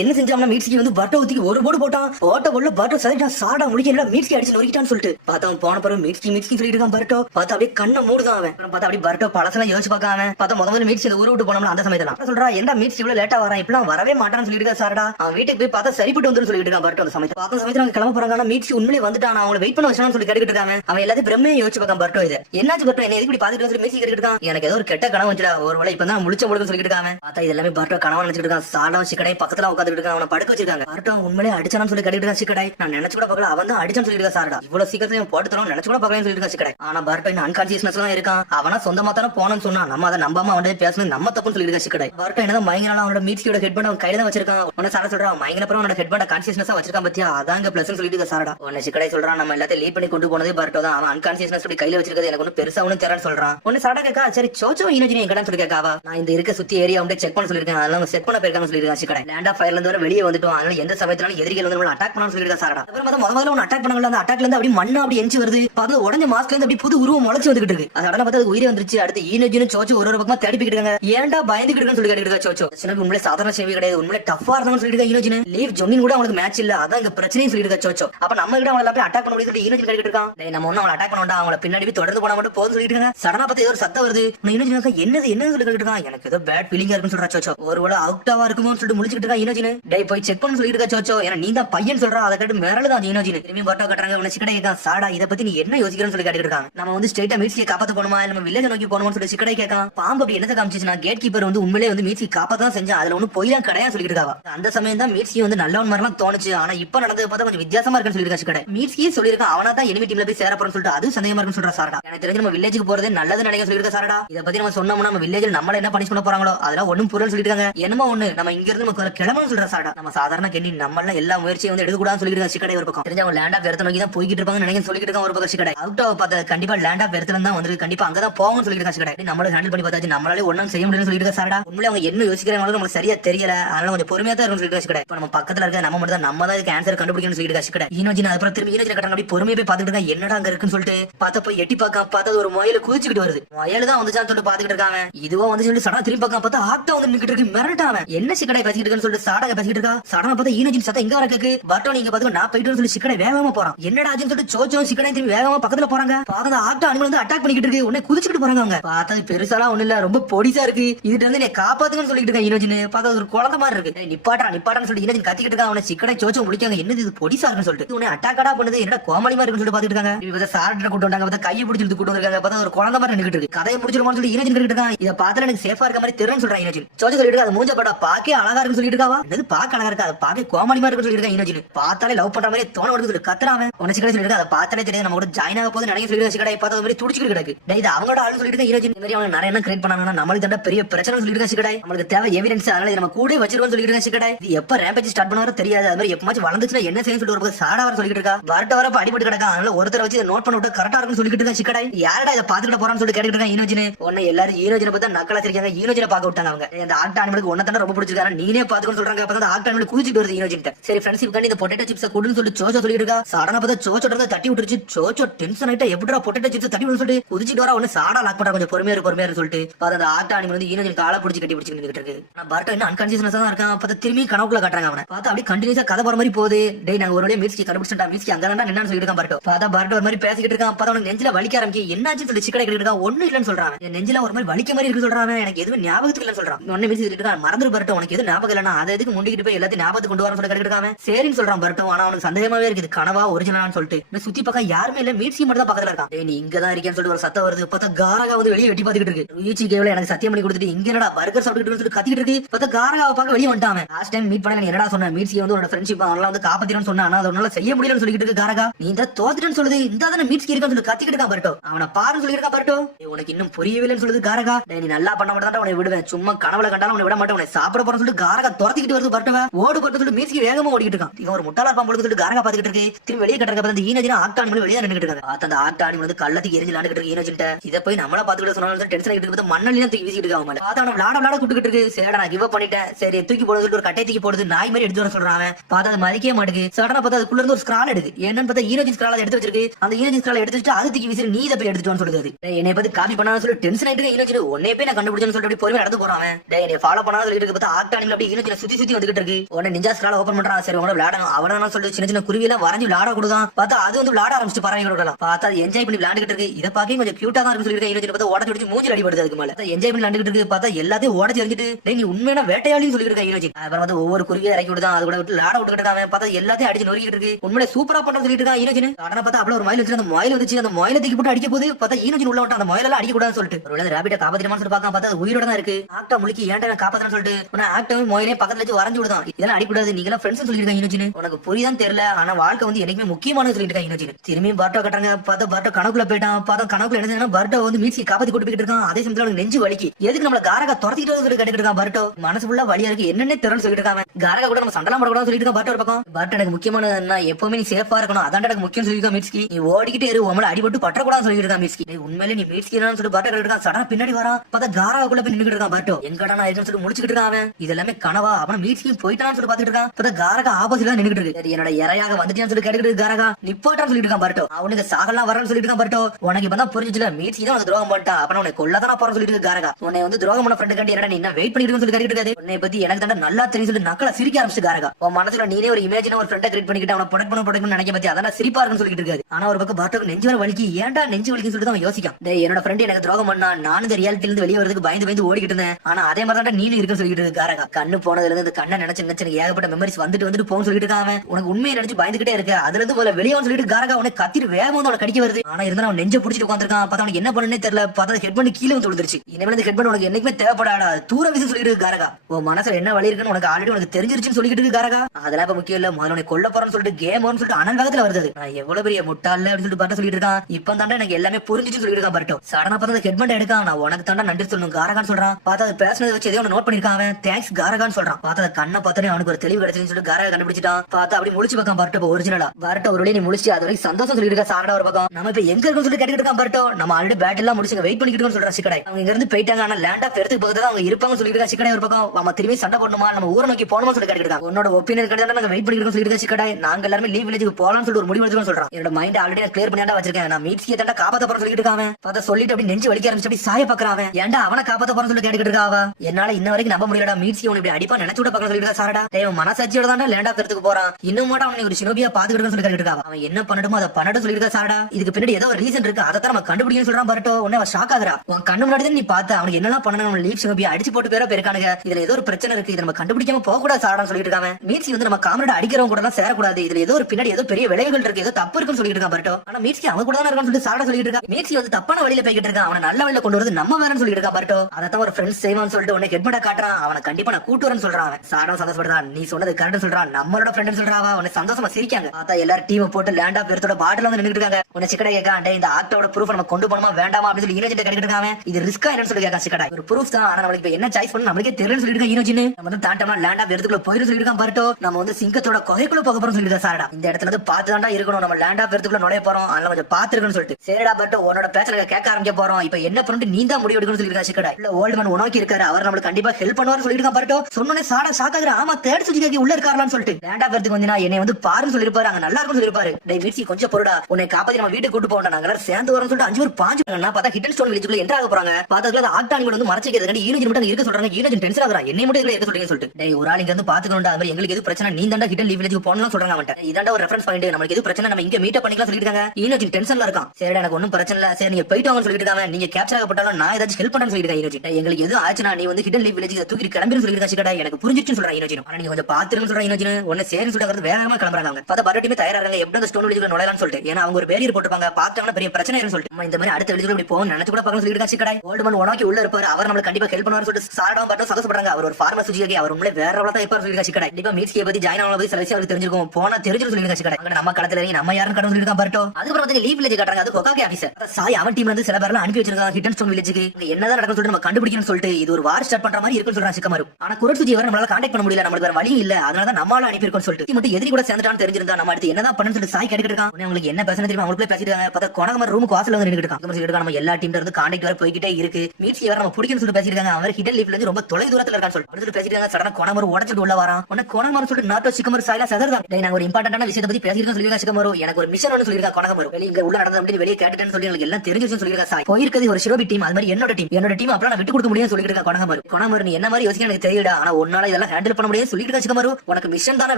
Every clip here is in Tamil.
என்ன செஞ்சான் மீட்ஸ்க்கு வந்து பட்டை ஊத்தி ஒரு போடு போட்டான். போட்ட போல பட்டை சரிட்டான். சாடா முடிக்கல மீட்ஸ்க்கு அடிச்சு நொறுக்கிட்டான்னு சொல்லிட்டு பார்த்தா போன பிறகு மீட்ஸ்க்கு சொல்லிட்டு இருக்கான். பட்டோ பார்த்தா அப்படியே கண்ணை மூடுதான் அவன். பார்த்தா அப்படியே பட்டோ பழசெல்லாம் யோசிச்சு பார்க்காம பார்த்தா முதல்ல மீட்ஸ் ஊரு விட்டு போனோம்ல அந்த சமயத்துல சொல்றா என்ன மீட்ஸ் இவ்வளவு லேட்டா வரான் இப்பெல்லாம் வரவே மாட்டான்னு சொல்லிட்டு சாரடா. அவன் வீட்டுக்கு போய் பார்த்தா சரிப்பட்டு வந்து சொல்லிட்டு இருக்கான். பட்டோ அந்த சமயத்துல பார்த்த சமயத்துல அவங்க கிளம்ப போறாங்க. மீட்ஸ் உண்மையிலே வந்துட்டான். அவங்களை வெயிட் பண்ண வச்சான்னு சொல்லி கேட்டுக்கிட்டு இருக்காங்க. அவன் எல்லாத்தையும் பிரம்மையை யோசிச்சு பார்க்கான். பட்டோ இது என்னாச்சு பட்டோ என்ன எதுக்கு பாத்துட்டு சொல்லி மீட்ஸ் கேட்டுக்கிட்டு இருக்கான். எனக்கு ஏதோ ஒரு கெட்ட கனவு வந்துடா ஒரு வேளை இப்பதான் முழிச்ச முழுக்க சொல்லிட்டு இருக்காங்க. பார்த்தா இது எல்லாமே பட்டோ கனவா நினைச்சிட்டு இருக்கான். சாடா சிக்கடை பக்கத்துல உட்காந்துட்டு இருக்கான். அவனை படுக்க வச்சிருக்காங்க. பட்டோ உண்மையிலே அடிச்சான்னு சொல்லி கேட்டுக்கிட்டு இருக்கான். சிக்கடை நான் நினைச்சு கூட பார்க்கல அவன் தான் அடிச்சான்னு சொல்லிட்டு இருக்கா. சாரடா இவ்வளவு சீக்கிரத்துல போட்டு தரோம் நினைச்சு கூட பார்க்கலன்னு சொல்லிட்டு இருக்கா. சிக்கடை ஆனா பட்டோ இன்னும் அன்கான்சியஸ்னஸ் தான் இருக்கான். அவனா சொந்தமா தானே போனன்னு சொன்னா நம்ம அதை நம்பாம அவன் பேசணும் நம்ம தப்புன்னு சொல்லிட்டு இருக்கா. சிக்கடை பட்டோ என்னதான் மயங்கனாலும் அவனோட மீட்ஸியோட ஹெட் பண்ண அவன் கையில தான் வச்சிருக்கான். உன்ன சாரா சொல்றான் மயங்கின அப்புறம் அவனோட ஹெட் பண்ண கான்சியஸ்னஸா வச்சிருக்கான். பத்தியா அதாங்க பிளஸ் சொல்லிட்டு இருக்கா. சாரடா உன்ன சிக்கடை சொல்றான் நம்ம எல்லாத்தையும் லீட் பண்ணி கொண்டு போனதே பட்டோ தான். அவன் அன்கான்சியஸ்னஸ் கையில வச்சிருக்கிறது எனக்கு ஒன்னும் பெருசா ஒன்னும் தெரியன்னு சொல்றான். ஒன்னு சாரடா கேக்கா சரி சோச்சோ இனோஜினி எங்கடான்னு சொல்லி கேக்காவா. நான் இந்த இருக்க சுத்தி ஏரியா வந்து செக் பண்ண சொல்லிருக்கேன். அதெல்லாம் செக் பண்ண போயிருக்காங்க சொல்லிருக்கா. சிக்கடை லேண்ட் ஆஃப் ஃபயர்ல இருந்து வர வெளியே வந்துட்டோம். அதனால எந்த சமயத்திலும் எதிரிகள் வந்து நம்மள அட்டாக் பண்ணணும்னு சொல்லிருக்கா. சாரடா அப்புறம் முதல்ல ஒன்னு அட்டாக் பண்ணல. அந்த அட்டாக்ல இருந்து அப்படியே மண்ணு அப்படி எஞ்சி வருது. அது உடஞ்ச மாஸ்க்ல இருந்து அப்படியே புது உருவம் முளைச்சு வந்துகிட்டு இருக்கு. அது உடனே பார்த்தா உயிரை வந்துருச்சு. அடுத்து ஈனோஜினு சோச்சோ ஒரு பக்கமா தேடிப்பிட்டு இருக்காங்க. ஏன்டா பயந்துக்கிட்டு சொல்லி கேட்டுக்கிட்டு சோச்சோ உண்மையிலே சாதாரண சேவை கிடையாது. உண்மையிலே டஃபா இருந்தாலும் சொல்லிட்டு ஈனோஜினு லீவ் ஜொன்னின் கூட அவங்களுக்கு மேட்ச் இல்ல. அதான் இங்க பிரச்சனையும் சொல்லிட்டு சோச்சோ. அப்ப நம்ம கிட்ட அவங்கள போய் அட்டாக் பண்ண முடியாது ஈனோஜின் கேட்டுக்கிட்டு இருக்கான். நம்ம ஒன்னும் அவங்களை அட்டாக் பண்ண அவங்கள பின்னாடி தொடர்ந்து போனா மட்டும் போதும் சொல்லிட்டு இருக்காங்க. சடனா பார்த்து ஏதோ ஒரு சத்தம் வருது. ஈனோஜின் என்னது என்ன சொல்லிட்டு இருக்கான். எனக்கு ஏதோ பேட் ஃபீலிங்கா இருக்குன்னு சொல்றா சோச்சோ. ஒருவேளை அவுட்டாவா இருக்குமோ சொல்லிட்டு முடிச்சுட்டு இருக்கா. ஈனோஜின் டேய் போய் செக் பண்ணு சொல்லிட்டு இருக்கா சோச்சோ. ஏன்னா நீ தான் பையன் சொல்றா. அதை கேட்டு மிரளுதான் ஈனோஜின். திரும்பி பட்டோ கட்டுறாங்க. உன சிக்கடை கேட்கான். சாடா இதை பத்தி நீ என்ன யோசிக்கிறேன்னு சொல்லி கேட்டுட்டு இருக்காங்க. நம்ம வந்து ஸ்ட்ரெயிட்டா மீட்ஸியை காப்பாத்த போணுமா இல்ல நம்ம வில்லேஜ் நோக்கி போணும்னு சொல்லி சிக்கடை கேட்கான். பாம்பு அப்படி என்ன காமிச்சுனா கேட் கீப்பர் வந்து உண்மையிலே வந்து மீட்ஸி காப்பாத்த தான் செஞ்சான். அதுல ஒண்ணு பொய்லாம் கிடையாது சொல்லிட்டு இருக்காவா. அந்த சமயம் தான் மீட்ஸி வந்து நல்லவன் மாதிரிலாம் தோணுச்சு. ஆனா இப்ப நடந்தது பார்த்தா கொஞ்சம் வித்தியாசமா இருக்குன்னு சொல்லிருக்கா. சிக்கடை மீட்ஸியே சொல்லிருக்கான் அவனா தான் எனிமி டீம்ல போய் சேர போறன்னு சொல்லிட்டு அது சந்தேகமா இருக்குன்னு சொல்றா. சாரடா எனக்கு தெரிஞ்சு நம்ம வில்லேஜுக்கு போறது நல்லது நினைக்க சொல்லிருக்கா. சாரடா இதை பத்தி நம்ம சொன்னோம்னா நம்ம வில்லேஜில் நம்மள என்ன பனிஷ் பண்ண போறாங்களோ அதெல்லாம் ஒண்ணும் புரியல சொல்லிட்டு இருக்காங்க. என்னமோ ஒண்ணு நம்ம இங்க இருந்து நமக்கு கிளம்பணும் சொல்றா. சாரடா நம்ம சாதாரண கெண்டி நம்மள எல்லா முயற்சியும் வந்து எடுக்கக்கூடாதுன்னு சொல்லிருக்கா. சிக்கடை ஒரு பக்கம் தெரிஞ்சு அவங்க லேண்ட் ஆஃப் எர்த் நோக்கி தான் போய்கிட்டு இருப்பாங்க நினைக்க சொல்லிட்டு இருக்காங்க. ஒரு பக்கம் சிக்கடை அவுட் ஆஃப் பார்த்தா கண்டிப்பா லேண்ட் ஆஃப் எர்த்ல தான் வந்து கண்டிப்பா அங்கதான் போகணும்னு சொல்லிட்டு இருக்காங்க. சிக்கடை நம்மளும் ஹேண்டில் பண்ணி பார்த்தாச்சு நம்மளால ஒன்னும் செய்ய முடியும்னு சொல்லிட்டு இருக்கா. சாரடா உண்மையிலே அவங்க என்ன யோசிக்கிறாங்களோ நமக்கு சரியா தெரியல. அதனால கொஞ்சம் பொறுமையா தான் இருக்குன்னு சொல்லிட்டு சிக்கடை. இப்ப நம்ம பக்கத்துல இருக்க நம்ம மட்டும் தான் நம்ம தான் இதுக்கு ஆன்சர் கண்டுபிடிக்கணும்னு சொல்லிட்டு சிக்கடை. ஈனோஜின் அப்புறம் திரும்பி ஈனோஜின் கட்டாங்க அப்படி பொறுமையா போய் பாத்துட்டு இருக்கா. என்னடா அங்க இருக்குன்னு சொல்லிட்டு பார்த்தா போய் எட்டி பார்க்க பார்த்தா ஒரு முயல குதிச்சுக்கிட்டு வருது. முயல் தான் வந்துச்சான்னு சொல்லிட்டு பாத்துக்கிட்டு இருக்காங்க. இதுவோ வந்து சொல்லி சடா திரும்பி பார்க்க பார்த்தா ஆக்டா வந்து நிக்கிட்டு இருக்கு. மிரட்டாம என்ன சிக்கடை பேசிக்கிட்டு இருக்குன்னு சொல்லிட்டு சாடா பேசிக்கிட்டு இருக்கா. சடனா பார்த்தா ஈனோஜின் சத்தம் எங்க வர கேக்கு. பட்டோ நீங்க பாத்துக்க நான் போயிட்டு சொல்லி சிக்கடை வேகமா போறான். என்னடா ஆச்சுன்னு சொல்லிட்டு சோச்சோ சிக்கடை திரும்பி வேகமா பக்கத்துல போறாங்க. பார்த்தா ஆக்டா அனிமல் வந்து அட்டாக் பண்ணிக்கிட்டு இருக்கு. உடனே குதிச்சுக்கிட்டு போறாங்க. அவங்க பார்த்தது பெருசாலாம் ஒண்ணு இல்ல ரொம்ப பொடிசா இருக்கு. இதுல இருந்து நீ காப்பாத்துங்கன்னு சொல்லிட்டு இருக்கா. ஈனோஜின் பார்த்தா ஒரு குழந்தை மாதிரி இருக்கு. நிப்பாட்டான்னு சொல்லி ஈனோஜின் கத்திக்கிட்டு இருக்கா. அவனை சிக்கடை சோச்சோ முடிக்காங்க. என்னது இது பொடிசா இருக்குன்னு சொல்லிட்டு உடனே அட்டாக்கடா பண்ணுது. என்னடா கோமாளி மாதிரி இருக்குன்னு சொல்லிட்டு பாத்துட்டு இருக்காங்க. சார்ட்ட கூட்டு வந்தாங்க. பார்த்தா கையை பிடிச்சிட்டு கூட்டு வந்திருக்காங்க. பார்த்தா ஒரு குழந்தை மாதிரி நின்னுட்டு இருக்கு. கதையை முடிச்சிருமான்னு சொல்லி ஈனோஜின் கேட்டுட்டு இருக்கான். இதை பார்த்தா எனக்கு சேஃபா இருக்க மாதிரி தெரியும் சொல்றான். ஈனோஜின் சோச்சோ சொல்லிட்டு அது மூஞ்ச படா பாக்கே அழகா இருக்குன்னு சொல்லிட்டு இருக்காவா. இது பாக்க அழகா இருக்கா. அது பாக்க கோமாளி மாதிரி இருக்குன்னு சொல்லிட்டு இருக்கா. ஈனோஜின் பார்த்தாலே லவ் பண்ற மாதிரி தோண வருது சொல்லி கத்துறான். உன சிக்கடை சொல்லிட்டு அதை பார்த்தாலே தெரியாது நம்ம கூட ஜாயின் ஆக போது நினைக்க சொல்லிட்டு சிக்கடை பார்த்தா மாதிரி துடிச்சிட்டு கிடக்கு. இது அவங்களோட ஆளு சொல்லிட்டு ஈனோஜின் இந்த மாதிரி அவங்க நிறைய என்ன கிரியேட் பண்ணாங்கன்னா நம்மளுக்கு தண்டா பெரிய பிரச்சனை சொல்லிட்டு இருக்கா. சிக்கடை நம்மளுக்கு தேவை எவிடன்ஸ். அதனால நம்ம கூட வச்சிருக்கோம்னு சொல்லிட்டு இருக்கா. சிக்கடை இது எப்ப ரேம்பேஜ் ஸ்டார்ட் பண்ணுவாரோ தெரியாது. அது மாதிரி எப்பமாச்சும் வளர்ந்துச்சுன்னா என்ன செய்யணும் சொல்லிட்டு ஒரு சாடா வர சொல்லிட்டு இருக்கா. வரட்ட வரப்ப அடிபட்டு கிடக்கா. அதனால ஒருத்தரை வச்சு நோட் பண்ண விட்டு கரெக்டா இருக்குன்னு சொல்லிட்டு இருக்கா. சிக்கடை யாரடா இதை பாத்துக்கிட்ட போறான்னு சொல்லி கேட்டுட்டு இருக்கா. ஈனோஜின் ஒன்னு எல்லாரும் ஈனோஜினை பார்த்தா நக்கலா வச்சிருக்காங்க. ஈனோஜினை பார்க்க விட்டாங்க. அவங்க அந்த ஆக்ட் அனிமலுக்கு ஒன்ன தானே ரொம்ப பிடிச்சிருக்காங்க. நீனே பாத்துக்கணும் சொல்றாங்க. அப்ப ஆக்ட் அனிமல் குதிச்சுட்டு வருது ஈனோஜின். சரி ஃப்ரெண்ட்ஷிப் கண்டி இந்த பொட்டேட்டோ சிப்ஸ் கொடுன்னு சொல்லி சோச்சோ சொல்லிட்டு இருக்கா. சடனா பார்த்தா சோச்சோ தட்டி விட்டுருச்சு. சோச்சோ டென்ஷன் ஆயிட்டா எப்படிடா பொட்டேட்டோ சிப்ஸ் தட்டி விட்டு சொல்லிட்டு குதிச்சுட்டு வர ஒன்னு சாடா லாக் பண்றா. கொஞ்சம் பொறுமையா சொல்லிட்டு பார்த்தா அந்த ஆக்ட் அனிமல் வந்து ஈனோஜின் காலை பிடிச்சி கட்டி பிடிச்சிட்டு இருக்கு. ஆனா பர்ட்டோ இன்னும் அன்கான்சியஸ்னஸ் தான் இருக்கான். பார்த்தா திரும்பி கனவுக்குள்ள காட்டுறாங்க. அவனை பார்த்தா அப்படியே கண்டினியூஸா கதை போற மாதிரி போகுது. டேய் நாங்க ஒரு வழியா மீட்ஸ்கி கண்டுபிடிச்சிட்டா. மீட்ஸ்கி அங்க தான் என்னன்னு சொல்லிட்டு இருக்கான். பர்ட்டோ பார்த்தா பர்ட்டோ ஒரு மாதிரி பேசிக்கிட்டு இருக்கான். பார்த்தா அவனுக்கு நெஞ்சில வலிக்க ஆரம்பிக்கு. என்னாச்சு சொல்லி சிக்கடை கேட்டு இருக்கான். ஒண்ணு இல்லன்னு சொல்றான். என் நெஞ்சில ஒரு மாதிரி வலிக்க மாதிரி இருக்கு சொல்றான். எனக்கு எதுவும் ஞாபகத்துக்கு இல்லன்னு சொல்றான். ஒண்ணு மீட்ஸ் இருக்கான். மறந்துரு பர்ட்டோ உனக்கு எதுவும் ஞாபகம் இல்லனா அதை எதுக்கு முண்டிக்கிட்டு போய் எல்லாத்தையும் ஞாபகத்துக்கு கொண்டு வரணும் சொல்லி கேட்டு இருக்கான். சரின்னு சொல்றான் பர்ட்டோ. ஆனா அவனுக்கு சந்தேகமாவே இருக்குது கனவா ஒரிஜினலான்னு சொல்லிட்டு சுத்தி பக்கம் யாருமே இல்ல. மீட்ஸி மட்டும் தான் பக்கத்துல இருக்கான். நீ இங்க தான் இருக்கேன்னு சொல்லிட்டு ஒரு சத்தம் வருது. பார்த்தா காரகா வந்து வெளியே வெட்டி பாத்துக்கிட்டு இருக்கு. ருச்சி கேவல எனக்கு சத்தியம் பண்ணி கொடுத்துட்டு இங்க என்னடா பர்கர் சாப்பிட்டு சொல்லிட்டு கத்திக்கிட்டு இருக்கு. பார்த்தா காரகாவை பார்க்க வெளியே வந்துட்டான். லாஸ்ட் டைம் மீட் பண்ணல என்னடா சொன்ன மீட்ஸி வந்து உன்னோட ஃப்ரெண்ட்ஷிப் அவனால வந்து காப்பாத்திரன்னு சொன்னா. ஆனா அதனால செய்ய முடியலன்னு சொல்லிட்டு இருக்கு காரகா. நீ இந்த தோத்துட்டேன்னு சொல்லுது. இந்த தானே மீட்ஸி இருக்கான்னு சொல்லி கத்திக்கிட்டு இருக்கான் பர்ட்டோ. அவனை பாருன்னு சொல்லிட்டு இருக்கான் பர்ட்டோ. உனக்கு இன்னும் புரியவில்லைன்னு சொல்லுது காரகா. நீ நல்லா பண்ண மாட்டேன் உன்னை விடுவேன். சும்மா கனவுல கண்டாலும் உன்னை விட மாட்டேன். உன்னை சாப்பிட போறேன்னு சொல்லிட்டு காரகா துரத்திக்கிட்டு வருது பர்ட்டோவை. ஓடு பர்ட்டோ சொல்லிட்டு மீட்ஸி வேகமா ஓடிக்கிட்டு இருக்கான். இவன் ஒரு முட்டாளா இருப்பான் சொல்லிட்டு காரகா பாத்துக்கிட்டு இருக்கு. திரும்பி வெளியே கட்டுறக்க அந்த ஈனோஜின் ஆக்ட் அனிமல் வெளியே நின்னுட்டு இருக்காங்க. அந்த ஆக்ட் அனிமல் வந்து கள்ளத்துக்கு எரிஞ்சு விளையாண்டுட்டு இருக்கு. ஈனோஜின்ட்ட இதை போய் நம்மள பாத்துக்கிட்டு சொன்னாலும் டென்ஷன் ஆகிட்டு இருக்கு. மண்ணெல்லாம் தூக்கி வீசிட்டு இருக்காங்க. அவன் பார்த்தா அவன் விளாட கூப்பிட்டு இருக்கு. சரிடா நான் கிவ் அப் பண்ணிட்டேன். சரி தூக்கி போடுறது ஒரு கட்டை தூக்கி போடுது. நாய் மாதிரி எடுத்து வர சொல்றான். பார்த்தா அது மதிக்கவே மாட்டுக்கு. சடனா பார்த்தா அதுக்குள்ள இருந்து ஒரு ஸ்கிரால் எடுக்கு. என்னன்னு பார்த்தா ஈனோஜின் ஸ்கிரால் எடுத்து வச்சிருக்கு. அந்த ஈனோஜின் ஸ்கிரால் எடுத்துட்டு அது தூக்கி வீசி நீ இதை போய் எடுத்துட்டு சொல்லுது. என்னை பத்தி காப்பி பண்ணான்னு சொல்லி டென்ஷன் ஆயிட்டு ஈனோஜின் உன்னை போய் நான் கண்டுபிடிச்சேன்னு சொல்லிட்டு பொறுமையா நடந்து போறான். என்னை ஃபாலோ பண்ணான்னு சொல்லிட்டு பார்த்தா ஆக்ட் அனிமல் அப்படி ஈனோஜினை சுத்தி சுத்தி வந்துகிட்டு இருக்கு. உடனே நிஞ்சா ஸ்கிரால ஓபன் பண்றான். சரி உங்களோட விளையாடணும் அவ்வளவுதான் சொல்லிட்டு சின்ன சின்ன குருவி எல்லாம் வரைஞ்சு விளையாட கொடுதான். பார்த்தா அது வந்து விளையாட ஆரம்பிச்சு பறவைகளோட பார்த்தா என்ஜாய் பண்ணி விளையாண்டுட்டு இருக்கு. இதை பாக்க கொஞ்சம் கியூட்டா தான் இருக்கு சொல்லிட்டு ஹீரோஜின் பார்த்தா உடச்சு உடச்சு மூஞ்சி அடிபடுது. அதுக்கு மேல என்ஜாய் பண்ணி விளையாண்டுட்டு இருக்கு. பார்த்தா எல்லாத்தையும் உடச்சு எரிஞ்சிட்டு நீ உண்மையான வேட்டையாளின்னு சொல்லிட்டு இருக்க ஹீரோஜின். அப்புறம் வந்து ஒவ்வொரு குருவியை இறக்கி விடுதான். அது கூட விட்டு விளையாட விட்டுக்கிட்டு இருக்காங்க. பார்த்தா எல்லாத்தையும் அடிச்சு நொறுக்கிட்டு இருக்கு. உண்மையிலே சூப்பரா பண்ற சொல்லிட்டு இருக்கா ஹீரோஜின். உடனே பார்த்தா அவ்வளவு ஒரு மயில் வச்சு அந்த மயில் வந்துச்சு. அந்த மயிலை தூக்கி போட்டு அடிக்க போது பார்த்தா ஹீரோஜின் உள்ள விட்டு அந்த மயிலெல்லாம் அடிக்க கூடாதுன்னு சொல்லிட்டு ஒரு ரேபிட்ட காப்பாத்திரமான்னு சொல்லி பார்க்க பார்த்தா உயிரோட தான் இருக்கு. ஆக்டா முழுக்கி ஏன்டா காப்பாத்தணும்னு சொல்லிட்டு ஆக்டாவும் மயிலே பக்கத்துல வச்சு வரைஞ்சு விடுதான். இதெல்லாம் அடிக்கூடாது நீங்க எல்லாம் ஃப்ரெண்ட்ஸ் சொல்லிட்டு இருக்காங்க ஹீரோஜின். உனக்கு புரியுதான் தெரியல ஆனா வாழ்க்கை வந்து எனக்குமே முக்கியமானது சொல்லிட்டு இருக்காங்க ஹீரோஜின். திரும்பியும் பர்ட்டோ கட்டுறாங்க. பார்த்தா பர்ட்டோ கணக்குள்ள போயிட்டான். பார்த்தா கணக்குல என்ன பர்ட்டோ வந்து மீட்சி காப்பாத்தி கூட்டு போயிட்டு இருக்கான். அதே சமயத்துல நெஞ்சு வலிக்கு எதுக்கு நம்மள காரகா துரத்திட்டு சொல்லி கேட்டுட்டு இருக்கான். பர்ட்டோ மனசு ஃபுல்லா வலியா இருக்கு என்னன்னே தெரியல சொல்லிட்டு இருக்காங்க. காரகா கூட நம்ம சண்டலாம் போடக்கூடாது சொல்லிட்டு இருக்கான். பர்ட்டோ ஒரு பக்கம் பர்ட்டோ எனக்கு முக்கியமானது என்ன எப்பவுமே நீ சேஃபா இருக்கணும் அதான் எனக்கு முக்கியம் சொல்லிருக்கா மீட்ஸ்கி. நீ ஓடிக்கிட்டே இரு உங்களை அடிபட்டு பற்றக்கூடாது சொல்லிட்டு இருக்கான் மீட்ஸ்கி. உண்மையிலே நீ மீட்ஸ்கி சொல்லிட்டு பர்ட்டோ கேட்டு இருக்கான். சடனா பின்னாடி வரான். பார்த்தா காராவுக்குள்ள போய் நின்னுட்டு இருக்கான். பர்ட்டோ எங்கடா நான் இருக்குன்னு சொல்லி முடிச்சுக்கிட்டு இருக்கான். அவன் இதெல்லாமே கனவா அவன் மீட்ஸ்கி போயிட்டான்னு சொல்லி பாத்துட்டு இருக்கான். பார்த்தா காரகா ஆப்போசிட்ல நின்னுட்டு இருக்கு. என்னோட இறையாக வந்துட்டான்னு சொல்லி கேட்டுட்டு காரகா நிப்பாட்டான்னு சொல்லிட்டு இருக்கான். பர்ட்டோ அவனுக்கு சாகலாம் வரன்னு சொல்லிட்டு இருக்கான். பர்ட்டோ உனக்கு இப்பதான் புரிஞ்சுச்சுல மீட்ஸ்கி தான் உனக்கு துரோகம் பண்ணிட்டான். அப்ப உனக்கு கொல்லதான் போறேன்னு சொல்லிட்டு இருக்கு காரகா. உன்னை வந்து துரோகம் பண்ண ஃப்ரெண்ட் கண்டி என்னடா நீ என்ன வெயிட் பண்ணிட்டு சொல்லி கேட்டுட்டு இருக்காது. உன்னை பத்தி எனக்கு தான் நல்லா தெரியும் சொல்லி நக்கலா சிரிக்க ஆரம்பிச்சு காரகா. உன் மனசுல நீனே ஒரு இமேஜின ஒரு ஃப்ரெண்டை கிரியேட் பண்ணிக்கிட்டு அவனை ப்ரொடெக்ட் பண்ண நினைக்க பத்தி அதான் சிரிப்பா இருக்குன்னு சொல்லிட்டு இருக்காது. ஆனா ஒரு பக்கம் பர்ட்டோக்கு நெஞ்சு வர வலிக்கு ஏன்டா நெஞ்சு வலிக்குன்னு சொல்லிட்டு அவன் யோசிக்கான். என்னோட ஃப்ரெண்ட் எனக்கு துரோகம் பண்ணா நானும் இந்த ரியாலிட்டில இருந்து வெளியே வரதுக்கு பயந்து ஓடிக்கிட்டு இருந்தேன். ஆனா அதே மாதிரி தான் நீனும் இருக்குன்னு சொல்லிட்டு இருக்கு காரகா. கண்ணு போனதுல இருந்து இந்த கண்ணை நினைச்சு ஏகப்பட்ட மெமரிஸ் வந்துட்டு போன்னு சொல்லிட்டு இருக்கான். உனக்கு உண்மையை நினைச்சு பயந்துகிட்டே இருக்கு அதுல இருந்து போல வெளியே சொல்லிட்டு காரகா உனக்கு கத்திட்டு வேகமா வந்து அவனை கடிக்க வருது. ஆனா இருந்தாலும் அவன் நெஞ்ச புடிச்சிட்டு உட்காந்துருக்கான். பார்த்தா அவனுக்கு என்ன பண்ணனே தெரியல. பார்த்தா ஹெட் பண்ணி கீழே வந்து விழுந்துருச்சு. இனிமேல் இந்த ஹெட் பண்ண உனக்கு என்னைக்குமே தேவைப்படாடா தூர விஷயம் சொல்லிட்டு இருக்கு காரகா. உன் மனசுல என்ன வழி இருக்குன்னு உனக்கு ஆல்ரெடி உனக்கு தெரிஞ்சிருச்சுன்னு சொல்லிட்டு இருக்கு காரகா. அதெல்லாம் இப்ப முக்கியம் இல்ல முதல்ல உனக்கு கொல்ல போறேன்னு சொல்லிட்டு கேம் சொல்லிட்டு அனல் வேகத்துல வருது. நான் எவ்வளவு பெரிய முட்டாள் அப்படின்னு சொல்லிட்டு பர்ட்டோ சொல்லிட்டு இருக்கான். இப்ப தாண்டா எனக்கு எல்லாமே புரிஞ்சிச்சு சொல்லிட்டு இருக்கான் பர்ட்டோ. சடனா பார்த்தா ஹெட் பண்ண எடுக்கான். நான் உனக்கு தாண்டா நன்றி சொல்லணும் காரகான்னு சொல்றான். பார்த்தா அது பேசினதை வச்சு எதையோ நோட் பண்ணிருக்கான். அவன் தேங்க்ஸ் காரகான்னு சொல்றான். பார்த்தா கண்ணை பார்த்தா அவனுக்கு ஒரு தெளிவு கிடைச்சுன்னு சொல்லிட்டு காரகா கண்டுபிடிச்சிட்டான். பார்த்தா அப்படி முடிச்சு பார்க்கான் பர்ட்டோ ஒரிஜினலா. பர்ட்டோ ஒரு வழி நீ முடிச்சு அது வரைக்கும் சந்தோஷம் சொல்லிட்டு இருக்கா. சாரடா ஒரு பக்கம் நம்ம இப்ப எங்க இருக்குன்னு சொல்லி கேட்டுட்டு இருக்கான் பர்ட்டோ. நம்ம ஆல்ரெடி பேட் எல்லாம் முடிச்சு வெயிட் பண்ணிக்கிட்டு சொல்றான் சிக்கடாய். அவங்க இங்க இருந்து போயிட்டாங்க ஆனா லேண்ட் ஆஃப் எடுத்து பக்கத்துல அவங்க இருப்பாங்க சொல்லிட்டு இருக்கா சிக்கடாய் ஒரு பக்கம். நம்ம திரும்பி சண்டை போடணுமா நம்ம ஊரை நோக்கி போகணுமா சொல்லி கேட்டுட்டு இருக்கான். உன்னோட ஒப்பீனியன் கிடையாது நாங்க வெயிட் பண்ணிக்கிட்டு சொல்லிட்டு இருக்கா சிக்கடாய். நாங்க எல்லாரும் லீவ் வில்லேஜுக்கு போலாம்னு சொல்லிட்டு ஒரு முடிவு எடுத்துன்னு சொல்றான். என்னோட மைண்ட் ஆல்ரெடி நான் கிளியர் பண்ணியாண்டா வச்சிருக்கேன். நான் மீட்ஸ்கியை தாண்டா காப்பாத்த போறேன்னு சொல்லிட்டு இருக்கான். பார்த்தா சொல்லிட்டு அப்படி நெஞ்சு வலிக்க ஆரம்பிச்சு அப்படி சாய பாக்குறான். ஏன்டா அவனை காப்பாத்த போறேன்னு சொல்லி கேட்டுக்கிட்டு இருக்கா. என்னால இன்ன வரைக்கும் நம்ப முடியலடா மீட்ஸ்கி உனக்கு இப்படி அடிப்பா நினைச்சு கூட பாக்க சொல்லிட்டு சாரடா. மனசாட்சியோட தாண்டா லேண்ட் ஆஃப் எடுத்துக்கு போறான். இன்னும் மாட்டா அவனை ஒரு சினோபியா பாத்துக்கிட்டு சொல்லி கேட்டுட்டு இருக்கா. அவன் என்ன பண்ணணுமோ அதை பண்ணட்டும் சொல்லிட்டு சாரடா. இதுக்கு பின்னாடி ஏதோ ஒரு ரீசன் இருக்கு அதை தான் நம்ம கண்டுபிடிக்கணும்னு சொல்றான் பர்ட்டோ. உடனே அவன் ஷாக் ஆகுறா. உன் கண்ணு முன்னாடி தான் நீ பார்த்த அவனுக்கு என்னெல்லாம் பண்ணணும் லீவ் சினோபியா அடிச்சு போட்டு பேர பெருக்கானுங்க. இதுல ஏதோ ஒரு பிரச்சனை இருக்கு இதை நம்ம கண்டுபிடிக்காம போக கூடாது சாரடான்னு சொல்லிட்டு இருக்காங்க. மீட்ஸ்கி வந்து நம்ம காமரேட் அடிக்கிறவங்க கூட சேரக்கூடாது. இதுல ஏதோ ஒரு பின்னாடி ஏதோ பெரிய விளைவுகள் இருக்கு ஏதோ தப்பு இருக்குன்னு சொல்லிட்டு இருக்கான் பர்ட்டோ. ஆனா மீட்ஸ்கி அவன் கூட தான் இருக்கான்னு சொல்லிட்டு சாரடா சொல்லிட்டு இருக்கா. மீட்ஸ்கி வந்து தப்பான வழியில போய்கிட்டு இருக்கான். அவனை நல்ல வழியில கொண்டு வரது நம்ம வேறன்னு சொல்லிட்டு இருக்கா பர்ட்டோ. அதான் ஒரு ஃப்ரெண்ட்ஸ் செய்வான்னு சொல்லிட்டு உன்னை ஹெட் பண்ண காட்டுறான். அவனை கண்டிப்பா நான் கூட்டு வரேன்னு சொல்றான். சாரடா சந்தோஷப்படுறான். நீ சொன்னது கரெக்ட் சொல்றான். நம்மளோட ஃப்ரெண்ட் சொல்றாவா உன்னை சந்தோஷமா சிரிக்காங்க. பார்த்தா எல்லாரும் டீம் போட்டு லேண்ட் ஆஃப் எடுத்தோட பாட்டில் வந்து நின்னுட்டு இருக்காங்க. உன்னை சிக்கடா கேட்கான் இந்த ஆக்டோட ப்ரூஃப் நம்ம கொண்டு போனோமா வேண்டாமா அப்படின்னு சொல்லி ஈனோஜின் கேட்டுட்டு இருக்காங்க. இது ரிஸ்கா என்னன்னு சொல்லி கேட்கான் சிக்கடா. ஒரு ப்ரூஃப் தான் ஆனா நம்மளுக்கு இப்ப என்ன சாய்ஸ் பண்ணணும் நம்மளுக்கே தெரியலன்னு சொல்லிட்டு இருக்கான் ஈனோஜின். நம்ம வந்து தாண்டமா லேண்ட் ஆஃப் எடுத்துக்குள்ள போயிரு சொல்லிட்டு இருக்கான் பர்ட்டோ. நம்ம வந்து சிங்கத்தோட கொகைக்குள்ள போக போறோம் சொல்லிட்டு சாரடா. இந்த இடத்துல வந்து பார்த்து தாண்டா இருக்கணும் நம்ம லேண்ட் ஆஃப் எடுத்துக்குள்ள நுழைய போறோம். அதனால கொஞ்சம் பார்த்து இருக்கணும்னு சொல்லிட்டு சரிடா பர்ட்டோ உன்னோட பேச்சல கேட்க ஆரம்பிக்க போறோம். இப்ப என்ன பண்ணிட்டு நீ தான் முடிவு எடுக்கணும்னு சொல்லிட்டு சிக்கடா. இல்ல ஓல்ட் மேன் உனக்கு இருக்காரு அவர் நம்மளுக்கு கண்டிப்பா ஹெல்ப் பண்ணுவாரு சொல்லிட்டு இருக்கான் பர்ட்டோ. சொன்னோனே சாரடா ஷாக் ஆகுற. ஆமா தேர்ட் சுஜிகாக்கி உள்ள இருக்காருன்னு சொல்லிட்டு லேண்ட் ஆஃப் எடுத்துக்கு வந்தீனா என்னை வந்து பாருன்னு சொல்லிருப்பாரு. அங்க நல்லா இருக்கும்னு சொல்லிருப்பாரு. டேய் மீட்ஸ்கி கொஞ்சம் பொறுடா உன்னை காப்பாத்தி நம்ம வீட்டுக்கு கூட்டு போறோம். நாங்க எல்லாரும் சேர்ந்து வரோம்னு சொல்லிட்டு 5 பேர் பாஞ்சு பார்த்தா ஹிடன் ஸ்டோன் வில்லேஜ்க்குள்ள என்டர் ஆக போறாங்க. பார்த்ததுல ஆக்டானி வந்து மறைச்சிக்கிறதுக்கு ஈனோஜின் மட்டும் இருக்க சொல்றாங்க. ஈனோஜின் டென்ஷன் ஆகுறான். என்னை மட்டும் இருக்க சொல்றீங்க சொல்லிட்டு டேய் ஒரு ஆள் இங்க வந்து பாத்துக்கணும்டா. அது எங்களுக்கு எது பிரச்சனை நீ தாண்டா ஹிடன் வில்லேஜ்க்கு போகணும்னு சொல்றாங்க. அவன்ட்ட இதாண்டா ஒரு ரெஃபரன்ஸ் பாயிண்ட் நமக்கு எது பிரச்சனை நம்ம இங்க மீட் அப் பண்ணிக்கலாம் சொல்லிட்டு இருக்காங்க. ஈனோஜின் டென்ஷன்ல இருக்கான். சரிடா எனக்கு ஒன்னும் பிரச்சனை இல்ல சரி நீங்க போயிட்டு வாங்கன்னு சொல்லிட்டு இருக்காங்க. நீங்க கேப்சர் ஆகப்பட்டாலும் நான் ஏதாச்சும் ஹெல்ப் பண்றேன்னு சொல்லிட்டு இருக்காங்க. ஈனோஜின் எங்களுக்கு எது ஆச்சுனா நீ வந்து ஹிடன் வில்லேஜ்க்கு தூக்கி கிளம்பின்னு சொல்லிட்டு இருக்காங்க. சிக்கடா எனக்கு புரிஞ்சிச்சுன்னு சொல்றாங்க ஈனோஜின். ஆனா நீங்க கொஞ்சம் பாத்துருன்னு சொல்றாங்க ஈனோஜின். ஒன்னு சேருன்னு சொல்லிட்டு வேகமா கிளம்புறாங்க. பார்த்தா பர்ட்டோ டீமே தயாராங்க எப்படி அந்த ஸ்டோன் வில்லேஜ்ல நுழையலாம்னு சொல்லிட்டு. ஏன்னா அவங்க ஒரு பேரியர் போட்டுப்பாங்க பார்த்தாங்கன்னா பெரிய பிரச்சனை இருக்குன்னு சொல்லிட்டு நம்ம இந்த மாதிரி அடுத்த வில்லேஜ்ல இப்படி போக நினைச்சு கூட பார்க்கணும் சொல்லிட்டு இருக்காங்க. சிக்கடா ஓல்ட் மேன் உனக்கு உள்ள இருப்பாரு அவர் நம்மளுக்கு கண்டிப்பா ஹெல்ப் பண்ணுவாரு சொல்லிட்டு சாரடா பர்ட்டோ சந்தோஷப்படுறாங்க. அவர் ஒரு ஃபார்மர் சுஜிகாக்கி அவர் உண்மையிலே வேற லெவல்ல தான் இருப்பாரு சொல்லிட்டு சிக்கடா. கண்டிப்பா மீட்ஸ்கியை பத்தி ஜாயின் ஆனவங்க பத்தி சில விஷயம் அவருக்கு தெரிஞ்சிருக்கும் போனா தெரிஞ்சிரும் சொல்லிட்டு சிக்கடா. அங்க நம்ம களத்துல இறங்கி நம்ம யாரும் கடந்து சொல்லிட்டு இருக்கான் பர்ட்டோ. அதுக்கப்புறம் வந்து லீவ் வில்லேஜ் காட்டுறாங்க. அது கொக்காக்கி ஆபீசர் சாய் அவன் டீம்ல இருந்து சில பேர்லாம் அனுப்பி வச்சிருக்காங்க ஹிடன் ஸ்டோன் வில்லேஜ்க்கு. என்னதான் நடக்கும் சொல்லிட்டு நம்ம கண்டுபிடிக்கணும்னு சொல்லிட்டு இது ஒரு வார் ஸ்டார்ட் பண்ற மாதிரி இருக்குன்னு சொல்றாங்க சிக்கமாரு. ஆனா குரட் சுஜி வர நம்மளால கான்டாக்ட் பண்ண முடியல நம்மளுக்கு வேற வழி இல்ல அதனால தான் நம்மளால அனுப்பி இருக்கோம்னு சொல்லிட்டு மட்டும் எதிரி கூட சேர்ந்துட்டான்னு தெரிஞ்சிருந்தா நம்ம அடுத்து என்னதான் பண்ணணும்னு சொல்லிட்டு சாய் கேட்டுட்டு இருக்கான். உங்களுக்கு என்ன பேசணும் தெரியுமா அவங்களுக்குள்ள பேசிட்டு இருக்காங்க. பார்த்தா கொனகமர் ரூமுக்கு வாசல்ல வந்து நின்னுட்டு இருக்காங்க. நம்ம எல்லா டீம்ல இருந்து கான்டாக்ட் வர போய்கிட்டே இருக்கு. மீட்ஸ்கி வர நம்ம பிடிக்கணும்னு சொல்லிட்டு பேசிட்டு இருக்காங்க. அவர் ஹிடன் லீஃப்ல இருந்து ரொம்ப தொலை தூரத்துல இருக்கான்னு சொல்லிட்டு பேசிட்டு இருக்காங்க. சடனா கொனகமர் உடைச்சிட்டு உள்ள வரான். உடனே கொனகமர் சொல்லிட்டு நாட்டோ சிக்கமர் சாய்லா சதர்தான் நாங்க ஒரு இம்பார்ட்டன்டான விஷயத்தை பத்தி பேசிட்டு சொல்லிருக்காங்க. சிக்கமர் எனக்கு ஒரு மிஷன் ஒன்னு சொல்லிருக்காங்க. கொனகமர் வெளிய இங்க உள்ள நடந்தது அப்படி வெளிய கேட்டுட்டேன்னு சொல்லி எனக்கு எல்லாம் தெரிஞ்சிருச்சுன்னு சொல்லிருக்காங்க. சாய் போயிருக்கிறது ஒரு ஷிரோபி டீம் அது மாதிரி என்னோட டீம் அப்பலாம் நான் விட்டு கொடுக்க முடியும்னு சொல்லிட்டு இருக்காங்க. கொனகமர் நீ என்ன மாதிரி யோசிக்க எனக்கு தெரியல ஆனா உன்னால இதெல்லாம் ஹேண்டில் பண்ண முடியாது சொல்லிட்டு வச்சுக்கமாரு உனக்கு மிஷன் தானே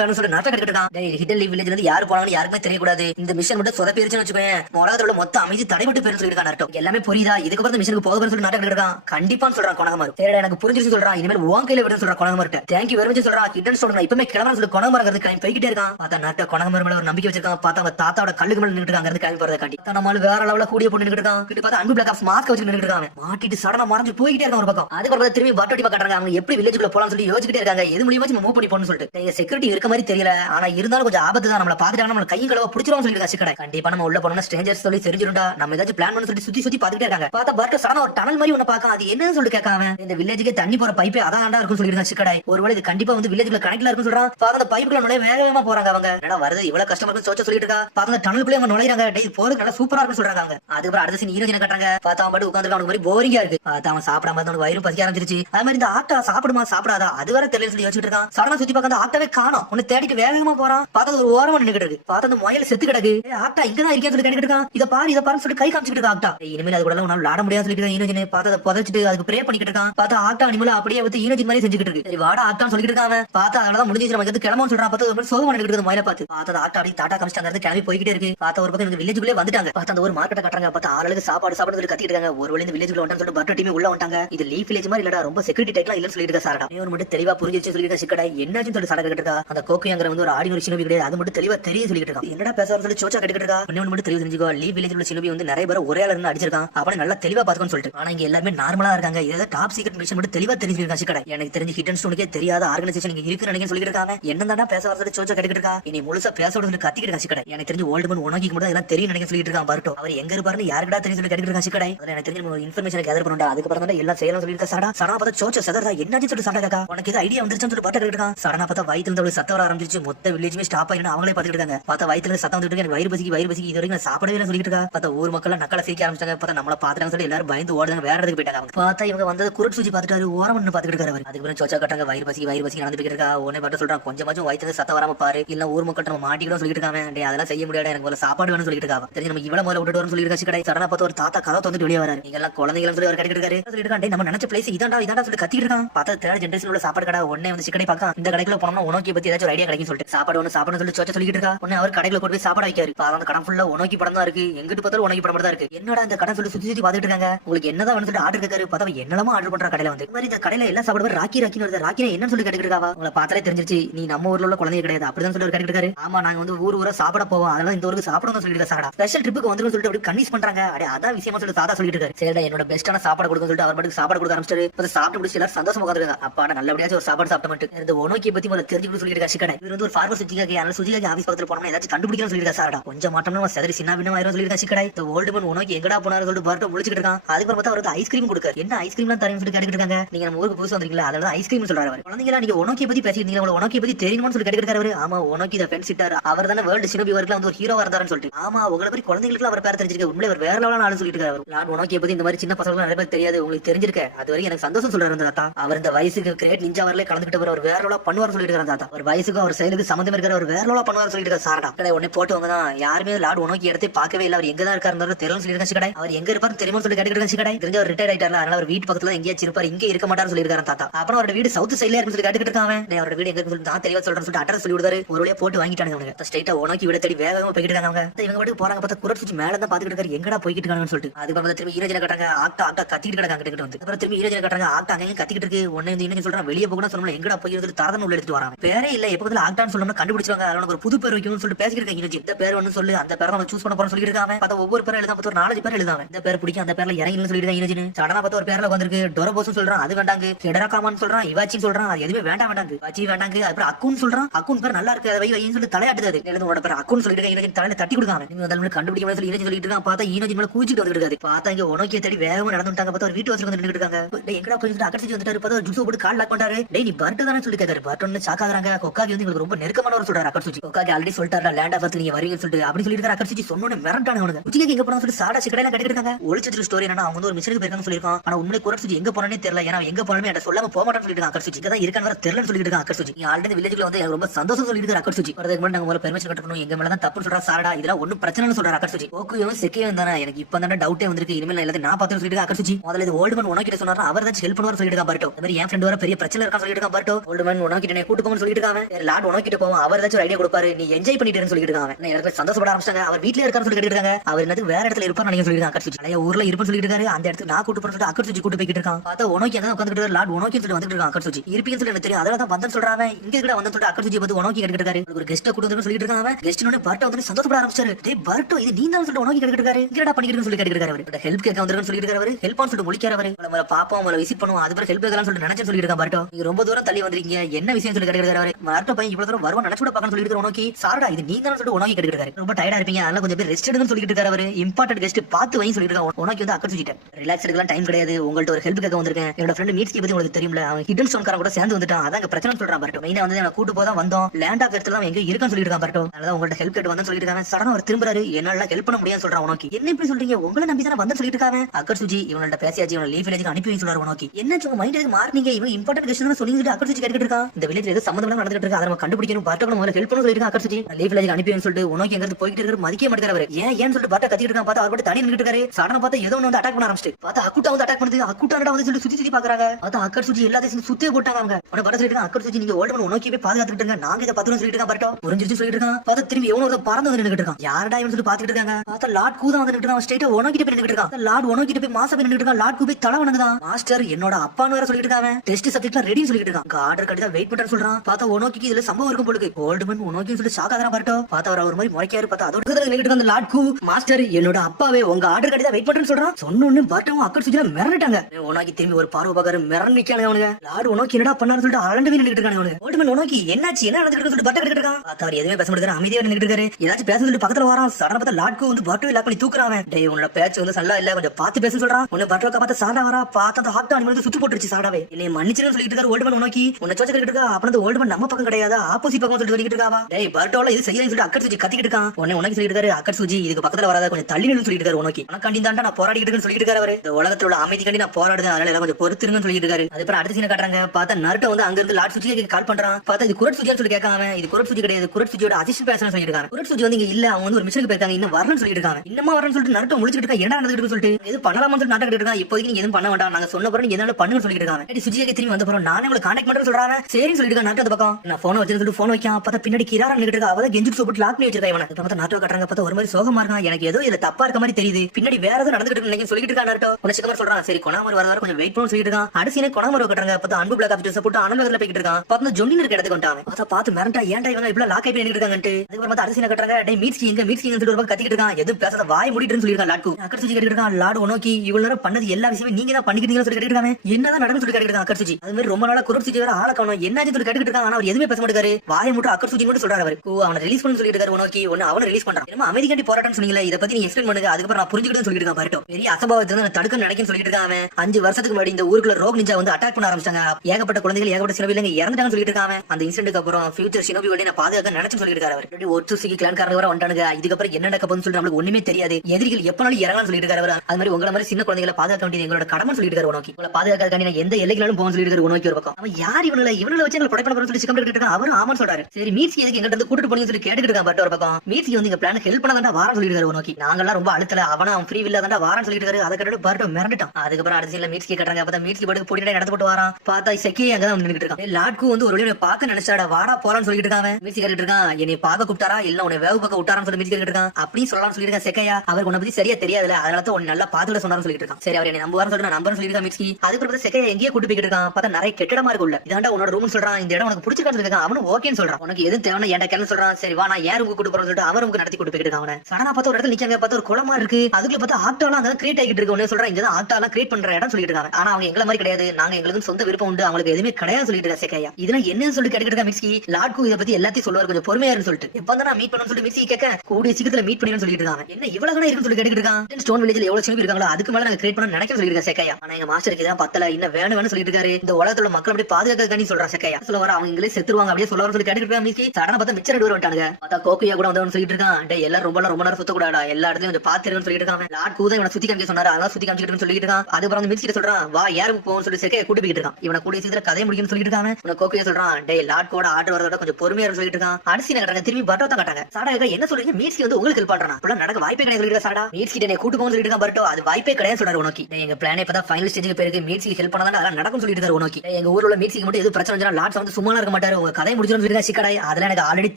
வேணும்னு சொல்லி நாட்டை கட்டுக்கிட்டான். ஹிடன் லீவ் வில்லேஜ்ல இருந்து யாரு போனாலும் யாருக்குமே தெரியக்கூடாது. இந்த மிஷன் மட்டும் சொதப்பிருச்சுன்னு வச்சுக்கோங்க உலகத்தோட மொத்த அமைதி தடைபட்டு பேரு சொல்லிருக்கான் அர்த்தம். எல்லாமே புரியுதா? இதுக்கப்புறம் மிஷனுக்கு போக சொல்லி நாட்டை கட்டுக்கிட்டான். கண்டிப்பான்னு சொல்றான் கொனகமாரு. சரி எனக்கு புரிஞ்சிருச்சு சொல்றான். இனிமேல் உன் கையில விடுன்னு சொல்றான் கொனகமார்ட்ட. தேங்க்யூ வெரி மச் சொல்றான். ஹிடன் சொல்றான் இப்பமே கிளம்புற சொல்லி கொனகமாரு கிளம்பி போய்கிட்டே இருக்கான். பார்த்தா நாட்டை கொனகமாரு மேல ஒரு நம்பிக்கை வச்சிருக்கான். பார்த்தா அவன் தாத்தாவோட கல்லுக்கு மேல நின்னுட்டு இருக்காங்க கிளம்பி போறதை காட்டி. நம்மளால வேற லெவல கூடிய பொண்ணு நின்னுட்டு இருக்கான். கிட்ட பார்த்தா அன்பு பிளாக் ஆஃப் மாஸ்க் வச்சு நின்னுட்டு இருக்காங்க. மாட்டிட்டு சடனா மறைஞ்சு போய்கிட்டே இருக்கான் ஒரு பக்கம். அதுக்கப்புறம் திரும்பி பட்டோட்டி காட்டுறாங்க. அவங்க எப்படி வில்லேஜ்க்குள்ள போலாம் சொல்லி யோசிச்சுட்டே இருக்காங்க. எது மூலியமா மூவ் பண்ணி போன்னு சொல்லிட்டு செக்யூரிட்டி இருக்க மாதிரி தெரியல. ஆனா இருந்தாலும் கொஞ்சம் ஆபத்து தான். நம்மள பாத்துட்டாங்க நம்ம கையும் கலவ புடிச்சிரும் சொல்லிருக்கா சிக்கடை. கண்டிப்பா நம்ம உள்ள போனோம்னா ஸ்ட்ரேஞ்சர்ஸ் சொல்லி தெரிஞ்சிருந்தா நம்ம ஏதாச்சும் பிளான் பண்ணி சொல்லி சுத்தி பாத்துட்டே இருக்காங்க. பார்த்தா பர்ட் சடனா ஒரு டனல் மாதிரி ஒண்ணு பாக்க அது என்னன்னு சொல்லிட்டு கேட்காம இந்த வில்லேஜுக்கு தண்ணி போற பைப்பே அதான் இருக்கும் சொல்லிருக்கா சிக்கடை. ஒருவேளை இது கண்டிப்பா வந்து வில்லேஜ்ல கனெக்ட்ல இருக்குன்னு சொல்றான். பார்த்தா அந்த பைப்புக்குள்ள நுழைய வேகமா போறாங்க அவங்க. என்னடா வருது இவ்வளவு கஷ்டமா சோச்ச சொல்லிட்டு இருக்கா. பார்த்தா அந்த டனலுக்குள்ளே அவங்க நுழைறாங்க. டேய் போறது நல்லா சூப்பரா இருக்குன்னு சொல்றாங்க. அதுக்கப்புறம் அடுத்த சீன் ஹீரோஜினை காட்டுறாங்க. பார்த்தா அவன் பாட்டு உட்கார்ந்து அவனுக்கு மாதிரி போரிங்கா இருக்கு. பார்த்தா அவன் சாப்பிடாம அவனுக்கு வயிறு பசிக்க ஆரம்பிச்சிருச்சு. அது மாதிரி இந்த ஆட்டா சாப்பிடுமா சாப்பிடாதா அது வேற தெரியல சொல்லி யோசிச்சுட்டு இருக்கான். சடனா சுத்தி பார்க்க அந்த ஆட்டாவே காணோம். உன்னை தேடிட்டு வேகமா போறான். பார்த்தா ஒரு ஓரமா நின்னுட்டு இருக்கு. பார்த்தா அந்த முயல் செத்து கிடக்கு. ஆட்டா இங்கதான் இருக்கேன்னு சொல்லி கேட்டுட்டு இருக்கான். இத பாரு சொல்லி கை காமிச்சிட்டு இருக்கா ஆட்டா. இனிமேல் அது கூட உன்னால விளாட முடியாது சொல்லிட்டு ஹீரோஜினை பார்த்தா அதை புதைச்சிட்டு அதுக்கு ப்ரே பண்ணிட்டு இருக்கான். பார்த்தா ஆட்டா இனிமேல் அப்படியே வந்து ஹீரோஜின் மாதிரி செஞ்சுட்டு இருக்கு. சரி வாடா ஆட்டான்னு சொல்லிட்டு இருக்காங்க. பார்த்தா அதனால முடிஞ்சு நம்ம கிளம்பும் சொல்றான். பார்த்தா ஒரு சோகம் பண்ணிட்டு முயல பார்த்து பார்த்தா ஆட்டா அப்படி டாட்டா காமிச்சிட்டாங்க. கிளம்பி போய்கிட்டே இருக்கு. பார்த்தா ஒரு பக்கம் வில்லேஜுக்குள்ளே வந்துட்டாங்க. பார்த்தா அந்த ஒரு மார்க்கெட்டை காட்டுறாங்க. பார்த்தா ஆளுக்கு சாப்பாடு சொல்லி கத்திட்டு இருக்காங்க. ஒரு வேளை இந்த வில்லேஜ்ல வந்து சொல்லிட்டு பர்ட் டீமே உள்ள வந்துட்டாங்க. இது லீஃப் வில்லேஜ் மாதிரி இல்லடா ரொம்ப செக்யூரிட்டி டைட்லாம் இல்லன்னு சொல்லிட்டு இருக்கா சாரடா. இவன் மட்டும் தெளிவா புரிஞ்சிச்சு சொல்லிட்டு சிக்கடை என்னாச்சுன்னு சொல்லி சடை கேட்டுருக்கா. அந்த கோக்கியாங்கிற வந்து ஒரு ஆடினரி சினோபி கிடையாது. அது மட்டும் தெளிவா தெரியும் சொல்லிட்டு இருக்கான். என்னடா பேசுறாரு சொல்லி சோச்சா கேட்டுட்டு இருக்கா. இன்னொன்னு மட்டும் தெளிவு தெரிஞ்சுக்கோ லீஃப் வில்லேஜ் உள்ள சினோபி வந்து நிறைய பேர் ஒரே ஆள இருந்து அடிச்சிருக்கான். அவனை நல்லா தெளிவா பாத்துக்கன்னு சொல்லிட்டு. ஆனா இங்க எல்லாருமே நார்மலா இருக்காங்க. ஏதாவது டாப் சீக்ரெட் மிஷன் மட்டும் தெளிவா தெரிஞ்சிருக்கா சிக்கடை. எனக்கு தெரிஞ்சு ஹிடன் ஸ்டோனுக்கே தெரியாத ஆர்கனைசேஷன் இங்க இருக்குன்னு நினைக்க சொல்லிட்டு இருக்காங்க. என்னடா பேச வரது சோச்சா கேட்டுட்டு இருக்கா. இனி முழுசா பேச சொல்லி கத்திக்கிட்டு இருக்கா சிக்கடை. எனக்கு தெரிஞ்சு ஓல்டு மன் உனக்கு மட்டும் அதெல்லாம் தெரியும் நினைக்க சொல்லிட்டு இருக்கான் பர்ட்டோ. அவர் எங்க இருப்பாருன்னு யாருக்கடா தெரியும் சொல்லி கேட்டுட்டு இருக்கா சிக்கடை. அதுல எனக்கு தெரிஞ்சு இன்ஃபர்மேஷன் கேதர் பண்ணா. அதுக்கப்புறம் தான் எல்லாம் செய்யலாம் சொல்லிட்டு சடா சடா பார்த்தா சோச்சா சதறா என்னாச்சு சொல்லிட்டு சடா கேட்கா. உனக்கு இது ஐடியா வந்துருச்சுன்னு சொல்லி பர்ட்டோ கேட்டுருக்கான். சடனா பார்த்தா வயித்துல இருந்து சத்தம் வர ஆரம்பிச்சு. மொத்த வில்லேஜுமே ஸ்டாப் ஆயிடும் அவங்களே பாத்துட்டு இருக்காங்க. பார்த்தா வயித்துல சத்தம் வந்துட்டு எனக்கு வயிறு பசிக்கு இது வரைக்கும் சாப்பிடவே இல்லை சொல்லிட்டு இருக்கா. பார்த்தா ஊர் மக்கள் நக்கலை சிரிக்க ஆரம்பிச்சாங்க. பார்த்தா நம்மள பாத்துறாங்க சொல்லி எல்லாரும் பயந்து ஓடுறாங்க. வேற இடத்துக்கு போயிட்டாங்க. அவங்க பார்த்தா இவங்க வந்து குருட் சூச்சி பாத்துட்டாரு ஓரம் பாத்துட்டு இருக்காரு. அதுக்கப்புறம் சோச்சா கட்டாங்க வயிறு பசி நடந்து போயிட்டு இருக்கா. உடனே பட்டு சொல்றான் கொஞ்சமாச்சும் வயித்துல சத்தம் வராம பாரு இல்ல ஊர் மக்கள் நம்ம மாட்டிக்கிடும் சொல்லிட்டு இருக்காங்க. அதெல்லாம் செய்ய முடியாது எனக்கு ஒரு சாப்பாடு வேணும் சொல்லிட்டு இருக்காங்க. தெரிஞ்சு நம்ம இவ்வளவு முதல்ல விட்டுட்டு வரும் சொல்லிட்டு கடை. சடனா பார்த்து ஒரு தாத்தா கதை வந்துட்டு வெளியே வராரு. நீங்க எல்லாம் குழந்தைகள் சொல்லி அவர் கிடைக்கிட்டு இருக்காரு சொல்லிட்டு இருக்கான். நம்ம நினைச்ச பிளேஸ் இதாண்டா சொல்லி கத்திட்டு இருக்கான். பார்த்தா தேர்ட் ஜெனரேஷன் உள்ள சாப்பாடு கடை. உடனே வந்து சிக்கடை பார்க்க இந்த கடைக்குள்ள போனோம்னா உனக்கு பத்தி ஏதாச்சும் ஐடியா கிடைக்கும் சொல்லிட்டு சாப்பாடு ஒன்று சாப்பாடு சொல்லி சோச்சா சொல்லிட்டு இருக்கா. உடனே அவர் கடைக்குள்ள கொண்டு போய் சாப்பாடு வைக்காரு. அந்த கடை ஃபுல்லா உனக்கு படம் தான் இருக்கு. எங்கிட்டு பார்த்தாலும் உனக்கு படம் தான் இருக்கு. என்னடா இந்த கடை சொல்லி சுத்தி பாத்துட்டு இருக்காங்க. உங்களுக்கு என்னதான் வந்து ஆர்டர் கேட்காரு. பார்த்தா என்னெல்லாம ஆர்டர் பண்ற கடையில வந்து இந்த மாதிரி இந்த கடையில எல்லாம் சாப்பிடுவாரு. ராக்கின்னு வருது. ராக்கினா என்னன்னு சொல்லி கேட்டுட்டு இருக்காவா. உங்களை பார்த்தாலே தெரிஞ்சிருச்சு நீ நம்ம ஊர்ல உள்ள குழந்தை கிடையாது அப்படிதான் சொல்லி கேட்டுட்டு இருக்காரு. ஆமா நாங்க வந்து ஊரா சாப்பிட போவோம் அதனால இந்த ஊருக்கு சாப்பிடணும் சொல்லிட்டு சாடா ஸ்பெஷல் ட்ரிப்புக்கு வந்து சொல்லிட்டு அப்படி கன்வின்ஸ் பண்றாங்க. அதான் விஷயமா சொல்லி தாத்தா சொல்லிட்டு இருக்காரு. சரிடா என்னோட பெஸ்டான சாப்பாடு கொடுக்க சொல்லிட்டு அவர் மட்டும் சாப்பாடு கொடுக்க ஆரம்பிச்சாரு. சாப்பிட்டு முடிச்சு எல்லாரும் சந்தோஷமா உட்காந்துருக்காங்க. அப்பா நல்லபடியாச்சும் ஒரு சாப்பாடு சாப்பிட்டு இந்த உனக்கி பத்தி முதல்ல தெரிஞ்சுக்கணும் சொல்லிட்டு இருக்கா சிக்கடை. இவர் வந்து ஒரு ஃபார்மர் சுஜிகாக்கு அதனால சுஜிகாக்கு ஆஃபீஸ் பக்கத்துல போனோம்னா ஏதாச்சும் கண்டுபிடிக்கணும் சொல்லிட்டு சாரடா. கொஞ்சம் மாட்டோம்னா செதறி சின்ன பின்னம் ஆயிரும் சொல்லிட்டு சிக்கடை. இந்த ஓல்டு மன் உனக்கு எங்கடா போனாரு சொல்லிட்டு பர்ட்டோ முழிச்சிட்டு இருக்கான். அதுக்கப்புறம் பார்த்தா அவருக்கு ஐஸ்கிரீம் கொடுக்காரு. என்ன ஐஸ்கிரீம்லாம் தரேன்னு சொல்லி கேட்டுட்டு இருக்காங்க. நீங்க நம்ம ஊருக்கு புதுசு வந்தீங்களா அதனால ஐஸ்கிரீம் சொல்றாரு. அவர் குழந்தைங்களா நீங்க உனக்கி பத்தி பேசிட்டு உனக்கி பத்தி தெரியுமான்னு சொல்லி கேட்டுட்டு இருக்காரு. ஆமா உனக்கு இத ஃப்ரெண்ட் சிட்டார் அவர் தானே வேர்ல்டு சினோபி வரைக்கும் வந்து ஒரு ஹீரோ வரதாருன்னு சொல்லிட்டு. ஆமா உங்களை பத்தி குழந்தைங்களுக்கு அவர் பேர் தெரிஞ்சிருக்கு. உண்மையிலே அவர் வேற லெவலான ஆளு சொல்லிட்டு இருக்காரு. நான் உனக்கு பத்தி இந்த மாதிரி சின்ன பசங்க நிறைய பேர் தெரியாது உங்களுக்கு தெரிஞ்சிருக்க அது வரைக்கும் எனக்கு சந்தோஷம் சொல்றாரு அந்த தாத்தா. அவர் இந்த வயசுக்கு கிரேட் நிஞ்சா வரல கலந்துட்டு அவர் வேற லெவலா பண்ணுவார் சொல்லிட்டு இருக்காரு தாத்தா. அவர் வயசுக்கு அவர் செயலுக்கு சம்பந்தம் இருக்கிற அவர் வேற லெவலா பண்ணுவார் சொல்லிட்டு இருக்காரு சாரடா. கடை உடனே போட்டவங்க தான் யாருமே லார்டு உனக்கு இடத்தை பார்க்கவே இல்லை. அவர் எங்க தான் இருக்காரு தெரியும் சொல்லிட்டு கடை. அவர் எங்க இருப்பாரு தெரியுமா சொல்லி கேட்டுக்கிட்டு கடை. தெரிஞ்ச அவர் ரிட்டையர் ஆயிட்டாரு அதனால அவர் வீட்டு பக்கத்துல எங்கேயாச்சும் இருப்பாரு இங்க இருக்க மாட்டாரு சொல்லிருக்காரு தாத்தா. அப்புறம் அவரோட வீடு சவுத் சைட்ல இருக்கு சொல்லி கேட்டுக்கிட்டு இருக்காங்க. அவரோட வீடு எங்க சொல்லி நான் தெளிவா சொல்றேன் சொல்லிட்டு அட்ரஸ் சொல்லி விடுறாரு. ஒரு வழியா போட்டு வாங்கிட்டாங்க. ஸ்ட்ரைட்டா உனக்கு விட தேடி வேகமா போய்கிட்டு இருக்காங்க. இவங்க மட்டும் போறாங்க பார்த்தா குரட் சுச்சி மேல தான் பாத்துக்கிட்டு இருக்காரு. எங்கடா போய்கிட்டு இருக்காங்கன்னு சொல்லிட்டு. அதுக்கப்புறம் திரும்பி ஈரஜன கட்டாங்க. ஆக்டா கத்திக்கிட்டு கிடக்காங்க கிட்ட வந்து. அப்புறம் திரும்பி ஈரஜன கட்டாங்க. ஆக்டா அங்கேயும் கத்திக்கிட்டு இருக்கு. ஒன்னு இன்னும் சொல்றான் வெளியே போகணும் சொல்லணும் எங்கடா போய் தரதன் உள்ள எடுத்துட்டு வராங்க. பேரே இல்ல எப்ப பதில் ஆக்டான்னு சொல்லணும் கண்டுபிடிச்சாங்க. அதனால ஒரு புது பேர் வைக்கணும்னு சொல்லிட்டு பேசிக்கிட்டு இருக்காங்க. இந்த பேர் ஒன்னு சொல்லு அந்த பேரை நம்ம சூஸ் பண்ண போறோம் சொல்லிட்டு இருக்காங்க. பார்த்தா ஒவ்வொரு பேரும் எழுதாம ஒரு 4 பேர் எழுதாங்க. இந்த பேர் பிடிக்கும் அந்த பேர்ல இறங்கணும்னு சொல்லிட்டு இருக்காங்க. சடனா பார்த்து ஒரு பேர்ல வந்திருக்கு டொரபோஸ் சொல்றான் அது வேண்டாங்க. கெடராகாமான்னு சொல்றான் இவாச்சின்னு சொல்றான் அது எதுவுமே வேண்டாம் வாச்சி வேண்டாங்க. அப்புறம் அக்குன்னு சொல்றான் அக்குன் பேர் நல்லா இருக்கு அதை வைன்னு சொல்லி தலையாட்டுது. உன்னோட பேர் அக்குன்னு சொல்லிட்டு இருக்காங்க. தலையில தட்டி கொடுக்காங்க. நீங்க வந்து கண்டுபிடிக்க சொல்லி ஈனஜி சொல்லிட்டு இருக்கான். பார்த்தா ஈனஜி மேல கூச்சிட்டு வந்துட்டு இருக்காது. பார்த்தா இங்க உனக்கே தேடி வேகமா நடந்துட்டாங்க. பார்த்தா ஒரு வீட்டு வச்சு வந்து இருக்காங்க. எங்கடா போய் அக்கடிச்சு வந்துட்டாரு. பார்த்தா ஜூஸ் போட்டு கால் லாக் பண்றாரு. டேய் நீ பர்ட் தானே சொல்லி கேட்காரு. பர்ட்னு சாக்காதறாங்க. கொக்காகி வந்து உங்களுக்கு ரொம்ப நெருக்கமானவர் சொல்றாரு அக்கடிச்சு. கொக்காகி ஆல்ரெடி சொல்லிட்டாரா லேண்ட் ஆஃப் நீங்க வரீங்கன்னு சொல்லிட்டு அப்படி சொல்லிட்டு இருக்காரு. அக்கடிச்சு சொன்னோட மிரண்டானே அவனுக்கு. உச்சிக்கு எங்க போறான்னு சொல்லி சாடா சிக்கடையில கட்டிட்டு இருக்காங்க. ஒளிச்சத்துல ஸ்டோரி என்னன்னா அவங்க வந்து ஒரு மிஷனுக்கு போயிருக்கான்னு சொல்லிருக்கான். ஆனா உண்மையிலே குரட்சுச்சி எங்க போறானே தெரியல. ஏன்னா எங்க போனாலுமே என்கிட்ட சொல்லாம போக மாட்டான்னு சொல்லிட்டு இருக்கான். அக்கடிச்சு தான் இருக்கான்னு வர தெரியலன்னு சொல்லிட்டு இருக்கான். அக்கடிச்சு நீ ஆல்ரெடி வில்லேஜ்ல வந்து எனக்கு ரொம்ப சந்தோஷம் சொல்லிட்டு இருக்காரு. அக்கடிச்சு வரதுக்கு முன்னாடி நாங்க முதல்ல பெர்மிஷன் கட்டணும் எங்க மேல தான் தப்புன்னு சொல்றா சாடா. இதெல்லாம் ஒன்னும் பிரச்சனைன்னு சொல்றாரு. அக்கடிச்சு ஓகேவும் செக்கையும் தானே எனக்கு இப்ப தானே டவுட்டே வந்திருக்கு. இனிமேல் எல்லாத்தையும் நான் பார்த்தேன்னு சொல்லிட்டு அக்கடிச்சு முதல்ல இது ஓல்டு மன் உனக்கிட்ட சொன்னாரு அவர் தான் ஹெல்ப் பண்ணுவார் சொல்லிட்டு இருக்கா. பர்ட்டோ இந்த மாதிரி என் ஃப்ரெண்ட் வர பெரிய பிரச்சனை இருக்கா சொல்லிட்டு இருக்கான் பர்ட்டோ. ஓல்டுமேன் உனக்கிட்ட கூட்டு போங்கன்னு சொல்லிட்டு இருக்காங்க. லார்ட் உனக்கிட்ட போவோம், அவர் ஏதாச்சும் ஒரு ஐடியா கொடுப்பாரு, நீ என்ஜாய் பண்ணிட்டு சொல்லிட்டு இருக்காங்க. எனக்கு சந்தோஷப்பட ஆரம்பிச்சாங்க. அவர் வீட்லயே இருக்காரு சொல்லி கேட்டு இருக்காங்க. அவர் என்னது வேற இடத்துல இருப்பாரு நீங்க சொல்லிருக்காங்க. அக்கர்சுஜி நிறைய ஊர்ல இருப்பான்னு சொல்லிட்டு இருக்காரு. அந்த இடத்துக்கு நான் கூட்டு போறேன்னு சொல்லிட்டு அக்கர்சுஜி கூட்டு போய்கிட்டு இருக்கான். பார்த்தா உனக்கு எங்க உட்காந்துட்டு லார்ட் உனக்கு சொல்லி வந்துட்டு இருக்கான். அக்கர்சுஜி இருப்பீங்கன்னு சொல்லி எனக்கு தெரியும், அதனால தான் வந்தேன்னு சொல்றாங்க. இங்க கூட வந்து சொல்லிட்டு அக்கர்சுஜி வந்து உனக்கு கேட்டு இருக்காரு. ஒரு கெஸ்ட் கூட்டு வந்து சொல்லிட்டு இருக்காங்க. கெஸ்ட் உடனே பர்ட்டோ வந்து சந்தோஷப்பட ஆரம்பிச்சாரு. டேய் பர்ட்டோ, இது நீ தான் சொல்லிட்டு உனக்கு கேட்டு இருக்காரு. என்னடா பண்ணிக்கிறேன்னு சொல்லி கேட்டு இருக்காரு. அவர் ஹெல்ப் கேட்க வந்திருக்கேன்னு சொல்லிட்டு இருக்காரு. ஹெல்ப் பண்ண சொல்லிட்டு முழிக்கிறாரு. நம்மள பாப்போம், நம்மள விசிட் பண்ணுவோம், அதுக்கு ஹெல்ப் கேட்கலாம்னு சொல்லிட்டு நினைச்சு சொல்லிட்டு இருக்கான். பர்ட்டோ நீங்க ரொம்ப தூரம் தள்ளி வந்திருக்கீங்க, என்ன விஷயம் சொல்லி கேட்டு இருக்காரு. பர்ட்டோ பையன் இவ்வளவு தூரம் வருவான் நினைச்சு கூட பார்க்கணும்னு சொல்லிட்டு உனக்கு சாரடா, இது நீ தான் சொல்லிட்டு உனக்கு கேட்டு இருக்காரு. ரொம்ப டயர்டா இருப்பீங்க, அதனால கொஞ்சம் பேர் ரெஸ்ட் எடுங்கன்னு சொல்லிட்டு இருக்காரு. அவர் இம்பார்ட்டன்ட் கெஸ்ட் பார்த்து வைன்னு சொல்லிட்டு இருக்கான். உனக்கு வந்து அக்கர்சுஜிட்ட ரிலாக்ஸ் எடுக்கலாம் டைம் கிடையாது, உங்கள்ட்ட ஒரு ஹெல்ப் கேட்க வந்திருக்கேன். என்னோட ஃப்ரெண்ட் மீட்ஸ்கி பத்தி உங்களுக்கு தெரியும்ல, அவன் ஹிடன் ஸ்டோன் காரன் கூட சேர்ந்து வந்துட்டான். அதான் பிரச்சனை சொல்றான். பர்ட்டோ மெயினா வந்து நான் கூட்டு போதான் வந்தோம், லேண்ட் ஆஃப் எர்த்ல எங்க இருக்கான்னு சொல்லிட்டு இருக்கான். பர்ட்டோ அதனால உங்கள்ட்ட ஹெல்ப் கேட்டு வந்து சொல்லிட்டு இருக்காங்க. சடனா அவர் திரும்புறாரு. என்னால ஹெல்ப் பண்ண முடியாது சொல்றான். உனக்கு என்ன இப்படி சொல்றீங்க, உங்களை நம்பி தானே வந்து சொல்லிட்டு இருக்காங்க. அக்கர்சுஜி இவனோட பேசியாச்சு, இவன லீஃப் வில்லேஜ்க்கு அனுப்பி வைன்னு சொல்றாரு. உனக்கு என்ன உங்க மைண்ட் எதுக்கு மாறினீங்க, இவன் இம்பார்ட்டன்ட் கெஸ்ட் சொல்லிட்டு அக்கர்சுஜி கேட்டுட்டு இருக்கான். இந்த வில்லேஜ்ல ஏதோ சம்பந்தம் நடந்துட்டு இருக்கு, அதை நம்ம கண்டுபிடிக்கணும். பர்ட்டோ முதல்ல ஹெல்ப் பண்ண சொல்லிட்டு அக்கர்சுஜி லீஃப் வில்லேஜ்க்கு அனுப்பி வைன்னு சொல்லிட்டு உனக்கு எங்க போயிட்டு இருக்காரு. மதிக்க மாட்டேங்கிறாரு. ஏன் சொல்லிட்டு பர்ட்டோ கத்திட்டு இருக்கான். பார்த்தா அவர் தனி நின்னுட்டு இருக்காரு. சடனா பார்த்தா ஏதோ ஒன்னு வந்து அட்டாக் பண்ண ஆரம்பிச்சிட்டு பார்த்தா அக்குட்டா வந்து அட்டாக் பண்ணுது. அக்குட்டானடா வந்து சொல்லிட்டு சுத்தி பாக்குறாங்க. பார்த்தா அக்கர்சுஜி எல்லாத்தையும் சுத்தே போட்டாங்க. அவங்க உடனே பர்ட்டோ சொல்லிட்டு அக்கர்சுஜி நீங்க ஓல்டுமேன் உனக்கு போய் பாதுகாத்துட்டு இருங்க, நாங்க இதை பத்திரம் சொல்லிட்டு இருக்கான். பர்ட்டோ புரிஞ்சிருச்சு சொல்லிட்டு இருக்கான். பார்த்தா திரும்பி எவனோ ஒரு பறந்து வந்து நின்னுட்டு இருக்கான். யாரடா இவன் சொல்லி பாத்துட்டு இருக்காங்க. பார்த்தா லார்ட் கூதான் வந்து நின்னுட்டு இருக்கான். ஸ்ட்ரைட்டா உனக்கிட்ட போய் நின்னுட்டு இருக்கான். லார்ட் உனக்கிட்ட போய் மாசா போய் நின்னுட்டு இருக்கான். லார்ட் போய் தலை வணங்குதான். மாஸ்டர் என்னோட அப்பான்னு வேற சொல்லிட்டு இருக்காங்க. டெஸ்ட் சப்ஜெக்ட்லாம் ரெடின்னு சொல்லிட்டு இருக்கான். ஆர்டர் கட்டி தான் வெயிட் பண்றேன்னு சொல்றான். பார்த்தா உனக்கு இதுல சம்பவம் இருக்கும் போலுக்கு. ஓல்டுமேன் உனக்கு சொல்லி ஷாக் ஆகறான். பர்ட்டோ பார்த்தா அவர் ஒரு மாதிரி முறைக்காரு. பார்த்தா அதோட நின்னுட்டு இருக்கான். லார்ட் கூ மாஸ்டர் என்னோட அப்பாவே உங்க ஆர்டர் கட்டி தான் வெயிட் பண்றேன்னு சொல்றான். சொன்னோன்னு பர்ட்டோ அக்கர்சுஜில மிரண்டுட்டாங்க. உனக்கு திரும்பி ஒரு பார்வை பார்க்கற மிரண்டு நிக்கானே. அவனுங்க லார்ட் உனக்கு என்னடா பண்ணாரு சொல்லிட்டு அரண்டவே நின்னுட்டு இருக்கானே. அவனுங்க ஓல்டுமேன் உனக்கு என்னாச்சு, என்ன நடந்துட்டு சொல்லிட்டு பர்ட்டோ கிட்ட இருக்கான். பார்த்தா அவர் எதுவுமே பேச மாட்டேங்கிறாரு, அமைதியா நின்னுட்டு இருக்காரு. ஏதாச்சும் பேச சொல்லிட்டு பக்கத்துல வரான். சடனா பார்த்தா லார்ட் கூ வந்து பர்ட்டோ லாக் பண்ணி தூக்குறான். டேய் உன்னோட பேச்சு வந்து நல்லா இல்ல, கொஞ்சம் பார்த்து பேச சொல்றான். உன்னை பர்ட்டோக்க பார்த்து சாடா வரா. பார்த்தா அந்த ஹாட் அனிமல் சுத்து போட்டுருச்சு சாடாவே. என்னை மன்னிச்சிருன்னு சொல்லிட்டு இருக்காரு. ஓல்டுமேன் உனக்கு உன்னை சோச்ச கிட்ட இருக்கா. அப்ப அந்த ஓல்டுமேன் நம்ம பக்கம் கிடையாது, ஆப்போசிட் பக்கம் சொல்லிட்டு வந்துட்டு இருக்காவா. டேய் பர்ட்டோல இது செய்யறேன்னு சொல்லிட்டு அக்கர்சுஜி கத்திக்கிட்டு இருக்கான். உனக்கு சொல்லிட்டு இருக்காரு. அக்கர்சுஜி இதுக்கு பக்கத்துல வராத, கொஞ்சம் தள்ளி நின்னு சொல்லிட்டு இருக்காரு. உனக்கு உனக்காண்டி தாண்டா நான் போராடிட்டு இருக்கேன்னு சொல்லிட்டு இருக்காரு. அவரு இந்த உலகத்துல உள்ள அமைதிக்காண்டி நான் போராடுறேன், அதனால எல்லாம் கொஞ்சம் பொறுத்துருங்கன்னு சொல்லிட்டு இருக்காரு. அதுக்கப்புறம் அடுத்த சீனை காட்டுறாங்க. பார்த்தா நருட்டோ வந்து அங்க இருந்து லார்ட் சுஜிக்கு கால் பண்றான். பார்த்தா இது குரட் சுஜின்னு சொல்லி கேட்காம, இது குரட் சுஜி கிடையாது, குரட் சுஜியோட அசிஸ்டன்ட் பேசணும்னு சொல்லிட்டு இருக்காங்க. குரட் சுஜி வந்து இங்க இல்ல, அவங்க வந்து ஒரு மிஷனுக்கு போயிருக்காங்க, இன்னும் வரணும்னு சொல்லிட்டு இருக்காங்க. இன்னமா வரணும்னு சொல்லிட்டு நருட்டோ முழிச்சிட்டு இருக்கா. என்ன நடந்துட்டு சொல்லிட்டு எது பண்ணலாம்னு சொல்லிட்டு நாட்டக்கிட்டு இருக்கான். இப்போதைக்கு நீங்க எதுவும் பண்ண வேண்டாம், நாங்க சொன்ன பிறகு நீங்க எதனால பண்ணுன்னு சொல்லிட்டு இருக்காங்க. சுஜிக்கு திரும்பி வந்த பிறகு நானே உங்களுக்கு கான்டாக்ட் பண்றேன்னு சொல்றாங்க. சரின்னு சொல்லிட்டு இருக்காங்க. நாட்டு அந்த பக்கம் நான் போன் வச்சு சொல்லிட்டு போன் வைக்கான். பார்த்தா பின்னாடி கிராரா நின்னுட்டு இருக்கா. அவதான் கெஞ்சிட்டு சோப்பிட்டு லாக் பண்ணி வச்சிருக்கா. இவனை பார்த்தா நாட்டோ கட்டுறாங்க. பார்த்தா ஒரு மாதிரி சோகமா இருக்கான். எனக்கு ஏதோ இதுல தப்பா இருக்க மாதிரி தெரியுது, பின்னாடி வேற ஏதோ நடந்துட்டு இருக்கு சொல்லிட்டு இருக்கா. நாட்டோ உன சிக்கமா சொல்றான். சரி கொனாமர் வர கொஞ்சம் வெயிட் பண்ணு சொல்லிட்டு இருக்கான். அடுத்த கொனாமர் கட்டுறாங்க. பார்த்தா அன்பு பிளாக் ஆஃபீஸ் போட்டு அனல் போயிட்டு இருக்கான். பார்த்தா ஜொண்டின் இருக்க இடத்துக்கு வந்துட்டாங்க. பார்த்தா பார்த்து மிரண்டா ஏன்டா இவங்க இப்படி லாக் ஆகி நின்னுட்டு இருக்காங்கன்ட்டு. அதுக்கப்புறம் பார்த்தா அடுத்த கட்டுறாங்க. டேய் மீட்ஸ்கி எங்க சொல்லிட்டு ஒரு கத்திக்கிட்டு இருக்கான். எதுவும் பேசாத வாய் மூடிட்டுன்னு சொல்லிருக்கான். லாட்கு அக்கர்சுஜி கேட்டு இருக்கான். லார்ட் உனக்கு இவ்வளவு நேரம் பண்ணது எல்லா விஷயமே நீங்க தான் பண்ணிக்கிட்டீங்கன்னு சொல்லி கேட்டு இருக்காங்க. என்னதான் நடந்து சொல்லி கேட்டு இருக்கான் அக்கர்சுஜி. அது மாதிரி ரொம்ப நாளா குரட் சுஜி வேற ஆள காணோம், என்னாச்சு சொல்லி கேட்டுட்டு இருக்காங்க. ஆனா அவர் எதுவுமே பேச மாட்டாரு. வாயை மட்டும் அக்கர்சுஜி மட்டும் சொல்றாரு. அவர் அவனை ரிலீஸ் பண்ணு சொல்லிட்டு இருக்காரு. உனக்கு ஒன்னு அவனை ரிலீஸ் பண்றான். என்ன அமைதிக்காண்டி போராட்டம்னு சொன்னீங்களா, இதை பத்தி நீங்க எக்ஸ்பிளைன் பண்ணுங்க, அதுக்கப்புறம் நான் புரிஞ்சுக்கிட்டேன்னு சொல்லிட்டு இருக்கான். பர்ட்டோ பெரிய அசம்பாவத்தை நான் தடுக்க நினைக்கன்னு சொல்லிட்டு இருக்காங்க. 5 வருஷத்துக்கு முன்னாடி இந்த ஊருக்குள்ள ரோக் நிஞ்சா வந்து அட்டாக் பண்ண ஆரம்பிச்சாங்க. ஏகப்பட்ட குழந்தைகள் ஏகப்பட்ட சினோபி இல்லங்க இறந்துட்டாங்கன்னு சொல்லிட்டு இருக்காங்க. அந்த இன்சிடென்ட்க்கு அப்புறம் ஃபியூச்சர் சினோபி வேண்டி நான் பாதுகாக்க நினைச்சு சொல்லிட்டு இருக்காரு. அவர் ஒத்துசிக்கு கிளான் காரங்க வர வந்துட்டானுங்க. இதுக்கப்புறம் என்ன நடக்க போகுதுன்னு சொல்லிட்டு நம்மளுக்கு ஒண்ணுமே தெரியாது, எதிரிகள் எப்பனாலும் இறங்கலாம்னு சொல்லிட்டு இருக்காரு. அது மாதிரி உங்கள மாதிரி சின்ன குழந்தைகளை பாதுகாக்க வேண்டியது எங்களோட கடமை சொல்லிட்டு இருக்காரு. உனக்கு உங்களை பாதுகாக்காண்டி நான் எந்த எல்லைகளும் போக சொல்லிட்டு இருக்காரு. உனக்கு ஒரு பக்கம் அவன் யார் இவனுல வச்சு எங்களை ப்ரொடெக்ட் பண்ண சொல்லி சிக்கம் பண்ணிட்டு இருக்கான். அவரும் ஆமான்னு சொல்றாரு. சரி மீட்ஸ்கி எதுக்கு எங்கிட்ட இருந்து கூட்டிட்டு போனீங்கன்னு சொல்லி கேட்டுட்டு இருக்கான். பட் ஒரு பக்கம் மீட்ஸ்கி வந்து எங்க பிளான் ஹெல்ப் பண்ண தான் வாரம் சொல்லிட்டு இருக்காரு. உனக்கு நாங்கெல்லாம் ரொம்ப அழுத்தல, அவனா ஃப்ரீ வில்லா தான் வாரம் சொல்லிட்டு இருக்காரு. அதை கட்டு பர்ட்டோ மிரண்டுட்டான். அதுக்கப்புறம் அடுத்த சீன்ல மீட்ஸ்கி கட்டுறாங்க. அப்ப மீட்ஸ்கி படுத்து போட்டு நடந்து போட்டு வரான். பார்த்தா செக்கி அங்க தான் நின்னுட்டு இருக்கான். லாட்கு வந்து ஒரு வழியை பார்க்க நினைச்சாடா வாடா போறான்னு சொல்லிட்டு இருக்காங்க. மீட்ஸ்கி கேட்டுட்டு இருக்கான். என்னை பார்க்க கூப்பிட்டாரா இல்ல உன்னை வேவு பக்கம் விட்டாரான்னு சொல்லி மீட்ஸ்கி கேட்டு இருக்கான். அப்படி சொல்லலாம்னு சொல்லிட்டு இருக்கான். செக்கையா அவர் உன்னை பத்தி சரியா தெரியாதுல, அதனால தான் உன்னை நல்லா பாத்துட சொன்னாருன்னு சொல்லிட்டு இருக்கான். சரி அவர் என்ன நம்புவார்னு சொல்லிட்டு நான் நம்பர்னு சொல்லிட்டு மீட்ஸ்கி. அதுக்கப்புறம் செக்கையா எங்கேயே கூட்டு போயிட்டு இருக்கான். பார்த்தா நிறைய கெட்டடமா இருக்குல்ல, இதாண்டா உன்னோட ரூம் சொல்றான். இந்த இடம் உனக்கு பிடிச்சிருக்கான்னு சொல்லிருக்கான். அவனும் ஓகேன்னு சொல்றான். உனக்கு எதுவும் தேவையான ஏன்டா கேள்வி சொல்றான். சரி வா நான் ஏன் ரூமுக்கு கூட்டு போறேன்னு சொல்லிட்டு அவர் ரூமுக்கு நடத்தி கூட்டு போயிட்டு இருக்கான். அவனை சடனா பார்த்தா ஒரு இடத்துல நிக்காங்க. பார்த்தா ஒரு குளமா இருக்கு. அதுக்குள்ள பார்த்தா ஆக்டாலாம் அங்க கிரியேட் ஆகிட்டு இருக்கு. உடனே சொல்றான் இங்க தான் ஆக்டாலாம் கிரியேட் பண்ற இடம் சொல்லிட்டு இருக்காங்க. ஆனா அவங்க எங்களை மாதிரி கிடையாது, நாங்க எங்களுக்கு சொந்த விருப்பம் உண்டு, அவங்களுக்கு எதுவுமே கிடையாது சொல்லிட்டு இருக்கா. செக்கையா இதெல்லாம் என்னன்னு சொல்லி கேட்டுட்டு இருக்கா மீட்ஸ்கி. லாட்கு இதை பத்தி எல்லாத்தையும் சொல்லுவார், கொஞ்சம் பொறுமையா சொல்லிட்டு எப்ப வந்து நான் மீட் பண்ணணும்னு சொல்லி மீட்ஸ்கி கேட்க கூடிய சீக்கிரத்துல மீட் பண்ணணும்னு சொல்லிட்டு இருக்காங்க. என்ன இவ்வளவு கூட இருக்குன்னு சொல்லி கேட்டுட்டு இருக்கான். ஸ்டோன் வில்லேஜ்ல எவ்வளவு சினிமா இருக்காங்களோ அதுக்கு மேல நாங்க கிரியேட் பண்ண நினைக்க சொல்லிட்டு இருக்கா. செக்கையா ஆனா எங்க மாஸ்டருக்கு இதான் பத்தல, இன்னும் வேணும்னு சொல்லிட்டு இருக்காரு. இந்த உலகத்துல மக்கள் அப்படி பாதுகாக்க சொல்றா. செக்கையா சொல்ல வர அவங்க இங்கிலே செத்துருவாங்க அப்படியே சொல்ல சொல்லி கேட்டுட்டு இருக்கா. மீட்ஸ்கி சடனா பார்த்தா மிச்சர் ரெண்டு வந்துட்டாங்க. பார்த்தா கோக்கியா கூட வந்து சொல்லிட்டு இருக்கான். எல்லாம் ரொம்ப நேரம் சுத்த கூடாடா, எல்லா இடத்துலயும் கொஞ்சம் பாத்துருன்னு சொல்லிட்டு இருக்காங்க. லாட் கூதான் இவனை சுத்தி காமிக்க சொன்னாரு, அதான் சுத்தி காமிச்சிட்டு சொல்லிட்டு இருக்கான். அதுக்கப்புறம் மீட்ஸ்கி சொல்றான் வா யாரும் போன்னு சொல்லி செக்கையை கூட்டு போயிட்டு இருக்கான். இவனை கூடிய சீக்கிரம் கதையை முடிக்கும்னு சொல்லிட்டு இருக்காங்க. உன கோக்கியா சொல்றான் டே லாட் கூட ஆர்டர் வரதோட கொஞ்சம் பொறுமையா சொல்லிட்டு இருக்கான். அடிச்சு கட்டாங்க. திரும்பி பர்ட்டோ தான் கட்டாங்க. சாடா என்ன சொல்றீங்க, மீட்ஸ்கி வந்து உங்களுக்கு ஹெல்ப் பண்றானா, அப்பலாம் நடக்க வாய்ப்பே கிடையாது சொல்லிட்டு சாடா. மீட்ஸ்கி என்னை கூட்டு போன்னு சொல்லிட்டு இருக்கான். பர்ட்டோ அது வாய்ப்பே கிடையாது சொல்றாரு. உனக்கு எங்க பிளானே இப்பதான் ஃபைனல் ஸ்டேஜுக்கு போயிருக்கு, மீட்ஸ்கி ஹெல்ப் பண்ணாதான் அதெல்லாம் நடக்கும் சொல்லிட்டு இருக்காரு. உனக்கு எங்க ஊர்ல உள்ள மீட்சிக்கு மட்டும் எது பிரச்சனை வந்துச்சுன்னா லாட்ஸ் வந்து சும்மா இருக்க மாட்டாரு, உங்க கதை முடிச்சிடும் சொல்லிட்டு சிக்கடாய். அதெல்லாம் எனக்கு ஆல்ரெடி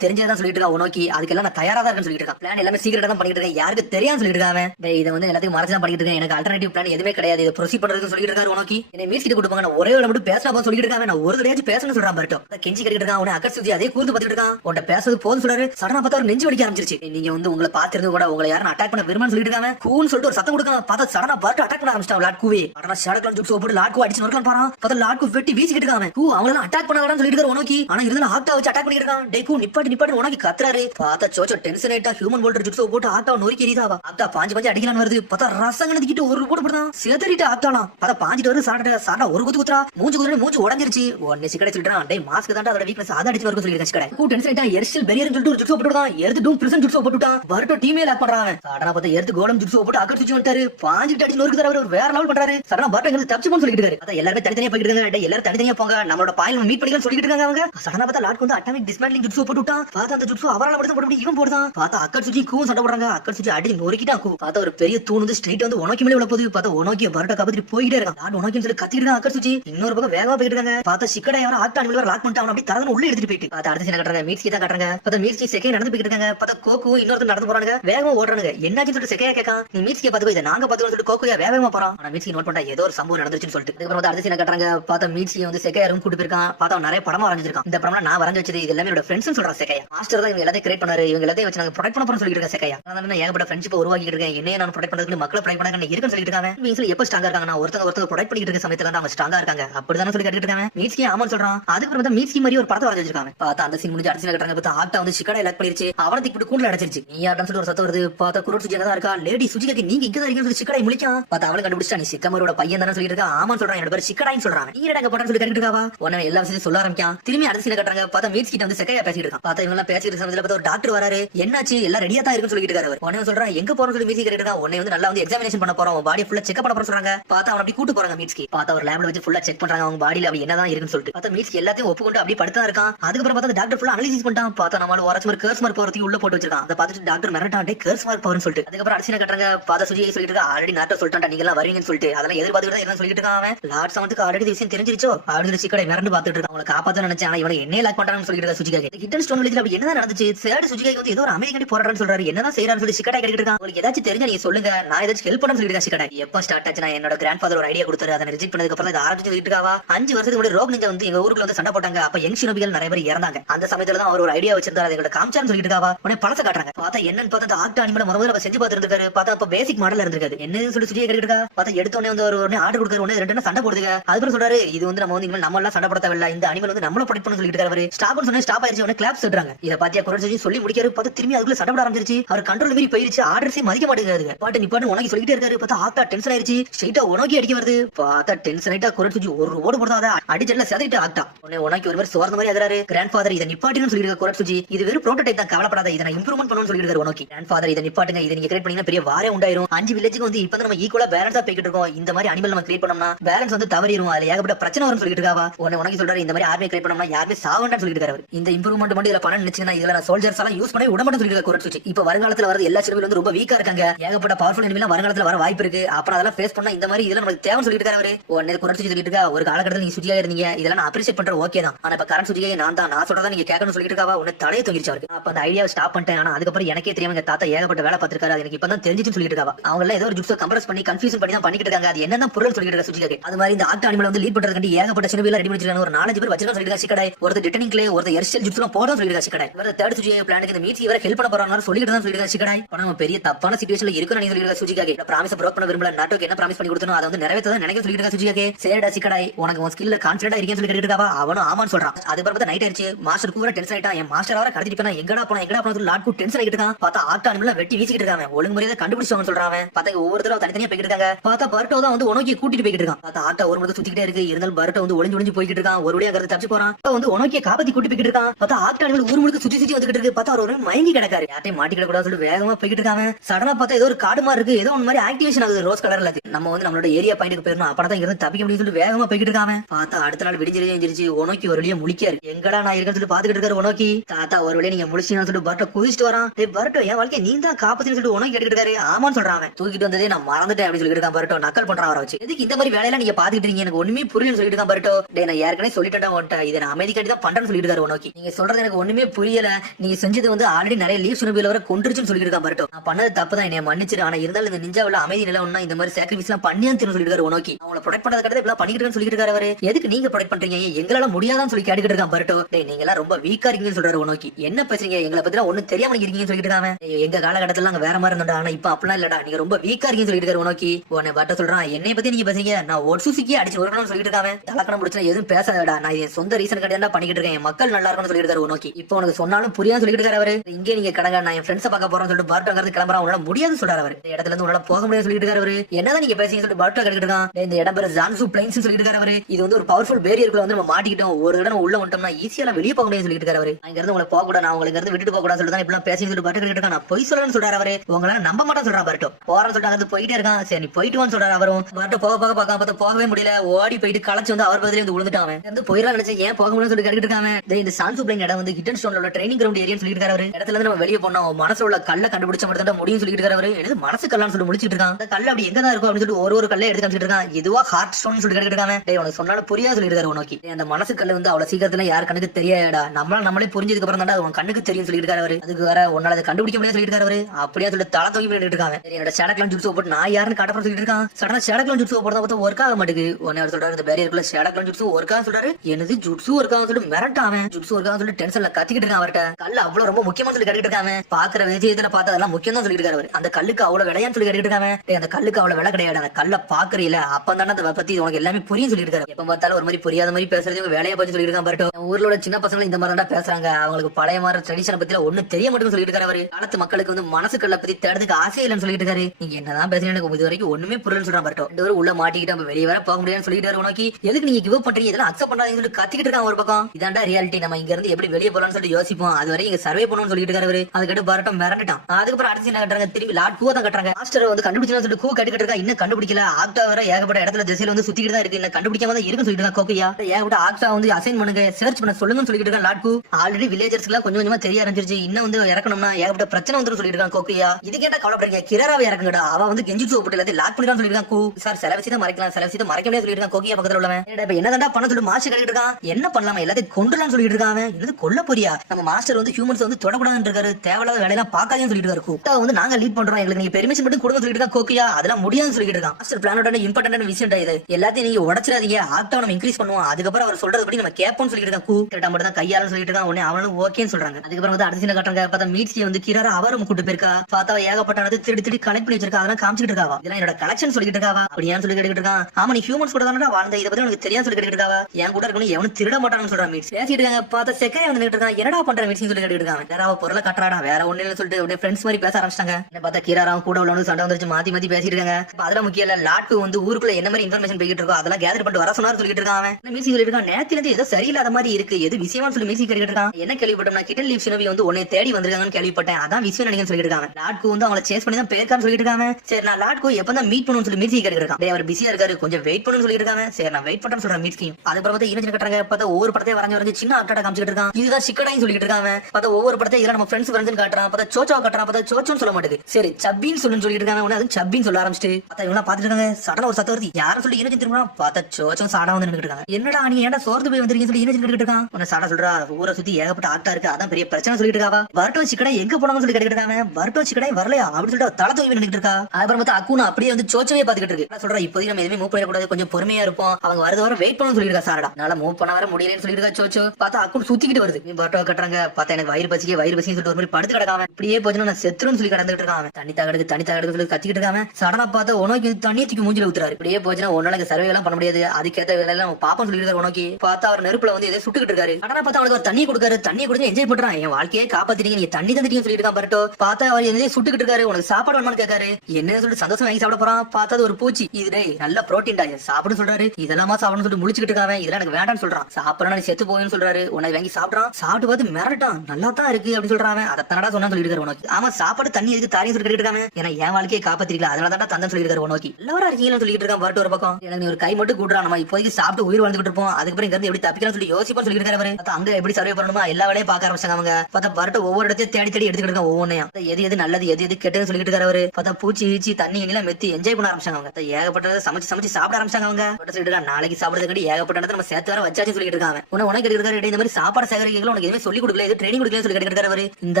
தெரிஞ்சதான் சொல்லிட்டு இருக்கா உனோக்கி. அதுக்கெல்லாம் நான் தயாரா தான் இருக்கேன்னு சொல்லிட்டு இருக்கேன். பிளான் எல்லாமே சீக்கிரட்டா தான் பண்ணிட்டு இருக்கேன், யாருக்கு தெரியாம சொல்லிட்டு இருக்காங்க. இதை வந்து எல்லாத்தையும் மறைச்சு தான் பண்ணிட்டு இருக்கேன், எனக்கு அல்டர்னேட்டிவ் பிளான் எதுவுமே கிடையாது, இதை ப்ரொசீட் பண்றதுக்கு சொல்லிட்டு இருக்காரு உனோக்கி. என்னை மீட்சிட்டு கொடுப்பாங்க, நான் ஒரே மட்டும் பேசலாம் சொல்லிட்டு இருக்காங்க. நான் ஒரு தடையாச்சும் பேசணும்னு சொல்றான் பர்ட்டோ. கெஞ்சி கட்டிட்டு இருக்கான். அவனை அக்கட் சுத்தி அதே கூர்ந்து பார்த்துட்டு இருக்கான். உன்ட்ட பேசுறது போதும் சொல்றாரு. சடனா பார்த்தா ஒரு நெஞ்சு வலிக்க ஆரம்பிச்சிருச்சு. நீங்க வந்து உங்களை பாத்துறது கூட உங்களை யாரும் அட்டாக் பண்ண விரும்புன்னு சொல்லிட்டு இருக்காங்க. கூன்னு சொல்லிட்டு ஒரு சத்தம் கொடுக்காம பார்த்தா சடனா பர்ட்டோ அட்டாக் பண்ண ஆரம்பிச்சிட்டான் லாட் கூவே. ஆனா ஷடக்லாம் ஜுக்ஸ் போட்டு லாட் கூ அடிச்சு நொறுக்கலாம் பாறான். பார்த்தா லாட் கூ வெட்டி வீசிக்கிட்டு இருக்காங்க. கூ அவங்கள அட்டாக் பண்ணாதடான்னு சொல்லிட்டு இருக்காரு உனோக்கி. ஆனா இருந்தாலும் ஆக்டா வச்சு அட்டாக் பண்ணிட்டு இருக்கான். டேய் கூ நிப்பாட்டி நிப்பாட்டி உனக்கு கத்துறாரு. பார்த்தா சோச்சோ டென்ஷன் ஆயிட்டா. ஹியூமன் போல்டர் ஜுக்ஸ் போட்டு ஆக்டா நொறுக்கி எரியுதாவா. ஆக்டா பாஞ்சு பாஞ்சு அடிக்கலான்னு வருது. பார்த்தா ரசங்கனதுக்கிட்டு ஒரு போட்டு போடுதான் செதறிட்டு ஆக்டாலாம். பார்த்தா பாஞ்சிட்டு வருது. சாடா ஒரு குத்து குத்துறா. மூச்சு உடஞ்சிருச்சு. உடனே சிக்கடை சொல்லிட்டான். டேய் மாஸ்க் தான் அதோட வீக்னஸ் அதை அடிச்சு வரக்கு சொல்லிருக்கேன். சிக்கடை கூ டென்ஷன் ஆயிட்டா. எர்ஷியல் பெரியர்னு சொல்லிட்டு ஒரு ஜுக்ஸ் போட்டுட்டான். எர்த்து டூம் பிரிசன் ஜுக்ஸ் போட்டுட்டான். பர்ட்டோ டீமே லாக் பண்றாங்க. சாடனா பார்த்தா எர்த்து கோலம் ஜுக்ஸ் போட்டு அக்கட் சுத்தி வந்துட்டாரு. பாஞ்சிட்டு அடிச்சு நொறுக்குறாரு. அவர் வேற லெவல் பண்றாரு. சடனா பர்ட்டோ எங்க தப்பிச்சு போன்னு சொல்லிட்டு இருக்காரு. பார்த்தா எல்லாரும் தனித்தனியா போயிட்டு இருக்காங்க. டேய் எல்லாரும் தனித்தனியா போங்க, நம்மளோட பாயிண்ட் மீட் பண்ணிக்கலாம் சொல்லிட்டு இருக்காங்க அவங்க. சடனா பார்த்தா லாட் வந்து அட்டாமிக் டிஸ்மேண்ட்லிங் ஜுக்ஸ் போட்டுட்டான். பார்த்தா அந்த ஜுக்ஸ் அவரால மட்டும் போட்டு இவன் போடுதான். பார்த்தா அக்கட் சுத்தி கூ சண்டை போடுறாங்க. அக்கட் சுத்தி அடி நொறுக்கிட்டான் கூ. பார்த்தா ஒரு பெரிய தூண் வந்து ஸ்ட்ரைட் வந்து உனக்கு மேலே உள்ள போகுது. பார்த்தா உனக்கு பர்ட்டோ காப்பாத்தி போயிட்டே இருக்கான். லாட் உனக்கு சொல்லி கத்திட்டு இருக்கான். அக்கட் சுத்தி இன்னொரு பக்கம் வேகமா போயிட்டு இருக்காங்க. பார்த்தா சிக்கடை யாரும் ஆக்டா அனிமல் லாக் பண்ணிட்டு அவன் அப்படி தரதன உள்ள எடுத்துட்டு போயிட்டு. பார்த்தா அடுத்த சீன் கட்டுறாங்க. மீட்சி தான் கட்டுறாங்க. பார்த்தா மீட்சி செகண்ட் நடந்து போயிட்டு இருக்காங்க. பார்த்தா கோக்கு இன்னொருத்தர் நடந்து போறாங்க. வேகமா ஓடுறாங்க. என்னாச்சுன்னு சொல்லிட்டு செகையா கேட்கான். நீ மீட்சியை பார்த்து இதை நாங்க பார்த்து சொல்லிட்டு கோக்குயா வேகமா போறான். ஆனா மீட்சி நோட் பண்ணா ஏதோ ஒரு சம்பவம் நடந்துச்சுன்னு சொல்லிட்டு அதுக்கப்புறம் அடுத்த சீன் கட்டுறாங்க. பார்த்தா மீட்சி வந்து செகையா ரூம் கூட்டு போயிருக்கான். பார்த்தா நிறைய படமா வரைஞ்சிருக்கான். இந்த படம் நான் வரைஞ்சு வச்சது இது எல்லாமே என்னோட ஃப்ரெண்ட்ஸ் சொல்றான் செகையா. மாஸ்டர் தான் இவங்க எல்லாத்தையும் கிரியேட் பண்ணாரு. இவங்க எல்லாத்தையும் வச்சு நாங்க ப்ரொடெக்ட் பண்ண போறோம் சொல்லிட்டு இருக்க செகையா. நான் ஏகப்பட்ட ஃப்ரெண்ட்ஷிப் உருவாக்கிட்டு இருக்கேன். என்னைய நான் ப்ரொடெக்ட் பண்றதுக்கு மக்களை ப்ரொடெக்ட் பண்ண இருக்குன்னு சொல்லிட்டு இருக்காங்க. மீன்ஸ்ல எப்ப ஸ்ட்ராங்கா இருக்காங்க ஒருத்தங்க ப்ரொடெக்ட் பண்ணிட்டு இருக்க சமயத்துல தான் அவங்க ஸ்ட்ராங்கா இருக்காங்க. அப்படிதான் சொல்லி கட்டிட்டு இருக்காங்க. மீட்சி ஆமான்னு சொல்றான். அதுக்கப்புறம் வந்து மீட்சி மாதிரி ஒரு படத்தை வரைஞ்சு வச்சிருக்காங்க. பார்த்தா அந்த சீன் முடிஞ்சு அடுத்த சீன் கட்டுறாங்க. பார்த்தா ஆக்டா வந்து சிக்கடை லாக் பண்ணிருச்சு. அவனை தூக்கிட்டு கூண்டுல அடைச்சிருச்சு. நீ யாருன்னு சொல்லிட்டு ஒரு சத்தம் வருது. பார்த்தா குரோட் சுஜி தான் இருக்கா. லேடி சுஜிகாக்கு நீங்க இங்க தான் இருக்கீங்கன்னு சொல்லி சிக்கடை முழிக்கான். பார்த்தா அவளை கண்டுபிடிச்சா நீ சிக்கமரோட பையன் தானே சொல்லிட்டு இருக்கா. ஆமான்னு சொல்றான். என்னோட பேர் சிக்கடான்னு சொல்றான். நீ என்னடா பண்றன்னு சொல்லி கட்டிட்டு இருக்காவா. உடனே எல்லா விஷயத்தையும் சொல்ல ஆரம்பிக்கான். திரும்பி அடுத்த சீன் கட்டுறாங்க. பார்த்தா மீட்சி கிட்ட வந்து செகையா பேசிட்டு இருக்கான். பார்த்தா இவங்க எல்லாம் பேசிட்டு சமயத்துல பார்த்தா ஒரு டாக்டர் வராரு. என்னாச்சு எல்லாம் ரெடியா தான் இருக்குன்னு சொல்லிட்டு இருக்காரு. உடனே சொல்றான் எங்க போறோம்னு சொல்லி மீட்சி கேட்டு இருக்கான். உடனே வந்து நல்லா வந்து எக்ஸாமினேஷன் பண்ண போறோம், பாடி ஃபுல்லா செக் பண்ண போறோம் சொல்றாங்க. பார்த்தா அவன் அப்படி கூட்டு போறாங்க மீட்சி. பார்த்தா ஒரு லேப்ல வச்சு ஃபுல்லா செக் பண்றாங்க அவங்க பாடியில அப்படி என்னதான் இருக்குன்னு சொல்லிட்டு. பார்த்தா மீட்சி எல்லாத்தையும் ஒப்புக்கொண்டு அப்படி படுத்தா இருக்கான். அதுக்கப்புறம் பார்த்தா டாக்டர் ஃபுல்லா அனலைசிஸ் பண்ணிட்டான். பார்த்தா நம்மள ஒரு கர்ஸ் மார்க் பவர்த்தி உள்ள போட்டு வச்சிருக்கான். அதை பார்த்துட்டு டாக்டர் மிரட்டான். கர்ஸ் மார்க் பவர்னு சொல்லிட்டு அதுக்கப்புறம் அடுத்த கட்டுறாங்க. பார்த்தா சுஜியை சொல்லிட்டு இருக்கா. ஆல்ரெடி நாட்டை சொல்லிட்டான் நீங்க எல்லாம் வருவீங்கன்னு சொல்லிட்டு. அதெல்லாம் எதிர்பார்த்துட்டு என்ன சொல்லிட்டு இருக்கான். லாட் சமத்துக்கு ஆல்ரெடி விஷயம் தெரிஞ்சிருச்சோ அப்படின்னு சிக்கடை மிரண்டு பார்த்துட்டு இருக்கான். அவங்களை காப்பாத்த நினைச்சேன். ஆனா இவனை என்ன லாக் பண்றான்னு சொல்லிட்டு இருக்கா சுஜிகாக்கு. ஹிடன் ஸ்டோன் வில்லேஜ்ல அப்படி என்னதான் நடந்துச்சு. சேடு சுஜிகாக்கு வந்து ஏதோ ஒரு அமெரிக்கன் போராடுறான்னு சொல்றாரு. என்னதான் செய்யறான்னு சொல்லி சிக்கடை கேட்டுட்டு இருக்கான். உங்களுக்கு ஏதாச்சும் தெரிஞ்சா நீங்க சொல்லுங்க, நான் ஏதாச்சும் ஹெல்ப் பண்ணணும்னு சொல்லிட்டு சிக்கடை. எப்ப ஸ்டார்ட் ஆச்சுன்னா என்னோட கிராண்ட் ஃபாதர் ஒரு ஐடியா கொடுத்தாரு. அதை ரிஜெக்ட் பண்ணதுக்கு அப்புறம் இதை ஆரம்பிச்சு சொல்லிட்டு இருக்காவா. 5 வருஷத்துக்கு முன்னாடி ரோக் நிஞ்சா வந்து எங்க ஊருக்குள்ள வந்து சண்டை போட்டாங்க. அப்ப யங் ஷினோபிகள் நிறைய பேர் இறந்தாங்க. அந்த சமயத்துல தான் அவர் ஒரு ஐடியா வச்சிருந்தாரு. எங்களோட காமிச்சான்னு சொல்லிட்டு இருக்காவா. உடனே பழச காட்டுறாங்க. பார்த்தா என்னன்னு பார்த்தா ஆக்டா அனிமல முதல்ல செஞ்சு பார்த்துருக்காரு. பார்த்தா அப்ப பேசிக் மாடல் இருந்திருக்காது. என்னன்னு சொல்லி சுஜியை கேட்டுட்டு இருக்கா. பார்த்தா எடுத்தோடனே வந்து ஒரு ஆர்டர் கொடுக்காரு. உடனே 2 சண்டை போடுதுங்க. அதுக்கப்புறம் சொல்றாரு இது வந்து நம்ம வந்து நம்ம எல்லாம் சண்டை போட தேவையில்ல, இந்த அனிமல் வந்து நம்மள ப்ரொடெக்ட் பண்ண சொல்லிட்டு இருக்காரு. ஸ்டாப்னு சொன்னா ஸ்டாப் ஆயிருச்சு. உடனே கிளாப்ஸ் சொல்றாங்க. இத பாத்தியா குரல் சொல்லி முடிக்காரு. பார்த்தா திரும்பி அதுக்குள்ள சண்டை போட ஆரம்பிச்சிருச்சு. அவர் கண்ட்ரோல் மீறி போயிருச்சு. ஆர்டர்ஸே மதிக்க மாட்டேங்குது. பாட்டு நிப்பாட்டு உனக்கு சொல்லிட்டே இருக்காரு. பார்த்தா ஆக்டா டென்ஷன் ஆயிருச்சு. ஸ்ட்ரைட்டா உனக்கு அடிக்க வருது. பார்த்தா டென்ஷன் ஆயிட்டா குரல் சுஜி ஒரு ஓடு போடுறதா அடிச்சல செதறிட்டு ஆக்டா. உடனே உனக்கு ஒரு மாதிரி சோர்ந்த மாதிரி அகறாரு. கிராண்ட் ஃபாதர் இதை நிப்பாட்டின்னு சொல்லிட்டு குரல் சுஜி இது வெறும் புரோட்டோடைப் தான், கவலைப்படாத, இதை நான் இம்ப்ரூவ்மெண்ட் பண்ணணும்னு சொல்லிட்டு இருக்காரு உனக்கு. கிராண்ட் ஃபாதர் இதை நிப்பாட்டுங்க, இதை நீங்க கிரியேட் பண்ணீங்கன்னா பெரிய வாரே உண்டாயிரும். 5 வில்லேஜுக்கு வந்து இப்ப நம்ம ஈக்குவலா பேலன்ஸா போய்கிட்டு இருக்கோம். இந்த மாதிரி அனிமல் நம்ம கிரியேட் பண்ணோம்னா பேலன்ஸ் வந்து தவறிடும். அதுல ஏகப்பட்ட பிரச்சனை வரும் சொல்லிட்டு இருக்காவா. உனக்கு சொல்றாரு இந்த மாதிரி ஆர்மி கிரியேட் பண்ணோம்னா யாருமே சாவண்டான்னு சொல்லிட்டு இருக்காரு. இந்த இம்ப்ரூவ்மெண்ட் மட்டும் இதுல பண்ண நினைச்சீங்கன்னா இதுல நான் சோல்ஜர்ஸ் எல்லாம் யூஸ் பண்ணி விடமாட்டேன்னு சொல்லிட்டு இருக்க குரல் சுஜி. இப்ப வருங்காலத்துல வரது எல்லா சிறுமிகளும் வந்து ரொம்ப வீக்கா இருக்காங்க. ஏகப்பட்ட பவர்ஃபுல் எனிமிலாம் வருங்காலத்துல வர வாய்ப்பு இருக்கு. அப்புறம் அதெல்லாம் ஃபேஸ் பண்ணா இந்த மாதிரி இதெல்லாம் நமக்கு தேவைன்னு சொல்லிட்டு இருக்காரு. உடனே குரல் சுஜி சொல்லிட்டு இருக்கா. ஒரு காலகட்டத்தில் நீங்க சுஜியா இருந்தீங்க, இதெல்லாம் நான் அப்ரிஷியேட் பண்றேன், ஓகே தான். ஆனா இப்ப கரண்ட் சுஜியை நான் சொல்றதா நீங்க கேட்கணும்னு சொல்லிட்டு இருக்காவா. உன்னை தலையை தொங்கிருச்சு அவருக்கு. அப்ப அந்த ஐடியாவை ஸ்டாப் பண்ணிட்டேன். ஆனா அதுக்கப்புறம் எனக்கே தெரியாம எங்க தாத்தா ஏகப்பட்ட வேலை பார்த்திருக்காரு. அது எனக்கு இப்பதான் தெரிஞ்சுன்னு சொல்லிட்டு இருக்காவா. அவங்க எல்லாம் ஏதோ ஒரு ஜுக்ஸை கம்ப்ரஸ் பண்ணி கன்ஃபியூஷன் பண்ணி தான் பண்ணிட்டு இருக்காங்க. அது என்னதான் பொருள் சொல்லிட்டு இருக்க சுஜிகாக்கு. அது மாதிரி இந்த ஆக்ட் அனிமல் வந்து லீட் பண்றதுக்கு ஏகப்பட்ட சிறுமிகள் ரெடி பண்ணிருக்காங்க. ஒரு 4-5 பேர் வச்சிருக்காங்க சொல்லிட்டு சிக்கடை. ஒருத்தர் டிட்டனிங் கிளே, ஒருத்தர் எர்ஷியல் ஜுக்ஸ் எல்லாம் போட சொல்லிட்டு சிக்கடை. வேற தேர்ட் சுஜியை பிளானுக்கு இந்த மீட்சி வர ஹெல்ப் பண்ண போறாங்க சொல்லிட்டு தான் சொல்லிட்டு சிக்கடை. ஆனா நம்ம பெரிய தப்பான சிச்சுவேஷன்ல இருக்குன்னு நீங்க சொல்லிட்டு சுஜிகாக்கு. ப்ராமிஸ் பிரேக் பண்ண விரும்பல. நாட்டோக்கு என்ன ப்ராமிஸ் பண்ணி கொடுத்தனோ அதை வந்து நிறைவேற்றதான் நினைக்க சொல்லிட்டு இருக்க சுஜிகாக்கு. சரிடா சிக்கடை, உனக்கு உன் ஸ்கில்ல கான்ஃபிடென்ட்டா இருக்கேன்னு சொல்லி கேட்டுட்டு இருக்காவா. அவனும் ஆமான்னு சொல்றான். அதுக்கப்புறம் பார்த்தா நைட் ஆயிடுச்சு. மாஸ்டர் கூட டென்ஷன் ஆயிட்டான். என் மாஸ்டர் வர கடத்திட்டு போனா எங்கடா போன லாட் கூட டென்ஷன் ஆகிட்டு இருக்கான். பார்த்தா ஆக்ட் அனிமல் வெட்டி வீசிக்கிட்டு இருக்காங்க. ஒழுங்கு முறையை கண்டுபிடிச்சவங்க சொல்றாங்க. பார்த்தா ஒவ்வொருத்தரும் தனித்தனியா போய்கிட்டு இருக்காங்க. பார்த்தா பர்ட்டோ தான் வந்து உனக்கு கூட்டிட்டு போய்கிட்டு இருக்கான். பார்த்தா ஆக்டா ஒரு முறை சுத்திக்கிட்டே இருக்கு. இருந்தாலும் பர்ட்டோ வந்து ஒளிஞ்சு போய்கிட்டு இருக்கான். ஒரு வழியா கருத்து தப்பிச்சு போறான். வந்து உனக்கு காப்பாத்தி கூட்டி போய்கிட்டு இருக்கான். பார்த்தா ஆக்ட் அனிமல் ஊர் முழுக்க சுத்தி வந்துகிட்டு இருக்கு. பார்த்தா ஒரு மயங்கி கிடக்காரு. யார்ட்டையும் மாட்டிக்கிட கூடாது சொல்லி வேகமா போய்கிட்டு இருக்காங்க. சடனா பார்த்தா ஏதோ ஒரு காடு மாதிரி இருக்கு. ஏதோ ஒன்று மாதிரி ஆக்டிவேஷன் ஆகுது ரோஸ் கலர்ல. நம்ம வந்து நம்மளோட ஏரியா பாயிண்ட்க்கு போயிடணும். அப்பதான் தான் இருந்து தப்பிக்க முடியும் சொல்லி வேகமா போய்கிட்டு இருக்காங்க. பார்த்தா அடுத்த நாள் விடிஞ்சிருச்சு. உனக்கு ஒரு வழியா முழிக்காரு. எங்கடா நான் இருக்கேன்னு சொல்லி பாத்துக்கிட்டு இருக்காரு உனக்கு. தாத்தா ஒரு வழியா நீங்க முடிச்சீங்கன்னு சொல்லி பர்ட்டோ குதிச்சுட்டு வரான். பர்ட்டோ என் வாழ்க்கை நீ தான் காப்பாத்தின்னு சொல்லிட்டு உனக்கு கேட்டுட்டு இருக்காரு. ஆமான்னு சொல்றாங்க. தூக்கிட்டு வந்ததே நான் மறந்துட்டேன் அப்படின்னு சொல்லிட்டு இருக்கான். பர்ட்டோ நக்கல் பண்றான் அவரை வச்சு. எதுக்கு இந்த மாதிரி வேலையெல்லாம் நீங்க பாத்துக்கிட்டு இருக்கீங்க, எனக்கு ஒண்ணுமே புரியலன்னு சொல்லிட்டு இருக்கான் பரட்டோ. டேய் நான் ஏற்கனவே சொல்லிட்டேன் உன்ட்ட, இதை நான் அமைதிக்காண்டி தான் பண்றேன்னு சொல்லிட்டு இருக்காரு நோக்கி. நீங்க சொல்றது எனக்கு ஒண்ணுமே புரியல. நீங்க செஞ்சது வந்து ஆல்ரெடி நிறைய லீவ் சுனபில வர கொண்டுருச்சுன்னு சொல்லிட்டு இருக்கான் பரட்டோ. நான் பண்ணது தப்பு தான், என்னை மன்னிச்சிரு. ஆனா இருந்தாலும் இந்த நிஞ்சாவில அமைதி நிலை ஒண்ணா இந்த மாதிரி சாக்ரிஃபைஸ் எல்லாம் பண்ணியான்னு சொல்லிட்டு இருக்காரு நோக்கி. அவங்கள ப்ரொடெக்ட் பண்ணது கடை இப்பெல்லாம் பண்ணிட்டு இருக்கான்னு சொல்லிட்டு இருக்காரு அவரு. எதுக்கு நீங்க ப்ரொடெக்ட் பண்றீங்க, எங்களால முடியாதான்னு சொல்லி கேட்டுக்கிட்டு இருக்கான் பரட்டோ. டேய் நீங்க எல்லாம் ரொம்ப வீக்கா இருக்கீங்கன்னு சொல்றாரு நோக்கி. என்ன பேசுறீங்க, எங்களை பத்தி ஒண்ணு தெரியாம இருக்கீங்கன்னு சொல்லிட்டு இருக்காங்க. எங்க காலகட்டத்துல அங்க வேற மாதிரி இருந்தோம்டா, ஆனா இப்ப அப்படிலாம் இல்லடா, நீங்க ரொம்ப வீக்கா இருக்கீங்கன்னு சொல்லிட்டு இருக்காரு நோக்கி. உடனே பரட்டோ சொல்றான், என்னைய பத்தி நீங்க பேசுறீங்க, நான் ஒட்சுசிக்கி அடிச்சு வரணும்னு சொல்லிட்டு இருக்காங்க. தலக்கணம் முடிச்சா எதுவும் பேசாதடா, நான் என் சொந்த ரீசன் கிடையாது பண்ணிக்கிட்டு இருக்கேன், மக்கள் நல்லா இருக்கும்னு சொல்லிட்டு இருக்காரு நோக்கி. இப்போ உனக்கு சொன்னாலும் புரியாது சொல்லிட்டு இருக்காரு அவரு. இங்கே நீங்க கடங்க, நான் என் ஃப்ரெண்ட்ஸை பார்க்க போறேன்னு சொல்லிட்டு பரட்டோங்கிறது கிளம்புறா, உன்னால முடியாதுன்னு சொல்றாரு அவரு. இந்த இடத்துல இருந்து உன்னால போக முடியாது சொல்லிட்டு இருக்காரு அவரு. என்னதான் நீங்க பேசுறீங்க சொல்லிட்டு பரட்டோ கேட்டுட்டு இருக்கான். இந்த இடம் பேரு ஜான்சு பிளைன்ஸ் சொல்லிட்டு இருக்காரு அவரு. இது வந்து ஒரு பவர்ஃபுல் பேரியர்க்குள்ள வந்து நம்ம மாட்டிக்கிட்டோம், ஒரு இடம் உள்ள வந்துட்டோம்னா ஈஸியா வெளியே போக முடியாது சொல்லிட்டு இருக்காரு அவரு. அங்க இருந்து உங்களை போக கூட, நான் உங்களுக்கு இருந்து விட்டுட்டு போக கூடாது சொல்லிட்டு இப்பெல்லாம் பேசி சொல்லிட்டு பரட்டோ கேட்டுட்டு இருக்கான். நான் பொய் சொல்றேன்னு சொல்றாரு அவரு. உங்களால நம்ப மாட்டேன் சொல்றான் பரட்டோ. போறேன்னு சொல்லிட்டு போயிட்டே இருக்கான். சரி நீ போயிட்டு வான்னு சொல்றாரு அவரும். பரட்டோ போக போக பார்க்க பார்த்தா போகவே முடியல, ஓடி போயிட்டு களைச்சு வந்து அவர் பதிலே வந்து விழுந்துட்டான். வந்து போயிடலாம் நினைச்சேன், ஏன் போக முடியும்னு சொல்லி கேட்டுட்டு இருக்காங்க. இந்த சான்சு பிளைன் இடம் வந்து ஹிடன் ஸ்டோன்ல ட்ரைனிங் கிரவுண்ட் ஏரியான்னு சொல்லிட்டு இருக்காரு அவரு. இடத்துல இருந்து நம்ம வெளியே போனோம், மனசுல உள்ள கல்ல கண்டுபிடிச்ச மட்டும் தான் முடியும் சொல்லிட்டு இருக்காரு அவரு. எனது மனசு கல்லான்னு சொல்லி முடிச்சிட்டு இருக்கான். அந்த கல்ல அப்படி எங்க தான் இருக்கும் அப்படின்னு சொல்லிட்டு ஒரு கல்லை எடுத்து காமிச்சிட்டு இருக்கான். இதுவா ஹார்ட் ஸ்டோன் சொல்லி கேட்டுட்டு இருக்காங்க. டேய் உனக்கு சொன்னாலும் புரியாது சொல்லிட்டு இருக்காரு நோக்கி. அந்த மனசு கல்ல வந்து அவ்வளவு சீக்கிரத்துல யார் கண்ணுக்கு தெரியாடா, நம்மளே புரிஞ்சதுக்கு அப்புறம் தான் உன் கண்ணுக்கு தெரியும் சொல்லிட்டு இருக்காரு அவரு. அதுக்கு வேற உன்னால அதை கண்டுபிடிக்க முடியாது சொல்லிட்டு இருக்காரு அவரு. அப்படியே சொல்லி தலை தூக்கி பண்ணிட்டு இருக்காங்க. என்னோட ஷேடக்லான் ஜுட்ஸு போட்டு நான் யாருன்னு காட்ட சொல்லிட்டு இருக்கான். சடனா ஷேடக்லான் ஜுட்ஸு போடுறத பார்த்தா ஒர்க் ஆக மாட்டேங்குது. உடனே அவர் சொல்றாரு, இந்த பேரியருக்குள்ள ஷேடக்லான் ஜுட்ஸு ஒர்க் ஆக சொல்றாரு. எனது ஜுட்ஸு ஒர்க் ஆக சொல்லிட்டு மிரட்டாம ஜுட்ஸு ஒர்க் ஆக சொல்லிட்டு டென்ஷன்ல கத்திக்கிட்டு இருக்கான் அவர்கிட்ட. கல்ல அவ்வளவு ரொம்ப முக்கியமா சொல்லி கட்டிட்டு இருக்காங்க. பாக்குற விஷயத்துல பார்த்தா அதெல்லாம் முக்கியம் தான் சொல்லிட்டு இருக்காரு. அந்த கல்லுக்கு அவ்வளவு விலையான்னு சொல்லி கட்டிட்டு இருக்காங்க. அந்த கல்லுக்கு அவ்வளவு விலை கிடையாது, அந்த கல்ல பாக்குறீல அப்ப தானே அதை பத்தி உனக்கு எல்லாமே புரியும் சொல்லிட்டு இருக்காரு. எப்ப பார்த்தாலும் ஒரு மாதிரி புரியாத மாதிரி பேசுறது வேலையை பத்தி சொல்லிட்டு இருக்கான் பரட்டோ. ஊர்ல சின்ன பசங்க இந்த மாதிரி தான் பேசுறாங்க, அவங்களுக்கு பழைய மாதிரி ட்ரெடிஷனை பத்தி ஒண்ணு தெரிய மாட்டேன்னு சொல்லிட்டு இருக்காரு அவரு. காலத்து மக்களுக்கு வந்து மனசு கல்ல பத்தி தேடுறதுக்கு ஆசை இல்லைன்னு சொல்லிட்டு இருக்காரு. நீங்க என்னதான் பேசுறீங்க எனக்கு இது வரைக்கும் ஒண்ணுமே புரியலன்னு சொல்றான் பரட்டோ. ரெண்டு பேரும் உள்ள மாட்டிக்கிட்டு நம்ம வெளியே வர போக முடியாதுன்னு சொல்லிட்டு இருக்காரு உனக்கு. எதுக்கு நீங்க கிவ் அப் பண்றீங்க, இதெல்லாம் அக்செப்ட் பண்ணாதீங்கன்னு சொல்லி கத்திக்கிட்டு இருக்கான் ஒரு பக்கம். இதாண்டா ரியாலிட்டி, நம்ம இங்க இருந்து எப்படி வெளியே போலாம்னு சொல்லிட்டு யோசிப்போம், அது வரை இங்க சர்வே பண்ணணும்னு சொல்லிட்டு இருக்காரு. அதுக்கடுத்து பரட்டோ மிரண்டுட்டான். அதுக்கப்புறம் அடுத்து என்ன கட்டுறாங்க, திரும்பி லாட் கூவ தான் கட்டுறாங்க. மாஸ்டர் வந்து கண்டுபிடிச்சா சொல்லிட்டு கூ கட்டிக்கிட்டு இருக்கா, இன்னும் கண்டுபிடிக்கல. ஆக்டா வர ஏகப்பட்ட இடத்துல திசையில வந்து சுத்திக்கிட்டு தான் இருக்கு, இன்னும் கண்டுபிடிக்காம தான் இருக்குன்னு சொல்லிட்டு இருக்கான் கோக்கையா. ஏகப்பட்ட ஆக்டா வந்து அசைன் பண்ணுங்க, சர்ச் பண்ண சொல்லுங்கன்னு சொல்லிட்டு இருக்கான் லாட்கு. ஆல்ரெடி வில்லேஜர்ஸ்க்கு எல்லாம் கொஞ்சம் கொஞ்சமா தெரிய ஆரம்பிச்சிருச்சு, இன்னும் வந்து இறக்கணும்னா ஏகப்பட்ட பிரச்சனை வந்து சொல்லிட்டு இருக்கான் கோக்கையா. இது கேட்டா கவலைப்படுறீங்க, கிராராவை இறக்குங்கடா, அவ வந்து கெஞ்சிச்சு போட்டு எல்லாத்தையும் லாக் பண்ணிதான் சொல்லிருக்கான் கூ. சார் சில விஷயத்தை மறைக்கலாம், சில விஷயத்தை மறைக்க முடியாது சொல்லிட்டு இருக்கான் கோக்கையா பக்கத்துல உள்ளவன். இப்ப என்னதான் பண்ண சொல்லி மாஸ்டர் கட்டிட்டு இருக்கான். என்ன பண்ணலாமா, எல்லாத்தையும் கொண்டுலாம் சொல்லிட்டு இருக்கான். இது கொல்ல போறியா, நம்ம மாஸ்டர் வந்து ஹியூமன்ஸ் வந்து தொடக்கூடாதுன்னு இருக்காரு, தேவையில்லாத வேலையெல்லாம் பார்க்காதேன்னு சொல்லிட்டு இருக்காரு. வந்து நாங்க லீட் பண்றோம், எங்களுக்கு நீங்க பெர்மிஷன் மட்டும் கொடுங்க சொல்லிட்டு இருக்கான் கோக்கையா. அதெல்லாம் முடியாதுன்னு சொல்லிட்டு இருக்கான். மாஸ்டர் பிளானோட இம்பார்ட்டன்டான விஷயம் இது, எல்லாத்தையும் நீங்க உடைச்சிடாதீங்க, ஆக்டா நம்ம இன்க்ரீஸ் பண்ணுவோம், அதுக்கப்புறம் அவர் சொல்றது படி நம்ம கேட்போம்னு சொல்லிட்டு இருக்கான் கூ. கேட்டா மட்டும் தான் கையால சொல்லிட்டு இருக்கான். உடனே அவனும் ஓகேன்னு சொல்றாங்க. அதுக்கப்புறம் வந்து அடுத்த சீனை காட்டுறாங்க. பார்த்தா மீட்சி வந்து கிராரா அவரும் கூட்டு போயிருக்கா. பார்த்தா ஏகப்பட்ட திருடி கனெக்ட் பண்ணி வச்சிருக்கா, அதெல்லாம் காமிச்சிட்டு இருக்காவா. இதெல்லாம் என்னோட கலெக்ஷன் சொல்லிட்டு இருக்காவா. அப்படியான்னு சொல்லி கேட்டுட்டு இருக்கான். ஆமா நீ ஹியூமன்ஸ் கூட தானடா வாழ்ந்த, இதை பத்தி உனக்கு தெரியாது சொல்லி கேட்டுட்டு இருக்காவா. என் கூட இருக்கணும் எவனும் திருட மாட்டான்னு சொல்றான் மீட்ஸ். பேசிட்டு இருக்காங்க. பார்த்தா செக்கையா வந்து இருக்கான். என்னடா பண்ற மீட்ஸ் சொல்லி கேட்டுட்டு இருக்காங்க. யாராவ பொருளை கட்டுறாடா, வேற ஒண்ணு சொல்லிட்டு அப்படியே ஃப்ரெண்ட்ஸ் மாதிரி பேச ஆரம்பிச்சிட்டாங்க. என்ன பார்த்தா கிராராவும் கூட உள்ளவனும் சண்டை வந்துருச்சு, மாத்தி மாத்தி பேசிட்டு இருக்காங்க. அதெல்லாம் முக்கியம் இல்ல, லாட்டு வந்து ஊருக்குள்ள என்ன மாதிரி இன்ஃபர்மேஷன் போயிட்டு இருக்கோ அதெல்லாம் கேதர் பண்ணிட்டு வர சொன்னாரு சொல்லிட்டு இருக்கான். மீசி சொல்லிட்டு இருக்கான். நேத்துல இருந்து ஏதோ சரியில்லாத மாதிரி இருக்கு, எது விஷயமா சொல்லி மீசி கேட்டுட்டு இருக்கான். என்ன கேள்விப்பட்டோம்னா கிட்டன் லீவ் சினவி வந்து உன்னை தேடி வந்திருக்காங்கன்னு கேள்விப்பட்டேன், அதான் விஷயம் நினைக்கிறேன் சொல்லிட்டு இருக்காங்க. லாட்கு வந்து அவங்களை சேஸ் பண்ணி தான் பேருக்கான்னு சொல்லிட்டு இருக்காங்க. சரி நான் லாட்கு எப்பதான் மீட் பண்ணணும்னு சொல்லி மீசி கேட்டுட்டு இருக்கான். அவர் பிஸியா இருக்காரு, கொஞ்சம் வெயிட் பண்ணணும்னு சொல்லிட்டு இருக்காங்க. சரி நான் வெயிட் பண்றேன்னு சொல்றேன் மீட்ஸ்க்கு. அதுக்கப்புறம் பார்த்தா இமேஜ் கட்டுறாங்க. பார்த்தா ஒவ்வொரு படத்தையும் வரைஞ்சு சின்ன ஆக்டா காமிச்சிட்டு இருக்கான். இதுதான் சிக்கடான்னு சொல்லிட்டு இருக்காங்க. பார்த்தா ஒவ்வொரு படத்தையும் இதெல்லாம் நம்ம ஃப்ரெண்ட்ஸ் வரைஞ்சு காட்டுறான். பார்த்தா சோச்சா காட்டுறான். பார்த்தா சோச்சோன்னு சொல்ல மாட்டேங்குது, சரி சப்பின்னு சொல்லிட்டு இருக்காங்க. அது சப்பின்னு சொல்ல ஆரம்பிச்சிட்டு பார்த்தா இவங்க பாத்துட்டு இருக்காங்க. சடனா ஒரு சத்தம் வருது, யாரும் சொல்லி இமேஜ் திரும்ப பார்த்தா சோச்சம் சாடா வந்து நின்னுட்டு இருக்காங்க. என்னடா நீ ஏன்டா சோர்ந்து போய் வந்திருக்கீங்க சொல்லி இமேஜ் கேட்டுட்டு இருக்கான். உன்னை சாடா சொல்றா, ஊரை சுத்தி ஏகப்பட்ட ஆக்டா இருக்கு, அதான் பெரிய பிரச்சனை சொல்லிட்டு இருக்காவா. வரட்டோ சிக்கடா எங்க போனாங்கன்னு சொல்லி கேட்டுட்டு இருக்காங்க. வரட்டோ சிக்கடா வரலையா அப்படின்னு சொல்லிட்டு தலை தூக்கி நின்னுட்டு இருக்கா. அப்புறம் பார்த்தா அக்குனா அப்படியே வந்து சோச்சவே பாத்துக்கிட்டு இருக்கு. சொல்றா இப்போதைக்கு நம்ம எதுவுமே மூவ் பண்ணக்கூடாது, கொஞ்சம் பொறுமையா இருப்போம், அவங்க வரது வர வெயிட் பண்ணணும்னு சொல்லிருக்கா. சாரடா நாள மூவ் பண்ண வர முடியலன்னு சொல்லிட்டு இருக்கா சோச்சோ. பார்த்தா அக்குன் சுத்திக்கிட்டு வருது. நீ வரட்டோ கட்டுறாங்க. பார்த்தா எனக்கு வயிறு பசிக்கு சொல்லிட்டு ஒரு மாதிரி படுத்து கிடக்காம இப்படியே போச்சுன்னா நான் செத்துருன்னு சொல்லி கடந்துட்டு இருக்கான். தண்ணி தாகடுக்கு சொல்லி கத்திக்கிட்டு இருக்காங்க. சடனா பார்த்தா உனக்கு தண்ணி தூக்கி மூஞ்சில ஊத்துறாரு. இப்படியே போச்சுன்னா உன்னால சர்வே எல்லாம் பண்ண முடியாது, அதுக்கேற்ற வேலை எல்லாம் பாப்பா சொல்லிட்டு இருக்காரு. உனக்கு பார்த்தா அவர் நெருப்புல வந்து எதை சுட்டுக்கிட்டு இருக்காரு. சடனா பார்த்தா அவனுக்கு தண்ணி கொடுக்காரு. தண்ணி கொடுத்து என்ஜாய் பண்றான். என் வாழ்க்கையே காப்பாத்திட்டீங்க, நீங்க தண்ணி தந்துட்டீங்கன்னு சொல்லிட்டு இருக்கான் பரட்டோ. பார்த்தா அவர் எதையும் சுட்டுக்கிட்டு இருக்காரு. உனக்கு சாப்பாடு வேணும்னு கேட்காரு. என்ன சொல்லிட்டு சந்தோஷம் வாங்கி சாப்பிட போறான். பார்த்தா ஒரு பூச்சி, இது நல்ல புரோட்டீன் டா சாப்பிடுன்னு சொல்றாரு. இதெல்லாமா சாப்பிடணும்னு சொல்லிட்டு முழிச்சுக்கிட்டு இருக்காங்க. இதெல்லாம் எனக்கு வேண்டாம்னு சொல்றான். சாப்பிடணும் செத்து போயின்னு சொல்றாரு. உனக்கு வாங்கி சாப்பிடான். சாப்பிட்டு பார்த்து மிரட்டான், நல்லா தான் இருக்கு அப்படின்னு சொல்றாங்க. அதை தன்னடா சொன்னா சொல்லிட்டு இருக்காரு. உனக்கு ஆமா சாப்பாடு தண்ணி எதுக்கு தாரியும் சொல்லிட்டு இருக்காங்க. ஏன்னா என் வாழ்க்கையை காப்பாத்திருக்கல, அதனால தான் தந்தன் சொல்லிட்டு இருக்காரு. உனக்கு எல்லாரும் இருக்கீங்கன்னு சொல்லிட்டு இருக்கான். வரட்டு ஒரு பக்கம் எனக்கு நீ ஒரு கை மட்டும் கூடுறான், நம்ம இப்போதைக்கு சாப்பிட்டு உயிர் வாழ்ந்துட்டு இருப்போம், அதுக்கப்புறம் இங்க இருந்து எப்படி தப்பிக்கணும்னு சொல்லி யோசிப்பா சொல்லிட்டு இருக்காரு. அங்க எப்படி சர்வே பண்ணணுமா எல்லா வேலையும் பார்க்க ஆரம்பிச்சாங்க அவங்க. பார்த்தா வரட்டு ஒவ்வொரு இடத்தையும் தேடி எடுத்துக்கிட்டு இருக்காங்க. ஒவ்வொன்னையும் எது எது நல்லது எது எது கெட்டதுன்னு சொல்லிட்டு இருக்காரு. பார்த்தா பூச்சி ஈச்சி தண்ணி எல்லாம் மெத்தி என்ஜாய் பண்ண ஆரம்பிச்சாங்க. அவங்க ஏகப்பட்டதை சமைச்சு சாப்பிட ஆரம்பிச்சாங்க. அவங்க சொல்லிட்டு நாளைக்கு உனக்கு சாப்பிடுறதுக்கு ஏகப்பட்ட இடத்துல நம்ம சேர்த்து வர வச்சாச்சு சொல்லிட்டு இருக்காங்க. உனக்கு இருக்காரு இந்த மாதிரி சாப்பாடு சேகரிக்கல உனக்கு எதுவுமே சொல்லி கொடுக்கல, இது ட்ரைனிங் கொடுக்கல சொல்லி கேட்டுருக்காரு அவரு. இந்த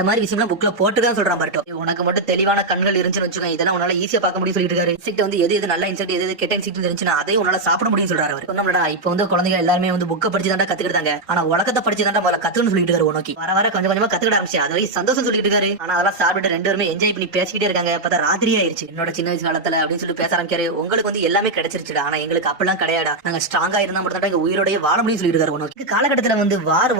மாதிரி விஷயம் புக்ல போட்டுதான் சொல்றான் பர்ட்டோ. உனக்கு மட்டும் தெளிவான கண்கள் இருந்துச்சுன்னு வச்சுக்கோங்க, இதெல்லாம் உன்னால ஈஸியா பார்க்க முடியும் சொல்லிட்டு இருக்காரு. இன்செக்ட் வந்து எது எது நல்ல இன்செக்ட் எது கெட்ட இன்செக்ட் இருந்துச்சுன்னா அதையும் உன்னால சாப்பிட முடியும் சொல்றாரு அவர். நம்மளடா இப்போ வந்து குழந்தைங்க எல்லாருமே வந்து புக்கை படிச்சு தாண்டா கத்துக்கிட்டாங்க, ஆனா உலகத்தை படிச்சு தாண்டா முதல்ல கத்துக்கணும்னு சொல்லிட்டு இருக்காரு. உனக்கு வர வர கொஞ்சம் கொஞ்சமா கத்துக்கிட ஆரம்பிச்சு அது வரை சந்தோஷம் சொல்லிட்டு இருக்காரு. ஆனா அதெல்லாம் சாப்பிட்டு ரெண்டு பேருமே என்ஜாய் பண்ணி பேசிக்கிட்டே இருக்காங்க. பார்த்தா ராத்திரி ஆயிருச்சு. என்னோட சின்ன வயசு காலத்துல அப்படின்னு சொல்லி பேச ஆரம்பிக்காரு. உங்களுக்கு வந்து எல்லாமே கிடைச்சிருச்சுடா, ஆனா எங்களுக்கு அப்பெல்லாம் கிடையாடா, நாங்க ஸ்ட்ராங்கா இருந்தா மட்டும் தான் எங்க உயிரோடய வாழ முடியும் சொல்லிட்டு இருக்காரு. உனக்கு காலகட்டத்துல வந்து வார்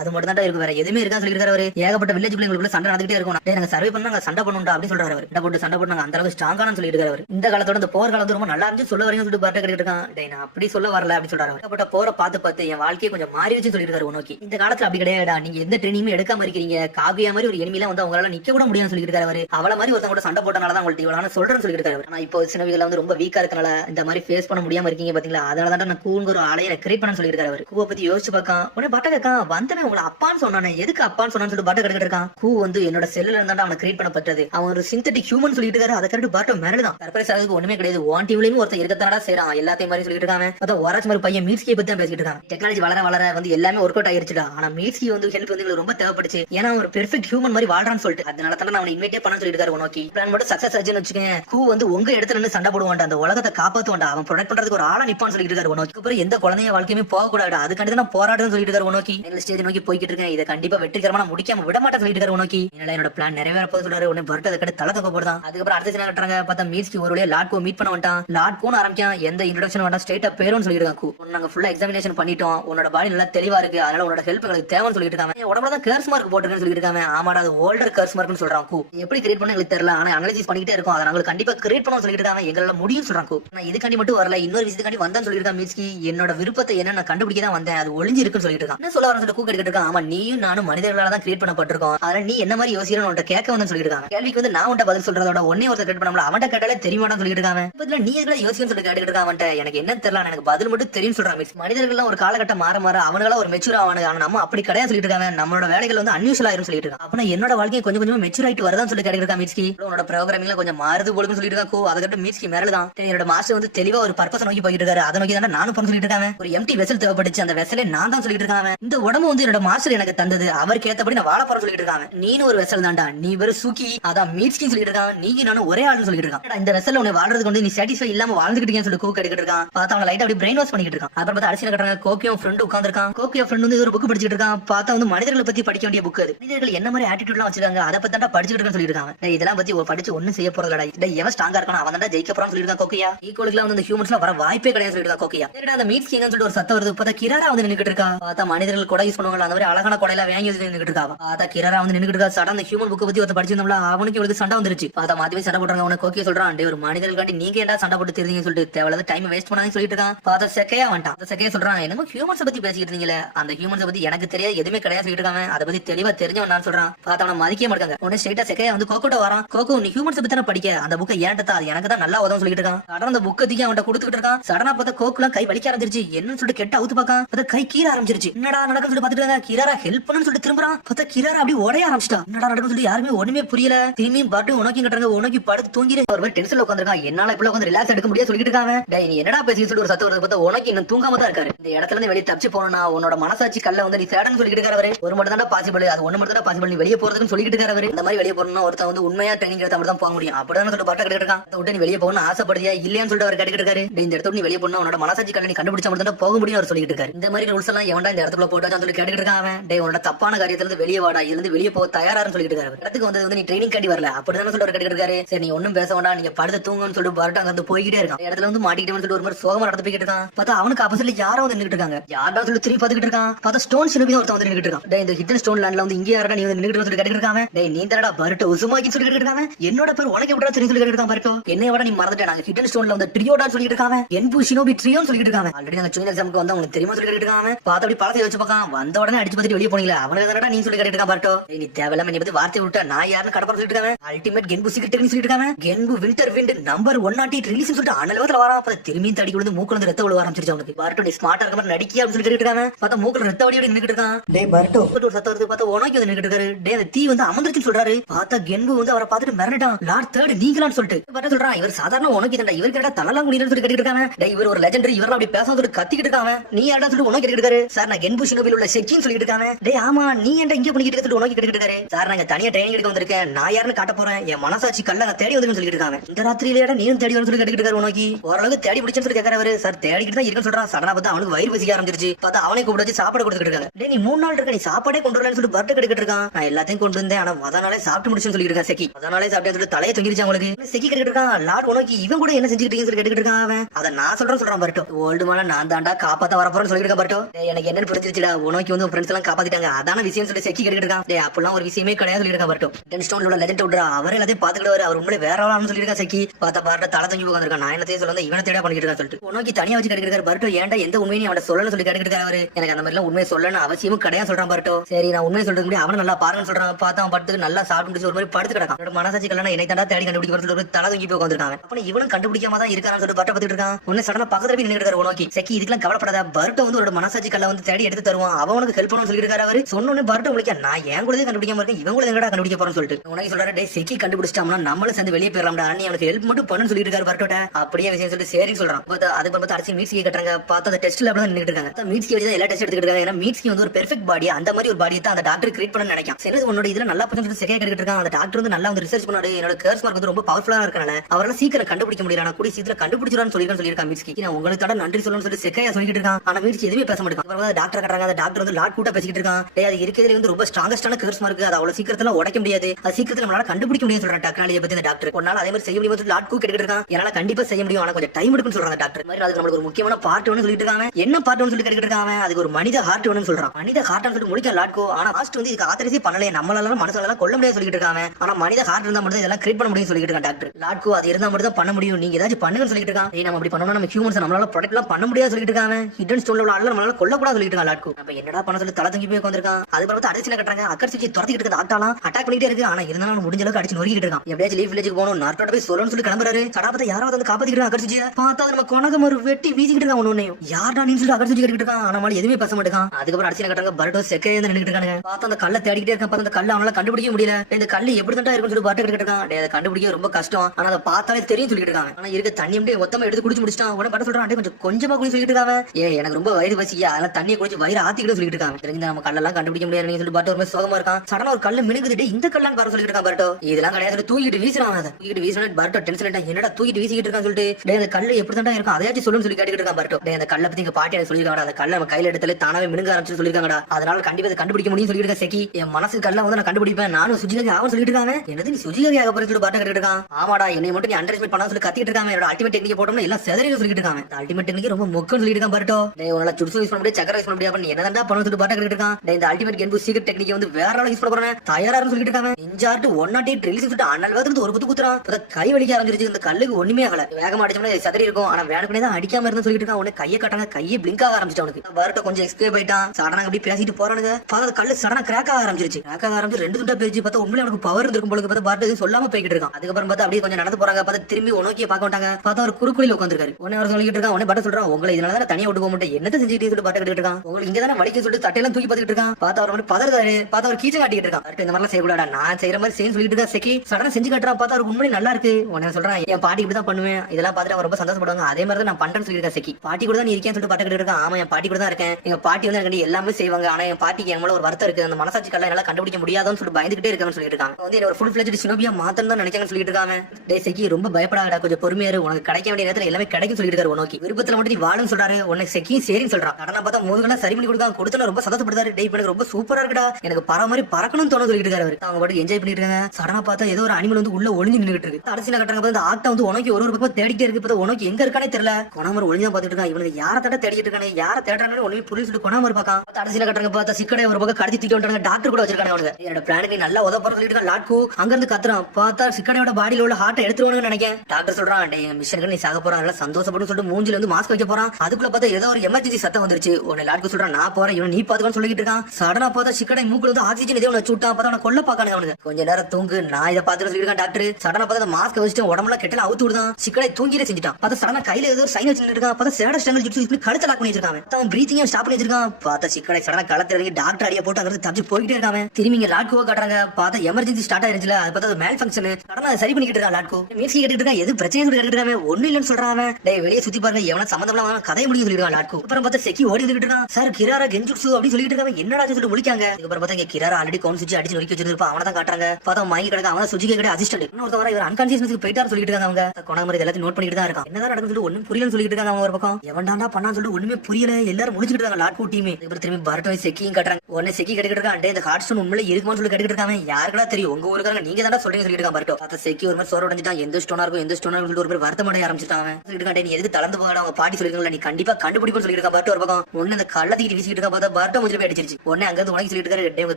அது மட்டும் தான் இருக்கு, வேற எதுவுமே இருக்கா சொல்லிட்டு இருக்காரு. ஏகப்பட்ட வில்லேஜ் பிள்ளைங்களுக்குள்ள சண்டை நடந்துட்டே இருக்கும். நாங்க சர்வே பண்ணா சண்டை பண்ணுண்டா அப்படின்னு சொல்றாரு அவர். சண்டை போட்டு நாங்க அந்த அளவுக்கு ஸ்ட்ராங்கானு சொல்லிட்டு இருக்காரு. இந்த காலத்தோட இந்த போர் காலத்து ரொம்ப நல்லா இருந்துச்சு சொல்ல வரீங்க சொல்லிட்டு பார்த்து கேட்டு இருக்கான். நான் அப்படி சொல்ல வரல அப்படின்னு சொல்றாரு. ஏகப்பட்ட போரை பார்த்து என் வாழ்க்கையை கொஞ்சம் மாறி வச்சு சொல்லிட்டு இருக்காரு. உனக்கு இந்த காலத்துல அப்படி கிடையாடா, நீங்க எந்த ட்ரெயினிங்குமே எடுக்காம இருக்கீங்க. காவியா மாதிரி ஒரு எனிமில வந்து அவங்களால நிக்க கூட முடியும்னு சொல்லிட்டு இருக்காரு. அவள மாதிரி ஒருத்தங்க கூட சண்டை போட்டனாலதான் உங்களுக்கு இவ்வளவு சொல்றேன்னு சொல்லிட்டு இருக்காரு. ஆனா இப்போ சின்ன வீடுல வந்து ரொம்ப வீக்கா இருக்கனால இந்த மாதிரி ஃபேஸ் பண்ண முடியாம இருக்கீங்க பாத்தீங்களா, அதனாலதான் நான் கூங்க ஒரு ஆலையை கிரியேட் பண்ண சொல்லிட்டு இருக்காரு. கூவை பத்தி யோசிச்சு பார்க்கான். உடனே பட்ட கேட்கான், வந்தவன் உங்களை அப்பான்னு சொன்னானே, எதுக்கு அப்பான்னு சொன்னான்னு சொல்லிட்டு பட்ட கிட்ட இருக்கான். கூ வந்து என்னோட செல்லுல இருந்தா அவனை கிரியேட் பண்ண பட்டது, அவன் ஒரு சிந்தட்டிக் ஹியூமன் சொல்லிட்டு இருக்காரு. அதை கரெக்ட் பாட்டோ மேலதான் சர்ப்ரைஸ் ஆகுது ஒண்ணுமே கிடையாது. வாண்டிவ்லயும் ஒருத்தர் இருக்கத்தாடா செய்யறான் எல்லாத்தையும் மாதிரி சொல்லிட்டு இருக்காங்க. அதான் ஒராச்சு மாதிரி பையன் மீட்ஸ்கி பத்தி தான் பேசிட்டு இருக்காங்க. டெக்னாலஜி வளர வளர வந்து எல்லாமே ஒர்க் அவுட் ஆயிருச்சுடா, ஆனா மீட்ஸ்கி வந்து ஹெல்ப் வந்து ரொம்ப தேவைப்படுச்சு. ஏன்னா ஒரு பெர்ஃபெக்ட் ஹியூமன் மாதிரி வாழ்றான்னு சொல்லிட்டு அதனால தான் நான் அவனை இன்வைட்டே பண்ண சொல்லிட்டு இருக்காரு. உனக்கு பிளான் மட்டும் சக்சஸ் ஆச்சுன்னு வச்சுக்கேன், கூ வந்து உங்க இடத்துல இருந்து சண்டை போடுவான்டா, அந்த உலகத்தை காப்பாத்துவான்டா, அவன் ப்ரொடெக்ட் பண்றதுக்கு ஒரு ஆளா நிப்பான்னு சொல்லிட்டு இருக்காரு. உனக்கு அப்புறம் எந்த குழந்தைய வாழ்க்கையுமே போக கூடாது, அதுக்காண்டி நான் போராடுன்னு சொல்லிட்டு இருக்காரு. உனக்கு ஸ்டேஜ் நோக்கி போய்கிட்டு இருக்கேன், இதை கண்டிப்பா வெற்றிகரமா முடிக்காம விட மாட்டேன் சொல்லிட்டு இருக்காரு. உனக்கு என்னோட பிளான் நிறைவேற போது சொல்றாரு. உடனே பர்ட் அதை தலை தக்க போடுதான். அதுக்கப்புறம் அடுத்த சின்ன கட்டுறாங்க. பார்த்தா மீட்ஸ்கி ஒரு வழியா லாட்கோ மீட் பண்ண வந்துட்டான். லாட்கோன்னு ஆரம்பிக்கான், எந்த இன்ட்ரோடக்ஷன் வேண்டாம், ஸ்ட்ரெயிட்டா பேரும் சொல்லிட்டு நாங்க ஃபுல்லா எக்ஸாமினேஷன் பண்ணிட்டோம், உன்னோட பாடி நல்லா தெளிவா இருக்கு, அதனால உன்னோட ஹெல்ப் எங்களுக்கு தேவைன்னு சொல்லிட்டு இருக்காங்க. உடம்புல தான் கர்ஸ் மார்க் போட்டுருக்கேன்னு சொல்லிட்டு இருக்காங்க. ஆமாடா அது ஓல்டர் கர்ஸ் மார்க்னு சொல்றான். எப்படி கிரியேட் பண்ண எங்களுக்கு தெரியல, ஆனா அனலைசிஸ் பண்ணிட்டே இருக்கும், அதை நாங்க கண்டிப்பா கிரியேட் பண்ணணும் சொல்லிட்டு இருக்காங்க. எங்களால முடியும் சொல்றாங்க. நான் இதுக்காண்டி மட்டும் வரல, இன்னொரு விஷயத்துக்காண்டி வந்தேன்னு சொல்லியிருக்கான் மீட்ஸ்கி. என்னோட விருப்பத்தை என்ன நான் கண்டுபிடிக்க தான் வந்தேன், அது ஒளிஞ்சு இருக்குன்னு சொல்லிட்டு இருக்கான். என்ன சொல்ல வரேன் கூ கேட்டுட்டு இருக்கான். ஆமா நீயும் நானும் மனிதர்களால தான் கிரியேட் பண்ணப்பட்டிருக்கோம், அதனால நீ என்ன மாதிரி யோசிக்கிறேன்னு உன்கிட்ட கேட்க வந்து சொல்லிட்டு இருக்காங்க. கேள்விக்கு வந்து நான் உன்ட்ட பதில் சொல்றதோட ஒன்னே ஒருத்தர் கிரியேட் பண்ணல, அவன்கிட்ட கேட்டாலே தெரியுமான்னு சொல்லிட்டு இருக்காங்க. பதிலா நீ எதுல யோசிக்கன்னு சொல்லி கேட்டுட்டு இருக்கான். அவன்கிட்ட எனக்கு என்ன தெரியல, எனக்கு பதில் மட்டும் தெரியும் சொல்றாங்க. மனிதர்கள் ஒரு காலகட்டம் மாற மாற அவனுங்களா ஒரு மெச்சூர் ஆவானுங்க, ஆனா நம்ம அப்படி கிடையாது சொல்லிட்டு இருக்காங்க. நம்மளோட வேலைகள் வந்து அன்யூஷுவல் ஆயிரும் சொல்லிட்டு இருக்காங்க. அப்ப என்னோட வாழ்க்கை கொஞ்சம் கொஞ்சமா மெச்சூர் ஆயிட்டு வரதான் சொல்லி கேட்டுட்டு இருக்கான் மீட்ஸ்கி. உன்னோட ப்ரோகிராமிங்ல கொஞ்சம் மாறுது போலுன்னு சொல்லிட்டு இருக்கா. அதுக்கப்புறம் மீட்ஸ்கி மேலதான் என்னோட மாஸ்டர் வந்து தெளிவா ஒரு பர்பஸ் நோக்கி போயிட்டு இருக்காரு, அதை நோக்கி தான் நானும் பண்ண சொல்லிட்டு இருக்காங்க. ஒரு எம்டி வெசல் தேவைப்பட்டுச்சு, அந்த வெசலே நான் தான் சொல்லிட்டு இருக்காங்க. இந்த உடம்பு வந்து என்னோட மாஸ்டர் எனக்கு தந்தது, அவருக்கு ஏத்தபடி நான் வாழ போற சொல்லிட்டு இருக்காங்க. நீனு ஒரு வெசல் தான்டா, நீ வெறும் சூக்கி, அதான் மீட்ஸ்கி சொல்லிட்டு இருக்கான். நீங்க நானும் ஒரே ஆளுன்னு சொல்லிட்டு இருக்கான். இந்த வெசல்ல உன்னை வாழ்றதுக்கு வந்து நீ சாட்டிஸ்ஃபை இல்லாம வாழ்ந்துக்கிட்டீங்கன்னு சொல்லி கூ கேட்டுட்டு இருக்கான். பார்த்தா அவங்க லைட்டா அப்படி பிரெயின் வாஷ் பண்ணிட்டு இருக்கான். அப்புறம் பார்த்தா அரசியல் கட்டுறாங்க. கோக்கியோ ஃப்ரெண்ட் உட்கார்ந்திருக்கான். கோக்கியோ ஃப்ரெண்ட் வந்து ஒரு புக் படிச்சிட்டு இருக்கான். பார்த்தா வந்து மனிதர்களை பத்தி படிக்க வேண்டிய புக் அது. மனிதர்கள் என்ன மாதிரி ஆட்டிடியூட்லாம் வச்சிருக்காங்க அதை பத்தி தான் படிச்சுட்டு இருக்கேன்னு சொல்லிருக்காங்க. இதெல்லாம் பத்தி படிச்சு ஒண்ணும் செய்ய போறதுலடா, எவன் ஸ்ட்ராங்கா இருக்கானோ அவன் தான் ஜெயிக்க போறான்னு சொல்லிருக்கான் கோக்கியா. ஈக்குவலுக்குலாம் வந்து ஹியூமன்ஸ்லாம் வர வாய்ப்பே கிடையாது சொல்லிருக்கான் கோக்கியா. அந்த மீட்ஸ் கிங்னு சொல்லிட்டு ஒரு சத்தம் வருது. பார்த்தா கிராரா வந்து நின்னுட்டு இருக்கா. பார்த்தா மனிதர்கள் கூட யூஸ் பண்ணுவாங்க அந்த மாதிரி அழகான கொடையில வாங்கி வச்சு நின்னுட்டு இருக்கா. பார்த்தா கிராரா வந்து நின்னுட்டு இருக்கா. சடன் ஹியூமன் புக் பத்தி ஒருத்த படிச்சிருந்தோம்ல, அவனுக்கு இவளுக்கு சண்டை வந்துருச்சு. பார்த்தா மாத்தி சண்டை போடுறாங்க. உனக்கு கோக்கியா சொல்றான், டே ஒரு மனிதர்களுக்காண்டி நீங்க ஏன்டா சண்டை போட்டு தெரிஞ்சீங்கன்னு சொல்லிட்டு தேவையில்லாத டைம் வேஸ்ட் பண்ணாங்கன்னு சொல்லிட்டு இருக்கான். பார்த்தா செக்கையா வந்துட்டான். அந்த செக்கையா சொல்றான், என்னமோ ஹியூமன்ஸ் பத்தி பேசிட்டு இருந்தீங்களே, அந்த ஹியூமன்ஸ் பத்தி எனக்கு தெரியாது எதுவுமே கிடையாது சொல்லிட்டு இருக்காங்க. அதை பத்தி தெளிவா தெரிஞ்சவன் நான் சொல்றான். பார்த்தா அவனை மதிக்க மாட்டாங்க. உடனே ஸ்ட்ரெயிட்டா செக்கையா வந்து கோக்கோட்ட வரான். கோகோ நீ ஹியூமன்ஸ் பத்தி தானே படிக்க, அந்த புக்கை ஏன்டா அது எனக்கு தான் நல்லா உதவும் சொல்லிட்டு இருக்கான். சடன் அந்த புக்கை தூக்கி அவன்கிட்ட கொடுத்துட்டு இருக்கான். சடனா பார்த்தா கோக்குலாம் கை வலிக்க ஆரம்பிச்சிருச்சு. என்னன்னு சொல்லிட்டு கெட்ட அவுத்து பார்க்கான். பார்த்தா கை கீழ ஆரம்பிச்சிருச்சு. என்னடா நடக்குன்னு சொல்லி பார்த்துட்டு இருக்காங்க. கிராரா ஹெல்ப் பண்ணுன்னு சொல்லிட்டு திரும்புறான். பார்த்தா கிராரா அப்படி உடைய ஆரம்பிச்சிட்டா. என்னடா நடக்குன்னு சொல்லி யாருமே ஒண்ணுமே புரியல. திரும்பியும் பாட்டு உனக்கு கட்டுறாங்க. உனக்கு படுத்து தூங்கிடு. ஒரு மாதிரி டென்ஷன்ல உட்காந்துருக்கான். என்னால இப்ப வந்து ரிலாக்ஸ் எடுக்க முடியாது சொல்லிட்டு இருக்காங்க. டேய் நீ என்னடா பேசிட்டு சொல்லிட்டு ஒரு சத்தம் வருது. பார்த்தா உனக்கு இன்னும் தூங்காம தான் இருக்காரு. இந்த இடத்துல இருந்து வெளியே தப்பிச்சு போனா உன்னோட மனசாட்சி கல்ல வந்து நீ சேடன்னு சொல்லிட்டு இருக்காரு. ஒரு மட்டும் தான் பாசிபிள், அது ஒண்ணு மட்டும் தான் பாசிபிள். நீ வெளியே போறதுன்னு சொல்லிட்டு இருக்காரு. இந்த மாதிரி வெளியே போறோம்னா ஒருத்தன் வந்து உண்மையா ட்ரைனிங் எடுத்தா மட்டும் தான் போக முடியும். அப்படிதான் சொல்லிட்டு பாட்டு கேட்டு இருக்கான். விட்டு நீ வெளியே போகணும் ஆசைப்படுறியா இல்லையான்னு சொல்லிட்டு அவர் கேட்டுட்டு இருக்காரு. இந்த இடத்துல நீ வெளியே போனா உன்னோட மனசாட்சி கல்ல நீ கண்டுபிடிச்சா மட்டும் தான் போக முடியும் அவர் சொல்லிட்டு இருக்காரு. இந்த மாதிரி ரூல்ஸ் எல்லாம் எவன்டா இந்த இடத்துல போட்டான்னு சொல்லி கேட்டுட்டு இருக்கான். அவன் டேய் உன்னோட தப்பான காரியத்துல இருந்து வெளியே வாடா, இதுல இருந்து வெளியே போக தயாரான்னு சொல்லிட்டு இருக்காரு. இடத்துக்கு வந்து நீ ட்ரைனிங் காண்டி வரல அப்படிதான் சொல்லிட்டு கேட்டுட்டு இருக்காரு. சரி நீ ஒன்னும் பேச வேண்டாம், நீங்க படுத்து தூங்குன்னு சொல்லிட்டு பாட்டு அங்க வந்து போய்கிட்டே இருக்கான். இடத்துல வந்து மாட்டிக்கிட்டே சொல்லிட்டு ஒரு மாதிரி சோகமா நடந்து போய்கிட்டு இருக்கான். பார்த்தா அவனுக்கு ஆப்போசிட்ல யாரோ வந்து நின்னுட்டு இருக்காங்க. யாரா சொல்லி திரும்பி பாத்துக்கிட்டு இருக்கான். பார்த்தா ஸ்டோன் சினபி ஒருத்தன் வந்து நின்னுட்டு இருக்கான். டேய் இந்த ஹிடன் ஸ்டோன் லேண்ட்ல வந்து இங்க யாரடா நீ வந்து நின்னுட்டு சொல்லி கேட்டுட்டு இருக்காங்க. டேய் நீ தானடா பர்ட் உசுமாக்கி சொல்லி கேட்டுட்டு இருக்காங்க. என்னோட பேர் உனக்கு எப்படா தெரியும் சொல்லி கேட்டுட்டு இருக்கான். பர்ட் என்னைய விட நீ மறந்துட்ட, நாங்க ஹிடன் ஸ்டோன்ல வந்து ட்ரியோடா சொல்லிட்டு இருக்காங்க. என்பு ஷினோபி ட்ரியோன்னு சொல்லிட்டு இருக்காங்க. ஆல்ரெடி அந்த ஜூனியர் எக்ஸாமுக்கு வந்து உங்களுக்கு தெரியுமா சொல்லி கேட்டுட்டு இருக்காங்க. பார்த்தா அப்படி பழத்தை வச்சு பார்க்கான். வந்த உடனே அடிச்சு பார்த்துட்டு வெளியே போனீங்களா அவனுக்கு தானடா நீ சொல்லி கேட்டுட்டு இருக்கான். பர்ட் நீ தேவையில்லாம என்னை பத்தி வார்த்தை விட்டா நான் யாருன்னு கடப்பா சொல்லிட்டு இருக்காங்க. அல்டிமேட் கென்பு சீக்கிரம் சொல்லிட்டு இருக்காங்க. கென்பு வின்டர் விண்ட் நம்பர் 108 ரிலீஸ் சொல்லிட்டு அனலவத்துல வரா. அப்ப திரும்பி தடி விழுந்து மூக்குல ரத்த விழ ஆரம்பிச்சிருச்சு அவனுக்கு. பர்ட் நீ ஸ்மார்ட்டா இருக்க மாதிரி நடிக்கியா அப்படின்னு சொல்லி கேட்டுட்டு இருக்காங்க. பார்த்தா மூக்குல ரத்த வடியோட நின்னுட்டு இருக்கான். டேய் பர்ட் ஒரு சத்தம் வருது. பார்த்தா உனக்கு வந்து நின்னுட்டு இருக்காரு. டேய் அந்த தீ வந்து அமர்ந்துருச்சுன்னு சொல்றாரு. பார்த்தா கென்பு வந்து அவரை பார்த்துட்டு மிரண்டான். லார்ட் தேர்ட் நீங்களான்னு சொல்லிட்டு பர்ட் சொல்றான். இவர் சாதாரண உனக்கு இதண்டா, இவர் கேட்டா தலலாம் முடியலன்னு சொல்லி கேட்டுட்டு இருக்காங்க. டேய் இவர் ஒரு லெஜெண்ட் சொல்லிட்டு இவரெல்லாம் அப்படி பேசாம சொல்லிட்டு கத்திக்கிட்டு இருக்காங்க. நீ யாரா சொல்லிட்டு உனக்கு கேட்டுட்டு இருக்காரு. சார் நான் கென்பு ஷினோபில உள்ள செக்கின்னு சொல்லிட்டு இருக்காங்க. டேய் ஆமா நீ ஏன்டா இங்க பண்ணிக்கிட்டு சொல்லிட்டு உனக்கு கேட்டுட்டு இருக்காரு. சார் நான் தனியா ட்ரைனிங் எடுக்க வந்திருக்கேன், நான் யாருன்னு காட்ட போறேன், என் மனசாட்சி கல்ல நான் தேடி வந்து சொல்லிட்டு இருக்காங்க. இந்த ராத்திரியில நீயும் தேடி வந்து சொல்லி கேட்டுட்டு இருக்காரு. உனக்கு ஓரளவுக்கு தேடி பிடிச்சன்னு சொல்லி கேட்கறாரு. சார் தேடிக்கிட்டு தான் இருக்குன்னு சொல்றான். சடனா பார்த்தா அவனுக்கு வயிறு பசிக்க ஆரம்பிச்சிருச்சு. பார்த்தா அவனை கூப்பிட்டு வச்சு சாப்பாடு கொடுத்துட்டு இருக்காங்க. டேய் நீ 3 நாள் இருக்க, நீ சாப்பாடே கொண்டு வரலன்னு சொல்லிட்டு பர்த்டே கேட்டுட்டு இருக்கான். நான் எல்லாத்தையும் கொண்டு வந்தேன், ஆனா அதனாலே சாப்பிட்டு முடிச்சுன்னு சொல்லிட்டு இருக்கான் செக்கி. அதனாலே சாப்பிட்டு சொல்லிட்டு தலையை தொங்கிருச்சு அவங்களுக்கு. செக்கி கேட்டுட்டு இருக்கான். லார்ட் உனக்கு இவன் கூட என்ன செஞ்சுக்கிட்டீங்கன்னு சொல்லி கேட்டுட்டு இருக்கான். அவன் அதை நான் சொல்றான் பர்ட்டோ. ஓல்டு மேல நான் தாண்டா காப்பாத்த வரப்போறேன்னு சொல்லிட்டு இருக்கான் பர்ட்டோ. எனக்கு என்னன்னு புரிஞ்சிருச்சுடா, உனக்கு வந்து ஃப்ரெண்ட்ஸ் எல்லாம் காப்பாத்திட்டாங்க, அதான விஷயம் சொல்லி செக்கி கேட்டுட்டு இருக்கான். டேய் அப்பெல்லாம் ஒரு விஷயமே கிடையாது சொல்லிட்டு இருக்கான் பர்ட்டோ. டென் ஸ்டோன்ல உள்ள லெஜெண்ட் விடுறா, அவரே எல்லாத்தையும் பாத்துக்கிட்டு அவர் உண்மையிலே வேற ஆளான்னு சொல்லி இருக்கா செக்கி. பார்த்தா பார்ட்ட தலை தங்கி உட்காந்துருக்கான். நான் என்னத்தையும் சொல்ல இவனை தேட பண்ணிட்டு இருக்கான்னு சொல்லிட்டு உனக்கு தனியா வச்சு கேட்டுட்டு இருக்காரு பர்ட்டோ. ஏன்டா எந்த உண்மையை அவனை சொல்லணும்னு சொல்லி கேட்டுட்டு இருக்காரு அவரு. எனக்கு அந்த மாதிரி எல்லாம் உண்மையை சொல்லணும் அவசியமும் கிடையாது சொல்றான் பர்ட்டோ. சரி நான் உண்மையை சொல்றது முடியும், அவனை நல்லா பாருங்கன்னு சொல்றான். பார்த்தா அவன் படுத்து நல்லா சாப்பிட்டு முடிச்சு ஒரு மாதிரி படுத்து கிடக்கான். மனசாட்சி கல்யாணம் என்னை தாண்டா தேடி கண்டுபிடிக்க சொல்லிட்டு தலை தங்கி போய் உட்காந்துருக்காங்க. அப்ப இவனும் கண்டுபிடிக்காம தான் இருக்கான்னு சொல்லிட்டு பட்ட பார்த்துட்டு இருக்கான். உன்னை சடனா பக்கத்துல போய் நின்னுட்டு இருக்காரு உனக்கு. செக்கி இதுக்கெல்லாம் கவலைப்படாத, பர்ட்டோ வந்து ஒரு மனசாட்சி கல்ல வந்து தேடி எடுத்து தருவான், அவனுக்கு ஹெல்ப் பண்ணணும்னு சொல்லிட்டு இருக்காரு அவரு. சொன்னோன்னு பர்ட்டோ முடிக்க நான் ஏன் கூட கண்டுபிடிக்காம இருக்கேன், இவங்க கூட எங்கடா கண்டுபிடிக்க போறேன்னு சொல்லிட்டு உனக்கு சொல்றாரு. டே செக்கி கண்டுபிடிச்சிட்டோம்னா நம்மளும் சேர்ந்து வெளியே போயிடலாம்டா, நீ அவனுக்கு ஹெல்ப் மட்டும் பண்ணு சொல்லிட்டு இருக்காரு பர்ட்டோட. அப்படியே விஷயம் சொல்லிட்டு சரின்னு சொல்றான். அது பார்த்து அடிச்சு மீட்ஸ்கி கட்டுறாங்க. பார்த்தா அந்த டெஸ்ட்ல அப்படி நின்னுட்டு இருக்காங்க. மீட்ஸ்கி வச்சு எல்லா டெஸ்ட் எடுத்துட்டு இருக்காங்க. ஏன்னா மீட்ஸ்கி வந்து ஒரு பெர்ஃபெக்ட் பாடி, அந்த மாதிரி ஒரு பாடியை தான் அந்த டாக்டர் கிரியேட் பண்ண நினைக்கும். சரி உன்னோட இதுல நல்லா பண்ணி செகண்ட் கேட்டுட்டு இருக்காங்க. அந்த டாக்டர் வந்து நல்லா வந்து ரிசர்ச் பண்ணாரு. என்னோட கர்ஸ் மார்க் வந்து ரொம்ப பவர்ஃபுல்லா இருக்கனால அவரால் சீக்கிரம் கண்டுபிடிக்க முடியல, நான் கூடி சீக்கிரம் கண்டுபிடிச்சிடான்னு சொல்லியிருக்கான் மீட்ஸ்கி. நான் உங்களுக்கு தட நன்றி சொல்லணும்னு சொல்லி செக்கையா சொல்லிட்டு இருக்கான். ஆனா மீட்ஸ்கி எதுவுமே பேச மாட்டாங்க. டாக்டர் கட்டுறாங்க. அந்த டாக்டர் வந்து லாட் கூட்ட பேசிக்கிட்டு இருக்கான். அது இருக்கிறதுல வந்து ரொம்ப ஸ்ட்ராங்கஸ்டான கர்ஸ் மார்க், அது அவ்வளவு சீக்கிரத்துல உடைக்க முடியாது, அது சீக்கிரத்துல நம்மளால கண்டுபிடிக்க முடியும் சொல்றான் டெக்னாலஜியை பத்தி. அந்த டாக்டர் ஒன்னால அதே மாதிரி செய்ய முடியும் லாட் கூ கேட்டுட்டு இருக்கான். என்னால கண்டிப்பா செய்ய முடியும், ஆனா கொஞ்சம் டைம் எடுக்குன்னு சொல்றாங்க டாக்டர். மாதிரி அதுக்கு நம்மளுக்கு ஒரு முக்கியமான பார்ட் ஒன்னு சொல்லிட்டு இருக்காங்க. என்ன பார்ட் ஒன்னு சொல்லி கேட்டுட்டு இருக்காங்க. அதுக்கு ஒரு மனித ஹார்ட் ஒன்னு சொல்றான். மனித ஹார்ட்னு சொல்லிட்டு முடிக்க லாட்கோ. ஆனா ஹாஸ்ட் வந்து இதுக்கு ஆத்தரைஸே பண்ணல, நம்மளால மனசால கொல்ல முடியாது சொல்லிட்டு இருக்காங்க. ஆனா மனித ஹார்ட் இருந்தா மட்டும் இதெல்லாம் கிரியேட் பண்ண முடியும் சொல்லிட்டு இருக்கான் டாக்டர். லாட்கோ அது இருந்தா மட்டும் தான் பண்ண முடியும், நீங்க ஏதாச்சும் பண்ணுங்கன்னு சொல்லிட்டு இருக்கான். நம்ம அப்படி பண்ணோம்னா நம்ம ஹியூமன்ஸ் நம்மளால ப்ரொடெக்ட் எல்லாம் பண்ண முடியாது சொல்லிட்டு இருக்காங்க. ஹிடன் ஸ்டோன்ல உள்ள ஆளு நம்மளால கொல்ல கூடாது சொல்லிட்டு இருக்கான் லாட்கோ. அப்ப என்னடா பண்ண சொல்லி தலை தங்கி போய் உட்கார்ந்திருக்கான். அது பார்த்து அடிச்சு கட்டுறாங்க. அக்கர்சிக்கு துரத்திட்டு இருக்க ஆட்டாலாம் அட்டாக் பண்ணிட்டே இருக்கு. ஆனா இருந்தாலும் முடிஞ்ச அளவுக்கு அடிச்சு நொறுக்கிட்டு இருக்கான். எப்படியாச்சும் லீவ் வில்லேஜுக்கு போகணும், நார்த்தோட போய் சொல்லணும்னு சொல்லி கிளம்புறாரு. சடாபத்தை யாராவது வந்து காப்பாத்திட்டு அக்கர்சிச்சியை பார்த்தா நம்ம கொனகம் ஒரு வெட்டி வீசிக்கிட்டு இருக்கான். ஒண்ணு யாரா நீ சொல்லி அக்கர்சிச்சு கேட்டுட்டு இருக்கான். ஆனா மாதிரி எதுவுமே பேச மாட்டான். அதுக்கப்புறம் அடிச்சு கட்டுறாங்க. பர்ட்டோ செக்கையா நின்னுட்டு இருக்காங்க. பார்த்தா அந்த கல்லை தேடிக்கிட்டே இருக்கான். அந்த கல்லை அவனால கண்டுபிடிக்க முடியல. இந்த கல்லு எப்படி தான் இருக்குன்னு சொல்லி பர்ட்டோ கேட்டுட்டு இருக்கான். அதை கண்டுபிடிக்க ரொம்ப கஷ்டம், ஆனா அதை பார்த்தாலே தெரியும் சொல்லிட்டு இருக்காங்க. ஆனா இருக்க தண்ணி அப்படியே மொத்தமா எடுத்து குடிச்சு முடிச்சிட்டான். உடனே பர்ட்டோ சொல்றான் கொஞ்சமா குடி சொல்லிட்டு இருக்காங்க. எனக்கு ரொம்ப வயிறு பசியா, அதனால தண்ணியை குடிச்சு வயிறு ஆத்திக்கிட்டு சொல்லிட்டு இருக்காங்க. தெரிஞ்ச நம்ம கல்லெல்லாம் கண்டுபிடிக்க முடியாது சொல்லி பர்ட்டோ ரொம்ப சோகமா இருக்கான். சடனா ஒரு கல்லு மினுக்குது. இந்த கல்லான்னு பாரு சொல்லிட்டு இருக்கான் பர்ட்டோ. இதெல்லாம் கிடையாது தூக்கிட்டு வீசுறான். அதை தூக்கிட்டு வீசினா பர்ட்டோ டென்ஷன் ஆயிட்டா. என்னடா தூக்கிட்டு வீசிக்கிட்டு இருக்கான்னு சொல்லிட்டு அந்த கல்லு எப்படி தான் இருக்கும் அதையாச்சும் சொல்லுன்னு சொல்லி கேட்டுக்கிட்டு இருக்கான் பர்ட்டோ. அந்த கல்லை பத்தி எங்க பாட்டி எனக்கு சொல்லிருக்காங்க. அந்த கல்லை நம்ம கையில எடுத்தாலே தானாவே மினுங்க ஆரம்பிச்சு சொல்லிருக்காங்கடா. அதனால கண்டிப்பா கண்டுபிடிக்க முடியும் சொல்லிட்டு இருக்க செக்கி. என் மனசு கல்ல வந்து நான் கண்டுபிடிப்பேன், நானும் சுஜிகாக ஆகும் சொல்லிட்டு இருக்காங்க. என்னது நீ சுஜிகாக ஆக போறது சொல்லி பர்ட்டோ கேட்டுட்டு இருக்கான். ஆமாடா என்னை மட்டும் நீ அண்டர்ஸ்டிமேட் பண்ணா சொல்லி கத்திட்டு இருக்காங்க. என்னோட அல்டிமேட் டெக்னிக் போட்டோம்னா எல்லாம் செதறின்னு சொல்லிட்டு இருக்காங்க. அல்டிமேட் டெக்னிக் ரொம்ப மொக்கன்னு சொல்லிட்டு இருக்கான் பர்ட்டோ. உன்னால சுடுசு யூஸ் பண்ண முடியாது, சக்கரை யூஸ் பண்ண முடியாது, என்னதான் பண்ணணும் சொல்லி பர்ட்டோ கேட்டுட்டு இருக்கான். இந்த அல்டிமேட் கென்பு சீக்ரெட் டெக்னிக் வந்து வேற ஆள யூஸ் பண்ண போறேன் தயாரான்னு சொல்லிட்டு இருக்காங்க. இன்சார்ட் 108 ரிலீஸ் சொல்லிட்டு அண்ணல் வேகத்துல ஒரு குத்து குத்துறான். கை வலிக்க ஆரம்பிச்சிருச்சு. இந்த கல்லுக்கு ஒண்ணுமே ஆகல. வேகமா அடிச்சோம்னா செதறி இருக்கும், ஆனா வேணுக்குனே தான் அடிக்காம இருந்து சொல்லிட்டு இருக்கான். உடனே கையை கட்டாங்க. கையை பிளிங்க் ஆக ஆரம்பிச்சிட்டு அவனுக்கு. பர்ட்டோ கொஞ்சம் எக்ஸ்பே போயிட்டான். சடனா அப்படி பேசிட்டு போறானுங்க. பார்த்தா கல்லு சடனா கிராக் ஆக ஆரம்பிச்சிருச்சு. கிராக் ஆக ஆரம்பிச்சு ரெண்டு துண்டா பிரிச்சு பார்த்தா உண்மையில அவனுக்கு பவர் இருக்கும் போல. பார்த்தா பர்ட்டோ சொல்லாம போய்கிட்டு இருக்கான். அதுக்கப்புறம் பார்த்தா அப்படியே கொஞ்சம் நடந்து போறாங்க. பார்த்தா திரும்பி உனக்கிய பார்க்க மாட்டாங்க. பார்த்தா ஒரு குறுக்குழில உட்காந்துருக்காரு. உடனே அவர் சொல்லிட்டு இருக்கான். உடனே பர்ட்டோ சொல்றான் உங்களை இதனால தான் தனியா விட்டு போக மாட்டேன், என்னத்தை செஞ்சுட்டு சொல்லி பர்ட்டோ கேட்டுட்டு இருக்கான். உங்களுக்கு இங்க தானே வலிக்கு சொல்லிட்டு தட்டையெல்லாம் தூக்கி பார்த்துட்டு இருக்கான். பார்த்தா அவர் வந்து பதறாரு. பார்த்தா அவர் கீச்ச காட்டிட்டு இருக்கான். இந்த மாதிரிலாம் செய்யக்கூடாடா, நான் செய்யற மாதிரி செய்ய சொல்லிட்டு இருக்கா செக்கி. சடனா செஞ்சு காட்டுறான். பார்த்தா அவருக்கு உண்மையிலே நல்லா இருக்கு. உடனே சொல்றான் என் பாட்டி இப்படி தான் பண்ணுவேன், இதெல்லாம் பார்த்துட்டு அவர் ரொம்ப சந்தோஷப்படுவாங்க, அதே மாதிரி தான் நான் பண்றேன்னு சொல்லியிருக்கேன் செக்கி. பாட்டி கூட தான் நீ இருக்கேன்னு சொல்லிட்டு பட்ட இருக்கான். ஆமா என் பாட்டி கூட தான் இருக்கேன், எங்க பாட்டி வந்து எனக்கு எல்லாமே செய்வாங்க, ஆனா என் பாட்டிக்கு என் மேல ஒரு வருத்தம் இருக்கு, அந்த மனசாட்சி கல்ல என்னால கண்டுபிடிக்க முடியாதுன்னு சொல்லிட்டு பயந்துகிட்டே இருக்கான்னு சொல்லிட்டு இருக்காங்க. வந்து என்ன ஒரு ஃபுல் ஃபிளெஜ்ட் ஷினோபியா மாத்தணும் தான் நினைச்சாங்கன்னு சொல்லிட்டு இருக்காங்க. டே செக்கி ரொம்ப பயப்படாதடா, கொஞ்சம் பொறுமையாரு, உனக்கு கிடைக்க வேண்டிய நேரத்துல எல்லாமே கிடைக்கும் சொல்லிட்டு இருக்காரு. உனக்கு விருப்பத்துல மட்டும் நீ வாழுன்னு சொல்றாரு. உனக்கு செக்கியும் சரின்னு சொல்றான். கடனா பார்த்தா முதுகெல்லாம் சரி பண்ணி கொடுக்காங்க. கொடுத்தா ரொம்ப சந்தோஷப்படுறாரு. டே எனக்கு ரொம்ப சூப்பரா இருக்குடா, எனக்கு பற மாதிரி பறக்கணும்னு தோணு சொல்லிட்டு இருக்காரு. அவங்க பாட்டு என்ஜாய் பண்ணிட்டு இருக்காங்க. சடனா பார்த்தா ஏதோ ஒரு அனிமல் வந்து உள்ள ஒளிஞ்சு நின்னுட்டு இருக்கு. அரசியல கட்டுறாங்க. அந்த ஆட்டை வந்து உனக்கு ஒரு பக்கம் தேடிட்டே இருக்கு. பார்த்தா உனக்கு எங்க இருக்கானே தெரியல. கொணாமர் ஒளிஞ்சா பாத்துட்டு இருக்கான். இவனுக்கு யார தட்ட தேடிட்டு இருக்கானே, யார தேடுறானே ஒண்ணுமே புரியல சொல்லிட்டு கொணாமர் பாக்கான். அரசியல கட்டுறாங்க. பார்த்தா சிக்கடை ஒரு பக்கம் கடத்தி தூக்கி வந்துட்டாங்க. டாக்டர் கூட வச்சிருக்காங்க. அவனுக்கு என்னோட பிளானுக்கு நீ நல்லா உதவ போற சொல்லிட்டு இருக்கான். லாட்கு அங்க இருந்து கத்துறான். பார்த்தா சிக்கடையோட பாடியில உள்ள ஹார்ட்டை எடுத்துருவானு நினைக்கிறேன். டாக்டர் சொல்றான் மிஷனுக்கு நீ சாக போறான், சந்தோஷப்படும் சொல்லிட்டு மூஞ்சில வந்து மாஸ்க் வைக்க போறான். அதுக்குள்ள பார்த்தா ஏதோ ஒரு எமர்ஜென்சி சத்தம் வந்துருச்சு. உடனே லாட்கு சொல்றான் நான் போறேன், இவன் நீ பாத்துக்கன்னு சொல்லிட்டு இருக்கான். சடனா பார்த்தா சிக்கடை மூக்குல வந்து ஆக்சிஜன் இதே ஒன்று சுட்டான். பார்த்தா அவனை கொல்ல பாக்கானு. அவனுக்கு கொஞ்ச நேரம் தூங்கு, நான் இதை பார்த்துட்டு சொல்லிருக்கான் டாக்டர். சடனா பார்த்தா அந்த மாஸ்க் வச்சுட்டு உடம்புல கெட்டல அவுத்து விடுதான். சிக்கடை தூங்கிட்டே செஞ்சுட்டான். பார்த்தா சடனா கையில ஏதோ ஒரு சைன் வச்சுட்டு இருக்கான். பார்த்தா சேட ஸ்டங்கல் ஜிப்ஸ் கழுத்து லாக் பண்ணி வச்சிருக்காங்க. அவன் பிரீத்திங் ஸ்டாப் பண்ணி வச்சிருக்கான். பார்த்தா சிக்கடை சடனா களத்துல இறங்கி டாக்டர் அடிய போட்டு அங்க தப்பிச்சு போயிட்டே இருக்காங்க. திரும்பி இங்க லாட்குவா காட்டுறாங்க. பார்த்தா எமர்ஜென்சி ஸ்டார்ட் ஆயிருச்சுல, அது பார்த்தா மேல் ஃபங்க்ஷன். சடனா சரி பண்ணிக்கிட்டு இருக்கான். லாட்கு மீட்சி கேட்டுட்டு இருக்கான். எது பிரச்சனை கேட்டுட்டு இருக்காங்க. ஒண்ணு இல்லன்னு சொல்றான். டேய் வெளியே சுத்தி பாருங்க பாருங்க எவன சம்பந்தம் கதை முடியும் சொல்லிருக்கான் லாட்கு. அப்புறம் பார்த்தா செக்கி ஓடி வந்துட்டு இருக்கான். சார் கிராரா கெஞ்சுட்சு அப்படி சொல்லிட்டு இருக்காங்க. என்னடா சொல்லிட்டு முழிக்காங்க. அதுக்கப்புறம் பார்த்தா இங்க கிராரா ஆல்ரெடி கவுன் சுஜி அடிச்சு நொறுக்கி வச்சிருப்பா. அவனை தான் காட்டுறாங்க. பார்த்தா மயங்கி கிடக்க அவன் சுஜிக்கு கிட்ட அசிஸ்டன்ட். இன்னொரு வர இவர் அன்கான்சியஸ்க்கு போயிட்டாரு சொல்லிட்டு இருக்காங்க. அவங்க கொணாமரி எல்லாத்தையும் நோட் பண்ணிட்டு தான் இருக்கான். என்னதான் நடக்குது ஒண்ணும் புரியலன்னு சொல்லிட்டு இருக்காங்க. அவங்க ஒரு பக்கம் எவன்டா பண்ணான்னு சொல்லிட்டு ஒண்ணுமே புரியல. எல்லாரும் முடிச்சுட்டு இருக்காங்க லாட்கு டீம். அப்புறம் திரும்பி பரட்டோ செக்கியும் காட்டுறாங்க. உடனே செக்கி கேட்டுட்டு இருக்கான். இந்த ஹார்ட் ஸ்டோன் உண்மையில இருக்குமான்னு சொல்லி கேட்டுட்டு இருக்காங்க. யாருக்கா தெரியும் உங்க ஊருக்காரங்க நீங்க தான் சொல்றீங்க சொல்லிட்டு இருக்கான் பரட்டோ. பார்த்தா செக்கி ஒரு மாதிரி சோற உடைஞ்சிட்டான். எந்த ஸ்டோனா இருக்கும் எந்த ஸ்டோனா சொல்லிட்டு ஒரு பேர் வருத்தமடைய ஆரம்பிச்சிட்டாங்க. சொல்லிட்டு நீ எதுக்கு தளர்ந்து போகலாம் அவங்க பாட்டி சொல்லிருக்காங்க. நீ கண்டிப்பா கண்டுபிடிப்பு சொல்லிருக்கா பரட்டோ ஒரு பக்கம். ஒன்னு அந்த கள்ள தூக்கி வீசிட்டு இருக்கா. பார்த்தா பரட்டோ முடிஞ்சு போய் அடிச்சிருச்சு. உடனே அங்க இருந்து உனக்கு சொல்லிட்டு இருக்காரு. உங்க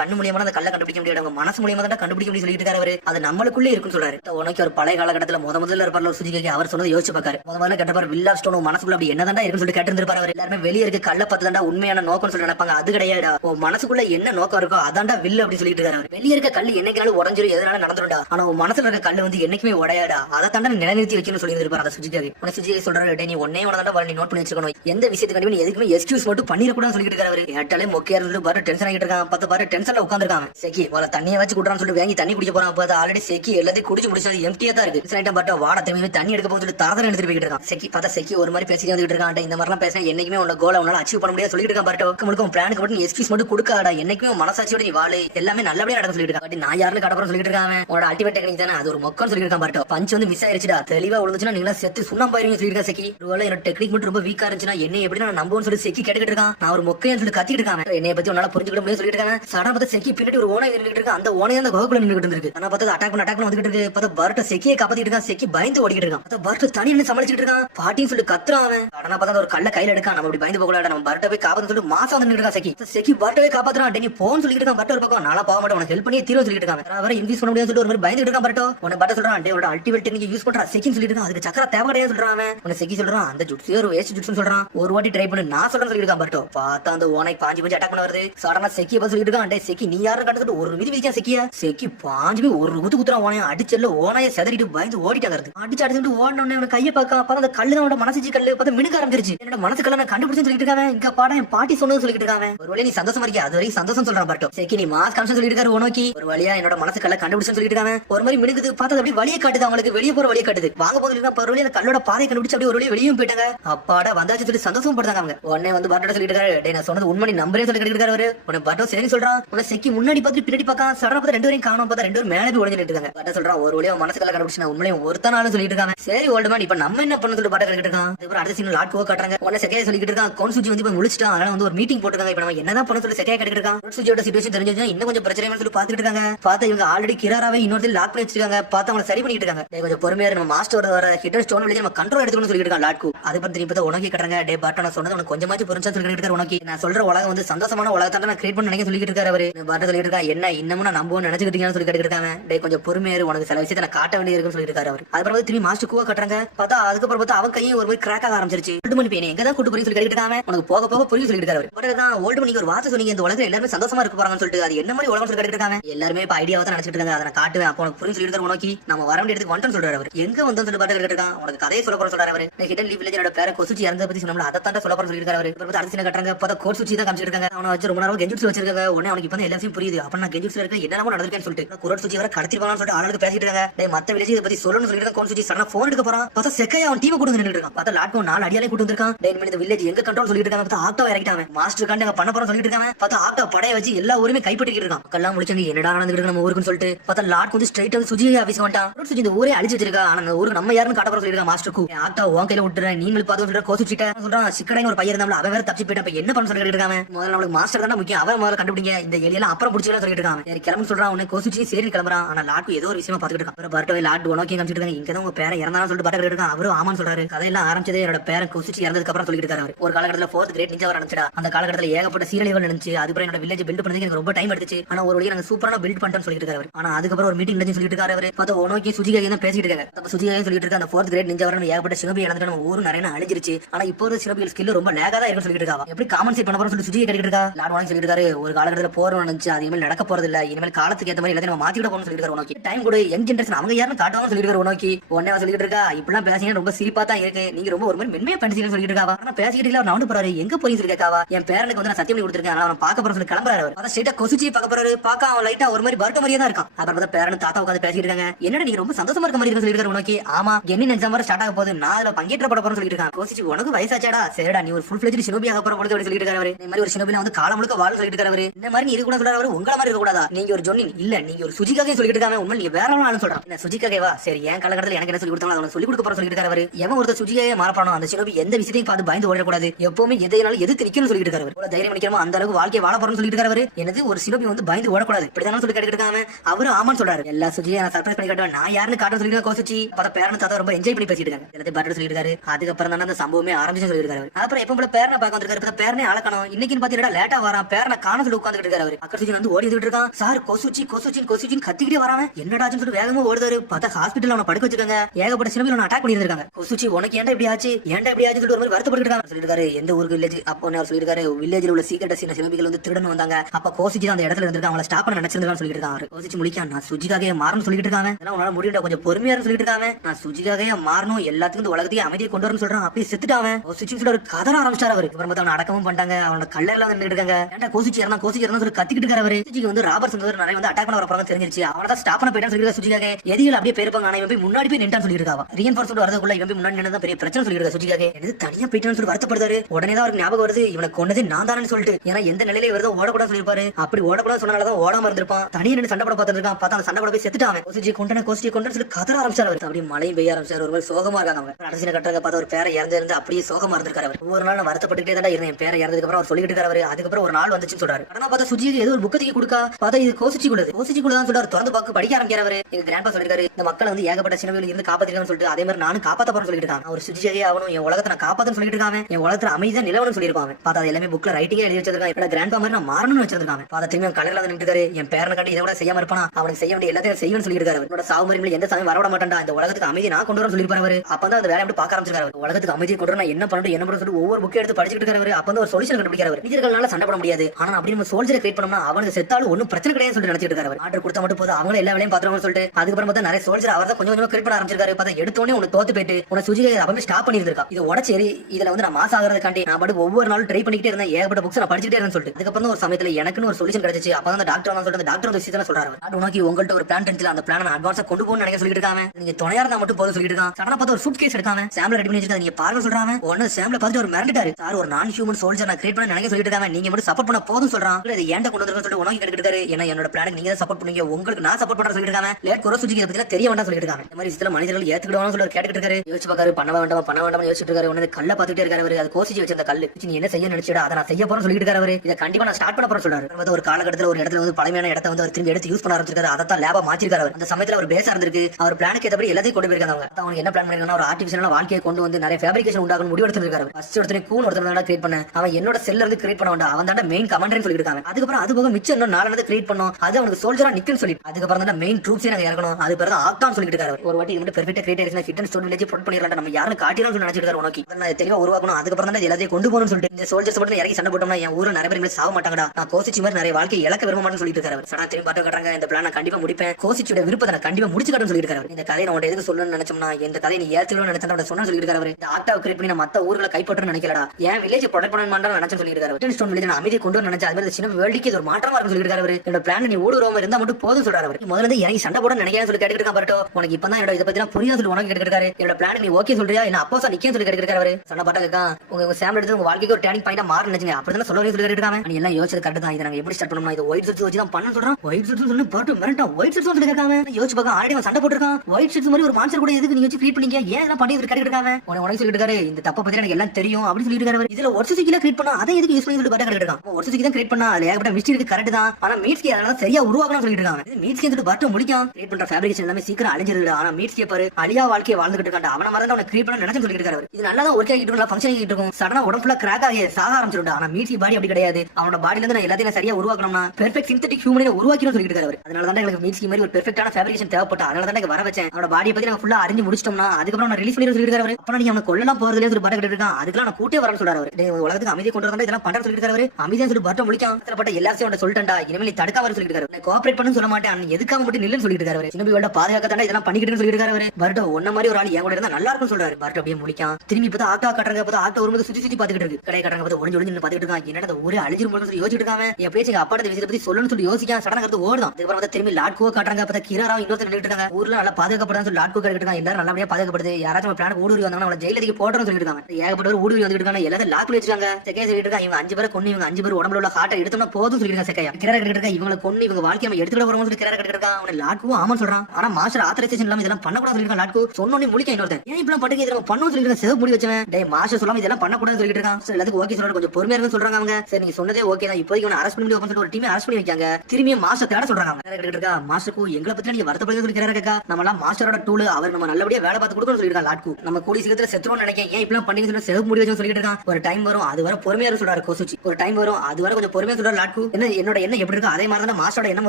கண்ணு மூலியமா அந்த கல்ல கண்டுபிடிக்க முடியாது. உங்க மனசு மூலியமா தான் கண்டுபிடிக்க முடியும் சொல்லிட்டு இருக்காரு. அவரு அது நம்மளுக்குள்ளே இருக்குன்னு சொல்றாரு. உனக்கு ஒரு பழைய காலகட்டத்துல முதல்ல இருப்பாரு ஒரு சுஜிக்கு. அவர் சொன்னதை யோசிச்சு பாக்காரு. முதல்ல கேட்டப்பாரு வில்லா ஸ்டோன் மனசுக்குள்ள அப்படி என்னதான் இருக்குன்னு சொல்லிட்டு கேட்டிருப்பாரு. அவர் எல்லாருமே வெளியே இருக்க கல்ல பார்த்து தாண்டா உண்மையான நோக்கம் சொல்லி நினைப்பாங்க. அது கிடையாடா. உன் மனசுக்குள்ள என்ன நோக்கம் இருக்கோ அதான்டா வில்லு அப்படி சொல்லிட்டு இருக்காரு. வெளியே இருக்க கல்லு என்னைக்குனாலும் உடஞ்சிரும் எதனால நடந்துரும்டா. ஆனா உன் மனசுல இருக்க கல்லு வந்து என்னைக்குமே உடையாடா. அதை தாண்டா நிலைநிறுத்தி வைக்கணும்னு சொல்லி இருப்பாரு அந்த சுஜிக்கு. உன சுஜியை சொல்றாரு நீ ஒன்னே உனதாண்டா நீ நோட் பண்ணி வச்சுக்கணும். எந்த விஷயத்துக்கு நீ எதுக்குமே எக்ஸ்கியூஸ் மட்டும் பண்ணிடக்கூடாதுன்னு சொல்லிட்டு இருக்காரு. ஏட்டாலே மொக்கையா இருந்து பாரு டென்ஷன் ஆகிட்டு இருக்கான். பத்து பாரு டென்ஷன்ல உட்காந்துருக்காங்க. செக்கி அவளை தண்ணியை வச்சு குடுறான்னு சொல்லிட்டு வாங்கி தண்ணி குடிக்க போறான். அப்ப ஆல்ரெடி செக்கி எல்லாத்தையும் குடிச்சு முடிச்சு எம்டியா தான் இருக்கு. பட் வாட திரும்பி தண்ணி எடுக்க போது தாரதம் எடுத்துட்டு போயிட்டு இருக்கான். செக்கி பார்த்தா செக்கி ஒரு மாதிரி பேசிட்டு வந்துட்டு இருக்கான். இந்த மாதிரிலாம் பேச என்னைக்குமே உன்னோட கோலை உன்னால அச்சீவ் பண்ண முடியாது சொல்லிட்டு இருக்கான். பட் முழுக்க பிளானுக்கு மட்டும் நீ எக்ஸ்கியூஸ் மட்டும் கொடுக்காடா. என்னைக்குமே மனசாட்சியோட நீ வாழு எல்லாமே நல்லபடியா நடக்கும் சொல்லிட்டு இருக்கான். நான் யாருல கடப்புறம் சொல்லிட்டு இருக்கான். உன்னோட அல்டிமேட் டெக்னிக் தானே அது ஒரு மொக்கன்னு சொல்லிட்டு இருக்கான். பட் பஞ்ச் வந்து மிஸ் ஆயிருச்சுடா. தெளிவா விழுந்துச்சுன்னா நீங்க செத்து சுண்ணாம்பாயிருவீங்க சொல்லிட்டு இருக்கா செக்கி. ஒருவேளை என்னோட டெக்னிக் மட்டும் ரொம்ப வீக்கா இருந்துச்சுன்னா என்ன எப்படி நான் நம்புன்னு சொல்லி செக்கி கேட்டுக்கிட்டு இருக்கான். நான் ஒரு மொக்கைன்னு சொல்லி கத்திட்டு இருக்கான். என்னைய பத்தி உன்னால புரிஞ்சுக்கிட முடியும் சொல்லிட்டு இருக்காங்க. சடா பார்த்து செக்கி பின்னாடி ஒரு ஓனை நின்றுட்டு இருக்கு. அந்த ஓனையா அந்த குகைக்குள்ள நின்றுட்டு இருக்கு. ஆனா பார்த்தா அட்டாக் பண்ண வந்துட்டு இருக்கு. பார்த்தா பர்ட்ட செக்கியை காப்பாத்திட்டு இருக்கான். செக்கி பயந்து ஓடிட்டு இருக்கான். பார்த்தா பர்ட்ட தனி நின்று சமாளிச்சுட்டு இருக்கான். பாட்டின்னு சொல்லி கத்துறான் அவன். ஆனா பார்த்தா ஒரு கல்ல கையில எடுக்கான். நம்ம அப்படி பயந்து போகலாம். நம்ம பர்ட்ட போய் காப்பாத்து சொல்லிட்டு மாசம் வந்து நின்றுட்டு செக்கி. செக்கி பர்ட்டவே காப்பாத்துறான். நீ போன் சொல்லிட்டு இருக்கான். பர்ட்ட ஒரு பக்கம் நாளா போக மாட்டேன் உனக்கு ஹெல்ப் பண்ணி தீர்வு சொல்லிட்டு இருக்காங்க. வர இன்வெஸ்ட் பண்ண முடியாது சொல்லிட்டு ஒரு மாதிரி பயந்துட்டு இருக்கான். பர்ட்டோ உன்னை பர்ட்ட சொல்றான். உன்னோட அல்டிமேட் டெக்னிக் யூஸ் பண்றா செக்கின்னு சொல்லிட்டு இருக்கான். அதுக்கு சக்கர தேவை கிடையாது சொல்றான் அவன். உன்னை செக்கி சொல்றான். அந்த ஜுட்ஸு ஒரு வேஸ்ட் ஜுட்ஸ்னு சொல்றான். ஒரு வாட்டி ட்ரை பண்ணு நான் சொல்றேன்னு சொல்லிட்டு இருக்கான். பர்ட்டோ பார்த்தா அந்த ஓனை பாஞ்சு அட்டாக் பண்ண வருது. சடனா செக்கியை பார்த்து சொல்லிட்டு இருக்கான். செக்கி நீ யாரும் கட்டுறது ஒரு மிதி விதிச்சா செக்கியா. செக்கி பாஞ்சு போய் ஒரு குத்து குத்துறான். ஓனைய அடிச்சல்ல ஓனைய செதறிட்டு பயந்து ஓடிட்டாங்க. அடிச்சு அடிச்சுட்டு ஓடனே கையை பார்க்க அப்ப அந்த கல்லு தான் மனசு கல்லு பார்த்து மினுக்க ஆரம்பிச்சிருச்சு. என்னோட மனசு கல்ல நான் கண்டுபிடிச்சு சொல்லிட்டு இருக்காங்க. இங்க பாடம் என் பாட்டி சொன்னது சொல்லிட்டு இருக்காங்க. ஒரு வழியா நீ சந்தோஷமா இருக்கியா அது வரைக்கும் சந்தோஷம் சொல்றான். பர்ட்டோ செக்கி நீ மாஸ் காமிச்சு சொல்லிட்டு இருக்காரு. உனக்கு ஒரு வழியா என்னோட மனசு கல்ல கண்டுபிடிச்சு சொல்லிட்டு இருக்காங்க. ஒரு மாதிரி மினுக்குது பார்த்தா அப்படி வழியை காட்டுது. அவங்களுக்கு வெளியே போற வழியை காட்டுது. வாங்க போது அந்த கல்லோட பாதையை கண்டுபிடிச்சு அப்படி ஒரு வழியை வெளியும் போயிட்டாங்க. அப்பாடா வந்தாச்சு சொல்லி சந்தோஷம் படுத்தாங்க. அவங்க உடனே வந்து பர்ட்டோ சொல்லிட்டு இருக்காரு. நான் சொன்னது உண்மை நம்பரே சொல்லி கிடைக்கிறாரு. அவரு உன பர்ட்டோ சரி சொல்றான். உன செக்கி முன்னாடி பார்த்து பின்னாடி பார்க்க சடனா பார்த்து ரெண்டு வரையும் காணும். பார்த்தா ரெண்டு பேரும் மேலே போய் உடஞ்சிட்டு இருக்காங்க. பர்ட்டோ சொல்றான் ஒரு வழியா மனசு கல்ல கண்டுபிடிச்சு நான் உண்மையை ஒருத்தனாலும் சொல்லிட்டு இருக்காங்க. சரி ஓல்டு மேன் இப்ப நம்ம என்ன பண்ண சொல்லி பர்ட்டோ கேட்டுட்டு இருக்கான். அதுக்கப்புறம் அடுத்த சீன் லாட்கோ காட்டுறாங்க. உடனே செக்கையை சொல்லிட்டு இருக்கான். கவுன் சுஜி வந்து போய் முடிச்சிட்டான். அதனால வந்து ஒரு மீட்டிங் போட்டுருக்காங்க. இப்ப நம்ம என்னதான் பண்ண சொல்லி செக்கையா கேட்டுட்டு இருக்கான். கவுன் சுஜியோட சிச்சுவேஷன் தெரிஞ்சு இன்னும் கொஞ்சம் பிரச்சனை சொல்லி பாத்துட்டு இருக்காங்க. பார்த்தா இவங்க ஆல்ரெடி கிராராவே இன்னொரு லாக் பண்ணி வச்சிருக்காங்க. பார்த்தா அவங்க சரி பண்ணிட்டு இருக்காங்க. கொஞ்சம் பொறுமையா நம்ம மாஸ்டர் வர ஹிடன் ஸ்டோன் வெளியே நம்ம கண்ட்ரோல் எடுத்துக்கணும்னு சொல்லிட்டு இருக்கான் லாட்கோ. அது பத்தி திருப்பி உனக்கு கட்டுறாங்க. டே பர்ட்டோ நான் சொன்னது உனக்கு கொஞ்சமாச்சும் புரிஞ்சா சொல்லிட்டு இருக்காரு. உனக்கு நான் சொல்ற உலகம் வந்து சந்தோஷமான உலகத்தாண்ட நான் கிரியேட் பண்ண நினைக்க சொல்லிட்டு இருக்காரு. அவரு பர்ட்டோ சொல்லிட்டு இருக்கா என்ன இன்னமும் நான் நம்புவோம் நினைச்சுக்கிட்டீங்கன்னு சொல்லி கேட்டு இருக்காங்க. டே கொஞ்சம் பொறுமையா உனக்கு சில விஷயத்தை நான் காட்ட வேண்டிய இருக்குன்னு சொல்லிட்டு இருக்காரு. அவர் அதுக்கப்புறம் திரும்பி மாஸ்டர் கூவா கட்டுறாங்க. பார்த்தா அதுக்கப்புறம் பார்த்தா அவன் கையும் ஒரு போய் கிராக் ஆக ஆரம்பிச்சிருச்சு. ஓல்டு மணி பையன் எங்க தான் கூட்டு போய் சொல்லி கேட்டு இருக்காங்க. உனக்கு போக போக புரியும் சொல்லிட்டு இருக்காரு. பட் ஓல்டு மணிக்கு ஒரு வார்த்தை சொன்னீங்க இந்த உலகத்துல எல்லாரும் சந்தோஷமா இருக்க போறாங்கன்னு சொல்லிட்டு அது என்ன மாதிரி உலகம் சொல்லி கேட்டு இருக்காங்க. எல்லாருமே இப்ப ஐடியாவை தான் நினைச்சிட்டு இருக்காங்க. அதை நான் காட்டுவேன் அப்போ உனக்கு புரியும் சொல்லிட்டு உனக்கு நம்ம வர வேண்டிய இடத்துக்கு வந்துட்டு சொல்றாரு. அவர் எங்க வந்து சொல்லி பாட்டு கேட்டு இருக்கான். உனக்கு கதையை சொல்ல போற சொல்றாரு. அவர் ஹிடன் லீவ் வில்லேஜ் பேர கொசுச்சி இறந்த பத்தி சொன்னோம்ல அதை தான் சொல்ல போற சொல்லிட்டு இருக்காரு. அவர் அடுத்த சீனை கட்டுறாங்க. பார்த்தா கோட் சுச்சி தான் காமிச்சிட்டு இருக்காங்க. அவனை வச்சு ரொம்ப நேரம் கெஞ்சுட்ஸ் வச்சிருக்காங்க. உடனே அவனுக்கு இப்ப எல்லா விஷயம் புரியுது. அப்ப நான் கெஞ்சுட்ஸ்ல இருக்க என்னென்னமோ நடந்திருக்கேன்னு சொல்லிட்டு குரோட் சுச்சி வர கடத்திருப்பான்னு சொல்லிட்டு ஆளுக்கு பேசிட்டு இருக்காங்க. மத்த வில்லேஜ் இதை பத்தி சொல்லணும்னு சொல்லிட்டு கோட் சுச்சி சடனா போன் எடுக்க போறான். பார்த்தா செக்கையா அவன் டீமை கூட்டு நின்னுட்டு இருக்கான். பார்த்தா லாட்கோ 4 அடியாலே கூட்டு வந்திருக்கான். இந்த வில்லேஜ் எங்க கண்ட்ரோல் சொல்லிட்டு இருக்காங்க. பார்த்தா ஆக்டா இறக்கிட்டாங்க. மாஸ்டர் காண்டி அங்க பண்ண போறோம் சொல்லிட்டு இருக்காங்க. பார்த்தா ஆக்டா படைய வச்சு எல்லா ஊருமே கைப்பற்றிட்டு இருக்கான். மக்கள்லாம் முடிச்சாங்க என்னடா நடந்துட்டு நம்ம ஊருக்குன்னு சொல்லிட்டு பார்த்தா லாட்கோ வந்து ஸ்ட்ரைட் வந்து சுஜி ஆபீஸ் வந்துட்டான். சுஜி இந்த ஊரே அழிச்சு வச்சிருக்கா. ஆனா அந்த ஊருக்கு நம்ம யாருன்னு காட்ட போறோம் சொல்லிருக்காங்க. மாஸ்டருக்கு ஆக்டா உன் கையில விட்டுறேன் நீங்களும் பார்த்து சொல்ற கோசுச்சிட்ட சொல்றான். சிக்கடைன்னு ஒரு பையன் இருந்தாலும் அவன் வேற தப்பிச்சு போயிட்டா என்ன பண்ண சொல்லிட்டு இருக்காங்க. முதல்ல நம்மளுக்கு மாஸ்டர் தான் முக்கியம். அவன் முதல்ல கண்டுபிடிங்க இந்த ஏரியால அப்புறம் பிடிச்சலாம் சொல்லிட்டு இருக்காங்க. சரி கிளம்பு சொல்றான். உடனே கோசுச்சி சரி கிளம்புறான். ஆனா லாட்கோ ஏதோ ஒரு விஷயமா பாத்துக்கிட்டு இருக்கான். பர்ட்டோ லாட் உனக்கு காமிச்சிட்டு இருக்காங்க. இங்க தான் உங்க பேரை இறந்தாலும் சொல்லிட்டு பாட்டு இருக்கான். அவரும் ஆமான்னு சொல்றாரு. கதையெல்லாம் ஆரம்பிச்சதே என்னோட பேரன் கோசுச்சி இறந்ததுக்கு அப்புறம் சொல்லிட்டு இருக்காரு. ஒரு காலகட்டத்தில் 4th கிரேட் நிஞ்சா வர நினைச்சா அந்த காலகட்டத்தில் ஏகப்பட்ட சீரழிவுகள் நினைச்சு அதுக்கப்புறம் என்னோட வில்லேஜ் பில்ட் பண்ணதுக்கு எனக்கு ரொம்ப டைம் எடுத்துச்சு. ஆனா ஒரு வழியா நாங்க சூப்பரான பில்ட் பண்ணிட்டோம்னு சொல்லிட்டு இருக்காரு. ஆனா அதுக்கப்புறம் ஒரு மீட்டிங் நடந்து சொல்லிட்டு இருக்காரு. பார்த்தா உனக்கு சுஜிகாக தான் பேசிட்டு இருக்காங்க. அப்ப சுஜிகாக சொல்லிட்டு இருக்க அந்த 4th கிரேட் நிஞ்சா வர ஏகப்பட்ட சினபி இழந்துட்டு நம்ம ஊரு நிறைய அழிஞ்சிருச்சு. ஆனா இப்போ ஒரு சினபியல் ஸ்கில் ரொம்ப லேகா தான் இருக்குன்னு சொல்லிட்டு இருக்காங்க. எப்படி காமன்சேட் பண்ண போறோம்னு சொல்லி சுஜிகா கேட்டுட்டு இருக்கா. லாட் வாங்கி சொல்லிட்டு இருக்காரு. ஒரு காலகட்டத்தில் போர் நடந்துச்சு அது இனிமேல் நடக்க போறது இல்ல. இனிமேல் காலத்துக்கு ஏற்ற மாதிரி எல்லாத்தையும் நம்ம மாத்திட போறோம்னு சொல்லிட்டு இருக்காரு. உனக்கு டைம் கூட யங் ஜெனரேஷன் அவங்க யாரும் காட்டுவாங்கன்னு சொல்லிட்டு இருக்காரு. உனக்கு உடனே சொல்லிட்டு இருக்கா இப்பெல்லாம் பேசிங்க ரொம்ப சிரிப்பா தான் இருக்கு. நீங்க ரொம்ப ஒரு மாதிரி மென்மையா பண்ணிட்டீங்கன்னு சொல்லிட்டு இருக்காவா. ஆனா பேசிக்கிட்டு அவர் நவுண்டு போறாரு. எங்க போய் சொல்லி கேட்காவா. என் பேரனுக்கு வந்து நான் சத்தியம் பண்ணி கொடுத்துருக்கேன். அவன் பார்க்க போற சொல்லி கிளம்புறாரு. அவர் அதான் ஸ்ட்ரைட்டா கொசுச்சி பார்க்க போறாரு. பார்க்க அவன் லைட்டா ஒரு மாதிரி பர்ட்டோ மாதிரியே தான் இருக்கான். அப்புறம் பார்த்தா பேரன் தாத்தா உட்காந்து பேசிட்டு இருக்காங்க. என்னடா நீங்க ரொம்ப சந்தோஷமா இருக்க மாதிரி சொல்லிட்டு இருக்காரு. உனக்கு ஆமா என்ன எக்ஸாம் வர ஸ்டார்ட் ஆக போகுது. நான் அதுல பங்கேற்ற பட போறோம்னு சொல்லிட்டு இருக்கான். கோசிச்சு உனக்கு வயசாச்சாடா, சரிடா நீ ஒரு ஃபுல் ஃபிளெஜ்ட் ஷினோபி ஆக போற போல சொல்லிட்டு இருக்காரு. இந்த மாதிரி ஒரு ஷினோபில வந்து காலம் முழுக்க வாழ சொல்லிட்டு இருக்காரு. இந்த மாதிரி நீ இருக்க கூட சொல்றாரு. உங்கள மாதிரி இருக்க கூடாதா, நீங்க ஒரு ஜொன்னி இல்ல, நீங்க ஒரு சுஜிகாவே சொல்லிட்டு இருக்காங்க. உண்மை நீ வேற ஆளு சொல்றான். என்ன சுஜிகாவேவா, சரி என் காலகட்டத்தில் எனக்கு என்ன சொல்லி கொடுத்தாங்களோ அவனுக்கு சொல்லி கொடுக்க போற சொல்லிட்டு இருக்காரு. எவன் ஒருத்தர் சுஜிகாவே மாறப்பானோ அந்த ஷினோபி எந்த விஷயத்தையும் பார்த்து பயந்து ஓடக்கூடாது, எப்பவுமே எதைனாலும் எதிர்த்து நிக்கணும்னு சொல்லிட்டு இருக்காரு. ஒரு தைரியம் நிக்கிறோமோ அந்த அளவுக்கு வாழ்க்கையை வாழ போறோம்னு சொல்லிட்டு இருக்காரு. எனது ஒரு ஷினோபி வந்து பயந்து ஓடக்கூடாது இப்படிதான் சொல்லி கேட்டுட்டு இருக்காங்க. அவரு ஆமான்னு சொல்றாரு. எல்லா சுஜியை நான் சர்ப்ரைஸ் பண்ணி காட்டுவேன், நான் யாருன்னு காட்ட சொல்லிட்டு கோசிச்சு பார்த்தா பேரன் தாத்தா ரொம்ப என்ஜாய் பண்ணி பேசிட்டு இருக்காங்க. எல்லாத்தையும் பர்த்டே சொல்லிட்டு இருக்காரு. அதுக்கப்புறம் தானே அந்த சம்பவமே ஆரம்பிச்சு சொல்லிருக்காரு. அப்புறம் எப்ப போல பேரனை பார்க்க வந்திருக்காரு. பேரனே அழக்கணும் இன்னைக்கு பாத்தீங்கன்னா லேட்டா வரான். பேரனை காண சொல்லி உட்காந்துட்டு இருக்காரு. அக்கா வந்து ஓடி வந்துட்டு இருக்கான். சார் கொசுச்சி கொசுச்சின் கொசுச்சின் கத்திக்கிட்டே வரான். என்னடாச்சுன்னு சொல்லிட்டு வேகமா ஓடுதாரு. பார்த்தா ஹாஸ்பிட்டல் அவனை படுக்க வச்சிருக்காங்க. ஏகப்பட்ட சினிமாவில் அவனை அட்டாக் பண்ணிருக்காங்க. கொசுச்சி உனக்கு ஏன்டா இப்படி ஆச்சு, ஏன்டா இப்படி ஆச்சு சொல்லிட்டு ஒரு மாதிரி வருத்தப்பட்டு இருக்காங்க. சொல்லிருக்காரு எந்த ஊருக்கு வில்லேஜ் அப்போ அவர் சொல்லிருக்காரு. வில்லேஜில் உள்ள சீக்கிரட்ட சின்ன சினிமிகள் வந்து திருடன் வந்தாங்க. அப்ப கோசிச்சு அந்த இடத்துல இருந்திருக்காங்க. அவங்களை ஸ்டாப் பண்ண நினைச்சிருக்கான்னு சொல்லிட்டு இருக்காங்க. கோசிச்சு முடிக்க நான் சுஜிக்காக மாறணும் சொல்லிட்டு இருக்காங்க. உன்னால முடியல கொஞ்சம் பொறுமையா சொல்லிட்டு இருக்காங்க. நான் சுஜிக்காக மாறணும் எல்லாத்துக்கும் இந்த உலகத்தையும் அமைதியை கொண்டு வரணும்னு சொல்றான். அப்படியே செத்துட்டாவன். கோசிச்சு ஒரு கதற ஆரம்பிச்சாரு. அவரு அப்புறம் அவனை அடக்கமும் பண்ணிட்டாங்க. அவனோட கல்லர்ல வந்து இருக்காங்க. ஏன்டா கோசிச்சு இறந்தா கோசிச்சு இறந்தா சொல்லி கத்திக்கிட்டு இருக்காரு. அவரு சுஜிக்கு வந்து ராபர்ட்ஸ் வந்து நிறைய வந்து அட்டாக் பண்ண வர போறாங்க தெரிஞ்சிருச்சு. அவனை தான் ஸ்டாப் பண்ண போயிட்டான்னு சொல்லிட்டு சுஜிக்காக எதிரிகள் அப்படியே போயிருப்பாங்க. ஆனா இவன் போய் முன்னாடி போய் நின்றான்னு சொல்லிட்டு இருக்காங்க. ரீஎன்ஃபோர்ஸ்மென்ட் வரதுக்குள்ள இவன் போய் முன்னாடி நின்றதா பெரிய பிரச்சனை சொல்லிட்டு இருக்காரு. சுஜிக்காக எனக்கு தனியா போயிட்டான்னு சொல்லி வருத்தப்படுறாரு. உடனே தான் அவருக்கு ஞாபகம் வருது இவனை கொண்டது நான் தானே சொல்லிட்டு. ஏன்னா எந்த நிலையில வருதோ ஓடக்கூடாது சொல்லிருப்பாரு. அப்படி ஓடக்கூடாது சொன்னாலதான் ஓடாம இருந்திருப்பான். தனியா நின்று சண்டை போட பார்த்துட்டு இருக்கான். பார்த்தா அந்த சண்டை போட போய் செத்துட்டான். கோசிச்சியை கொண்டு சொல்லி கதற ஆரம்பிச்சாரு. அப்படியே மழையும் பெய்ய ஆரம்பிச்சாரு. ஒரு மாதிரி சோகமா இருக்காங்க. கடைசியில கட்டுறத பார்த்தா ஒரு பேரை இறந்து அப்படியே சோகமா இருந்திருக்காரு. ஒவ்வொரு நாள் வருத்தப்பட்டுட்டே தான் இருந்தேன். பேரை இறந்ததுக்கு அப்புறம் அவர் சொல்லிட்டு இருக்காரு. அதுக்கப்புறம் ஒரு நாள் வந்துச்சுன்னு சொல்றாரு. ஆனா பார்த்தா சுஜிக்கு ஏதோ ஒரு புக்கத்துக்கு கொடுக்கா பார்த்தா இது கோசிச்சி கூட தான் சொல்றாரு. திறந்து பார்க்க படிக்க ஆரம்பிக்கிறாரு. எங்க கிராண்ட்பா சொல்லிருக்காரு இந்த மக்களை வந்து ஏகப்பட்ட சினிமாவில் இருந்து காப்பாத்திருக்கான்னு சொல்லிட்டு அதே மாதிரி நானும் காப்பாத்த போறேன்னு சொல்லிட்டு இருக்காங்க. ஒரு சுஜியே ஆகணும் என் உலகத்தை நான் காப்பாத்தன்னு சொல்லிட்டு இருக்காங்க. என் உலகத்துல அமைதியா நிலவணும் சொல்லிருப்பாங்க. பார்த்தா எல்லாமே புக்ல ரைட்டிங்கே எழுதி வச்சிருக்காங்க. இப்ப கிராண்ட்பா மாதிரி நான் மாறணும்னு வச்சிருக்காங்க. பார்த்தா திரும்பி கலர்ல வந்து நின்றுக்காரு. என் பேரனை காட்டி இதை கூட செய்யாம இருப்பானா, அவனுக்கு செய்ய வேண்டிய எல்லாத்தையும் செய்வேன்னு சொல்லியிருக்காரு. என்னோட சாவு மறியல எந்த சமயம் வரவிட மாட்டான்டா, இந்த உலகத்துக்கு அமைதி நான் கொண்டு வரேன்னு சொல்லிருப்பாரு. அப்பதான் அந்த வேலையை பார்க்க ஆரம்பிச்சிருக்காரு. உலகத்துக்கு அமைதி கொண்டு நான் என்ன பண்ணணும் என்ன பண்ணணும் சொல்லி ஒவ்வொரு புக்கை எடுத்து படிச்சுட்டு இருக்காரு. அப்ப ஒரு சொல்யூஷன் கண்டுபிடிக்கிறாரு. நீதிர்களால சண்டை போட முடியாது, ஆனா அப்படி நம்ம சோல்ஜரை கிரியேட் பண்ணோம்னா அவனுக்கு செத்தாலும் ஒன்னும் பிரச்சனை கிடையாது சொல்லிட்டு நினைச்சிட்டு இருக்காரு. ஆர்டர் கொடுத்தா மட்டும் போதும் அவங்க எல்லா வேலையும் பாத்துருவாங்கன்னு சொல்லிட்டு அதுக்கப்புறம் பார்த்தா நிறைய சோல்ஜர் அவர் தான் கொஞ்சம் கொஞ்சமா கிரியேட் பண்ண ஆரம்பிச்சிருக்காரு. பார்த்தா எடுத்தோடனே உனக்கு தோத்து போயிட்டு உனக்கு சுஜிகை அப்பவே ஸ்டாப் பண்ணிருக்கா. இது உடச்சேரி இதுல வந்து நான் மாசம் ஆகிறதுக்காண்டி நான் பாட்டு ஒவ்வொரு நாளும் ட்ரை பண்ணிக்கிட்டே இருந்தேன். ஏகப்பட்ட புக்ஸ் நான் படிச்சுட்டே இருந்தேன்னு சொல்லிட்டு அதுக்கப்புறம் ஒரு சமயத்துல எனக்குன்னு ஒரு சொல்யூஷன் கிடைச்சிச்சு. அப்பதான் அந்த டாக்டர் வந்து சொல்லிட்டு டாக்டர் விஷயத்தை சொல்றாரு. உனக்கு உங்கள்ட்ட ஒரு பிளான் இருந்துச்சு, அந்த பிளான் நான் அட்வான்ஸா கொண்டு போகணும்னு நினைக்க சொல்லிட்டு இருக்காங்க. நீங்க துணையா இருந்தா மட்டும் போதும் சொல்லிட்டு இருக்கான். சடனா பார்த்து ஒரு சூட் கேஸ் எடுக்காம சாம்பிள் ரெடி பண்ணி வச்சிருக்காங்க. நீங்க பாருங்க சொல்றாங்க. ஒன்னு சாம்பிள் பார்த்துட்டு ஒரு மிரண்டுட்டாரு. சார் ஒரு நான் ஹியூமன் சோல்ஜர் நான் கிரியேட் பண்ண நினைக்க சொல்லிட்டு இருக்காங்க. நீங்க மட்டும் சப்போர்ட் பண்ண போதும் சொல்றான். இது ஏன்டா கொண்டு வந்து சொல்லிட்டு உனக்கு கேட்டுக்கிட்டாரு. ஏன்னா என்னோட பிளானுக்கு நீங்க தான் சப்போர்ட் பண்ணுவீங்க, உங்களுக்கு நான் சப்போர்ட் பண்றேன் சொல்லிட்டு இருக்காங்க. லேட் குரோ சுஜிக்கு பத்தி தெரிய வேண்டாம் சொல்லிட்டு இருக்காங்க. இந்த மாதிரி விஷயத்துல மனிதர்கள் ஏத்துக்கிடுவாங்க சொல்லி கேட்டுக்கிட்டு இருக்காரு. யோசிச்சு பாக்காரு பண்ண வேண்டாம் யோசிச்சுட்டு இருக்காரு. உடனே கல்ல பாத்துட்டே இருக்காரு. அது கோசிச்சு வச்ச அந்த கல்லு நீ என்ன செய்ய நினைச்சா அதை நான் செய்ய போறேன்னு சொல்லிட்டு இருக்காரு. இதை கண்டிப்பா நான் ஸ்டார்ட் பண்ண போறேன் சொல்றாரு. ஒரு காலகட்டத்தில் ஒரு இடத்துல வந்து பழமையான இடத்தை வந்து அவர் திரும்பி எடுத்து யூஸ் பண்ண ஆரம்பிச்சிருக்காரு. அதான் லேபா மாத்திருக்காரு. அந்த சமயத்துல ஒரு பேசா இருந்திருக்கு. அவர் பிளானுக்கு ஏற்றபடி எல்லாத்தையும் கொண்டு போயிருக்காங்க. அவங்க என்ன பிளான் பண்ணிருக்காங்க, ஒரு ஆர்டிபிஷியல் வாழ்க்கையை கொண்டு வந்து நிறைய ஃபேப்ரிகேஷன் உண்டாகணும் முடிவு எடுத்திருக்காரு. ஃபர்ஸ்ட் ஒருத்தனை கூன் ஒருத்தர் கிரியேட் பண்ண அவன் என்னோட செல்ல இருந்து கிரியேட் பண்ண வேண்டாம், அவன் தான் மெயின் கமாண்டர்னு சொல்லிருக்காங்க. அதுக்கப்புறம் அது போக மிச்சம் இன்னும் 4 கிரியேட் பண்ணோம், அது அவனுக்கு சோல்ஜரா நிக்குன்னு சொல்லி அதுக்கப்புறம் தான் மெயின் ட்ரூப்ஸே நாங்க இறக்கணும், அது பேர் தான் ஆக்டான்னு சொல்லிட்டு இருக்காரு. ஒரு வாட்டி இது பெர்ஃபெக்ட்டா கிரியேட் ஆயிடுச்சு, hidden stone village protect பண்ணிரலாம், நம்ம யாரும் காட்டிடலாம் சொல்லி நினைச்சிட்டு இருக்காரு. உனக்கு நான் தெளிவா உருவாக்கணும், அதுக்கப்புறம் தான் எல்லாத்தையும் கொண்டு போகணும்னு சொல்லிட்டு இந்த சோல்ஜர்ஸ் மட்டும் இறக்கி சண்டை போட்டோம்னா என் ஊர்ல நிறைய பேர் சாக மாட்டாங்கடா, நான் கோசிச்சு மாதிரி நிறைய வாழ்க்கை இழக்க விரும்ப மாட்டேன்னு சொல்லிட்டு இருக்காரு. சடா திரும்பி பாட்டு கட்டுறாங்க. இந்த பிளான் நான் கண்டிப்பா முடிப்பேன், கோசிச்சோட விருப்பத்தை நான் கண்டிப்பா முடிச்சு காட்டுன்னு சொல்லிட்டு இருக்காரு. இந்த கதையை நான் எதுக்கு சொல்லணும்னு நினைச்சோம்னா இந்த கதையை நீ ஏத்துக்கணும்னு நினைச்சா சொன்னு சொல்லிட்டு இருக்காரு. இந்த ஆக்டாவை கிரியேட் பண்ணி மத்த ஊர்களை கைப்பற்றணும்னு நினைக்கலடா, என் வில்லேஜ் ப்ரொடெக்ட் பண்ணணும்னு நினைச்சு சொல்லிட்டு இருக்காரு. ஹிட் அண்ட் ஸ்டோன் வில்லேஜ் அமைதி கொண்டு வந்து நினைச்சா அது மாதிரி சின்ன வேர்ல்டுக்கு இது ஒரு மாற்றமா இருக்குன்னு சொல்லிட்டு இருக்காரு. என்னோட பிளான் நீ ஓடுறவங்க இருந்தா மட்டும் போதும் சொல்றாரு. முதல்ல இருந்து எனக்கு சண்டை போட நினைக்கிறேன் சொல்லி கேட்டுட்டு இருக்கான். பரட்டோ உனக்கு இப்பதான் என்னோட இதை பத்தி புரியாது சொல்லி உனக்கு கேட்டுட்டு இருக்காரு. என்னோட பிளான் நீ ஓகே சொல்றியா இல்ல அப்போசா நிக்கேன்னு சொல்லி கேட்டுட்டு இருக்காரு. சண்டை பாட்டா உங்க ஃபேமிலி எடுத்து உங்க வாழ்க்கைக்கு ஒரு டேர்னிங் பாயிண்டா மாறி நினைச்சீங்க அப்படிதான் சொல்லி கேட்டுட்டு இருக்காங்க. நீ எல்லாம் யோசிச்சது கரெக்ட் தான். இதை நாங்க எப்படி ஸ்டார்ட் பண்ணணும், இது ஒயிட் ஷர்ட்ஸ் வச்சு தான் பண்ண சொல்றோம். ஒயிட் ஷர்ட்ஸ் சொல்லி பரட்டோ மிரட்டா ஒயிட் ஷர்ட்ஸ் சொல்லி கேட்காம யோசிச்சு பார்க்க ஆல்ரெடி அவன் சண்டை போட்டுருக்கான். ஒயிட் ஷர்ட்ஸ் மாதிரி ஒரு மான்ஸ்டர் கூட எதுக்கு நீங்க வச்சு கிரியேட் பண்ணீங்க, ஏன் இதெல்லாம் பண்ணி கேட்டுட்டு இருக்காங்க. உனக்கு சொல்லிட்டு இருக்காரு இந்த தப்ப பத்தி எனக்கு எல்லாம் தெரியும் அப்படின்னு சொல்லிட்டு இருக்காரு. இதுல ஒரு சுசிக்கில கிரியேட் பண்ணா அதை எதுக்கு யூஸ் பண்ணி சொல்லி பாட்டா கேட்டுட்டு இருக்கான். ஒரு சுசிக்கு தான் கிரியேட் பண்ணா அது ஏகப்பட்ட மிஸ்டேக் இருக்கு கரெக்ட் தான், ஆனா மீட்ஸ்கி அதனால சரியா உருவாக்கணும்னு சொல்லிட்டு இருக்காங்க. மீட்ஸ்கி சொல்லிட்டு பரட்டோ முடிக்கும் கிரியேட் பண்ற ஃபேப்ரிகேஷன் எல்லாமே சீக்கிரம் அழிஞ்சிருது. ஆனா மீட்ஸ்கி பாரு அழியா வாழ்க்கையை வாழ்ந்துட்டு இருக்கான். அவன மாதிரி தான் அவனை கிரியேட் பண்ண நினைச்சு சொல்லிட்டு இருக்காரு. இது நல்லா தான் ஒர்க் ஆகிட்டு இருக்கும், ஃபங்க்ஷன் ஆகிட்டு இருக்கும். சடனா உடம்புல கிராக் ஆகி சாக ஆரம்பிச்சிருந்தா. ஆனா மீட்ஸ்கி பாடி அப்படி கிடையாது. அவனோட பாடியில இருந்து நான் எல்லாத்தையும் சரியா உருவாக்கணும்னா பெர்ஃபெக்ட் சிந்தட்டிக் ஹியூமனை உருவாக்கணும்னு சொல்லிட்டு இருக்காரு. அதனால தான் எனக்கு மீட்ஸ்கி மாதிரி ஒரு பெர்ஃபெக்ட்டான ஃபேப்ரிகேஷன் தேவைப்பட்டா, அதனால தான் வர வச்சேன். அவனோட பாடியை பத்தி நான் ஃபுல்லா அறிஞ்சு முடிச்சிட்டோம்னா அதுக்கப்புறம் நான் ரிலீஸ் பண்ணி சொல்லிட்டு இருக்காரு. அப்ப நீ அவனை கொல்லலாம் போறதுல சொல்லி பாட்டு கேட்டு இருக்கான். அதுக்கெல்லாம் நான் கூட்டே வரேன்னு சொல்றாரு. உலகத்துக்கு அமைதியை கொண்டு வரணும் இதெல்லாம் பண்றேன்னு சொல்லிட்டு இருக்காரு. அமைதியா சொல்லி பாட்ட முடிக்கும் பட்ட எல்லாத்தையும் அவன் சொல்லிட்டா இனிமேல் நீ தடுக்க வர சொல்லிட்டு இருக்காரு. கோஆபரேட் பண்ணு சொல்ல மாட்டேன், எதுக்காக மட்டும் நில்லுன்னு சொல்லிட்டு இருக்காரு. சின்னபியோட பாதுகாக்கத்தாண்டா இதெல்லாம் பண்ணிக்கிட்டு சொல்லிட்டு இருக்காரு. பர்ட்டோ ஒன்ன மாதிரி ஒரு ஆள் என் கூட இருந்தா நல்லா இருக்கும்னு சொல்றாரு. பர்ட்டோ அப்படியே முடிக்கும். திரும்பி பார்த்தா ஆக்டா கட்டுறாங்க. பார்த்தா ஆக்டா ஒரு சுத்தி சுத்தி பாத்துக்கிட்டு இருக்கு. கடை கட்டுறாங்க. பார்த்து ஒளிஞ்சு ஒளிஞ்சு பாத்துக்கிட்டு இருக்கான். என்னடா ஒரே அழிஞ்சிரும் சொல்லி யோசிச்சுட்டு இருக்காங்க. எப்படியே எங்க அப்பாட விஷயத்தை பத்தி சொல்லணும்னு சொல்லி யோசிக்கான். சடனா கருத்து ஓடுதான். அதுக்கப்புறம் பார்த்தா திரும்பி லாட்கோ காட்டுறாங்க. பார்த்தா கிராரா இன்னொருத்தர் நின்றுட்டு இருக்காங்க. ஊர்ல நல்லா பாதுகாப்படுறான்னு சொல்லி லாட்கோ கேட்டுட்டு இருக்காங்க. எல்லாரும் நல்லபடியா பாதுகாப்படுது. யாராச்சும் பிளான் ஊடுருவி வந்தாங்க அவளை ஜெயில தூக்கி போட்டுறோம்னு சொல்லிட்டு இருக்காங்க. ஏகப்பட்டவர் ஊடுருவி வந்துட்டு இருக்காங்க. எல்லாரும் லாக் பண்ணி வச்சிருக்காங்க. செக்கையா சொல்லிட்டு இருக்காங்க இவங்க 5 பேரை கொன்னு இவங்க 5 பேர் உடம்புல உள்ள ஹார்ட்டை எடுத்தோம்னா போதும் சொல்லிருக்காங்க. செக்கையா கிரேர கட்டிட்டு இருக்கா இவங்களை கொன்னு இவங்க வாழ்க்கையை நம்ம எடுத்துட்டு போறோம்னு சொல்லி கிரேர கட்டிட்டு இருக்கா. அவனை லாட்கும் ஆமா சொல்றான். ஆனா மாஸ்டர் ஆத்தரைசேஷன் இல்லாம இதெல்லாம் பண்ணக்கூடாது சொல்லிருக்கான். லாட்கு சொன்னோனே முழிக்க இன்னொருத்தன் ஏன் இப்பெல்லாம் பட்டுக்கு இதெல்லாம் பண்ணணும் சொல்லிருக்காங்க. செவ முடி வச்சவன் டேய் மாஸ்டர் சொல்லாம இதெல்லாம் பண்ணக்கூடாதுன்னு சொல்லிட்டு இருக்கான். சரி எல்லாத்துக்கும் ஓகே சொல்றாங்க. கொஞ்சம் பொறுமையா இருக்குன்னு சொல்றாங்க அவங்க. சரி நீங்க சொன்னதே ஓகே தான். இப்போதைக்கு அவனை அரெஸ்ட் பண்ணி சொல்லிட்டு ஒரு டீம் அரெஸ்ட் பண்ணி வைக்காங்க. திரும்பியும் மாஸ்டர் தேட சொல்றாங்க. கிரேர கட்டிட்டு இருக்கா மாஸ்டருக்கு எங்களை பத்தி நீங்க வருத்தப்படுறது சொல்லி கிரேர கேட்கா. நம்ம எல்லாம் மாஸ்டரோட டூல் அவர் நம்ம நல்லபடியா வேலை பார்த்து கொடுக்கணும்னு சொல்லிருக்காங்க. லாட்கு நம்ம கூடி சீக்கிரத்துல செத்துறோம்னு நினைக்கிறேன். ஏன் இப்பெல்லாம் பண்ணி சொல்லி செவ முடி வச்சு சொல்லிட்டு இருக்கான். ஒரு டைம் வரும் அது வரை பொறுமையா சொல்றாரு கோசுச்சி. ஒரு டைம் வரும் அது வரை கொஞ்சம் பொறுமையா சொல்றாரு லாட்கு. என்ன என்னோட என்ன எப்படி இருக்கும் அதே மாதிரி தான் மாஸ்டரோட எண்ணம்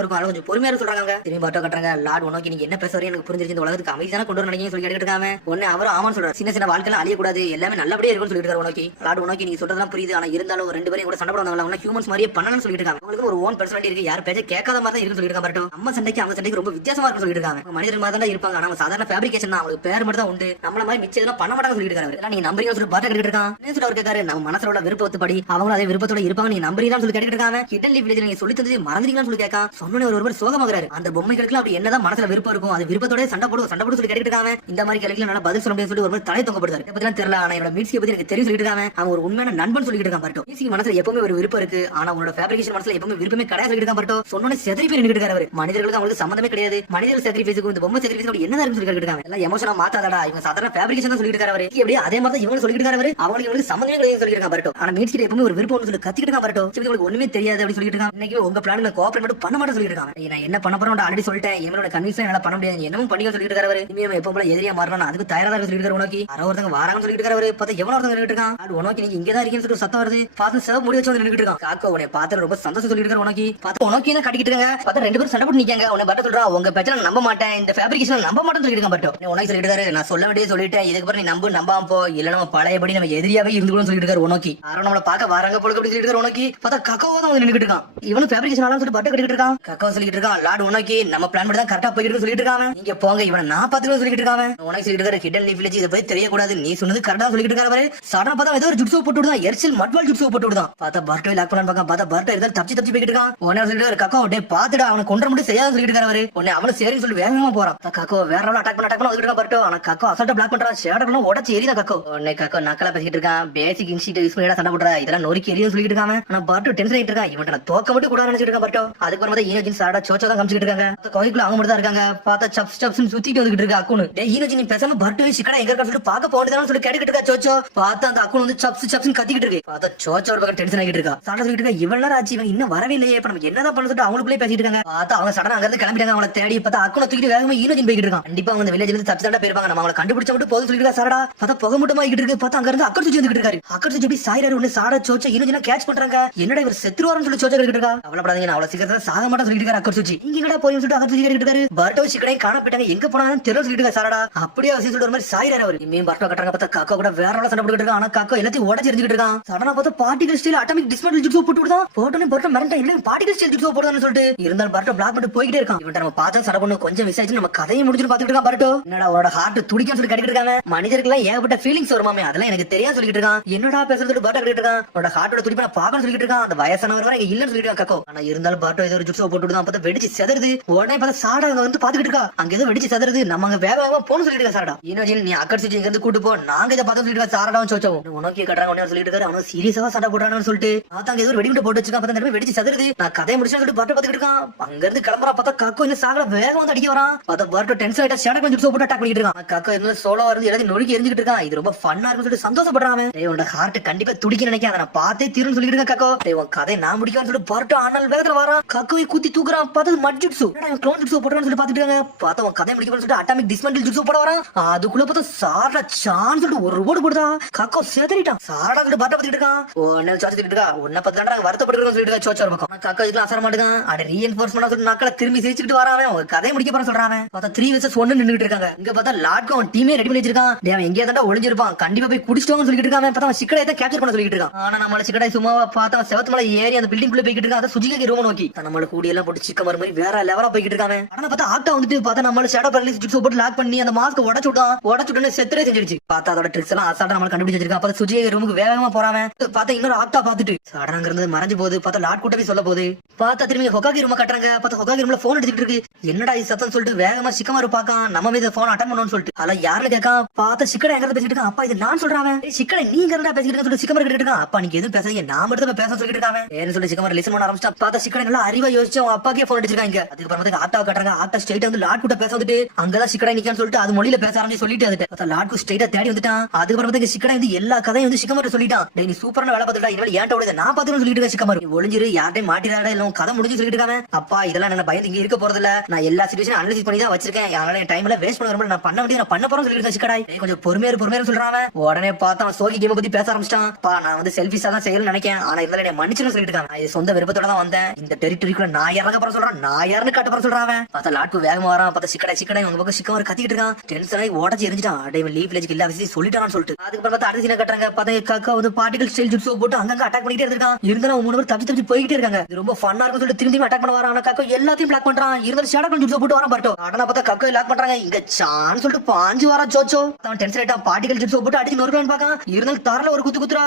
இருக்கும். அது கொஞ்சம் பொறுமையா சொல்றாங்க. திரும்பி பாட்டோ கட்டுறாங்க. லாட் உனக்கு நீங்க என்ன பேசுறீங்க எனக்கு புரிஞ்சிருச்சு. இந்த உலகத்துக்கு அமைதியான கொண்டு வர நினைக்கிறீங்க சொல்லி கேட்டுட்டு இருக்காங்க. உடனே அவரும் ஆமான்னு சொல்றாரு. சின்ன சின்ன வாழ்க்கையில அழியக்கூடாது எல்லாமே நல்லபடியா இருக்கும்னு சொல்லிட்டு இருக்காரு. உனக்கு லாட் உனக்கு நீங்க சொல்றதெல்லாம் புரியுது. ஆனா இருந்தாலும் ரெண்டு பேரும் கூட சண்டை போடுவாங்க. ஹியூமன்ஸ் மாதிரியே பண்ணணும்னு சொல்லிட்டு இருக்காங்க. உங்களுக்கு ஒரு ஓன் பர்சனாலிட்டி இருக்கு. யார் பேச்ச கேட்காத மாதிரி தான் இருக்குன்னு சொல்லிட்டு இருக்காங்க. நம்ம சண்டைக்கு அவங்க சண்டைக்கு ரொம்ப வித்தியாசமா இருக்குன்னு சொல்லிட்டு இருக்காங்க. மனிதர் மாதிரி தான் இருப்பாங்க. ஆனா சாதாரண ஃபேப்ரிகேஷன் தான். அவங்களுக்கு பேர் மட்டும் தான் உண்டு. நம்மள மாதிரி மிச்சம் இதெல்லாம் பண்ண மாட்டாங்க சொல்லிட்டு இருக்காரு. நீங்க நம்புறீங்கன்னு சொல்லி பாட்டு கேட்டுட்டு இருக்கான். என்ன சொல்ல அவர் கேட்காரு. நம்ம மனசுல உள்ள விருப்பத்துப்படி அவங்களும் அதே விருப்பத்தோட இருப்பாங்க. நீங்க நம்புறீங்கன்னு சொல்லி கேட்டுட்டு இருக்காங்க. ஹிடன் லீஃப் வில்லேஜ்ல நீங்க சொல்லி தந்தது மறந்துட்டீங்கன்னு சொல்லி கேட்கா. சொன்னோனே ஒருவர் சோகமாகறாரு. அந்த பொம்மைகளுக்கு அப்படி என்னதான் மனசுல விருப்பம் இருக்கும். அது விருப்பத்தோட சண்டை போடு சொல்லி கேட்டுட்டு இருக்காங்க. இந்த மாதிரி கேள்விக்கு நல்லா பதில் சொல்ல முடியாது சொல்லி ஒரு தலை தொங்கப்படுறாரு. இதை பத்தி தெரியல. ஆனா என்னோட மீட்சியை பத்தி எனக்கு தெரியும் சொல்லிட்டு இருக்காங்க. அவன் ஒரு உண்மையான நண்பன் சொல்லிட்டு இருக்கான். பட்டோ மீட்சிக்கு மனசுல எப்பவுமே ஒரு விருப்பம் இருக்கு. ஆனா உங்களோட ஃபேப்ரிகேஷன் மனசுல எப்பவுமே விருப்பமே கிடையாது சொல்லிட்டு இருக்கான். பட்டோ சொன்னோனே செதறி போய் நின்னுட்டு இருக்காரு. மனிதர்களுக்கு அவங்களுக்கு சம்பந்தமே கிடையாது. மனிதர்கள் சாக்ரிஃபைஸ்க்கு இந்த பொம்மை சாக்ரிஃபைஸ் என்னதான் இருக்கு சொல்லி கேட்டுட்டு இருக்காங்க. எல்லாம் எமோஷனா மாத்தாதடா. இவங்க சாதாரண ஃபேப்ரிகேஷன் தான் சொல்லிட்டு இருக்காரு. எப்படி அதே மாதிரி இவங்க சொல்லிட்டு இருக்காரு. அவங்களுக்கு சம்பந்தமே கிடையாது சொல்லிட்டு இருக்கான். பட்டோ ஆனா மீட்சிக்கு எப்பவுமே ஒரு விருப்பம் சொல்லி கத்திட்டு இருக்கான். பட்டோ உங்களுக்கு ஒண்ணுமே தெரியாது அப்படி சொல்லிட்டு இருக்கான். இன்னைக்கு உங்க பிளான்ல கோஆபரேட் மட்டும் பண்ண மாட்டேன்னு சொல்லிட்டு இருக்காங்க. நான் என்ன பண்ண போறேன் ஆல்ரெடி சொல்லிட்டேன். என்னோட கன்வின்ஸ் என்னால பண்ண முடியாது. என்னமோ பண்ணி சொல்லிட்டு இருக்காரு. இனிமே எப்பவும் போல எதிரியா மாறணும் அதுக்கு தயாரா சொல்லிட்டு இருக்காரு. உனக்கு ஒருத்தங்க வராங்கன்னு சொல்லிட்டு இருக்காரு. பார்த்தா எவ்வளவு ஒருத்தங்க நின்னுட்டு இருக்கான். அது உனக்கு நீங்க இங்க தான் இருக்கீங்கன்னு சொல்லிட்டு சத்தம் வருது. பார்த்து சேவ் முடி வச்சு வந்து நின்னுட்டு இருக்கான். காக்கா உன்னை பார்த்து ரொம்ப சந்தோஷம் சொல்லிட்டு இருக்காரு. உனக்கு பார்த்து உனக்கு தான் கட்டிக்கிட்டு இருக்காங்க. பார்த்தா ரெண்டு பேரும் சண்டை போட்டு நிக்காங்க. உன்னை பட்ட சொல்றா உங்க பிரச்சனை நம்ப மாட்டேன். இந்த ஃபேப்ரிகேஷன் நம்ப மாட்டேன்னு சொல்லிட்டு இருக்கான். பட்டோ உனக்கு சொல்லிட்டு இருக்காரு. நான் சொல்ல வேண்டியது சொல்லிட்டேன். இதுக்கு அப்புறம் நீ நம்பாம போ. இல்ல நம்ம பழையபடி நம்ம எதிரியாவே இருந்துக்கணும்னு சொல்லிட்டு இருக்காரு. உனக்கு யாரும் நம்மள பார்க்க வராங்க போல அப்படி சொல்லிட்டு இருக்காரு. உனக்கு பார்த்தா கக்காவா தான் வந்து நின்னுட்டு இருக்கான். இவனும் ஃபேப்ரிகேஷன் ஆலாம் சொல்லிட்டு பட்ட கட்டிட்டு இருக்கான். கக்காவா சொல்லிட்டு இருக்கான். லாட் உனக்கு நம்ம பிளான் பண்ணி தான் கரெக்டா போயிட்டு சொல்லிட்டு இருக்காங்க. நீங்க போங்க இவனை நான் பாத்துக்கணும் சொல்லிட்டு இருக்காங்க. உனக்கு சொல்லிட்டு இருக்காரு. ஹிடன் லீஃப் வில்லேஜ் இதை பத்தி தெரியக்கூடாது. நீ சொன்னது கரெக்டா சொல்லிட்டு இருக்காரு. சடனா பார்த்தா ஏதோ ஒரு ஜுட்ஸோ போட்டு விடுதான். எரிச்சல் மட்வால் ஜுட்ஸோ போட்டு விடுதான். பார்த்தா பர்ட்டோ லாக் பண்ணான்னு பார்க்க பார்த்தா பர்ட்டோ ஏதாவது தப்பிச்சு போயிட்டு இருக்கான். உடனே சொல்லிட்டு ஒரு கக்கோ டே பாத்துடா அவனை கொண்டு மட்டும் செய்யாத சொல்லிட்டு இருக்காரு. உடனே அவனை சரின்னு சொல்லி வேகமா போறான். கக்கோ வேற அட்டாக் பண்ண வந்துட்டு இருக்கான். பர்ட்டோ ஆனா கக்கோ அசால்ட்டா பிளாக் பண்றான். ஷேடர்லாம் உடச்சு எரியுதா கக்கோ. உடனே கக்கோ நக்கலா பேசிட்டு இருக்கான். பேசிக் இன்ஸ்டிட் யூஸ் பண்ணி சண்டை போடுறா. இதெல்லாம் நொறுக்கி எரியும் சொல்லிட்டு இருக்காங்க. ஆனா பர்ட்டோ டென்ஷன் ஆயிட்டு இருக்கான். இவன் தோக்க மட்டும் கூட நினைச்சிட்டு இருக்கான். பர்ட்டோ அதுக்கு அப்புறம் ஈனோஜின் சாடா சோச்சா தான் காமிச்சிட்டு இருக்காங்க. கோயிலுக்குள்ள அவங்க மட்டும் தான் இருக்காங்க. பார்த்தா சப்ஸ் சுத்திட்டு வந்துட்டு இருக்கா. அக்குனு டே ஈனோஜின் நீ பேசாம பர்ட்டோ சிக்கடா எங்க இருக்கா சொல்லிட்டு பாக்க போறதுதான் சொல்லி கேட்டுக்கிட்டு இருக்கா. சோச்சோ பார்த்தா அந்த அக்குனு வந்து சப்ஸ் கத்திக்கிட்டு இருக்கு. பார்த்தா சோச்சோ ஒரு பக்கம் டென்ஷன் ஆகிட்டு இருக்கா. சாடா சொல்லிட்டு இருக்கா இவ்வளவு நேரம் ஆச்சு இவன் இன்னும் வரவே இல்லையே. இப்ப நம்ம என்னதான் பண்ண சொல்லிட்டு அவங்களுக்குள்ளே பேசிட்டு இருக்காங்க. பார்த்தா அவங்க சடனா அங்க இருந்து கிளம்பிட்டாங்க. அவங்கள தேடி பார்த்தா அக்குனை தூக்கிட்டு வேகமா ஈனோஜின் போய்கிட்டு இருக்கான். கண்டிப்பா அவங்க வில்லேஜ்ல இருந்து தப்பி தான் போயிருப்பாங்க. நம்ம அவங்களை கண்டுபிடிச்ச மட்டும் போதும் சொல்லிட்டு இருக்கா. சாடா பார்த்தா புகை மட்டும் ஆகிட்டு இருக்கு. பார்த்தா அங்க இருந்து அக்கர் சுச்சி வந்துட்டு இருக்காரு. அக்கர் சுச்சி எப்படி சாயிராரு. ஒண்ணு சாடா சோச்சோ ஈனோஜினா கேட்ச் பண்றாங்க. என்னடா இவர் செத்துருவாருன்னு சொல்லி சோச்சோ கேட்டுட்டு இருக்கா. அவளப்படாதீங்க நான் அவ்வளவு சீக்கிரத்துல சாக மாட்டேன்னு சொல்லிட்டு இருக்காரு. அக்கர் சுச்சி இங்க கூட போய் சொல்லிட்டு அக்கர் சுச்சி கேட்டுட்டு இருக்காரு. பர்ட்டோ சிக்கடை காண போயிட்டாங்க. எங்க போனாலும் தெரியல சொல்லிட்டு இருக்கா. சாடா அப்படியே அவசியம் சொல்லிட்டு ஒரு மாதிரி சாயிராரு. அவர் இனிமே பர்ட்டோ கட்டுறாங்க. பார்த்தா காக்கா கூட வேற சண்டை போட்டுட்டு இருக்கான். ஆனா காக்கா எல்லாத்தையும் உடச்சு எரிஞ்சுட்டு இருக்கான். சடனா பார்த்தா பார்ட்டிகல் ஸ்டீல் அட்டாமிக் டிஸ்மெண்டல் ஜிப்ஸோ போட்டு விடுதான். போட்டோனே பர்ட்டோ மிரண்டா இல்ல பார்ட்டிகல் ஸ்டீல் ஜிப்ஸோ போடுதான்னு சொல்லிட்டு இருந்தாலும் பர்ட்டோ பிளாக் பண்ணிட்டு போயிட்டே இருக்கான். இவன் நம்ம பார்த்தா சண்டை பண்ணு கொஞ்சம் விசாரிச்சு நம்ம கதையை முடிச்சுட்டு பாத்துட்டு இருக்கான். பர்ட்டோ என்னடா அவரோட ஹார்ட் துடிக்கான்னு சொல்லி கேட்டுட்டு இருக்காங்க. மனிதர்கள் ஏகப்பட்ட ஃபீலிங்ஸ் வருமாமே அதெல்லாம் எனக்கு தெரியாது சொல்லிட்டு இருக்கான். என்னடா பேசுறது பர்ட்டோ கேட்டுட்டு இருக்கான். அவரோட ஹார்ட்டோட துடிப்பை பாக்கணும் சொல்லிட்டு இருக்கான். அந்த வயசானவர் வரை இல்லன்னு சொல்லிட்டு இருக்கான் கக்கோ. ஆனா இருந்தாலும் பர்ட்டோ ஏதோ ஒரு ஜிப்ஸோ போட்டு விடுதான். பார்த்தா வெடிச்சு செதறுது. உடனே பார்த்தா சாடா அங்க வந்து பாத்துக்கிட்டு இருக்கா. அங்க ஏதோ வெடிச்சு செதறுது. நம்ம அங்க வேகமா போன்னு சொல்லிட்டு இருக்கா. சாடா ஈனோஜின் நீ அக்கர் சுச்சி இங்க இருந்து கூட்டு போ. நாங்க இதை பார்த்து சொல்லிட்டு இருக்கா. சாரடாவும் சோச்சோவும் உனக்கு கட்டுறாங்க உடனே சொல்லிட்டு இருக்காரு. அவனும் சீரியஸா சண்டை போடுறான்னு சொல்லிட்டு பார்த்தா ஏதோ வெடிவிட்டு போட்டு வச்சிருக்கான். பார்த்தா வெடிச்சு சதுருது. நான் கதையை முடிச்சு சொல்லிட்டு பர்ட்டோ பாத்துக்கிட்டு இருக்கான். அங்க இருந்து கிளம்புறா. பார்த்தா கக்கோ இந்த சாகல வேகம் வந்து அடிக்க வரான். பார்த்தா பர்ட்டோ டென்ஷன் ஆயிட்டா ஷேடா கொஞ்சம் போட்டு அட்டாக் பண்ணிட்டு இருக்கான். கக்கோ என்ன சோலோ இருந்து எல்லாத்தையும் நொறுக்கி எரிஞ்சுட்டு இருக்கான். இது ரொம்ப ஃபன்னா இருக்குன்னு சொல்லிட்டு சந்தோஷப்படுறான். உன்னோட ஹார்ட் கண்டிப்பா துடிக்க நினைக்க அதை நான் பார்த்தே தீருன்னு சொல்லிட்டு இருக்கேன். கக்கோ உன் கதை நான் முடிக்கணும்னு சொல்லிட்டு பர்ட்டோ ஆனல் வேகத்துல வரான். கக்கோவை குத்தி தூக்குறான். பார்த்தா மட்ஜுட்சு க்ளோன் ஜுட்சு போடுறான்னு சொல்லி பாத்துட்டு இருக்காங்க. பார்த்தா உன் கதை முடிக்கணும்னு சொல்லிட்டு அட்டாமிக் டிஸ்மெண்டல் ஜுட்சு போட வரான். அதுக்குள்ள பார்த்தா சாடா சான்னு சொல்லிட்டு ஒரு ரோடு போடுதா. கக்கோ செதறிட்டான். சாடா சொல்லிட்டு பர்ட்டோ பாத்துட்டு இருக்கான். உன்ன சாச்சிட்டு இருக்கா. உன்ன பத்தி தான் வருத்தப்பட்டு சொல்லிட்டு சோச்சோ பக்கம் கக்கோ இதுல அசர மாட்டேங்கான். அட ரீஎன்ஃபோர்ஸ்மெண்ட் சொல்லிட்டு நக்கல திரும்பி சிரிச்சுட்டு வரான். அவன் கதையை முடிக்க போற சொல்றான். பார்த்தா 3 vs 1 நின்னுட்டு இருக்காங்க. இங்க பார்த்தா லாட்க்கு அவன் டீமே ரெடி பண்ணி வச்சிருக்கான். அவன் எங்கேயா தான் ஒளிஞ்சிருப்பான். கண்டிப்பா போய் குடிச்சிட்டோம்னு சொல்லிட்டு இருக்கான். பார்த்தா அவன் சிக்கடை தான் கேப்சர் பண்ண சொல்லிட்டு இருக்கான். ஆனா நம்மள சிக்கடை சும்மாவா பார்த்தா செவத்து மலை ஏறி அந்த பில்டிங் குள்ள போய்கிட்டு இருக்கான். அதை சுஜிகா ரூம் நோக்கி நம்மள கூடி எல்லாம் போட்டு சிக்க மாதிரி வேற லெவலா போய்கிட்டு இருக்காங்க. ஆனா பார்த்தா ஆக்டா வந்துட்டு பார்த்தா நம்மள ஷேடோ பேரலைஸ் ஜிப்ஸோ போட்டு லாக் பண்ணி அந்த மாஸ்க் உடச்சுட்டான். செத்துறே செஞ்சிருச்சு. பார்த்தா அதோட ட்ரிக்ஸ் எல்லாம் அசால்ட்டா நம்ம கண்டுபிடிச்சு வச்சிருக்கான். பார்த்தா சுஜிகா ரூமுக்கு வேகமா போறான். பார்த்தா இன்னொரு ஆக்டா பார்த்துட்டு சடனாங்க இருந்து மறைஞ்சு போகுது. பார்த்தா லாட் கூட்ட போய் சொல்ல போகுது. பார்த்தா திரும்பி ஹொகாகி ரூம் கட்டுறாங்க. பார்த்தா ஹொகாகி ரூம்ல போன் எடுத்துட்டு இருக்கு. என்னடா இது சத்தம் சொல்லிட்டு வேகமா சிக்கமாரு பாக்கான். நம்ம மீது போன் அட்டன் பண்ணணும்னு சொல்லிட்டு அதெல்லாம் யாருன்னு கேட்கான். பார்த்த சிக்கடை எங்க பேசிட்டு இருக்கான். அப்பா இது நான் சொல்றான். சிக்கடை நீ எங்க பேசிட்டு இருக்க சிக்கமர் கிட்ட இருக்கான். அப்பா நீங்க எதுவும் பேசாதீங்க, நான் மட்டும் பேச சொல்லிட்டு இருக்காங்க. ஏன்னு சொல்லி சிக்கமர் லிசன் பண்ண ஆரம்பிச்சா. பார்த்தா சிக்கடை நல்லா அறிவா யோசிச்சு அவங்க அப்பாக்கே போன் அடிச்சிருக்காங்க. அதுக்கப்புறம் ஆட்டா கட்டுறாங்க. ஆட்டா ஸ்ட்ரைட்டா வந்து லாட் கிட்ட பேச வந்துட்டு அங்கதான் சிக்கடை நிக்கான்னு சொல்லிட்டு அது மொழியில பேச ஆரம்பிச்சு சொல்லிட்டு அதுட்டு லாட்கு ஸ்ட்ரைட்டா தேடி வந்துட்டான். அதுக்கப்புறம் சிக்கடை வந்து எல்லா கதையும் வந்து சிக்கமர் சொல்லிட்டான். நீ சூப்பரான வேலை பார்த்துட்டா, இனிமேல் ஏன்ட்ட ஓடுது நான் பார்த்துன்னு சொல்லிட்டு இருக்க. சிக்கமர் ஒளிஞ்சிரு, யார்ட்டையும் மாட்டிடாட, இல்ல கதை முடிஞ்சு சொல்லிட்டு இருக்காங்க. அப்பா இதெல்லாம் நான் பயந்து இங்க இருக்க போறது இல்ல, நான் எல்லா சிச்சுவேஷன் அனலைஸ் பண்ணி தான் வச்சிருக்கேன். அதனால என் டைம்ல வேஸ்ட் பண்ண வரும்போது நான் பண்ண முடியும், நான் பண்ண போறேன் சொல்லிட்டு சிக்கடை கொஞ்சம் பொறுமையா சொல்றான். உடனே பார்த்தா சோகி கேம் பத்தி பேச ஆரம்பிச்சிட்டான். பா நான் வந்து செல்ஃபிஷா தான் செய்யணும்னு நினைக்கிறேன், ஆனா இதெல்லாம் என்ன மன்னிச்சுன்னு சொல்லிட்டு இருக்காங்க. இது சொந்த விருப்பத்தோட தான் வந்தேன், இந்த டெரிட்டரிக்குள்ள நான் இறங்க போற சொல்றான், நான் யாருன்னு காட்ட போற சொல்றான். பார்த்தா லாட்கு வேகமா வரான். பார்த்தா சிக்கடை உங்க பக்கம் சிக்கமர் கத்திட்டு இருக்கான். டென்ஷன் ஆகி உடச்சு எரிஞ்சிட்டான். அடே லீவ் வில்லேஜ்க்கு எல்லா விஷயம் சொல்லிட்டான்னு சொல்லிட்டு அதுக்கப்புறம் பார்த்தா அடுத்த சீனை கட்டுறாங்க. பார்த்தா காக்கா வந்து பார்ட்டிகல் ஸ்டைல் ஜுட்ஸோ போட்டு அங்கங்க அட்டாக் பண்ணிட்டே இருக்கான். இருந்தாலும் 3 பேர் தப்பிச்சு போயிட்டே இருக்காங்க. இது ரொம்ப ஃபன்னா இருக்கும் சொல்லிட்டு திரும்பி அட்டாக் பண்ண வரான். ஆனா காக்கா எல்லாத்தையும் பிளாக் பண்றான். இருந்தாலும் ஷேடோ ஜுட்ஸோ போட்டு வரான். பட்டோ ஆனா பார்த்தா காக்கா லாக் பண்றாங்க. இங்க சான் சொல்லிட்டு பாஞ்சு வரா சோச்சோ. அவன் டென்ஷன் ஆயிட்டான். பார்ட்டிகல் ஜுட்ஸோ போட்டு அடிச்சு நொறுக்கலான்னு பார்க்கான். இருந்தாலும் தரல ஒரு குத்துறா.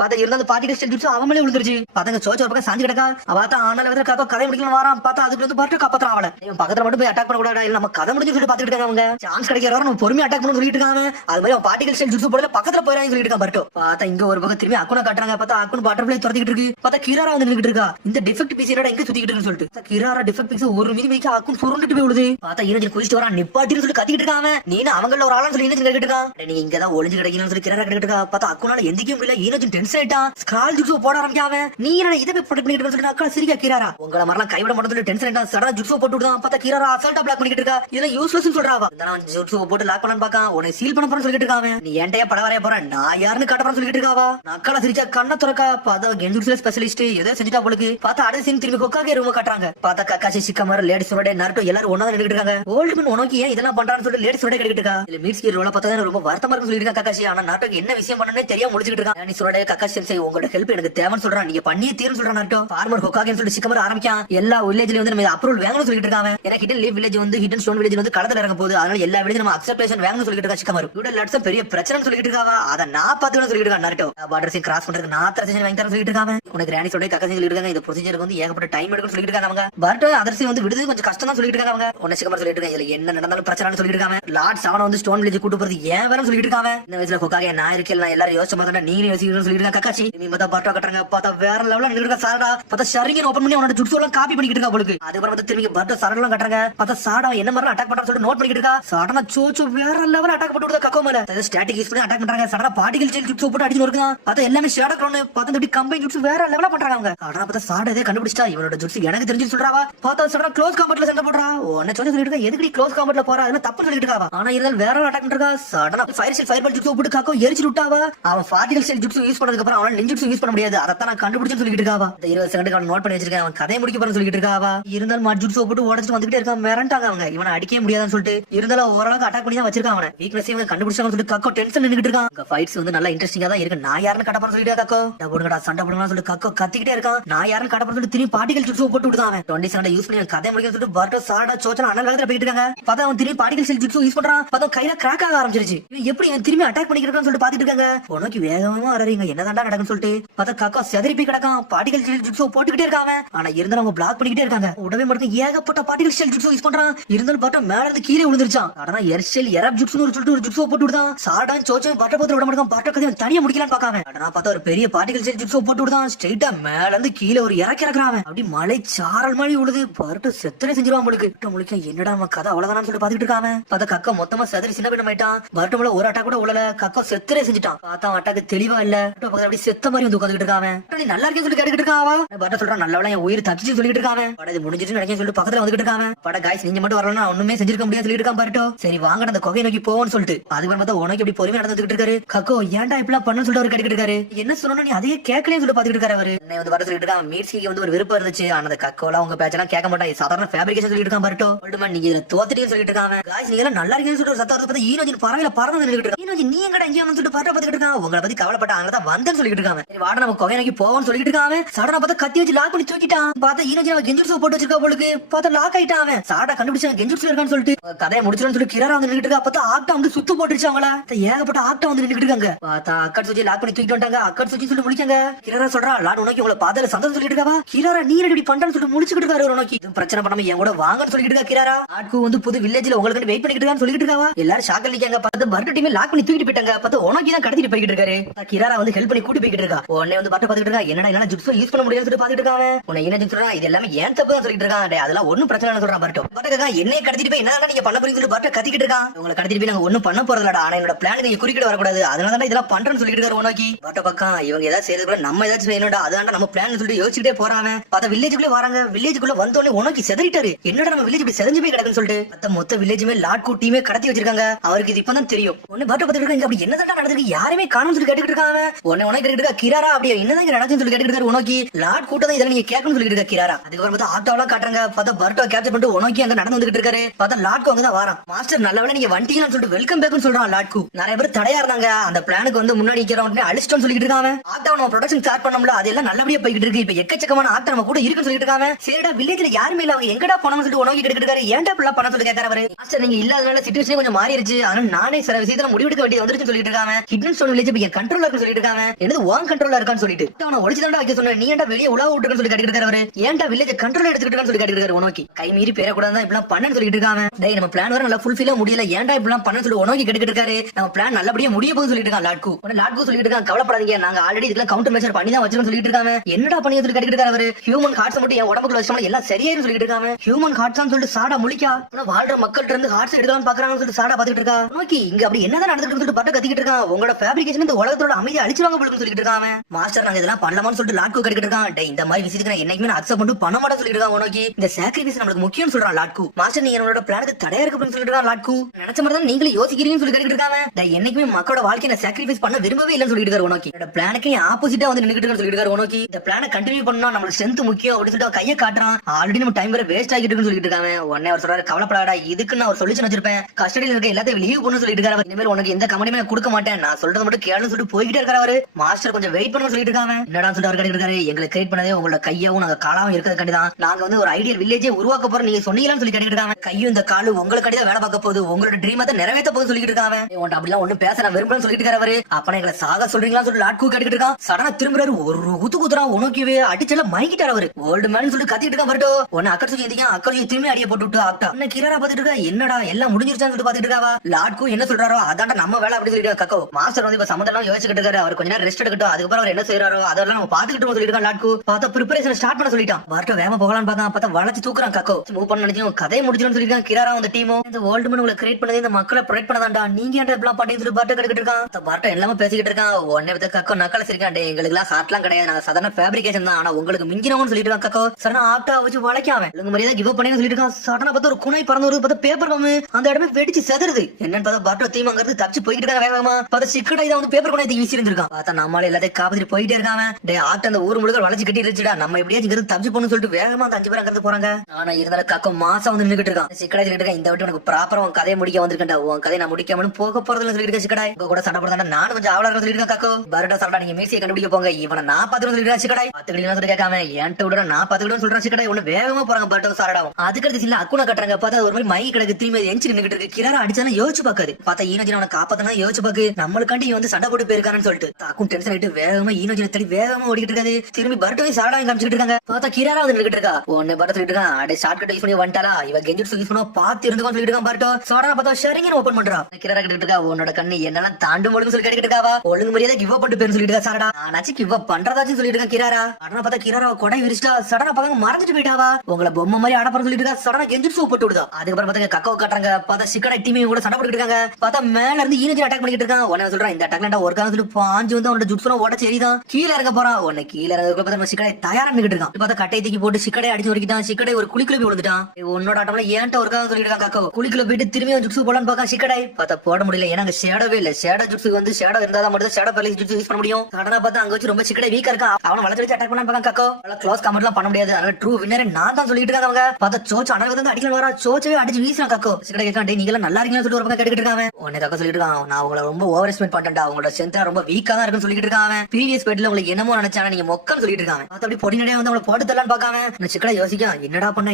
பார்த்தா இருந்தாலும் பார்ட்டிகல் ஸ்டைல் ஜுட்ஸோ அவன் மேலே விழுந்துருச்சு. பார்த்தா சோச்சோ பக்கம் சாஞ்சு கிடக்கா. பார்த்தா ஆனால காக்கா கதை முடிக்கலாம் வரான். பார்த்தா அதுக்கு வந்து பட்டு காப்பாத்துறான். அவளை இவன் பக்கத்துல மட்டும் போய் அட்டாக் பண்ண கூடாது, இல்ல நம்ம கதை முடிஞ்சு சொல்லிட்டு பாத்துட்டு இருக்காங்க. அவங்க சான்ஸ் கிடைக்கிற நம்ம பொறுமையா அட்டாக் பண்ண சொல்லிட்டு இருக்காங்க. அது மாதிரி அவன் பார்ட்டிகல் ஸ்டைல் ஜுட்ஸோ போடல பக்கத்துல போயிறாங்க சொல்லிட்டு இருக்கான். பட்டோ பார்த்தா இங்க ஒரு பக்கம் திரும்பி அக்குன காட்டுறாங்க. பார்த்தா அக்குன் பட்டர்ஃப்ளை துரத்திட்டு இருக்கு. பார்த்தா கிராரா வந்து நின்னுட்டு இருக்கா. இந்த டிஃபெக்ட் பீஸ் என்னடா இங்க சுத்திட்டு இருக்குன்னு சொல்லிட்டு கிராரா டிஃபெக்ட் பீஸ் ஒரு மிதி மிதிக்க அக்குன் சுருண்டுட்டு போய் விடுது. பார்த்தா ஈனஜன் குதிச்சிட்டு வரான். நிப்பாட்டின்னு சொல்லி கத்திட்டு இருக்காங்க. நீ அவங்கள ஒரு ஆளான்னு சொல்லி ஈனஜன் கேட்டுட்டு இருக்கான். நீ இங்க தான் ஒளிஞ்சு கிடைக்கணும்னு சொல்லி கிராரா கேட்டுட்டு இருக்கா. பார்த்தா அக்குனால எந்திக்க முடியல. ஈனஜன் டென்ஷன் ஆயிட்டான். ஸ்க்ரால் ஜுட்ஸோ போட ஆரம்பிக்காம நீ என்ன இதை போய் ப்ரொடெக்ட் பண்ணிட்டு சொல்லி அக்கா சிரிக்கா கிராரா உங்களை மாதிரிலாம் கைவிட மாட்டேன்னு சொல்லி டென்ஷன் ஆயிட்டான். சடனா ஜுட்ஸோ போட்டு விடுதான். பார்த்தா கிராரா அசால்ட்டா பிளாக் பண்ணிட்டு இருக்கா. இதெல்லாம் யூஸ்லெஸ் சொல்றாவா. நான் ஜுட்ஸோ போட்டு லாக் பண்ணான்னு பார்க்கான். உன்னை சீல் பண்ண போறேன்னு சொல்லிட்டு இருக்காங்க. நீ என்கிட்ட படம் வரைய போறேன், நான் யாருன்னு காட்ட போறேன்னு சொல்லிட்டு இருக்காவா. நக்கலா சிரிச்சா கண்ண துறக்கா. பார்த்தா கென்ஜுட்ஸு ஸ்பெஷலிஸ்ட் ஏதோ செஞ்சுட்டா போலுக்கு. பார்த்தா அடுத்த சீன் திரும்பி கொக்காகே ரூம் காட்டுறாங்க. பார்த்தா கக்காசி சிக்கமர் லேடிஸோட நருட்டோ எல்லாரும் ஒண்ணா நின்னுட்டு இருக்காங்க. ஓல்டு மேன் உனக்கு ஏன் இதெல்லாம் பண்றான்னு சொல்லிட்டு லேடிஸோட கேட்டுட்டு இருக்கா. இல்ல மீட்ஸ்கி ரோல பார்த்தா ரொம்ப வருத்தமா இருக்குன்னு சொல்லிட்டு இருக்கா கக்காசி. ஆனா நருட்டோக்கு என்ன விஷயம் பண்ணனே தெரியாம முடிச்சிட்டு இருக்கான். லேடிஸோட கக்காசி சென்சை உங்களோட ஹெல்ப் எனக்கு தேவைன்னு சொல்றான். நீங்க பண்ணியே தீர்னு சொல்றான் நருட்டோ. ஃபார்மர் கொக்காகேன்னு சொல்லிட்டு சிக்கமர் ஆரம்பிக்கான். எல்லா வில்லேஜ்லயும் வந்து நம்ம அப்ரூவல் வேணும்னு சொல்லிட்டு இருக்காங்க. எனக்கு ஹிடன் லீவ் வில்லேஜ் வந்து ஹிடன் ஸ்டோன் வில்லேஜ் வந்து களத்துல இறங்க போகுது. அதனால எல்லா வில்லேஜ் நம்ம அக்செப்டேஷன் வேணும்னு சொல்லிட்டு இருக்கா சிக்கமர். இவட லட்சம் பெரிய பிரச்சனை சொல்லிட்டு இருக்காவா. அத நான் பாத்துக்கணும் சொல்லிட்டு இருக்கா நருட்டோ. பார்டர் சீன் கிராஸ் பண்றதுக்கு நான் ட்ரான்சாக்ஷன் வாங்கி தரேன் சொல்லிட்டு இருக்காங்க. உனக்கு ராணிஸோட கக்காசி சொல்லிட்டு இருக்காங்க. இந்த ப்ரொசீஜருக்கு வந்து ஏகப்பட்ட டைம் எடுக்கும் சொல்லிட்டு இருக்காங்க. அவங்க பட் அதர்சி வந்து விடுது கொஞ்சம் கஷ்டம் தான் சொல்லிட்டு இருக்காங்க. அவங்க உன்ன சிக்கமர் சொல்லிட்டு இருக்காங்க. இதுல என்ன நடந்தாலும் பிரச்சனை சொல்லிட்டு இருக்காங்க. லார்ட் செவன் வந்து ஸ்டோன் வில்லேஜ் கூட்டு போறது ஏன் வேற சொல்லிட்டு இருக்காங்க. இந்த வயசுல கொக்காக நான் இருக்கேன், நான் எல்லாரும் யோசிச்சு பார்த்தா நீங்க யோசிக்கணும்னு சொல்லிட்டு இருக்காங்க கக்காசி. நீ பார்த்தா பட்டோ கட்டுறாங்க. பார்த்தா வேற லெவல்ல நின்னுட்டு சாரடா. பார்த்தா ஷரிங்கன் ஓபன் பண்ணி அவனோட ஜுட்ஸு எல்லாம் காப்பி பண்ணிட்டு இருக்கா போலுக்கு. அதுக்கப்புறம் வந்து திரும்பி பட்டோ சரடெல்லாம் கட்டுறாங்க. பார்த்தா சாடா என்ன மாதிரி அட்டாக் பண்றான்னு சொல்லிட்டு நோட் பண்ணிட்டு இருக்கா. சடனா சோச்சோ வேற லெவல் அட்டாக் போட்டு விடுதா கக்கோ மேல. ஸ்டாட்டிக் யூஸ் பண்ணி அட்டாக் பண்றாங்க. சடனா பார்ட்டிகல் ஸ்டைல் ஜுட்ஸு போட்டு அடிச்சு நொறுக்குறான். பார்த்தா எல்லாமே ஷேடோ க்ளோன். பார்த்தா இப்படி கம்பைன் ஜுட்ஸு வேற லெவலா பண்றாங்க அவங்க. சடனா பார்த்தா சாடா இதே கண்டுபிடிச்சா இவனோட ஜுட்ஸு எனக்கு தெரிஞ்சு சொல்றாவா. பார்த்தா சடனா க்ளோஸ் காம்பேட்ல சண்டை போடுறா. உன்ன சொல்லிட்டு இருக்கா எதுக்கு க்ளோஸ் காம்பேட்ல போறா, அதெல்லாம் தப்பு சொல்லிட்டு இருக்காவா. ஆனா இருந்தாலும் வேற அட்டாக் பண்றா. சடனா ஃபயர் ஸ்டைல் ஃபயர் பால் ஜுட்ஸு போட்டு காக்கோ எரிச்சு விட்டாவா. அவன் பார்ட்டிகல் ஸ்டைல் ஜுட்ஸு யூஸ் பண்ணதுக்கு அப்புறம் அவன் நிஞ்சுட்ஸு யூஸ் பண்ண முடியாது. அத நான் கண்டுபிடிச்சேன்னு சொல்லிட்டு இருக்காவா. இந்த 20 செகண்ட் அவன் நோட் பண்ணி வச்சிருக்கேன். அவன் கதையை முடிக்க போறேன்னு சொல்லிட்டு இருக்காவா. இருந்தாலும் மட்ஜுட்ஸு போட்டு உடைச்சிட்டு வந்துட்டே இருக்கான். மிரண்டாங்க அவங்க. இவனை அடிக்கவே முடியாதுன்னு சொல்லிட்டு இருந்தாலும் ஓரளவுக்கு அட்டாக் பண்ணி தான் வச்சிருக்கான். அவனை வீக்னஸ் இவன் கண்டுபிடிச்சாங்கன்னு சொல்லிட்டு கக்கோ டென்ஷன் நின்னுட்டு இருக்கான். ஃபைட்ஸ் வந்து நல்லா இன்ட்ரெஸ்டிங்கா தான் இருக்கு. நான் யாருன்னு கட்ட போறேன்னு சொல்லிட்டு கக்கோ போடுங்கடா சண்டை போடுங்கன்னு சொல்லிட்டு கக்கோ கத்திக்கிட்டே இருக்கான். நான் யாருன்னு கட்ட போறேன்னு சொல்லிட்டு திரும்பி பார்ட்டிகல் ஜுட்ஸு போட்டு விடுதான். அவன் 20 செகண்ட் யூஸ் பண்ணி கதை முடிக்க சொல்லிட்டு பர்டோ சாடா சோச்சனா அண்ணன் வேகத்துல போயிட்டு இருக்காங்க. பார்த்தா அவன் திரும்பி பார்ட்டிகல் ஸ்டைல் ஜுட்ஸு யூஸ் பண்றான். பார்த்தா கையில கிராக் ஆக ஆரம்பிச்சிருச்சு. எப்படி இவன் திரும்பி அட்டாக் பண்ணிக்கிறான்னு சொல்லிட்டு பாத்துட்டு இருக்காங்க. உனக்கு வேகமா வர்றீங்க என்னதாண்டா நடக்குன்னு சொல்லிட்டு பார்த்தா கக்கோ செதறி போய் கிடக்கான். பார்ட்டிகல் ஸ்டைல் ஜுட்ஸு போட்டுக்கிட்டே இருக்காங்க. ஆனா இருந்தாலும் அவங்க பிளாக் பண்ணிக்கிட்டே இருக்காங்க. உடவே மட்டும் ஏகப்பட்ட பார்ட்டிகல் ஸ்டைல் ஜுட்ஸு யூஸ் பண்றான். இருந்தாலும் பார்த்தா மேல இருந்து கீழே விழுந்துருச்சான். ஆனா எர்ஷெல் எரப் ஜுட்ஸுன்னு சொல்லிட்டு ஒரு ஜுட்ஸு போட்டு விடுதான். சாடான் சோச்சன் பட்ட போட்டு விட மாட்டான். பட்ட கதையை தனியா முடிக்கலான்னு பாக்காம ஆனா பார்த்தா ஒரு பெரிய பார்ட்டிகல் ஸ்டைல் ஜுட்ஸு போட்டு விடுதான். ஸ்ட்ரைட்டா மேல இருந்து கீழே ஒரு இறக்கிறான். அப்படி மலை சாரல் மாதிரி விழுது. பர்ட்டு செத்தனை செஞ்சிருவான் உங்களுக்கு. முழுக்க என்னடா நம்ம கதை அவ்வளவுதான் சொல்லிட்டு பாத்துட்டு இருக்காம. பார்த்தா கக்கா மொத்தமா செதறி சின்ன பின்ன ஆயிட்டான். பர்ட்டு மேல ஒரு அட்டாக் கூட உள்ள கக்கா செத்தனை செஞ்சுட்டான். பார்த்தா அட்டாக்கு தெளிவா இல்ல. அப்படி செத்த மாதிரி வந்து உட்காந்துட்டு இருக்காங்க. நீ நல்லா இருக்கேன்னு சொல்லி கேட்டுக்கிட்டு இருக்காவா. பர்ட்ட சொல்றான் நல்லவள என் உயிர் தப்பிச்சு சொல்லிட்டு இருக்காங்க. பட இது முடிஞ்சிட்டு நினைக்க சொல்லிட்டு பக்கத்துல வந்துட்டு இருக்காங்க. பட காய்ஸ் நீங்க மட்டும் வரலன்னா ஒண்ணுமே செஞ்சிருக்க முடியாது சொல்லிட்டு இருக்கான் பர்ட்டோ. சரி வாங்க அந்த கொகை நோக்கி போவோம்னு சொல்லிட்டு அதுக்கு பார்த்தா உனக்கு எப்படி பொறுமையா நடந்துட்டு இருக்காரு. கக்கோ ஏன்டா இப்பெல்லாம் பண்ணு சொல்லிட்டு அவர் கேட்டுக்கிட்டு இருக்காரு. என்ன சொல்லணும் நீ அதையே கேட்கலன்னு சொல்லிட்டு பாத்துட்டு இருக்காரு. அவரு என்ன வந்து வர சொல்லிட்டு இருக்கான். மீட்ஸ்க்கு வந்து ஒரு விருப்பம் இருந்துச்சு. ஆனா அந்த கக்கோலாம் உங்க பேச்செல்லாம் கேட்க மாட்டான். சாதாரண ஃபேப்ரிகேஷன் சொல்லிட்டு இருக்கான் பர்ட்டோ. நீங்க இதுல தோத்துட்டீங்கன்னு சொல்லிட்டு இருக்காங்க. காய்ஸ் நீங்க எல்லாம் நல்லா இருக்கீங்கன்னு சொல்லிட்டு சத்தம் பார்த்தா ஈனோஜின் பறவையில பறந்து நின்னுட்டு இருக்கான். ஈனோஜி நீ எங்கடா இங்க வந்து சொல்லிட்டு பர்ட்டோ பாத்துட்டு இருக்கான். உங்களை பத்தி கவலைப்பட்ட அங்கதான் வந்தேன்னு சொல்லிட்டு இருக்காங்க. சரி வாட நம்ம கொகை நோக்கி போவோம்னு சொல்லிட்டு இருக்காங்க. சடனா பார்த்தா கத்தி வச்சு லாக் பண்ணி தூக்கிட்டான். பார்த்தா ஈனோஜி அவன் கெஞ்சுட்ஸு போட்டு வச்சிருக்கா போலுக்கு. பார்த்தா லாக் ஆயிட்டான். அவன் சாடா கண்டுபிடிச்சா கெஞ்சுட்ஸு இருக்கான்னு சொல்லிட்டு கதையை முடிச்சிடும்னு சொல்லி கிராரா வந்து நின்னுட்டு இருக்கா. பார்த்தா ஆக்டா வந்து சுத்து போட்டுருச்சு அவங்கள. ஏகப்பட்ட ஆக்டா வந்து நின்னுட்டு இருக்காங்க. பார்த்தா அக்கட் சுச்சி லாக் பண்ணி தூக்கிட்டு வந்தாங்க. அக்கட் சுச்சி சொல்லி முடிச்சாங்க. கிராரா சொல்றா லாட் உனக்கு உங்களை பாதல சந்தோஷம் சொல்லிட்டு இருக்காவா. கிராரா நீ ரெடி பண்றான்னு சொல்லிட்டு முடிச்சுக்கிட்டு இருக்காரு. உனக்கு இது பிரச்சனை பண்ணாம என் கூட வாங்கன்னு சொல்லிட்டு இருக்கா. கிராரா ஆட்கு வந்து புது வில்லேஜ்ல உங்களுக்கு வெயிட் பண்ணிட்டு இருக்கான்னு சொல்லிட்டு இருக்காவா. எல்லாரும் ஷாக்கல் நிக்காங்க. பார்த்து பர்ட் டீமே லாக் பண்ணி தூக்கிட்டு போயிட்டாங்க. பார்த்து உனக்கு தான் கடத்திட்டு போய்கிட்டு இருக்காரு. கிராரா வந்து ஹெல்ப் பண்ணி கூட்டி போய்கிட்டு இருக்கா. உடனே வந்து பர்ட் பாத்துட்டு இருக்கா. என்னடா என்ன ஜுட்ஸு யூஸ் பண்ண முடியாதுன்னு சொல்லி பாத்துட்டு இருக்காங்க. உன்னை என்ன சொல்றா, இது எல்லாமே ஏன் தப்பு தான் சொல்லிட்டு இருக்கான். அதெல்லாம் ஒண்ணும் பிரச்சனை இல்ல சொல்றான் பர்ட். பர்ட் என்னைய கடத்திட்டு போய் என்ன நீங்க பண்ண போறீங்கன்னு சொல்லி பர்ட் கத்திக்கிட்டு இருக்கான். உங்களை கடத்திட்டு போய் நாங்க ஒண்ணும் பண்ண போறதில்லடா, ஆனா என்னோட பிளான் நீங்க குறுக்கிட வரக்கூடாது, அதனால தான் இதெல்லாம் பண்றேன்னு சொல்லிட்டு இருக்காரு உனக்கு. பர்ட் பக்கம் இவங்க ஏதாவது செய்யறது நம்ம ஏதாச்சும் செய்யணும்டா, அதான் நம்ம பிளான் சொல்லிட்டு யோசிச்சுட்டே போறாங்க. பார்த்தா வில்லேஜுக்குள்ள வராங்க. வில்லேஜுக்குள்ள வந்தோடனே உனக்கு செதறிட்டாரு. என்னடா நம்ம வில்லேஜ் இப்படி செதஞ்சு போய் கிடக்குன்னு சொல்லிட்டு மொத்த வில்லேஜுமே லாட் கூட்டியுமே கடத்தி வச்சிருக்காங்க. அவருக்கு இது இப்பதான் தெரியும். ஒன்னு பர்ட் பார்த்துட்டு இருக்காங்க. அப்படி என்னதான் நடந்துருக்கு, யாருமே காணும்னு சொல்லி கேட்டுக்கிட்டு இருக்காங்க. உடனே உனக்கு கேட்டுட்டு இருக்கா கிராரா, அப்படியே என்னதான் இங்க நடக்குன்னு சொல்லி கேட்டுக்கிட்டு இருக்காரு உனக்கு. லாட் கூட்டம் இதெல்லாம் நீங்க கேட்கணும்னு சொல்லிட்டு இருக்கா கிராரா. அதுக்கப்புறம் பார்த்தா ஆட்டோலாம் காட்டுறாங்க. பார்த்தா பர்ட்டோ கேப்சர் பண்ணிட்டு உனக்கு அங்க நடந்து வந்துட்டு இருக்காரு. பார்த்தா லாட்க்கு அங்கதான் வரான். மாஸ்டர் நல்லவேளை நீங்க வண்டிங்கன்னு சொல்லிட்டு வெல்கம் பேக்னு சொல்றான் லாட்க்கு. நிறைய பேர் தடையா இருந்தாங்க. அந்த பிளானுக்கு வந்து முன்னாடி நிக்கிறவங்க அழிச்சிட்டோம்னு சொல்லிட்டு இருக்காங்க. ஆட்டோ நம்ம ப்ரொடக்ஷன் ஸ்டார்ட் பண்ணோம்ல, அதெல்லாம் நல்லபடியா போய்கிட்டு இருக்கு. இப்ப எக்கச்சக்கமான ஆட்டோ நம்ம கூட இருக்குன்னு சொல்லிட்டு இருக்காங்க. சரிடா வில்லேஜ்ல யாருமே இல்ல, அவங்க எங்கடா போனோம்னு சொல்லிட்டு உனக்கு கேட்டுக்கிட்டு இருக்காரு. ஏன்டா இப்படி பண்ண சொல்லி கேட்கறாரு அவரு. மாஸ்டர் நீங்க இல்லாதனால சிச்சுவேஷன் கொஞ்சம் மாறிடுச்சு, ஆனா நானே சில விஷயத்துல முடிவெடுக்க வேண்டியது வந்துருச்சு சொல்லிட்டு இருக்காங்க. ஹிடன் ஸ்டோன் வில்லேஜ் இப்ப என் கண்ட்ரோல்ல இருக்குன்னு சொல்லிட்டு இருக்காங்க. என்னது வாங் கண்ட்ரோல்ல இருக்கான்னு சொல்லிட்டு அவனை ஒளிச்சுதான்டா வைக்க சொன்னேன். நீ ஏன்டா வெளியே உலா விட்டுருன்னு சொல்லி கேட்டுக்கிட்டு இருக்காரு. ஏன்டா வில்லேஜ் கண்ட்ரோல் எடுத்துக்கிட்டு சொல்லி கேட்டுக்கிட்டு இருக்காரு உனக்கு. கை மீறி பேரக்கூடாது இப்பெல்லாம் பண்ணு சொல்லிட்டு இருக்காங்க. டேய் நம்ம பிளான் வர நல்லா ஃபுல்ஃபில்லா முடியல, ஏன்டா இப்பெல்லாம் பண்ணு சொல்லி உனக்கு கேட்டுக்கிட்டு இருக்காரு. நம்ம பிளான் நல்லபடியா முடிய போகுதுன்னு சொல்லிட்டு இருக்கான் லாட்கு. லாட்கு சொல்லிட்டு இருக்காங்க கவலைப்படாதீங்க, நாங்க ஆல்ரெடி இதெல்லாம் கவுண்டர் மெஷர் பண்ணி தான் வச்சிருக்கோம் சொல்லிட்டு இருக்காங்க. என்னடா பண்ணி சொல்லி கேட்டுக்கிட்டு இருக்காரு அவரு. ஹியூமன் ஹார்ட்ஸ் மட்டும் என் உடம்புக்குள்ள வச்சோம்னா எல்லாம் சரியாயிரும் சொல்லிட்டு இருக்காங்க. ஹியூமன் ஹார்ட்ஸ் சொல்லிட்டு சாடா முழிக்கா. வாழ்ற மக்கள்கிட்ட இருந்து ஹார்ட்ஸ் எடுக்கலாம்னு பாக்குறாங்கன்னு சொல்லிட்டு சாடா பாத்துட்டு இருக்கா. நோக்கி இங்க அப்படி என்னதான் நடந்துட்டு சொல்லிட்டு பட்ட கத்திக்கிட்டு இருக்கான். உங்களோட ஃபேப்ரிகேஷன் இந்த உலகத்தோட அமைதியை அழிச்சிருவாங்க போல சொல்லிட்டு இருக்காங்க. மாஸ்டர் நாங்க இதெல்லாம் பண்ணலாமான்னு சொல்லிட்டு லாட்கு கேட்டுக்கிட்டு இருக்கான். டேய் இந்த மாதிரி விஷயத்துக்கு நான் என்னைக்குமே அக்செப்ட் பண்ணி பண்ண மாட்டேன்னு சொல்லிட்டு இருக்கான் உனக்கு. இந்த சாக்ரிஃபைஸ் நம்மளுக்கு முக்கியம்னு சொல்றான் லாட்கு. மாஸ்டர் நீங்க என்னோட பிளானுக்கு தடையா இருக்கு அப்படின்னு சொல்லிட்டு இருக்கான் லாட்கு. நினைச்ச மாதிரி தான் நீங்களும் யோசிக்கிறீங்கன்னு சொல்லி கேட்டுக்கிட்டு இருக்காங்க. டேய் என்னைக்குமே மக்களோட வாழ்க்கையை நான் சாக்ரிஃபைஸ் பண்ண விரும்பவே இல்லைன்னு சொல்லிட்டு இருக்காரு உனக்கு. என்னோட பிளானுக்கு ஆப்போசிட்டா வந்து நின்னுட்டு இருக்கான்னு சொல்லிட்டு இருக்காரு உனக்கு. இந்த பிளானை கண்டினியூ பண்ணா நம்மளுக்கு ஸ்ட்ரென்த் முக்கியம் அப்படின்னு சொல்லிட்டு கையை காட்டுறான். ஆல்ரெடி நம்ம டைம் வேற வேஸ்ட் ஆகிட்டு இருக்குன்னு சொல்லிட்டு இருக்காங்க. உடனே அவர் சொல்றாரு கவலைப்படாடா, இதுக்கு நான் ஒரு சொல்யூஷன் வச்சிருப்பேன். கஸ்டடியில் இருக்க எல்லாத்தையும் லீவ் பண்ணு சொல்லிட்டு இருக்காரு. இனிமேல் உனக்கு எந்த கம்பெனியுமே கொடுக்க மாட்டேன், நான் சொல்றது மட்டும் கேளுன்னு சொல்லிட்டு போய்கிட்டே இருக்காரு அவரு. மாஸ்டர் கொஞ்சம் வெயிட் பண்ணு சொல்லிட்டு இருக்காங்க. என்னடா சொல்லிட்டு அவர் கேட்டுட்டு இருக்காரு. எங்களை கிரியேட் பண்ணதே உங்களோட கையாவும் நாங்க காலாவும் இருக்கிறதுக்காண்டி தான். நாங்க வந்து ஒரு ஐடியல் வில்லேஜே உருவாக்க போறோம் நீங்க சொன்னீங்களான்னு சொல்லி கேட்டுட்டு இருக்காங்க. கையும் இந்த காலும் உங்களுக்கு தான் வேலை பார்க்க போகுது, உங்களோட ட்ரீம் தான் நிறைவேற்ற போகுது சொல்லிட்டு இருக்காங்க. உன்ட்ட அப்படிலாம் ஒண்ணும் பேச நான் விரும்புறேன்னு சொல்லிட்டு இருக்காரு அவரு. அப்ப எங்களை சாக சொல்றீங்களா சொல்லி லாட்கு கேட்டுட்டு இருக்கான். சடனா திரும்புறாரு, ஒரு குத்து குத்துறான் உனக்கு அடிச்சல மயங்கிட்டாரு அவரு. ஓல்டு மேன் சொல்லி கத்திட்டு இருக்கான். வரட்டோ உன்னை அக்கறை எந்திக்கா அக்கறையும் திரும்பி அடிய போட்டு விட்டு ஆக்டா என்ன கிராரா பாத்துட்டு இருக்கா. என்னடா எல்லாம் முடிஞ்சிருச்சான்னு சொல்லிட்டு பாத்துட்டு இருக்காவா. லாட்கு என்ன சொல்றாரோ அதான்டா நம்ம வேலை அப்படி சொல்லிட்டு கக்கோ. மாஸ்டர் வந்து இப்ப சம்மந்தம் யோசிச்சுட்டு இருக்காரு. அவர் கொஞ்ச நேரம் ரெஸ்ட் எடுக்கட்டும், அதுக்கப்புறம் அவர் என்ன செய்யறாரோ அதெல்லாம் நம்ம பாத்துக்கிட்டு சொல்லிட்டு இருக்கான். லாட்கு பார்த்தா ப்ரிப்பரேஷன் ஸ்டார்ட் பண்ண சொல்லிட்டான். வரட்டும் வேகமா போகலான்னு பார்த்தான். பார்த்தா வளைச்சு தூக்குறான் கக்கோ. மூவ் பண்ண நினைச்சு கதையை முடிச்சிடும் சொல்லிருக்கான் கிராரா. அந்த டீமும் இந்த ஓல்டு மேன் உங்களை கிரியேட் பண்ணதே இந்த மக்களை ப்ரொடெக்ட் பண்ணதான்டா, நீங்க ஏன்டா இப்பெல்லாம் பாட்டீங்கன்னு சொல்லி பாட்டு கட்டுக்கிட்டு இருக்கான். பாட்டம் எல்லாமே பேசிக்கிட்டு இருக்கான். உடனே வந்து கக்கோ நக்கல சிரிக்கான். எங்களுக்கு எல்லாம் ஹார்ட்லாம் கிடையாது, நாங்க சாதாரண ஃபேப்ரிகேஷன் தான், ஆனா உங்களுக்கு மிஞ்சினவங்க சொல்லிட்டு இருக்கான் கக்கோ. சடனா ஆக்டா வச்சு வளைக்காம உங்க மாதிரியே கிவ் அப் பண்ணி சொல்லிட்டு இருக்கான். சடனா பார்த்தா ஒரு குணை பறந்து வருது. பார்த்தா பேப்பர் பம்மு அந்த இடமே வெடிச்சு செதறுது. என்னன்னு பார்த்தா பாட்டோ தீமாங்கிறது தப்பிச்சு போய்கிட்டு இருக்காங்க வேகமா. பார்த்தா சிக்கடை தான் வந்து பேப்பர் குணை வீசி இருந்திருக்கான். பார்த்தா நம்மளால எல்லாத்தையும் காப்பாத்தி போயிட்டே இருக்காங்க. டே ஆக்டா அந்த ஊர் முழுக்க வளைச்சு கட்டி இருந்துச்சுடா, நம்ம எப்படியாச்சும் இங்க தப்பிச்சு போகணும்னு சொல்லிட்டு வேகமா அந்த 5 பேர் அங்கிருந்து போறாங்க. ஆனா இருந்தாலும் கக்கோ மாசம் வந்து நின்னுட்டு இருக்கான். சிக்கடை சொல்லிட்டு இருக்கேன், இந்த வாட்டி உனக்கு ப்ராப்பரா உன் கதையை முடிக்க வந்திருக்கேன்டா, உன் கதையை நான் முடிக்காம போக போறதுன்னு சொல்லிட்டு இருக்க சிக்கடை. உங்க கூட சண்டை போடுறதா நானும் கொஞ்சம் ஆவலா சொல்லிட்டு இருக்கேன் கக்கோ. பரட்டா சண்டை நீங்க மீசியை கண்டுபிடிக்க போங்க, இவனை நான் பாத்துட்டு சொல்லிட்டு சிக்கடை. பாத்துக்கிட்டீங்கன்னு சொல்லி கேட்காம என்கிட்ட விட நான் பாத்துக்கிட்டு சொல்றேன் சிக்கடை. ஒண்ணு வேகமா போறாங்க பரட்டோ சாரடாவும். அதுக்கடுத்து இல்ல அக்குனா கட்டுறாங்க. பார்த்தா ஒரு மாதிரி மை கிடக்கு திரும்பி எஞ்சி நின்னுட்டு இருக்கு. கிராரா அடிச்சாலும் யோசிச்சு பாக்காது. பார்த்தா ஈனோஜின் அவனை காப்பாத்தனா யோசிச்சு பாக்கு. நம்மளுக்காண்டி வந்து சண்டை போட்டு போயிருக்கான்னு சொல்லிட்டு தாக்கும் டென்ஷன் ஆயிட்டு வேகமா ஈனோஜினை தேடி வேகமா ஓடிக்கிட்டு இருக்காது. திரும்பி பரட்டோவை சாரடாவை காமிச்சிட்டு இருக்காங்க. பார்த்தா கிராரா வந்து நின்னுட்டு இருக்கா. ஒன்னு பரட்ட சொல்லிட்டு இருக்கான். அடே ஷார்ட் கட் யூஸ் பண்ணி வந்துட்டாலா இவ கெஞ்சிட்டு யூஸ் பண்ணா பாத்து இருந்துக்கோன்னு சொல்லிட்டு இருக்கான். பரட்டோ சாரடா பார்த்தா ஷேரிங் ஓபன் பண்றா. கிராரா கிட்ட இருக்கா. உன்னோட கண்ணு என்னெல்லாம் தாண்டும் ஒழுங்கு சொல்லி கேட்டுக்கிட்டு இருக்காவா. ஒழுங்கு மரியாதை கிவ் அப் பண்ணிட்டு பேரு சொல்லிட்டு இருக்கா சாரடா. ஆனாச்சு கிவ் அப் பண்றதாச்சும் சொல்லிட்டு இருக்கா கிராரா. சடனா பார்த்தா கிராரா கொடை விரிச்சிட்டா. சடனா பக்கம் மறந்துட்டு போயிட்டாவா. உங்களை பொம்மை மாதிரி ஆடப்பற சொல்லிட்டு இருக்கா. சடனா கெஞ்சிட்டு போட்டு விடுதா. அதுக்கப்புறம் பார்த்தா கக்கோ காட்டுறாங்க. பார்த்தா சிக்கடை டீமே கூட சண்டை போட்டுட்டு இருக்காங்க. பார்த்தா மேல இருந்து ஈனோஜின் அட்டாக் பண்ணிட்டு இருக்கான். உடனே சொல்றான் இந்த அட்டாக்ல ஒரு காலம் சொல்லி பாஞ்சு வந்து அவனோட ஜுட்ஸுனா உடச்சு எரிதான் கீழே இறங்க போறான். உடனே கீழே இறங்க பார்த்தா சிக்கடை தயாரா நின்னுட்டு இருக்கான். பார்த்தா கட்டை தூக்கி போட்டு சிக்கடை அடிச்சு வரைக்கிட்டான். சிக்கடை ஒரு குளிக்குள்ள போய் விழுந்துட்டான். உன்னோட ஆட்டம்ல ஏன்ட்ட ஒரு காலம் சொல்லிட்டு இருக்கான் கக்கோ. குளிக்குள்ள போயிட்டு திரும்பி ஜுட்ஸு போலான்னு பார்க்க சிக்கடை. பார்த்தா போட முடியல, ஏன்னா அங்க ஷேடோவே இல்ல. ஷேடோ ஜுட்ஸு வந்து ஷேடோ இருந்தாதான் மட்டும் ஷேடோ பேலஸ் ஜுட்ஸு யூஸ் பண்ண முடியும். கடனா பார்த்தா அங்க வச்சு ரொம்ப சிக்கடை வீக்கா இருக்கான். அவனை வளர்த்து வச்சு அட்டாக் பண்ண பார்க்க கக்கோ. க்ளோஸ் கமெண்ட் எல்லாம் பண்ண முடியாது, அதனால ட்ரூ வின்னரே நான் தான் சொல்லிட்டு இருக்காங்க அவங்க. பார்த்தா சோச்சு அடகு வந்து அடிக்கல வரா. சோச்சவே அடிச்சு வீசுறான் கக்கோ. சிக்கடை கேட்கான். நீங்க எல்லாம் நல்லா இருக்கீங்கன்னு சொல்லிட்டு ஒரு பக்கம் கேட்டுக்கிட்டு இருக்காங்க. உடனே கக்கோ சொல்லிட்டு இருக்கான், நான் உங்களை ரொம்ப ஓவர் எஸ்டிமேட் பண்ணிட்டேன்டா, உங்களோட ஸ்ட்ரென்த் ரொம்ப வீக்கா தான் இருக்குன்னு சொல்லிட்டு இருக்காங்க. ப்ரீவியஸ் பேட்ல உங்களுக்கு என்னமோ நினைச்சாங்க, நீங்க மொக்கன்னு சொல்லிட்டு இருக்காங்க. பார்த்தா அப்படி பொடி நடையா வந்து அவங்களை போட்டு தரலான்னு பார்க்காம சிக்கடை யோசிக்கா. என்னடா பண்ண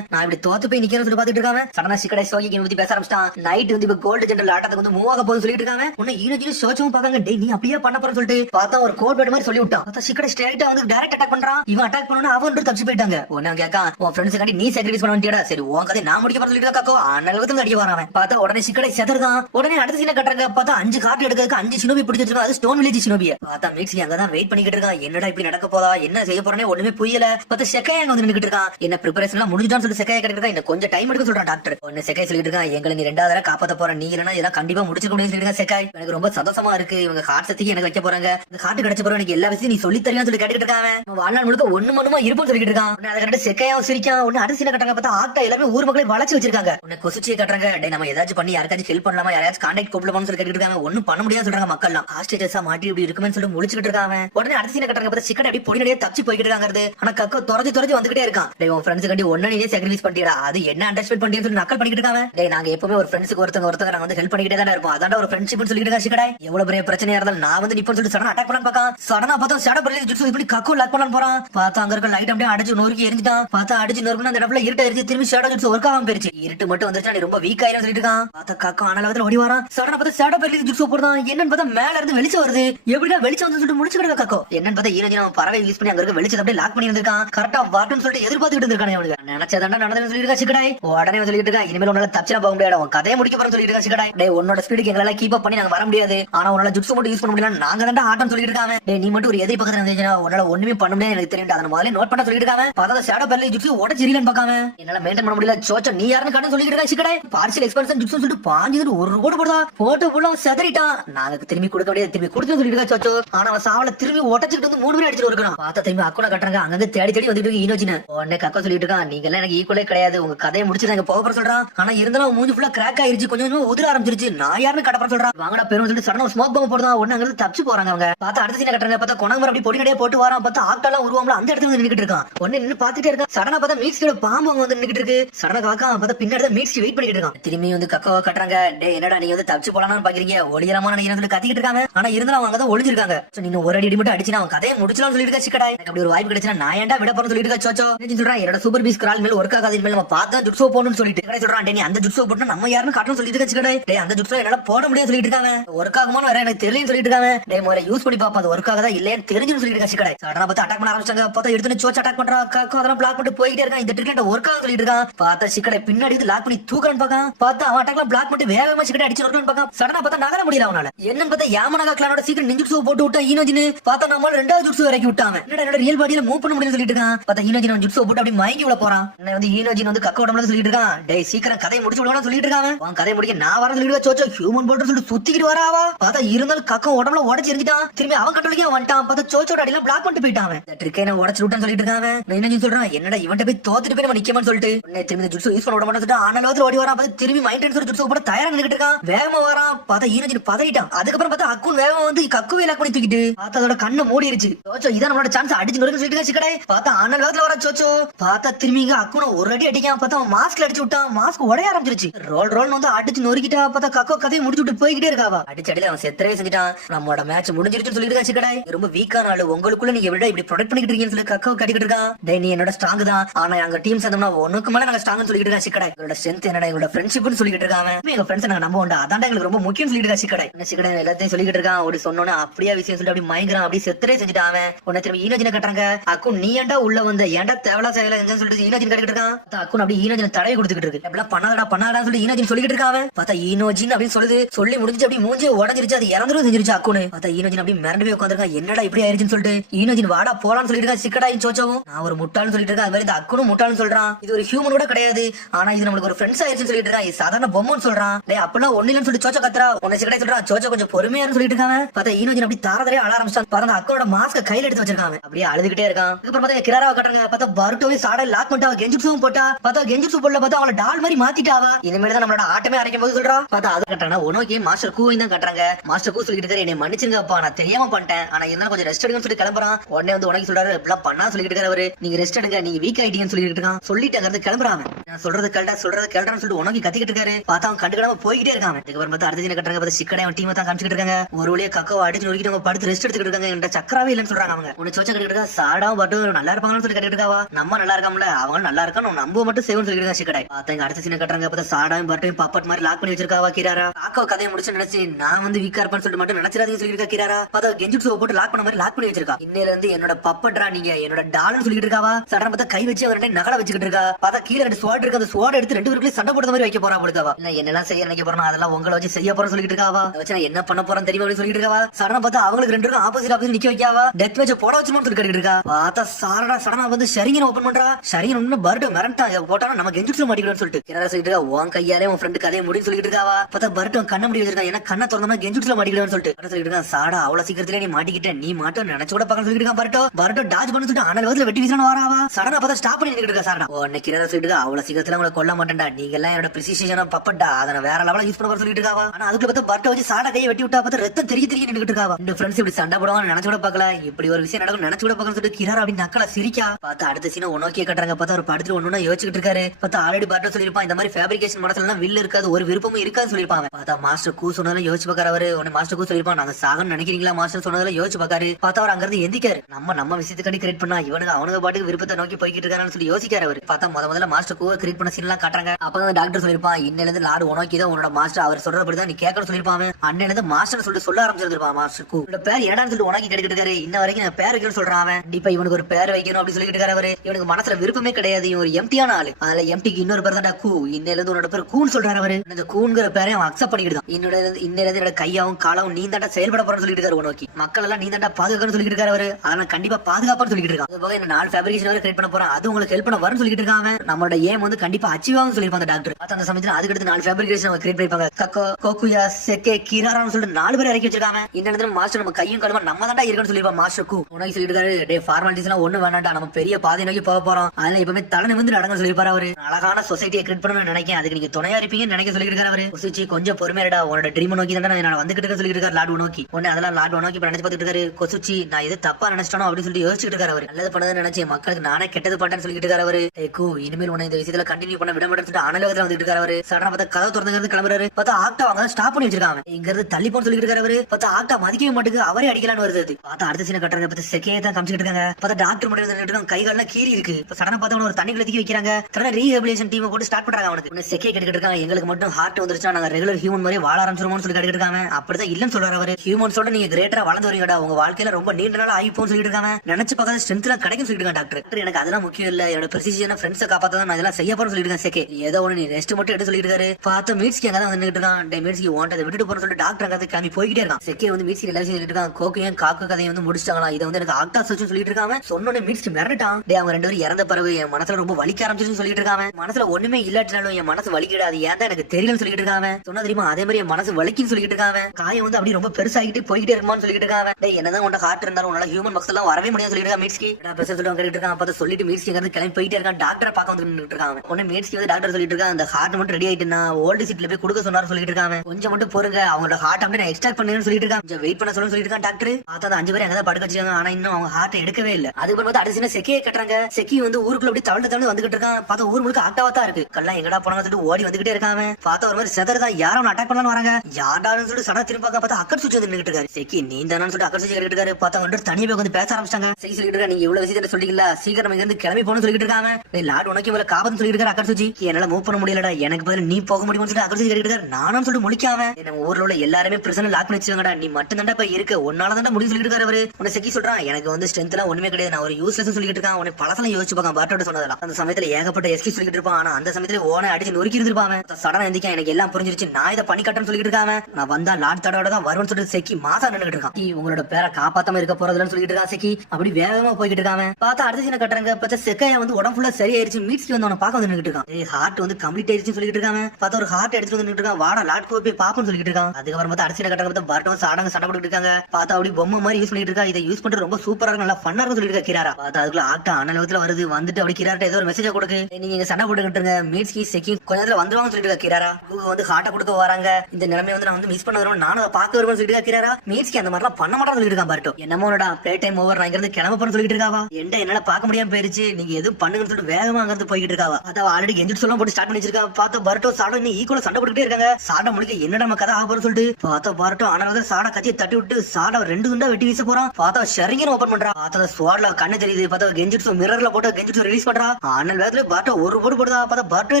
நான் இப்படி தோத்து போய் நிக்கிறேன்னு சொல்லி பாத்துட்டு இருக்காங்க. சடனா சிக்கடை சோகி பத்தி பேச ஆரம்பிச்சிட்டான். நைட் வந்து இப்ப கோல்டு ஜெனரல் ஆட்டத்துக்கு வந்து மூவ் ஆக போகுது சொல்லிட்டு இருக்காங்க. உன்னை ஈனோஜின் சோச்சவும் பார்க்காங்க. டே நீ அப்படியே பண்ண போறன்னு சொல்லிட்டு பார்த்தா ஒரு கோட் பேட் மாதிரி சொல்லி விட்டான். பார்த்தா சிக்கடை ஸ்ட்ரைட்டா வந்து டைரக்ட் அட்டாக் பண்றான். இவன் அட்டாக் பண்ணனும் அவன் தப்பிச்சு போயிட்டாங்க. உடனே கேட்கான், உன் ஃப்ரெண்ட்ஸ் காண்டி நீ சாக்ரிஃபைஸ் பண்ண வேண்டியடா. சரி உன் கதை நான் முடிக்க போற சொல்லிட்டு கக்கோ அனலகத்துல அடிக்க வரான். பார்த்தா உடனே சிக்கடை செதறதான். உடனே அடுத்த சீனை கட்டுறாங்க. பார்த்தா 5 கார்டு எடுக்கிறதுக்கு 5 ஷினோபி பிடிச்சி வச்சிருக்காங்க. அது ஸ்டோன் வில்லேஜ் ஷினோபியை பார்த்தா மிக்ஸி அங்கதான் வெயிட் பண்ணிக்கிட்டு இருக்கான். என்னடா இப்படி நடக்க போதா, என்ன செய்ய போறேனே ஒண்ணுமே புரியல. பார்த்தா செக்கையா அங்க வந்து நின்னுட்டு இருக்கான். என்ன ப்ரிப்பரேஷன் எல்லாம் முடிஞ்சுட்டான்னு சொல்லி செக்கையா கேட்டுருக்கான். இன்னும் கொஞ்சம் டைம் எடுக்க சொல்றான் டாக்டர். ஒன்னு செக்காய் சொல்லிட்டு இருக்கான், எங்களை நீ 2வது தடவை காப்பாத்த போற, நீ இல்லைன்னா இதெல்லாம் கண்டிப்பா முடிச்சுக்க முடியும்னு சொல்லிட்டு செக்காய். எனக்கு ரொம்ப சந்தோஷமா இருக்கு, இவங்க ஹார்ட் சத்திக்கு எனக்கு வைக்க போறாங்க. இந்த ஹார்ட் கிடைச்ச போற எனக்கு எல்லா விஷயம் நீ சொல்லி தரியான்னு சொல்லி கேட்டுட்டு இருக்கான். வாழ்நாள் முழுக்க ஒண்ணு மண்ணுமா இருப்புன்னு சொல்லிட்டு இருக்கான். அதை கண்டு செக்கையாவும் சிரிக்கான். ஒன்னு அடுத்த சீனை கட்டுறாங்க. பார்த்தா ஆக்டா எல்லாமே ஊர் மக்களை வளர்ச்சி வச்சிருக்காங்க. உன்னை கொசிச்சியை கட்டுறாங்க. டே நம்ம ஏதாச்சும் பண்ணி யாருக்காச்சும் ஹெல்ப் பண்ணலாமா, யாராச்சும் கான்டாக்ட் கூப்பிடலாம்னு சொல்லி கேட்டுட்டு இருக்காங்க. ஒன்னும் பண்ண முடியாது சொல்றாங்க மக்கள் எல்லாம். ஹாஸ்டேஜஸா மாட்டி இப்படி இருக்குன்னு சொல்லி முடிச்சுட்டு இருக்காங்க. உடனே அடுத்த சீனை கட்டுறாங்க. பார்த்தா சிக்கன் அப்படி பொடி நிறைய தப்பிச்சு போய்கிட்டு இருக்காங்க. ஆனா கக்கோ தொலைஞ்சு வந்துகிட்டே இருக்கான். டே உன் ஃப்ரெண்ட்ஸ் கண்டி ஒன்னு நீ சாக்ரிஃபைஸ் பண்ணிட்டா, அது என்ன அண்டர்ஸ்டாண்ட் பண்ணிட்டு சொல்லி நக்கல் பண்ணிட்டு இருக்காங்க. டே நாங்க எப்பவுமே ஒரு ஃப்ரெண்ட்ஸ்க்கு ஒருத்தங்க நாங்க வந்து ஹெல்ப் பண்ணிக்கிட்டே தான் இருப்போம், அதான்டா ஒரு ஃப்ரெண்ட்ஷிப்னு சொல்லிட்டு இருக்காங்க. சிக்கடை எவ்வளவு பெரிய பிரச்சனையா இருந்தாலும் நான் வந்து நிப்பன்னு சொல்லி சடனா அட்டாக் பண்ணலாம் பார்க்கான். சடனா பார்த்தா ஷேடோ பர்லி ஜுட்சு இப்படி கக்கோ லாக் பண்ணலாம் போறான். பார்த்தா அங்க இருக்க லைட் அப்படியே அடிச்சு நொறுக்கி எரிஞ்சிட்டான். பார்த்தா அடிச்சு நொறுக்குனா அந்த இடத்துல இருட்டு எரிஞ்சு திரும்பி ஷேடோ ஜுட்சு ஒர்க் ஆகாம போயிருச்சு. இருட்டு மட்டும் வந்துருச்சா நீ ரொம்ப வீக் ஆயிரும் சொல்லிட்டு இருக்கான். பார்த்தா கக்கோ ஆனாலும் ஓடி வரான். சடனா பார்த்தா ஷேடோ பர்லி ஜுட்சு போடுறான். என்னன்னு பார்த்தா மேல இருந்து வெளிச்சம் வருது. எப்படிடா வெளிச்சம் வந்து சொல்லிட்டு முடிச்சுக்கிட்டு கக்கோ. என்னன்னு பார்த்தா ஈனஜி அவன் பறவை யூஸ் பண்ணி அங்க இருக்க வெளிச்சத்தை அப்படியே லாக் பண்ணி வந்திருக்கான். கரெக்டா வரட்டும்னு சொல்லிட்டு எதிர்பார்த்துட்டு இருக்கானே. அவனுக்கு நினைச்சதாண்டா நடந்ததுன்னு சொல்லிட்டு இருக்கா சிக்கடாய். உடனே சொல்லிட்டு இருக்கா, இனிமேல் உன்னால தப்பிச்சா போக முடியாது, உன் கதையை முடிக்க போறேன்னு சொல்லிட்டு இருக்கா சிக்கடாய். டே உன்னோட ஸ்பீடுக்கு எங்களால கீப் அப் பண்ணி நாங்க வர முடியாது, ஆனா உன்னால ஜுட்சு மட்டும் யூஸ் பண்ண முடியல, நாங்க தான் ஆட்டம் சொல்லிட்டு இருக்காங்க. டே நீ மட்டும் ஒரு எதிரி பக்கத்துல இருந்துச்சுன்னா உன்னால ஒண்ணுமே பண்ண முடியாது எனக்கு தெரியும், அதை முதல்ல நோட் பண்ண சொல்லிட்டு இருக்காங்க. பார்த்தா ஷேடோ பர்லி ஜுட்சு உடச்சிரீலன்னு பார்க்காம என்னால மெயின்டைன் பண்ண முடியல, சோச்சா நீ யாருன்னு காட்டு சொல்லிட்டு இருக்கா சிக்கடாய். பார்ஷியல் எக்ஸ்பென்ஷன் ஜுட்சு சொல்லிட்டு பாஞ்சு ஒரு ரோடு போடுதா. போட்டோ ஃபுல்லா செதறிட்டான். நாங்க திரும்பி கொடுக்க முடியாது, திரும்பி கொடுத்து சொல்லிட்டு இருக்கா சோச்சோ. ஆனா அவன் சாவல திரும்பி உடச்சிட்டு வந்து 3 பேர் அடிச்சிட்டு இருக்கான். பார்த்தா திரும்பி அக்கௌண்ட் கட்டுறாங்க. அங்க தேடி தேடி வந்துட்டு இருக்கு ஈனோஜின. உடனே கக்கோ சொல்லிட்டு இருக்கான், நீங்க எல்லாம் எனக்கு ஈக்குவலே கிடையாது, உங்க கதையை முடிச்சு நாங்க போக போற சொல்றான். ஆனா இருந்தாலும் மூஞ்சி ஃபுல்லா கிராக் ஆயிருச்சு, கொஞ்சம் கொஞ்சமா உதிர ஆரம்பிச்சிருச்சு. நான் யாருன்னு கட்டப்பற சொல்றான். வாங்கடா பெரும் சொல்லிட்டு சடனா ஸ்மோக் பம் போடுறான். உடனே அங்க இருந்து தப்பிச்சு போறாங்க அவங்க. பார்த்தா அடுத்த சீனை கட்டுறாங்க. பார்த்தா கொணங்கமர அப்படி பொடி நடையா போட்டு வரான். பார்த்தா ஆக்டாலாம் உருவாமல அந்த இடத்துல வந்து நின்னுட்டு இருக்கான். உடனே நின்னு பாத்துட்டே இருக்கான். சடனா பார்த்தா மீக்ஸியோட பாம்பு அங்க வந்து நின்னுட்டு இருக்கு. சடனா காக்கா பார்த்தா பின்னாடி தான் மீக்ஸ் வெயிட் பண்ணிட்டு இருக்கான். திரும்பி வந்து கக்காவை கட்டுறாங்க. டே என்னடா நீங்க வந்து தப்பிச்சு போலாம்னு பாக்குறீங்க, ஒளியலாமா நினைக்கிறேன் சொல்லி கத்திக்கிட்டு இருக்காங்க. ஆனா இருந்தாலும் அவங்க தான் ஒளிஞ்சிருக்காங்க. நீங்க ஒரு அடி மட்டும் அடிச்சுனா அவன் கதையை முடிச்சலாம்னு சொல்லிட்டு இருக்கா சிக்கடாய். எனக்கு அப்படி ஒரு வாய்ப்பு கிடைச்சா நான் ஏன்டா விட போறேன்னு சொல்லிட்டு இருக்கா சோச்சோ. சொல்றான் என்னோட சூப்பர் பீஸ் கிரால் மேல ஒர்க் ஆகாது, மேல நம்ம பார்த்தா ஜுட்சோ போடணும்னு சொல்லிட்டு சொல்றான். டே நீ அந்த ஜுட்சோ போட்டு நம்ம யாருன்னு காட்டணும் சொல்லிட்டு இருக்கா சிக்கடாய். டே அந்த ஜுட்சோ என்னால போட முடியாது சொல்லிட்டு இருக்காங்க. ஒர்க் ஆகுமான்னு வேற எனக்கு தெரியலன்னு சொல்லிட்டு இருக்காங்க. டே முதல்ல யூஸ் பண்ணி பாப்பா அது ஒர்க் ஆகுதா இல்லையான்னு தெரிஞ்சுன்னு சொல்லிட்டு இருக்கா சிக்கடாய். சடனா பார்த்து அட்டாக் பண்ண ஆரம்பிச்சாங்க. பார்த்தா எடுத்து சோச்சு அட்டாக் பண்றா. அதெல்லாம் பிளாக் பண்ணிட்டு போயிட்டே இருக்கான். இந்த ட்ரிக் ஒர்க் ஆகும் சொல்லிட்டு இருக்கான். பார்த்தா சிக்கடாய் பின்னாடி வந்து லாக் பண்ணி தூக்கறன்னு பார்க்கான். பார்த்தா அவன் அட்டாக்லாம் பிளாக் பண்ணிட்டு வேகமா சிக்கடாய் அடிச்சு வரணும்னு பார்க்கான். சடனா பார்த்தா நகர முடியல அவனால. என்னன்னு பார்த்தா யாமனாகா கிளானோட சீக்கிரம் நிஞ்சுட்சு போட்டு விட்டா ஈனோஜின்னு. பார்த்தா நம்மால 2வது ஜுட்சு இறக்கி விட்டாங்க. என்னோட ரியல் பாடியில மூவ் பண்ண முடியும்னு சொல்லிட்டு இருக்கான். பார்த்தா ஈனோஜின் அவன் ஜுட்சு போட்டு அப்படி மயங்கி உள்ள போறான். வந்து ஈனோஜின் வந்து கக்க உடம்புல சொல்லிட்டு இருக்கான். டேய் சீக்கிரம் கதையை முடிச்சு விடணும் சொல்லிட்டு இருக்காங்க. அவன் கதையை முடிக்க நான் வரேன் சொல்லிட்டு சோச்சோ ஹியூமன் போல்டர் சொல்லிட்டு சுத்திக்கிட்டு வராவா. பார்த்தா இருந்தாலும் கக்க உடம்புல உடச்சு எரிஞ்சிட்டான். திரும்பி அவன் கண்ட்ரோலுக்கே வந்துட்டான். பார்த்தா சோச்சோட அடிலாம் பிளாக் பண்ணிட்டு போயிட்டான். இந்த ட்ரிக்கை நான் உடச்சு விட்டான்னு சொல்லிட்டு இருக்காங்க. நான் சொல்றான் என்னடா இவன்ட்ட போய் தோத்துட்டு போய் நம்ம நிக்கமான்னு சொல்லிட்டு திரும்பி ஜுட்சு யூஸ் பண்ண விட மாட்டேன் சொல்லிட்டு ஆனாலும் ஓடி வரான். பார்த்து திரும்பி மைண்ட் ஜுட்சு போட்டு தயாரா நின்னுட்டு இருக்கான். வேகமா வரான். பார்த்தா ஈனோஜின் பதறிட்டான். அதுக்கப்புறம் பார்த்தா அக்குன் வேகமா வந்து கக்குவே லாக் பண்ணி தூக்கிட்டு பார்த்தா அதோட கண்ணை மூடிருச்சு. சோச்சோ இதான் நம்மளோட சான்ஸ் அடிச்சு நொறுக்கு சொல்லிட்டு சிக்கடாய். பார்த்தா ஆனல் வேகத்துல வர சோச்சோ. பார்த்தா திரும்பி அக்குன ஒரு அடி அடிக்கான். பார்த்தா அவன் மாஸ்க்ல அடிச்சு விட்டான். மாஸ்க் உடைய ஆரம்பிச்சிருச்சு. ரோல் வந்து அடிச்சு நொறுக்கிட்டா. பார்த்தா கக்கோ கதையை முடிச்சு விட்டு போய்கிட்டே இருக்காவா. அடிச்சு அடியில அவன் செத்தரவே செஞ்சுட்டான். நம்மளோட மேட்ச் முடிஞ்சிருச்சுன்னு சொல்லிட்டு சிக்கடாய். ரொம்ப வீக்கான ஆளு, உங்களுக்குள்ள நீங்க விட இப்படி ப்ரொடெக்ட் பண்ணிட்டு இருக்கீங்கன்னு சொல்லி கக்கோ கட்டிக்கிட்டு இருக்கான். டே நீ என்னோட ஸ்ட்ராங் தான், ஆனா எங்க டீம் சேர்ந்தோம்னா உனக்கு மேல நாங்க ஸ்ட்ராங்னு சொல்லிட்டு இருக்கா சிக்கடாய். எங்களோட ஸ்ட்ரென்த் என்னடா எங்களோட ஃப்ரெண்ட்ஷிப்னு சொல்லிட்டு இருக்காங்க. எங்க ஃப்ரெண்ட்ஸ் நாங்க நம்ப வேண்டாம், அதான் எங்களுக்கு ரொம்ப முக்கியம் சொல்லிட்டு இருக்கா சிக்கடாய். சிக்கடாய் எல்லாத்தையும் சொல்லிட்டு இருக்கான். ஒரு சொன்னோன்னு அப்படியே விஷயம் சொல்லி அப்படி மயங்கறான். அப்படி செத்தரே செஞ்சுட்டான். உன்னை திரும்பி ஈனோஜினை கட்டுறாங்க. அக்கு நீ ஏன்டா உள்ள வந்த, ஏன்டா தேவலா சேவலா செஞ்சு சொல்லிட்டு ஈனோஜின் கட்டிட்டு இருக்கான். அக்கு அப்படி ஈனோஜினை தடவை கொடுத்துட்டு இருக்கு. எப்படிலாம் பண்ணாதடா சொல்லி ஈனோஜின் சொல்லிட்டு இருக்கான். பார்த்தா ஈனோஜின் அப்படின்னு சொல்லுது. சொல்லி முடிஞ்சு அப்படி மூஞ்சி உடஞ்சிருச்சு. அது இறந்துரும் செஞ்சிருச்சு அக்குன்னு. பார்த்தா ஈனோஜின் அப்படி மிரண்டு போய் உட்காந்துருக்கான். என்னடா இப்படி ஆயிருச்சுன்னு சொல்லிட்டு ஈனோஜின் வாடா போலான்னு சொல்லிட்டு இருக்கா சிக்கடாய். சோச்சவும் நான் ஒரு முட்டாள்னு சொல்லிட்டு இருக்கேன். அது மாதிரி இந்த அக்குனும் முட்டாள்னு சொல்றான். இது ஒரு ஹியூமன் கூட கிடையாது, ஆனா இது நம்மளுக்கு ஒரு ஃப்ரெண்ட்ஸ் ஆயிருச்சுன்னு சொல்லிட்டு இருக்கான். இது சாதாரண பொம்மைன்னு சொல்றான். டேய் அப்பெல்லாம் ஒண்ணு இல்லன்னு சொல்லி சோச்சோ கத்துறா. உன்னை சிக்கடாய் சொல்றான். சோச்சோ கொஞ்சம் பொறுமையான்னு சொல்லிட்டு இருக்காங்க. பார்த்தா ஈனோஜின் அப்படி தாரதரையா அழ ஆரம்பிச்சான். பார்த்தா அக்கோட மாஸ்க கையில எடுத்து வச்சிருக்காங்க. அப்படியே அழுதுகிட்டே இருக்கான். அப்புறம் பார்த்தா கிராராவை கட்டுறாங்க. பார்த்தா பருட்டோவே சாட லாக் பண்ணிட்டா. கெஞ்சுட்சுவும் போட்டா. பார்த்தா கெஞ்சுட்சு போடல. பார்த்தா அவளை டால் மாதிரி மாத்திட்டாவா. இனிமேல் தான் நம்மளோட ஆட்டமே அரைக்கும் போது சொல்றா. பார்த்தா அது கட்டுறாங்க. உனக்கு மாஸ்டர் கூவையும் தான் கட்டுறாங்க. மாஸ்டர் கூ சொல்லிட்டு இருக்காரு, என்னை மன்னிச்சிருங்கப்பா நான் தெரியாம பண்ணிட்டேன், ஆனா இருந்தாலும் கொஞ்சம் ரெஸ்ட் எடுங்கன்னு சொல்லி கிளம்புறான். உடனே வந்து உனக்கு சொல்றாரு இப்பெல்லாம் பண்ணா சொல்லிட்டு இருக்காரு அவரு. நீங்க ரெஸ்ட் எடுங்க, நீங்க வீக் ஆயிட்டீங்கன்னு சொல்லிட்டு இருக்கான். சொல்லிட்டு அங்க கிளம்புறாங்க. நான் சொல்றது கேள்றான்னு சொல்லிட்டு உனக்கு கத்திக்கிட்டு இருக்காரு. பார்த்தா அவன் கண்டுக்காம போய்கிட்டே இருக்காங்க. அதுக்கப்புறம் பார்த்தா அடுத்த கட்டுறாங்க. பார்த்தா சிக்கடை அவன் டீமை தான் காமிச்சிட்டு இருக்காங்க. ஒரு வழியா கக்கோ அடிச்சு நொறுக்கிட்டு அவங்க படுத்து ரெஸ்ட் எடுத்துக்கிட்டு இருக்காங்க. என்ற சக்கராவே இல்லன்னு சொல்றாங்க. அவங்க உன்னை சோச்சா கட்டிட்டு இருக்கா. சாடாவும் பட்டு நல்லா இருப்பாங்கன்னு சொல்லி கட்டிட்டு இருக்காவா. நம்ம நல்லா இருக்காமல அவங்க நல்லா இருக்கான்னு நம்ப மட்டும் சேவன் சொல்லிட்டு இருக்கா சிக்கடை. பார்த்தா இங்க அடுத்த சீனை கட்டுறாங்க. பார்த்தா சாடாவும் பட்டையும் பப்பட் மாதிரி லாக் பண்ணி வச்சிருக்காவா கிராரா. காக்கோ கதையை முடிச்சு நினைச்சு நான் வந்து வீக்கா இருப்பான்னு சொல்லிட்டு மட்டும் நினைச்சிடாதீங்க சொல்லிட்டு இருக்கா கிராரா. பார்த்தா கெஞ்சுட்சு போட்டு லாக் பண்ண மாதிரி லாக் பண்ணி வச்சிருக்கா. இன்னையில இருந்து என்னோட பப்பட்ரா நீங்க என்னோட டால்னு சொல்லிட்டு இருக்காவா. சடனா பார்த்தா கை வச்சு அவர் நகல வச்சுக்கிட்டு இருக்கா. பார்த்தா கீழே 2 ஸ்வாட் இருக்கு. அந்த ஸ்வாட் எடுத்து 2 பேருக்குள்ள சண்டை போடுற மாதிரி வைக்க போறா போடுதாவா. இல்ல என்னெல்லாம் செய்ய நினைக்க போறோம் அதெல்லாம் உங்களை வச்சு செய்ய போறோம் சொல்லிட்டு இருக்காவா. வச்சு நான் என்ன பண்ண போறேன் தெரியுமா அப்படின்னு சொல்லிட்டு இருக்காவா. சடனா பார்த்தா அவங்களுக்கு 2 பேரும் ஆப்போசிட் நிக்க வைக்காவா. டெத் மேட்ச் போட வச்சுன்னு சொல்லி கேட்டுட்டு இருக்கா. பார்த்தா சாரடா சடனா வந்து ஷரிங்கன் ஓபன் பண்றா. ஷரிங்கன் ஒண்ணு பர்ட் மிரண்டா போட்டா நம்ம கெஞ்சுட்ல மாட்டிக்கிறோம்னு சொல்லிட்டு கிராரா சொல்லிட்டு இருக்கா. உன் கையாலே உன் ஃப்ரெண்டு கதையை முடின்னு சொல்லிட்டு இருக்காவா. பார்த்தா பர்ட் கண்ண முடி வச்சிருக்கா. ஏன்னா கண்ணை திறந்தோம்னா கெஞ்சுட்ல மாட்டிக்கிறோம்னு சொல்லிட்டு சொல்லிட்டு இருக்கா. சாடா அவ்வளவு சீக்கிரத்திலே நீ மாட்டிக்கிட்ட நீ மாட்டோம் நினைச்சு கூட பக்கம் சொல்லிட்டு இருக்கா. பர்ட் டாஜ் பண்ணு சொல்லிட்டு அனல் வேகத்துல வெட்டி வீசணும் வராவா. சடனா பார்த்தா ஸ்டாப் பண்ணி நின்னுட்டு இருக்கா. சாரடா உன்னை கிராரா சொல்லிட்டு அவ்வளவு சீக்கிரத்துல உங்களை கொல்ல மாட்டேன்டா நீங்க எல்லாம் என்னோட பிரிசிஷனா பப்பட்டா அதை வேற லெவல யூஸ் பண்ண சொல்லிட்டு இருக்காவா. ஆனா அதுக்கு பார்த்தா பர்ட் வச்சு சாடா கையை வெட்டி விட்டா பார்த்தா ரத்தம் தெரிய நின்னுட்டு இருக்காவா. இந்த ஃப்ரெண்ட்ஸ் இப்படி சண்டை போடுவாங்க நினைச்சு கூட பார்க்கல. இப்படி ஒரு விஷயம் நடக்கும் நினைச்சு கூட பார்க்கணும் சொல்லிட்டு கிராரா அப்படி நக்கல சிரிக்கா. பார்த்தா அடுத்த சீனை உனக்கே கட்டுறாங்க. பார்த்தா ஒரு படத்துல ஒண்ணு யோசிச்சுட்டு இருக்காரு. பார்த்தா ஆல்ரெடி பர்ட் சொல்லிருப்பான் இந்த மாதிரி ஃபேப்ரிகேஷன் மடத்துல வில் இருக்காது ஒரு விருப்பமும் இருக்காது சொல்லிருப்பாங்க. பார்த்தா மாஸ்டர் கூ சொன்னதுல யோசிச்சு பார்க்கறாரு. அவரு உன்னை மாஸ்டர் கூ சொல்லிருப்பான் நாங்க சாகன்னு நினைக்கிறீங்களா மாஸ்டர் சொன்னதுல யோசிச்சு பார்க்காரு. பார்த்தா அவர் அங்க இருந்து எந்திக்காரு. நம்ம விஷயத்துக்காண்டி கிரியேட் பண்ணா இவனுக்கு அவனுக்கு பாட்டுக்கு விருப்பத்தை நோக்கி போய்கிட்டு இருக்காருன்னு சொல்லி யோசிக்காரு. அவர் பார்த்தா முதல்ல மாஸ்டர் கூ கிரியேட் பண்ண சீன் எல்லாம் காட்டுறாங்க. அப்பதான் டாக்டர் சொல்லிருப்பான் இன்னையில இருந்து லார்டு உனக்கு தான் உன்னோட மாஸ்டர் அவர் சொல்றபடிதான் நீ கேட்கணும் சொல்லிருப்பாங்க. அன்னையில இருந்து மாஸ்டர் சொல்லிட்டு சொல்ல ஆரம்பிச்சிருப்பான். மாஸ்டர் கூ பேர் என்னன்னு சொல்லிட்டு உனக்கு கேட்டுக்கிட்டு இருக்காரு. இன்ன வரைக்கும் நான் பேர் வைக்கணும்னு சொல்றான். அவன் கண்டிப்பா இவனுக்கு ஒரு பேர் வைக்கணும் அப்படி சொல்லிட்டு இருக்காரு. அவரு இவனுக்கு மனசுல விருப்பமே கிடையாது. இவன் ஒரு எம்டியான ஆளு. அதுல எம்டிக்கு இன்னொரு பேர் தான் கூ. இன்னையில இருந்து உன்னோட பேர் கூன்னு சொல்றாரு. அவரு இந்த கூங்கிற பேரை அவன் அக்செப்ட் பண்ணிக்கிட்டான். இன்னையில இருந்து என்னோட கையாவும் காலாவும் நீ தாண்டா செயல்பட போறன்னு சொல்லிட்டு இருக்காரு. உனக்கு மக்கள் எல்லாம் நீ தாண்டா பாதுகாக்கணும்னு சொல்லிட்டு இருக்காரு. அவரு அதெல்லாம் கண்டிப்பா பாதுகாப்பான்னு சொல்லிட்டு இருக்கான். அது போக இந்த 4 ஃபேப்ரிகேஷன் வரை கிரியேட் பண்ண போறான். அது உங்களுக்கு ஹெல்ப் பண்ண வரும்னு சொல்லிட்டு இருக்காங்க. நம்மளோட ஏம் வந்து கண்டிப்பா அச்சீவ் ஆகும் சொல்லிருப்பாங்க டாக்டர். அந்த சமயத்துல அதுக்கு அடுத்து 4 ஃபேப்ரிகேஷன் கிரியேட் பண்ணிருப்பாங்க. கக்கோ கோகுயா செக்கே கிராரான்னு சொல்லிட்டு 4 பேர் இறக்கி வச்சிருக்காங்க. இந்த இடத்துல மாஸ்டர் நம்ம கையும் கழுவ நம்ம தாண்டா இருக்கணும்னு சொல்லிருப்பா. மாஸ்டர் கூ உனக்கு சொல்லிட்டு இருக்காரு. டே ஃபார்மாலிட்டிஸ் எல்லாம் ஒண்ணு வேணாண்டா நம்ம பெரிய பாதை நோக்கி போக போறோம். அதனால எப்பவுமே தலை வந்து நடங்கன்னு சொல்லிருப்பாரு. அவரு அழகான சொசைட்டியை கிரியேட் பண்ணணும்னு நினைக்கிறேன். அதுக்கு நீங்க துணையா இருப்பீங்கன்னு நினைக்க சொல்லிட்டு இருக்காரு. அவரு கொசுச்சி கொஞ்சம் பொறுமையாடா உன்னோட ட்ரீம் நோக்கி தான் நான் வந்துகிட்டு இருக்க சொல்லிட்டு இருக்காரு. லாடு நோக்கி உடனே அதெல்லாம் லாடு நோக்கி நினைச்சு பார்த்துட்டு இருக்காரு. கொசுச்சி நான் எது தப்பா நினைச்சிட்டோம் அப்படின்னு சொல்லிட்டு யோசிச்சுட்டு இருக்காரு. அவர் நல்லது பண்ணதுன்னு நினைச்சு மக்களுக்கு நானே கெட்டது பண்ணேன்னு சொல்லிட்டு இருக்காரு. அவரு கூ இனிமேல் உன்னை இந்த விஷயத்துல கண்டினியூ பண்ண விட மாட்டேன்னு அனலகத்துல வந்துட்டு இருக்காரு. அவரு சடனா பார்த்தா கதவு திறந்து கிளம்புறாரு. பார்த்தா ஆக்டா அவங்க ஸ்டாப் பண்ணி வச்சிருக்காங்க. இங்க இருந்து தள்ளி போன்னு சொல்லிட்டு இருக்காரு. அவரு பார்த்தா ஆக்டா மதிக்கவே மாட்டுக்கு அவரே அடிக்கலான்னு வருது. பார்த்தா அடுத்த சீனை கட்டுறாங்க. பார்த்தா செக்கையை தான் காமிச்சிட்டு இருக்காங்க. பார்த்தா டாக்டர் மட்டும் கைகாலாம் கீறி இருக்கு. சடனா பார்த்தா ஒரு தண்ணி தூக்கி வைக்கிறாங்க. சடனா ரீஹபிலிட்டேஷன் டீம் போட்டு ஸ்டார்ட் பண்றாங்க. அவனுக்கு செக்கையை கேட்டுட்டு இருக்காங்க. எங்களுக்கு மட்டும் ஹார்ட் வந்துருச்சா நாங்க ரெகுலர் ஹியூமன் மாதிரி வாழ ஆரம்பிச்சிருமோன்னு சொல்லி கேட்டுட்டு இருக்காங்க. அப்படிதான் இல்லன்னு சொல்றாரு. அவரு ஹியூமன்ஸோட நீங்க கிரேட்டரா வளர்ந்து வரீங்கடா உங்க வாழ்க்கையில ரொம்ப நீண்ட நாள் ஆயிப்போன்னு சொல்லிட்டு இருக்காங்க. நினைச்சு பார்க்காத ஸ்ட்ரென்த் எல்லாம் கிடைக்கும் சொல்லிட்டு இருக்காங்க டாக்டர். எனக்கு அதெல்லாம் முக்கியம் இல்ல என்னோட பிரசிஷனா ஃப்ரெண்ட்ஸை காப்பாத்தான் நான் இதெல்லாம் செய்ய போறேன்னு சொல்லிட்டு இருக்கேன். செக்கே ஏதோ ஒண்ணு நீ ரெஸ்ட் மட்டும் எடுத்து சொல்லிட்டு இருக்காரு. பார்த்தா மீட்ஸ்க்கு அங்க தான் வந்துட்டு இருக்கான். டே மீட்ஸ்க்கு வாண்டதை விட்டுட்டு போறேன்னு சொல்லிட்டு டாக்டர் அங்க கிளம்பி போய்கிட்டே இருக்கான். செக்கே வந்து மீட்ஸ்க்கு எல்லாரும் சொல்லிட்டு இருக்கான். கோக்கையும் காக்கு கதையை வந்து முடிச்சிட்டாங்களா இதை வந்து எனக்கு ஆக்டா சர்ச் சொல்லிட்டு இருக்காங்க. சொன்னோட மீட்ஸ்க்கு மிரட்டான். டே அவங்க 2 பேரும் இறந்த பிறகு என் மனசுல ரொம்ப வலிக்க ஆரம்பிச்சுன்னு சொல்லிட்டு இருக்காங்க. மனசுல ஒண்ணுமே இல்லாட்டினாலும் என் மனசு வலிக்கிடாது ஏன் தான் எனக்கு தெரியலன்னு சொல்லிட்டு இருக்காங்க. சொன்னா தெரியுமா அதே மாதிரி என் மனசு வலிக்குன்னு சொல்லிட்டு இருக்காங்க. காயம் வந்து அப்படி ரொம்ப பெருசாகிட்டு போயிட்டே இருக்குமான்னு சொல்லிட்டு இருக்காங்க. டே என்னதான் உன்ட ஹார்ட் இருந்தாலும் உன்னால ஹியூமன் பக்ஸ் எல்லாம் வரவே முடியாது சொல்லிட்டு இருக்காங்க. மீட்ஸ்க்கு நான் பேச சொல்லிட்டு கேட்டுட்டு இருக்கான். அப்ப சொல்லிட்டு மீட்ஸ்க்கு இருந்து கிளம்பி போயிட்டே இருக்கான். டாக்டரை பார்க்க வந்து நின்னுட்டு இருக்காங்க. உடனே மீட்ஸ்க்கு வந்து டாக்டர் சொல்லிட்டு இருக்காங்க அந்த ஹார்ட் மட்டும் ரெடி ஆயிட்டுனா ஓல்டு சீட்ல போய் கொடுக்க சொன்னாரு சொல்லிட்டு இருக்காங்க. கொஞ்சம் மட்டும் பொறுங்க அவங்களோட ஹார்ட் அப்படியே நான் எக்ஸ்ட்ராக்ட் பண்ணுன்னு சொல்லிட்டு இருக்காங்க. கொஞ்சம் வெயிட் பண்ண சொல்லிட்டு இருக்கான் டாக்டர். பார்த்தா அந்த 5 பேர் அங்கதான் படுக்க வச்சிருக்காங்க. ஆனா இன்னும் அவங்க ஹார்ட் எடுக்கவே இல்ல. அதுக்கு பார்த்து அடுத்த செக்கியை கட்டுறாங்க. செக்கி வந்து ஊருக்குள்ள அப்படி தவழ்ந்து வந்துகிட்டு இருக்கான். பார்த்தா ஊர் முழுக்க ஆக்டாவா தான் இருக்கு. கல்லாம் எங்கடா போனாங்க சொல்லிட்டு ஓடி வந்துகிட்டே இருக்காங்க. பார்த்தா ஒரு மாதிரி செதறதான் யாரும் அட்டாக் பண்ணலாம்னு வராங்க. யாருடான்னு சொல்லிட்டு சடா திரும்ப பார்த்தா அக்கட் சுச்சி வந்து நின்னுட்டு இருக்காரு. செக்கி நீ தானு சொல்லிட்டு அக்கட் சுச்சி கேட்டுட்டு இருக்காரு. பார்த்தா வந்து தனியா வந்து பேச ஆரம்பிச்சாங்க. செக்கி சொல்லிட்டு இருக்கா நீங்க இவ்வளவு விஷயத்த சொல்லிக்கல சீக்கிரம் இங்க இருந்து கிளம்பி போன்னு சொல்லிட்டு இருக்காங்க. லார்ட் உனக்கு இவ்வளவு காபத்து சொல்லிட்டு இருக்காரு. அக்கட் சுச்சி என்னால மூவ் பண்ண முடியலடா எனக்கு பதில் நீ போக முடியும்னு சொல்லிட்டு அக்கட் சுச்சி கேட்டுட்டு இருக்காரு. நானும் சொல்லிட்டு முழிக்காம நம்ம ஊர்ல உள்ள எல்லாருமே பிரச்சனை லாக் பண்ணி வச்சுக்கடா நீ மட்டும் தாண்டா இப்ப இருக்கு உன்னால தாண்டா முடியும் சொல்லிட்டு இருக்காரு. அவரு உன்னை செக்கி சொல்றான் எனக்கு வந்து ஸ்ட்ரென்த் எல்லாம் ஒண்ணுமே கிடையாது நான் ஒரு யூஸ்லெஸ் சொல்லிட்டு இருக்கான். உன்னை பழசெல்லாம் யோசிச்சு பார்க்க பர்ட்டோட சொன்னதெல்லாம் அந்த சமயத்துல ஏகப்பட்ட எஸ்கி சொல்லிட்டு இருப்பான். ஆனா அந்த சமயத்துல ஓனை அடிச்சு நொறுக்கி இருந்திருப்பாங்க. சடனா எந்திக்க எனக்கு எல்லாம் புரிஞ்சிருச்சு நான் இதை பண்ணி கட்டன்னு சொல்லிட்டு இருக்காங்க. நான் வந்தா லார்ட் தடோட தான் வரும்னு சொல்லிட்டு செக்கி மாசா நின்னுட்டு இருக்கான். உங்களோட பேரை காப்பாத்தாம இருக்க போறதுன்னு சொல்லிட்டு இருக்கான். செக்கி அப்படி வேகமா போய்கிட்டு இருக்காங்க. பார்த்தா அடுத்த சீனை கட்டுறாங்க. பார்த்தா செக்கையா வந்து உடம்பு ஃபுல்லா சரியாயிருச்சு. மீட்ஸ்க்கு வந்து அவனை பார்க்க வந்து நின்னுட்டு இருக்கான். ஹார்ட் வந்து கம்ப்ளீட் ஆயிருச்சுன்னு சொல்லிட்டு இருக்காங்க. பார்த்தா ஒரு ஹார்ட் எடுத்து வந்து நின்னுட்டு இருக்கான். வாடா லார்ட் போய் பாப்போம்னு சொல்லிட்டு இருக்கான். அதுக்கப்புறம் பார்த்தா அடுத்த சீனை கட்டுறாங்க. பார்த்தா பர்ட்டும் சாடங்க சண்டை போட்டுட்டு இருக்காங்க. பார்த்தா அப்படி பொம்மை மாதிரி யூஸ் பண்ணிட்டு இருக்கா. இதை யூஸ் பண்றது ரொம்ப சூப்பரா இருக்கு நல்லா ஃபன்னா இருக்கும் சொல்லிட்டு இருக்கா கிராரா. பார்த்தா அதுக்குள்ள ஆக்டா அனலகத்துல வருது வந்துட்டு அப்படி கிராரா ஏதோ ஒரு மெசேஜ் கொடுக்கு நீங்க இங்க சண்டை போட்டுக்கிட்டுங்க மீட்ஸ்கி செக்கி கொஞ்ச நேரத்துல வந்துருவாங்க சொல்லிட்டு இருக்கா கிராரா. வந்து ஹார்ட்டை கொடுக்க வராங்க. இந்த நிலைமை வந்து நான் வந்து மிஸ் பண்ண வருவேன் நானும் அதை பார்க்க வருவேன் சொல்லிட்டு இருக்கா கிராரா. மீட்ஸ்கி அந்த மாதிரிலாம் பண்ண மாட்டான்னு சொல்லிட்டு இருக்கான். பர்ட்டோ என்னமோடா பிளே டைம் ஓவர் நான் இங்க இருந்து கிளம்ப போறேன்னு சொல்லிட்டு இருக்காவா. என்னால பார்க்க முடியாம போயிருச்சு நீங்க எதுவும் பண்ணுங்கன்னு சொல்லிட்டு வேகமா அங்க இருந்து போய்கிட்டு இருக்காவா. அதான் ஆல்ரெடி எஞ்சிட்டு சொல்ல போட்டு ஸ்டார்ட் பண்ணி வச்சிருக்கா. பார்த்தா பர்ட்டோ சாடா இன்னும் ஈக்குவலா சண்டை போட்டுக்கிட்டே இருக்காங்க. சாடா முடிக்க என்னடா நம்ம கதை ஆக போறோம்னு சொல்லிட்டு பார்த்தா பர்ட்டோ ஆனவங்க சாடா கத்தியை தட்டி விட்டு சாடா 2 துண்டா வெட்டி வீச போறான். பார்த்தா ஷரிங்கன் ஓபன் பண்றா. பார்த்தா ஸ்வாட்ல கண்ணு தெரியுது. பார்த்தா கெஞ்சிட்சு மிரர்ல போட்டு கெஞ்சிட்சு ரிலீஸ் பண்றா. அனல் வேகத்துல பர்ட்டோ ஒரு போடு போடுதா. பார்த்தா பர்ட்டோ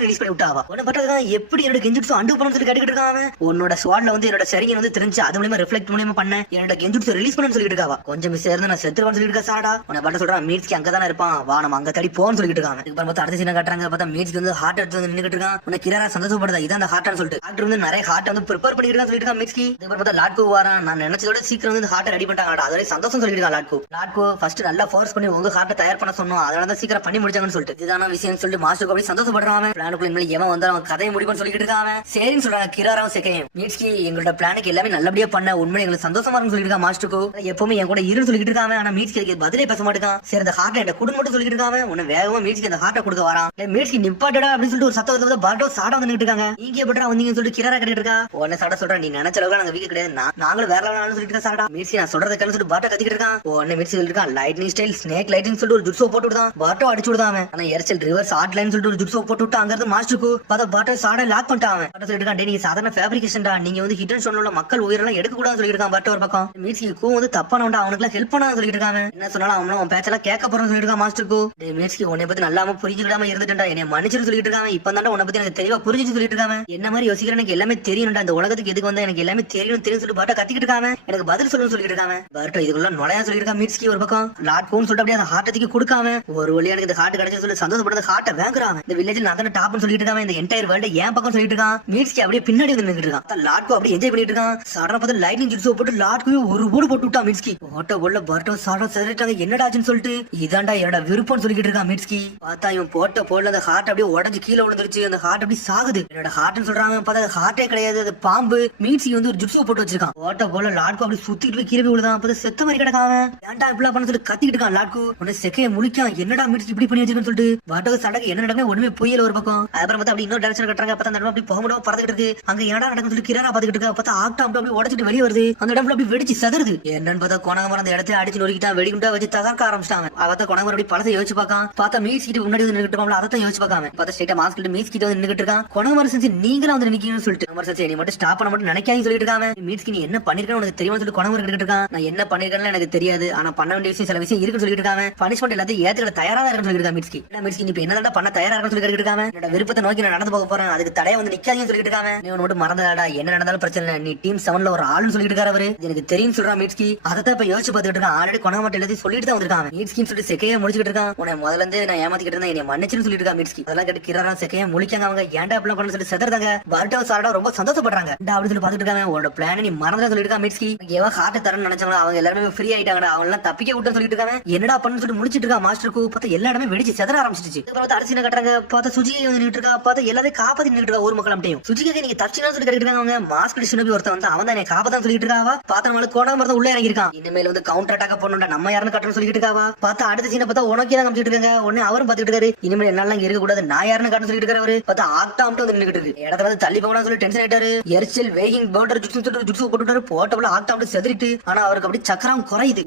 ரிலீஸ் பண்ணி விட்டாவா. உடனே பர்ட்டோ எப்படி என்னோட கெஞ்சிட்சு அண்டு பண்ணு சொல்லி கேட்டுக்கிட்டு இருக்காங்க. உன்னோட ஸ்வாட்ல வந்து என்னோட ஷரிங்கன் வந்து தெரிஞ்சு அது மூலமா ரிஃப்ளெக்ட் மூலமா பண்ண என்னோட கெஞ்சிட்சு ரிலீஸ் பண்ணு சொல்லிட்டு இருக்காவா. கொஞ்சம் மிஸ் ஆயிருந்தா நான் செத்துருவான்னு சொல்லிட்டு இருக்கா சாடா. உன்னை பர்ட்டோ சொல்றா மீட்ஸ்கி அங்கதானே இருப்பான் வா நம்ம அங்க தடி போன்னு சொல்லிட்டு இருக்காங்க. இப்போ பார்த்தா அடுத்த சீனை காட்டுறாங்க. பார்த்தா மீட்ஸ்கி வந்து ஹார்ட் எடுத்து வந்து நின்னுட்டு இருக்கான். உன்னை கிராரா சந்தோஷப்படுதா இதான் அந்த ஹார்ட்னு சொல்லிட்டு டாக்டர் வந்து நிறைய ஹார்ட் வந்து ப்ரிப்பேர் பண்ணிட்டு இருக்கான்னு சொல்லிட்டு இருக்கான் மிட்ஸ்கி. இதுக்கப்புறம் பார்த்தா லாட்கோ வரான். நான் நினைச்சதோட சீக்கிரம் வந்து ஹார்ட் ரெடி பண்ணிட்டாங்க. அதோட சந்தோஷம் சொல்லிட்டு இருக்கான் லாட்கோ ஃபர்ஸ்ட் நல்லா ஃபோர்ஸ் பண்ணி உங்க ஹார்ட்டை தயார் பண்ண சொன்னோம், அதனால தான் சீக்கிரம் பண்ணி முடிச்சாங்கன்னு சொல்லிட்டு இதுதான விஷயம் சொல்லிட்டு மாஸ்டருக்கு அப்படி சந்தோஷப்படுறான். பிளானுக்குள்ள இனிமேல் எவன் வந்தாலும் அவன் கதையை முடிவுன்னு சொல்லிட்டு இருக்கான். சரின்னு சொல்றாங்க கிராராவும் செக்கையும். மிட்ஸ்கி எங்களோட பிளானுக்கு எல்லாமே நல்லபடியா பண்ண உண்மையில எங்களுக்கு சந்தோஷமா இருக்குன்னு சொல்லிட்டு இருக்கான் மாஸ்டருக்கு. எப்பவுமே என் கூட இருன்னு சொல்லிட்டு இருக்காங்க. ஆனா மீட்ஸ்கி பதிலே பேச மாட்டேங்கான். சரி அந்த ஹார்ட்டை என் குடும்பம் மட்டும் சொல்லிட்டு இருக்காங்க. உன்ன வேகமா மீட்ஸ்கி அந்த ஹார்ட்டை கொடுக்க வரான். மீட்ஸ்கி நிப்பாட்டடா அப்படின்னு சொல்லிட்டு ஒரு சத்தம் வந்து பார்டோ சாடா வந்துட்டு இருக்காங்க. நீங்க எப்படா வந்தீங்கன்னு சொல்லிட்டு கிராரா கேட்டுட்டு இருக்கா. உடனே சாடா சொல்றேன், நீ நினைச்ச அளவுக்கு நாங்க வீக்கு கிடையாது, நாங்களும் வேற லெவல்னு சொல்லிட்டு இருக்கா சாடா. மீட்ஸ்கி நான் சொல்றத கேளு சொல்லிட்டு பார்ட்டோ கத்திக்கிட்டு இருக்கான். உடனே மீட்ஸ்கி சொல்லிட்டு இருக்கான், லைட்னிங் ஸ்டைல் ஸ்னேக் லைட்டிங் சொல்லிட்டு ஒரு ஜுட்ஸோ போட்டு விடுதான். பார்ட்டோ அடிச்சு விடுதான். ஆனா எர்சல் ரிவர்ஸ் ஹார்ட் லைன் சொல்லிட்டு ஒரு ஜுட்ஸோ போட்டு விட்டு அங்க இருந்து மாஸ்டருக்கு பார்த்தா பார்ட்டோ சாடா லாக் பண்ணிட்டான். பார்ட்டோ சொல்லிட்டு இருக்கான், நீங்க சாதாரண ஃபேப்ரிகேஷன்டா, நீங்க வந்து ஹிட் அண்ட் ஸ்டோன்ல மக்கள் உயிரெல்லாம் எடுக்க கூடாதுன்னு சொல்லிட்டு இருக்கான். பார்ட்டோ ஒரு பக்கம் மீட்ஸ்கி வந்து தப்பானவன்டா, அவனுக்கு ஹெல்ப் பண்ணான்னு சொல்லிட்டு இருக்காங்க. என்ன சொன்னாலும் அவன் பேச்செல்லாம் கேட்க போறேன்னு சொல்லிட்டு இருக்கான் மாஸ்டருக்கு. மீட்ஸ்கி உன்னை பத்தி நல்லாம புரிஞ்சுக்கிடாம இருந்துட்டா, என்னை மன்னிச்சுன்னு சொல்லிட்டு இருக்காங்க. இப்ப தாண்டா உன்னை பத்தி எனக்கு தெளிவா புரிஞ்சு சொல்லிட்டு இருக்காங்க. என்ன மாதிரி யோசிக்கிற எனக்கு எல்லாமே தெரியணும்டா, இந்த உலகத்துக்கு எதுக்கு வந்தா எனக்கு எல்லாமே தெரியும் சொல்லிட்டு பார்ட்டோ கத்திக்கிட்டு இருக்காங்க. எனக்கு பதில் சொல்லணும்னு சொல்லிட்டு இருக்காங்க. பார்ட்டோ இதுக்குள்ள நுழையா சொல்லிட்டு இருக்கான் மீட்ஸ்கி ஒரு பக்கம். லாட்கோன்னு சொல்லிட்டு அப்படியே அந்த ஹார்ட்டத்துக்கு கொடுக்காம ஒரு வழியா எனக்கு இந்த ஹார்ட் கிடைச்சு சொல்லி சந்தோஷப்பட்டு ஹார்ட்டை வாங்குறாங்க. இந்த வில்லேஜ்ல நான் தான் டாப்னு சொல்லிட்டு இருக்காங்க. இந்த என்டையர் வேர்ல்ட் ஏன் பக்கம் சொல்லிட்டு இருக்கான். மீட்ஸ்கி அப்படியே பின்னாடி வந்து நின்னுட்டு இருக்கான். லாட்கோ அப்படியே என்ஜாய் பண்ணிட்டு இருக்கான். சடனா பார்த்து லைட்னிங் ஜுட்ஸோ போட்டு லாட்கோ ஒரு போடு போட்டு விட்டான் மீட்ஸ்கி. ஓட்ட உள்ள பார்ட்டோ சாடா செதறிட்டாங்க. என்னடாச்சுன்னு சொல்லிட்டு இதாண்டா என்னோட விருப்பம்னு சொல்லிட்டு இருக்கான் மீட்ஸ்கி. பார்த்தா இவன் போட்ட போடல அந்த ஹார்ட் அப்படியே உடஞ்சு கீழே விழுந்துருச்சு. அந்த ஹார்ட் அப்படியே சாகுது. என்னோட ஹார்ட்னு சொல்றாங்க. பார்த்தா அது ஹார்ட்டே கிடையாது, அது பாம்பு. மீட்ஸ்கி வந்து ஒரு ஜுட்ஸோ போட்டு வச்சிருக்கான். ஓட்ட போல லாட்கோ அப்படியே சுத்திட்டு போய் கீழே விழுதான். அப்ப செத்த மாதிரி கிடக்காம ஏன்டா இப்படிலாம் பண்ண சொல்லி கத்திக்கிட்டு இருக்கான் லாட்கோ. உடனே செக்கைய முழிக்கான். என்னடா மீட்ஸ்கி இப்படி பண்ணி வச்சிருக்கேன்னு சொல்லிட்டு பாட்டோ சடக்கு என்ன நடக்குன்னு ஒண்ணுமே புரியல ஒரு பக்கம். அப்புறம் பார்த்தா அப்படி இன்னொரு டைரக்ஷன் கட்டுறாங்க. பார்த்தா அந்த இடம் அப்படி போக முடியாம பறந்துட்டு இருக்கு. அங்க என்னடா நடக்குன்னு சொல்லி கிராரா பாத்துக்கிட்டு இருக்கா. பார்த்தா ஆக்டா அப்படி உடச்சிட்டு வெளியே வருது. அந்த இடம்ல அப்படி வெடிச்சு சதுருது. என்னன்னு பார்த்தா கொணகமரம் அந்த இடத்துல அடிச்சு நொறுக்கிட்டா வெடிகுண்டா வச்சு தகர்க்க ஆரம்பிச்சிட்டாங்க. பார்த்தா கொணகமரம் அப்படி பழத்தை யோசிச்சு பார்க்கான். பார்த்தா மீட்ஸ்கிட்ட முன்னாடி வந்து நின்னுட்டு இருக்கான். அதை யோசிச்சு பார்க்காம பார்த்தா ஸ்ட்ரைட்டா மாஸ்கிட்ட மீட்ஸ்கிட்ட வந்து நின்னுட்டு இருக்கான். கொணகமரம் செஞ்சு நீங்களும் வந்து நிக்கணும்னு சொல்லிட்டு நீ மட்டும் ஸ்டாப் பண்ண மட்டும் நினைக்காதீங்க சொல்லிட்டு இருக்காங்க. மீட்ஸ்கி நீ என்ன பண்ணிருக்கேன்னு உனக்கு தெரியுமா சொல்லிட்டு கொணகமரம் கிட்ட இருக்கான். நான் என்ன பண்ணிருக்கேன்னு எனக்கு தெரியாது, ஆனா பண்ண வேண்டிய விஷயம் சில விஷயம் இருக்குன்னு சொல்லிட்டு இருக்காங்க. பனிஷ்மெண்ட் எல்லாத்தையும் ஏத்துக்கிற தயாரா இருக்குன்னு சொல்லிட்டு இருக்காங்க மீட்ஸ்கி. மீட்ஸ்கி நீ இப்ப என்னடா பண்ண தயாரா இருக்குன்னு சொல்லிட்டு இருக்காங்க. என்னோட விருப்பத்தை நோக்கி நான் நடந்து போக போறேன், அதுக்கு தடையை வந்து நிக்காதீங்கன்னு சொல்லிட்டு இருக்காங்க. நீ ஒன்னு மட்டும் மறந்தடாடா, என்ன நடந்தாலும் பிரச்சனை இல்லை, நீ டீம் 7ல ஒரு ஆளுன்னு சொல்லிட்டு இருக்காரு அவரு. எனக்கு தெரியும் சொல்றான் மீட்ஸ்கி. அதை இப்ப யோசிச்சு பார்த்துட்டு இருக்கான். ஆல்ரெடி கொணகமரம் எல்லாத்தையும் சொல்லிட்டு தான் வந்திருக்காங்க. மீட்ஸ்கின்னு சொல்லிட்டு செக்கையை முடிச்சுட்டு இருக்கான். உன்னை முதல்ல இருந்து நான் ஏமாத்திக்கிட்டு இருந்தேன், என்னை மன்னிச்சுன்னு சொல்லிட்டு இருக்கா மீட்ஸ்கி. அதெல்லாம் கேட்டு கிராரா செக்கையை முழிக்காங்க. அவங்க ஏன்டா அப்படிலாம் பண்ணு சொல்லி செதறாங்க. பார்ட்டோ சாரடா ரொம்ப சந்தோஷப்படுறாங்க. அப்படின்னு சொல்லி பாத்துட்டு இருக்காங்க. உன்னோட பிளான் நீ மறந்தா சொல்லிட்டு இருக்கா மீட்ஸ்கி. எவன் ஹார்ட் தரன்னு நினைச்சாங்களோ அவங்க எல்லாருமே ஃப்ரீ ஆயிட்டாங்கடா, அவங்க எல்லாம் தப்பிக்க விட்டு சொல்லிட்டு இருக்காங்க. என்னடா பண்ணு சொல்லிட்டு முடிச்சிட்டு இருக்கா மாஸ்டருக்கு. பார்த்தா எல்லா இடமே வெடிச்சு செதற ஆரம்பிச்சிருச்சு. அப்புறம் அரிசினை கட்டுறாங்க. பார்த்தா சுஜிகை வந்து நின்னுட்டு இருக்கா. பார்த்தா எல்லாத்தையும் காப்பாத்தி நின்னுட்டு இருக்கா ஊர் மக்கள் அப்படியும். சுஜிகை நீங்க தப்பிச்சுன்னு சொல்லி கேட்டுட்டு இருக்காங்க. அவங்க மாஸ்க் ஷினோபி ஒருத்தன் வந்து அவன் தான் என்னை காப்பாத்தான் சொல்லிட்டு இருக்காவா. பார்த்தா நம்மளுக்கு கொணகமரம் உள்ள இறங்கி இருக்கான். இனிமேல் வந்து கவுண்டர் அட்டாக் பண்ணணும்டா, நம்ம யாருன்னு கட்டணும் சொல்லிட்டு இருக்காவா. பார்த்தா அடுத்த சீனை பார்த்தா உனக்கே தான் காமிச்சிட்டு இருக்காங்க. உடனே அவரும் பாத்துட்டு இருக்காரு. இனிமேல் என்னால இங்க இருக்க கூடாது, நான் யாருன்னு கட்டணும் சொல்லிட்டு இருக்காரு. பார்த்தா ஆக்டா வந்து நின்னுட்டு இருக்கு. இடத்துல வந்து தள்ளி போகணும் சொல்லி டென்ஷன் ஆயிட்டாரு. எரிச்சல் வேகிங் பவுண்டர் ஜுட்ஸு போட்டுட்டாரு. போட்டவள ஆக்டா செதறிட்டு. ஆனா அவருக்கு அப்படி சக்கரம் குறையுது.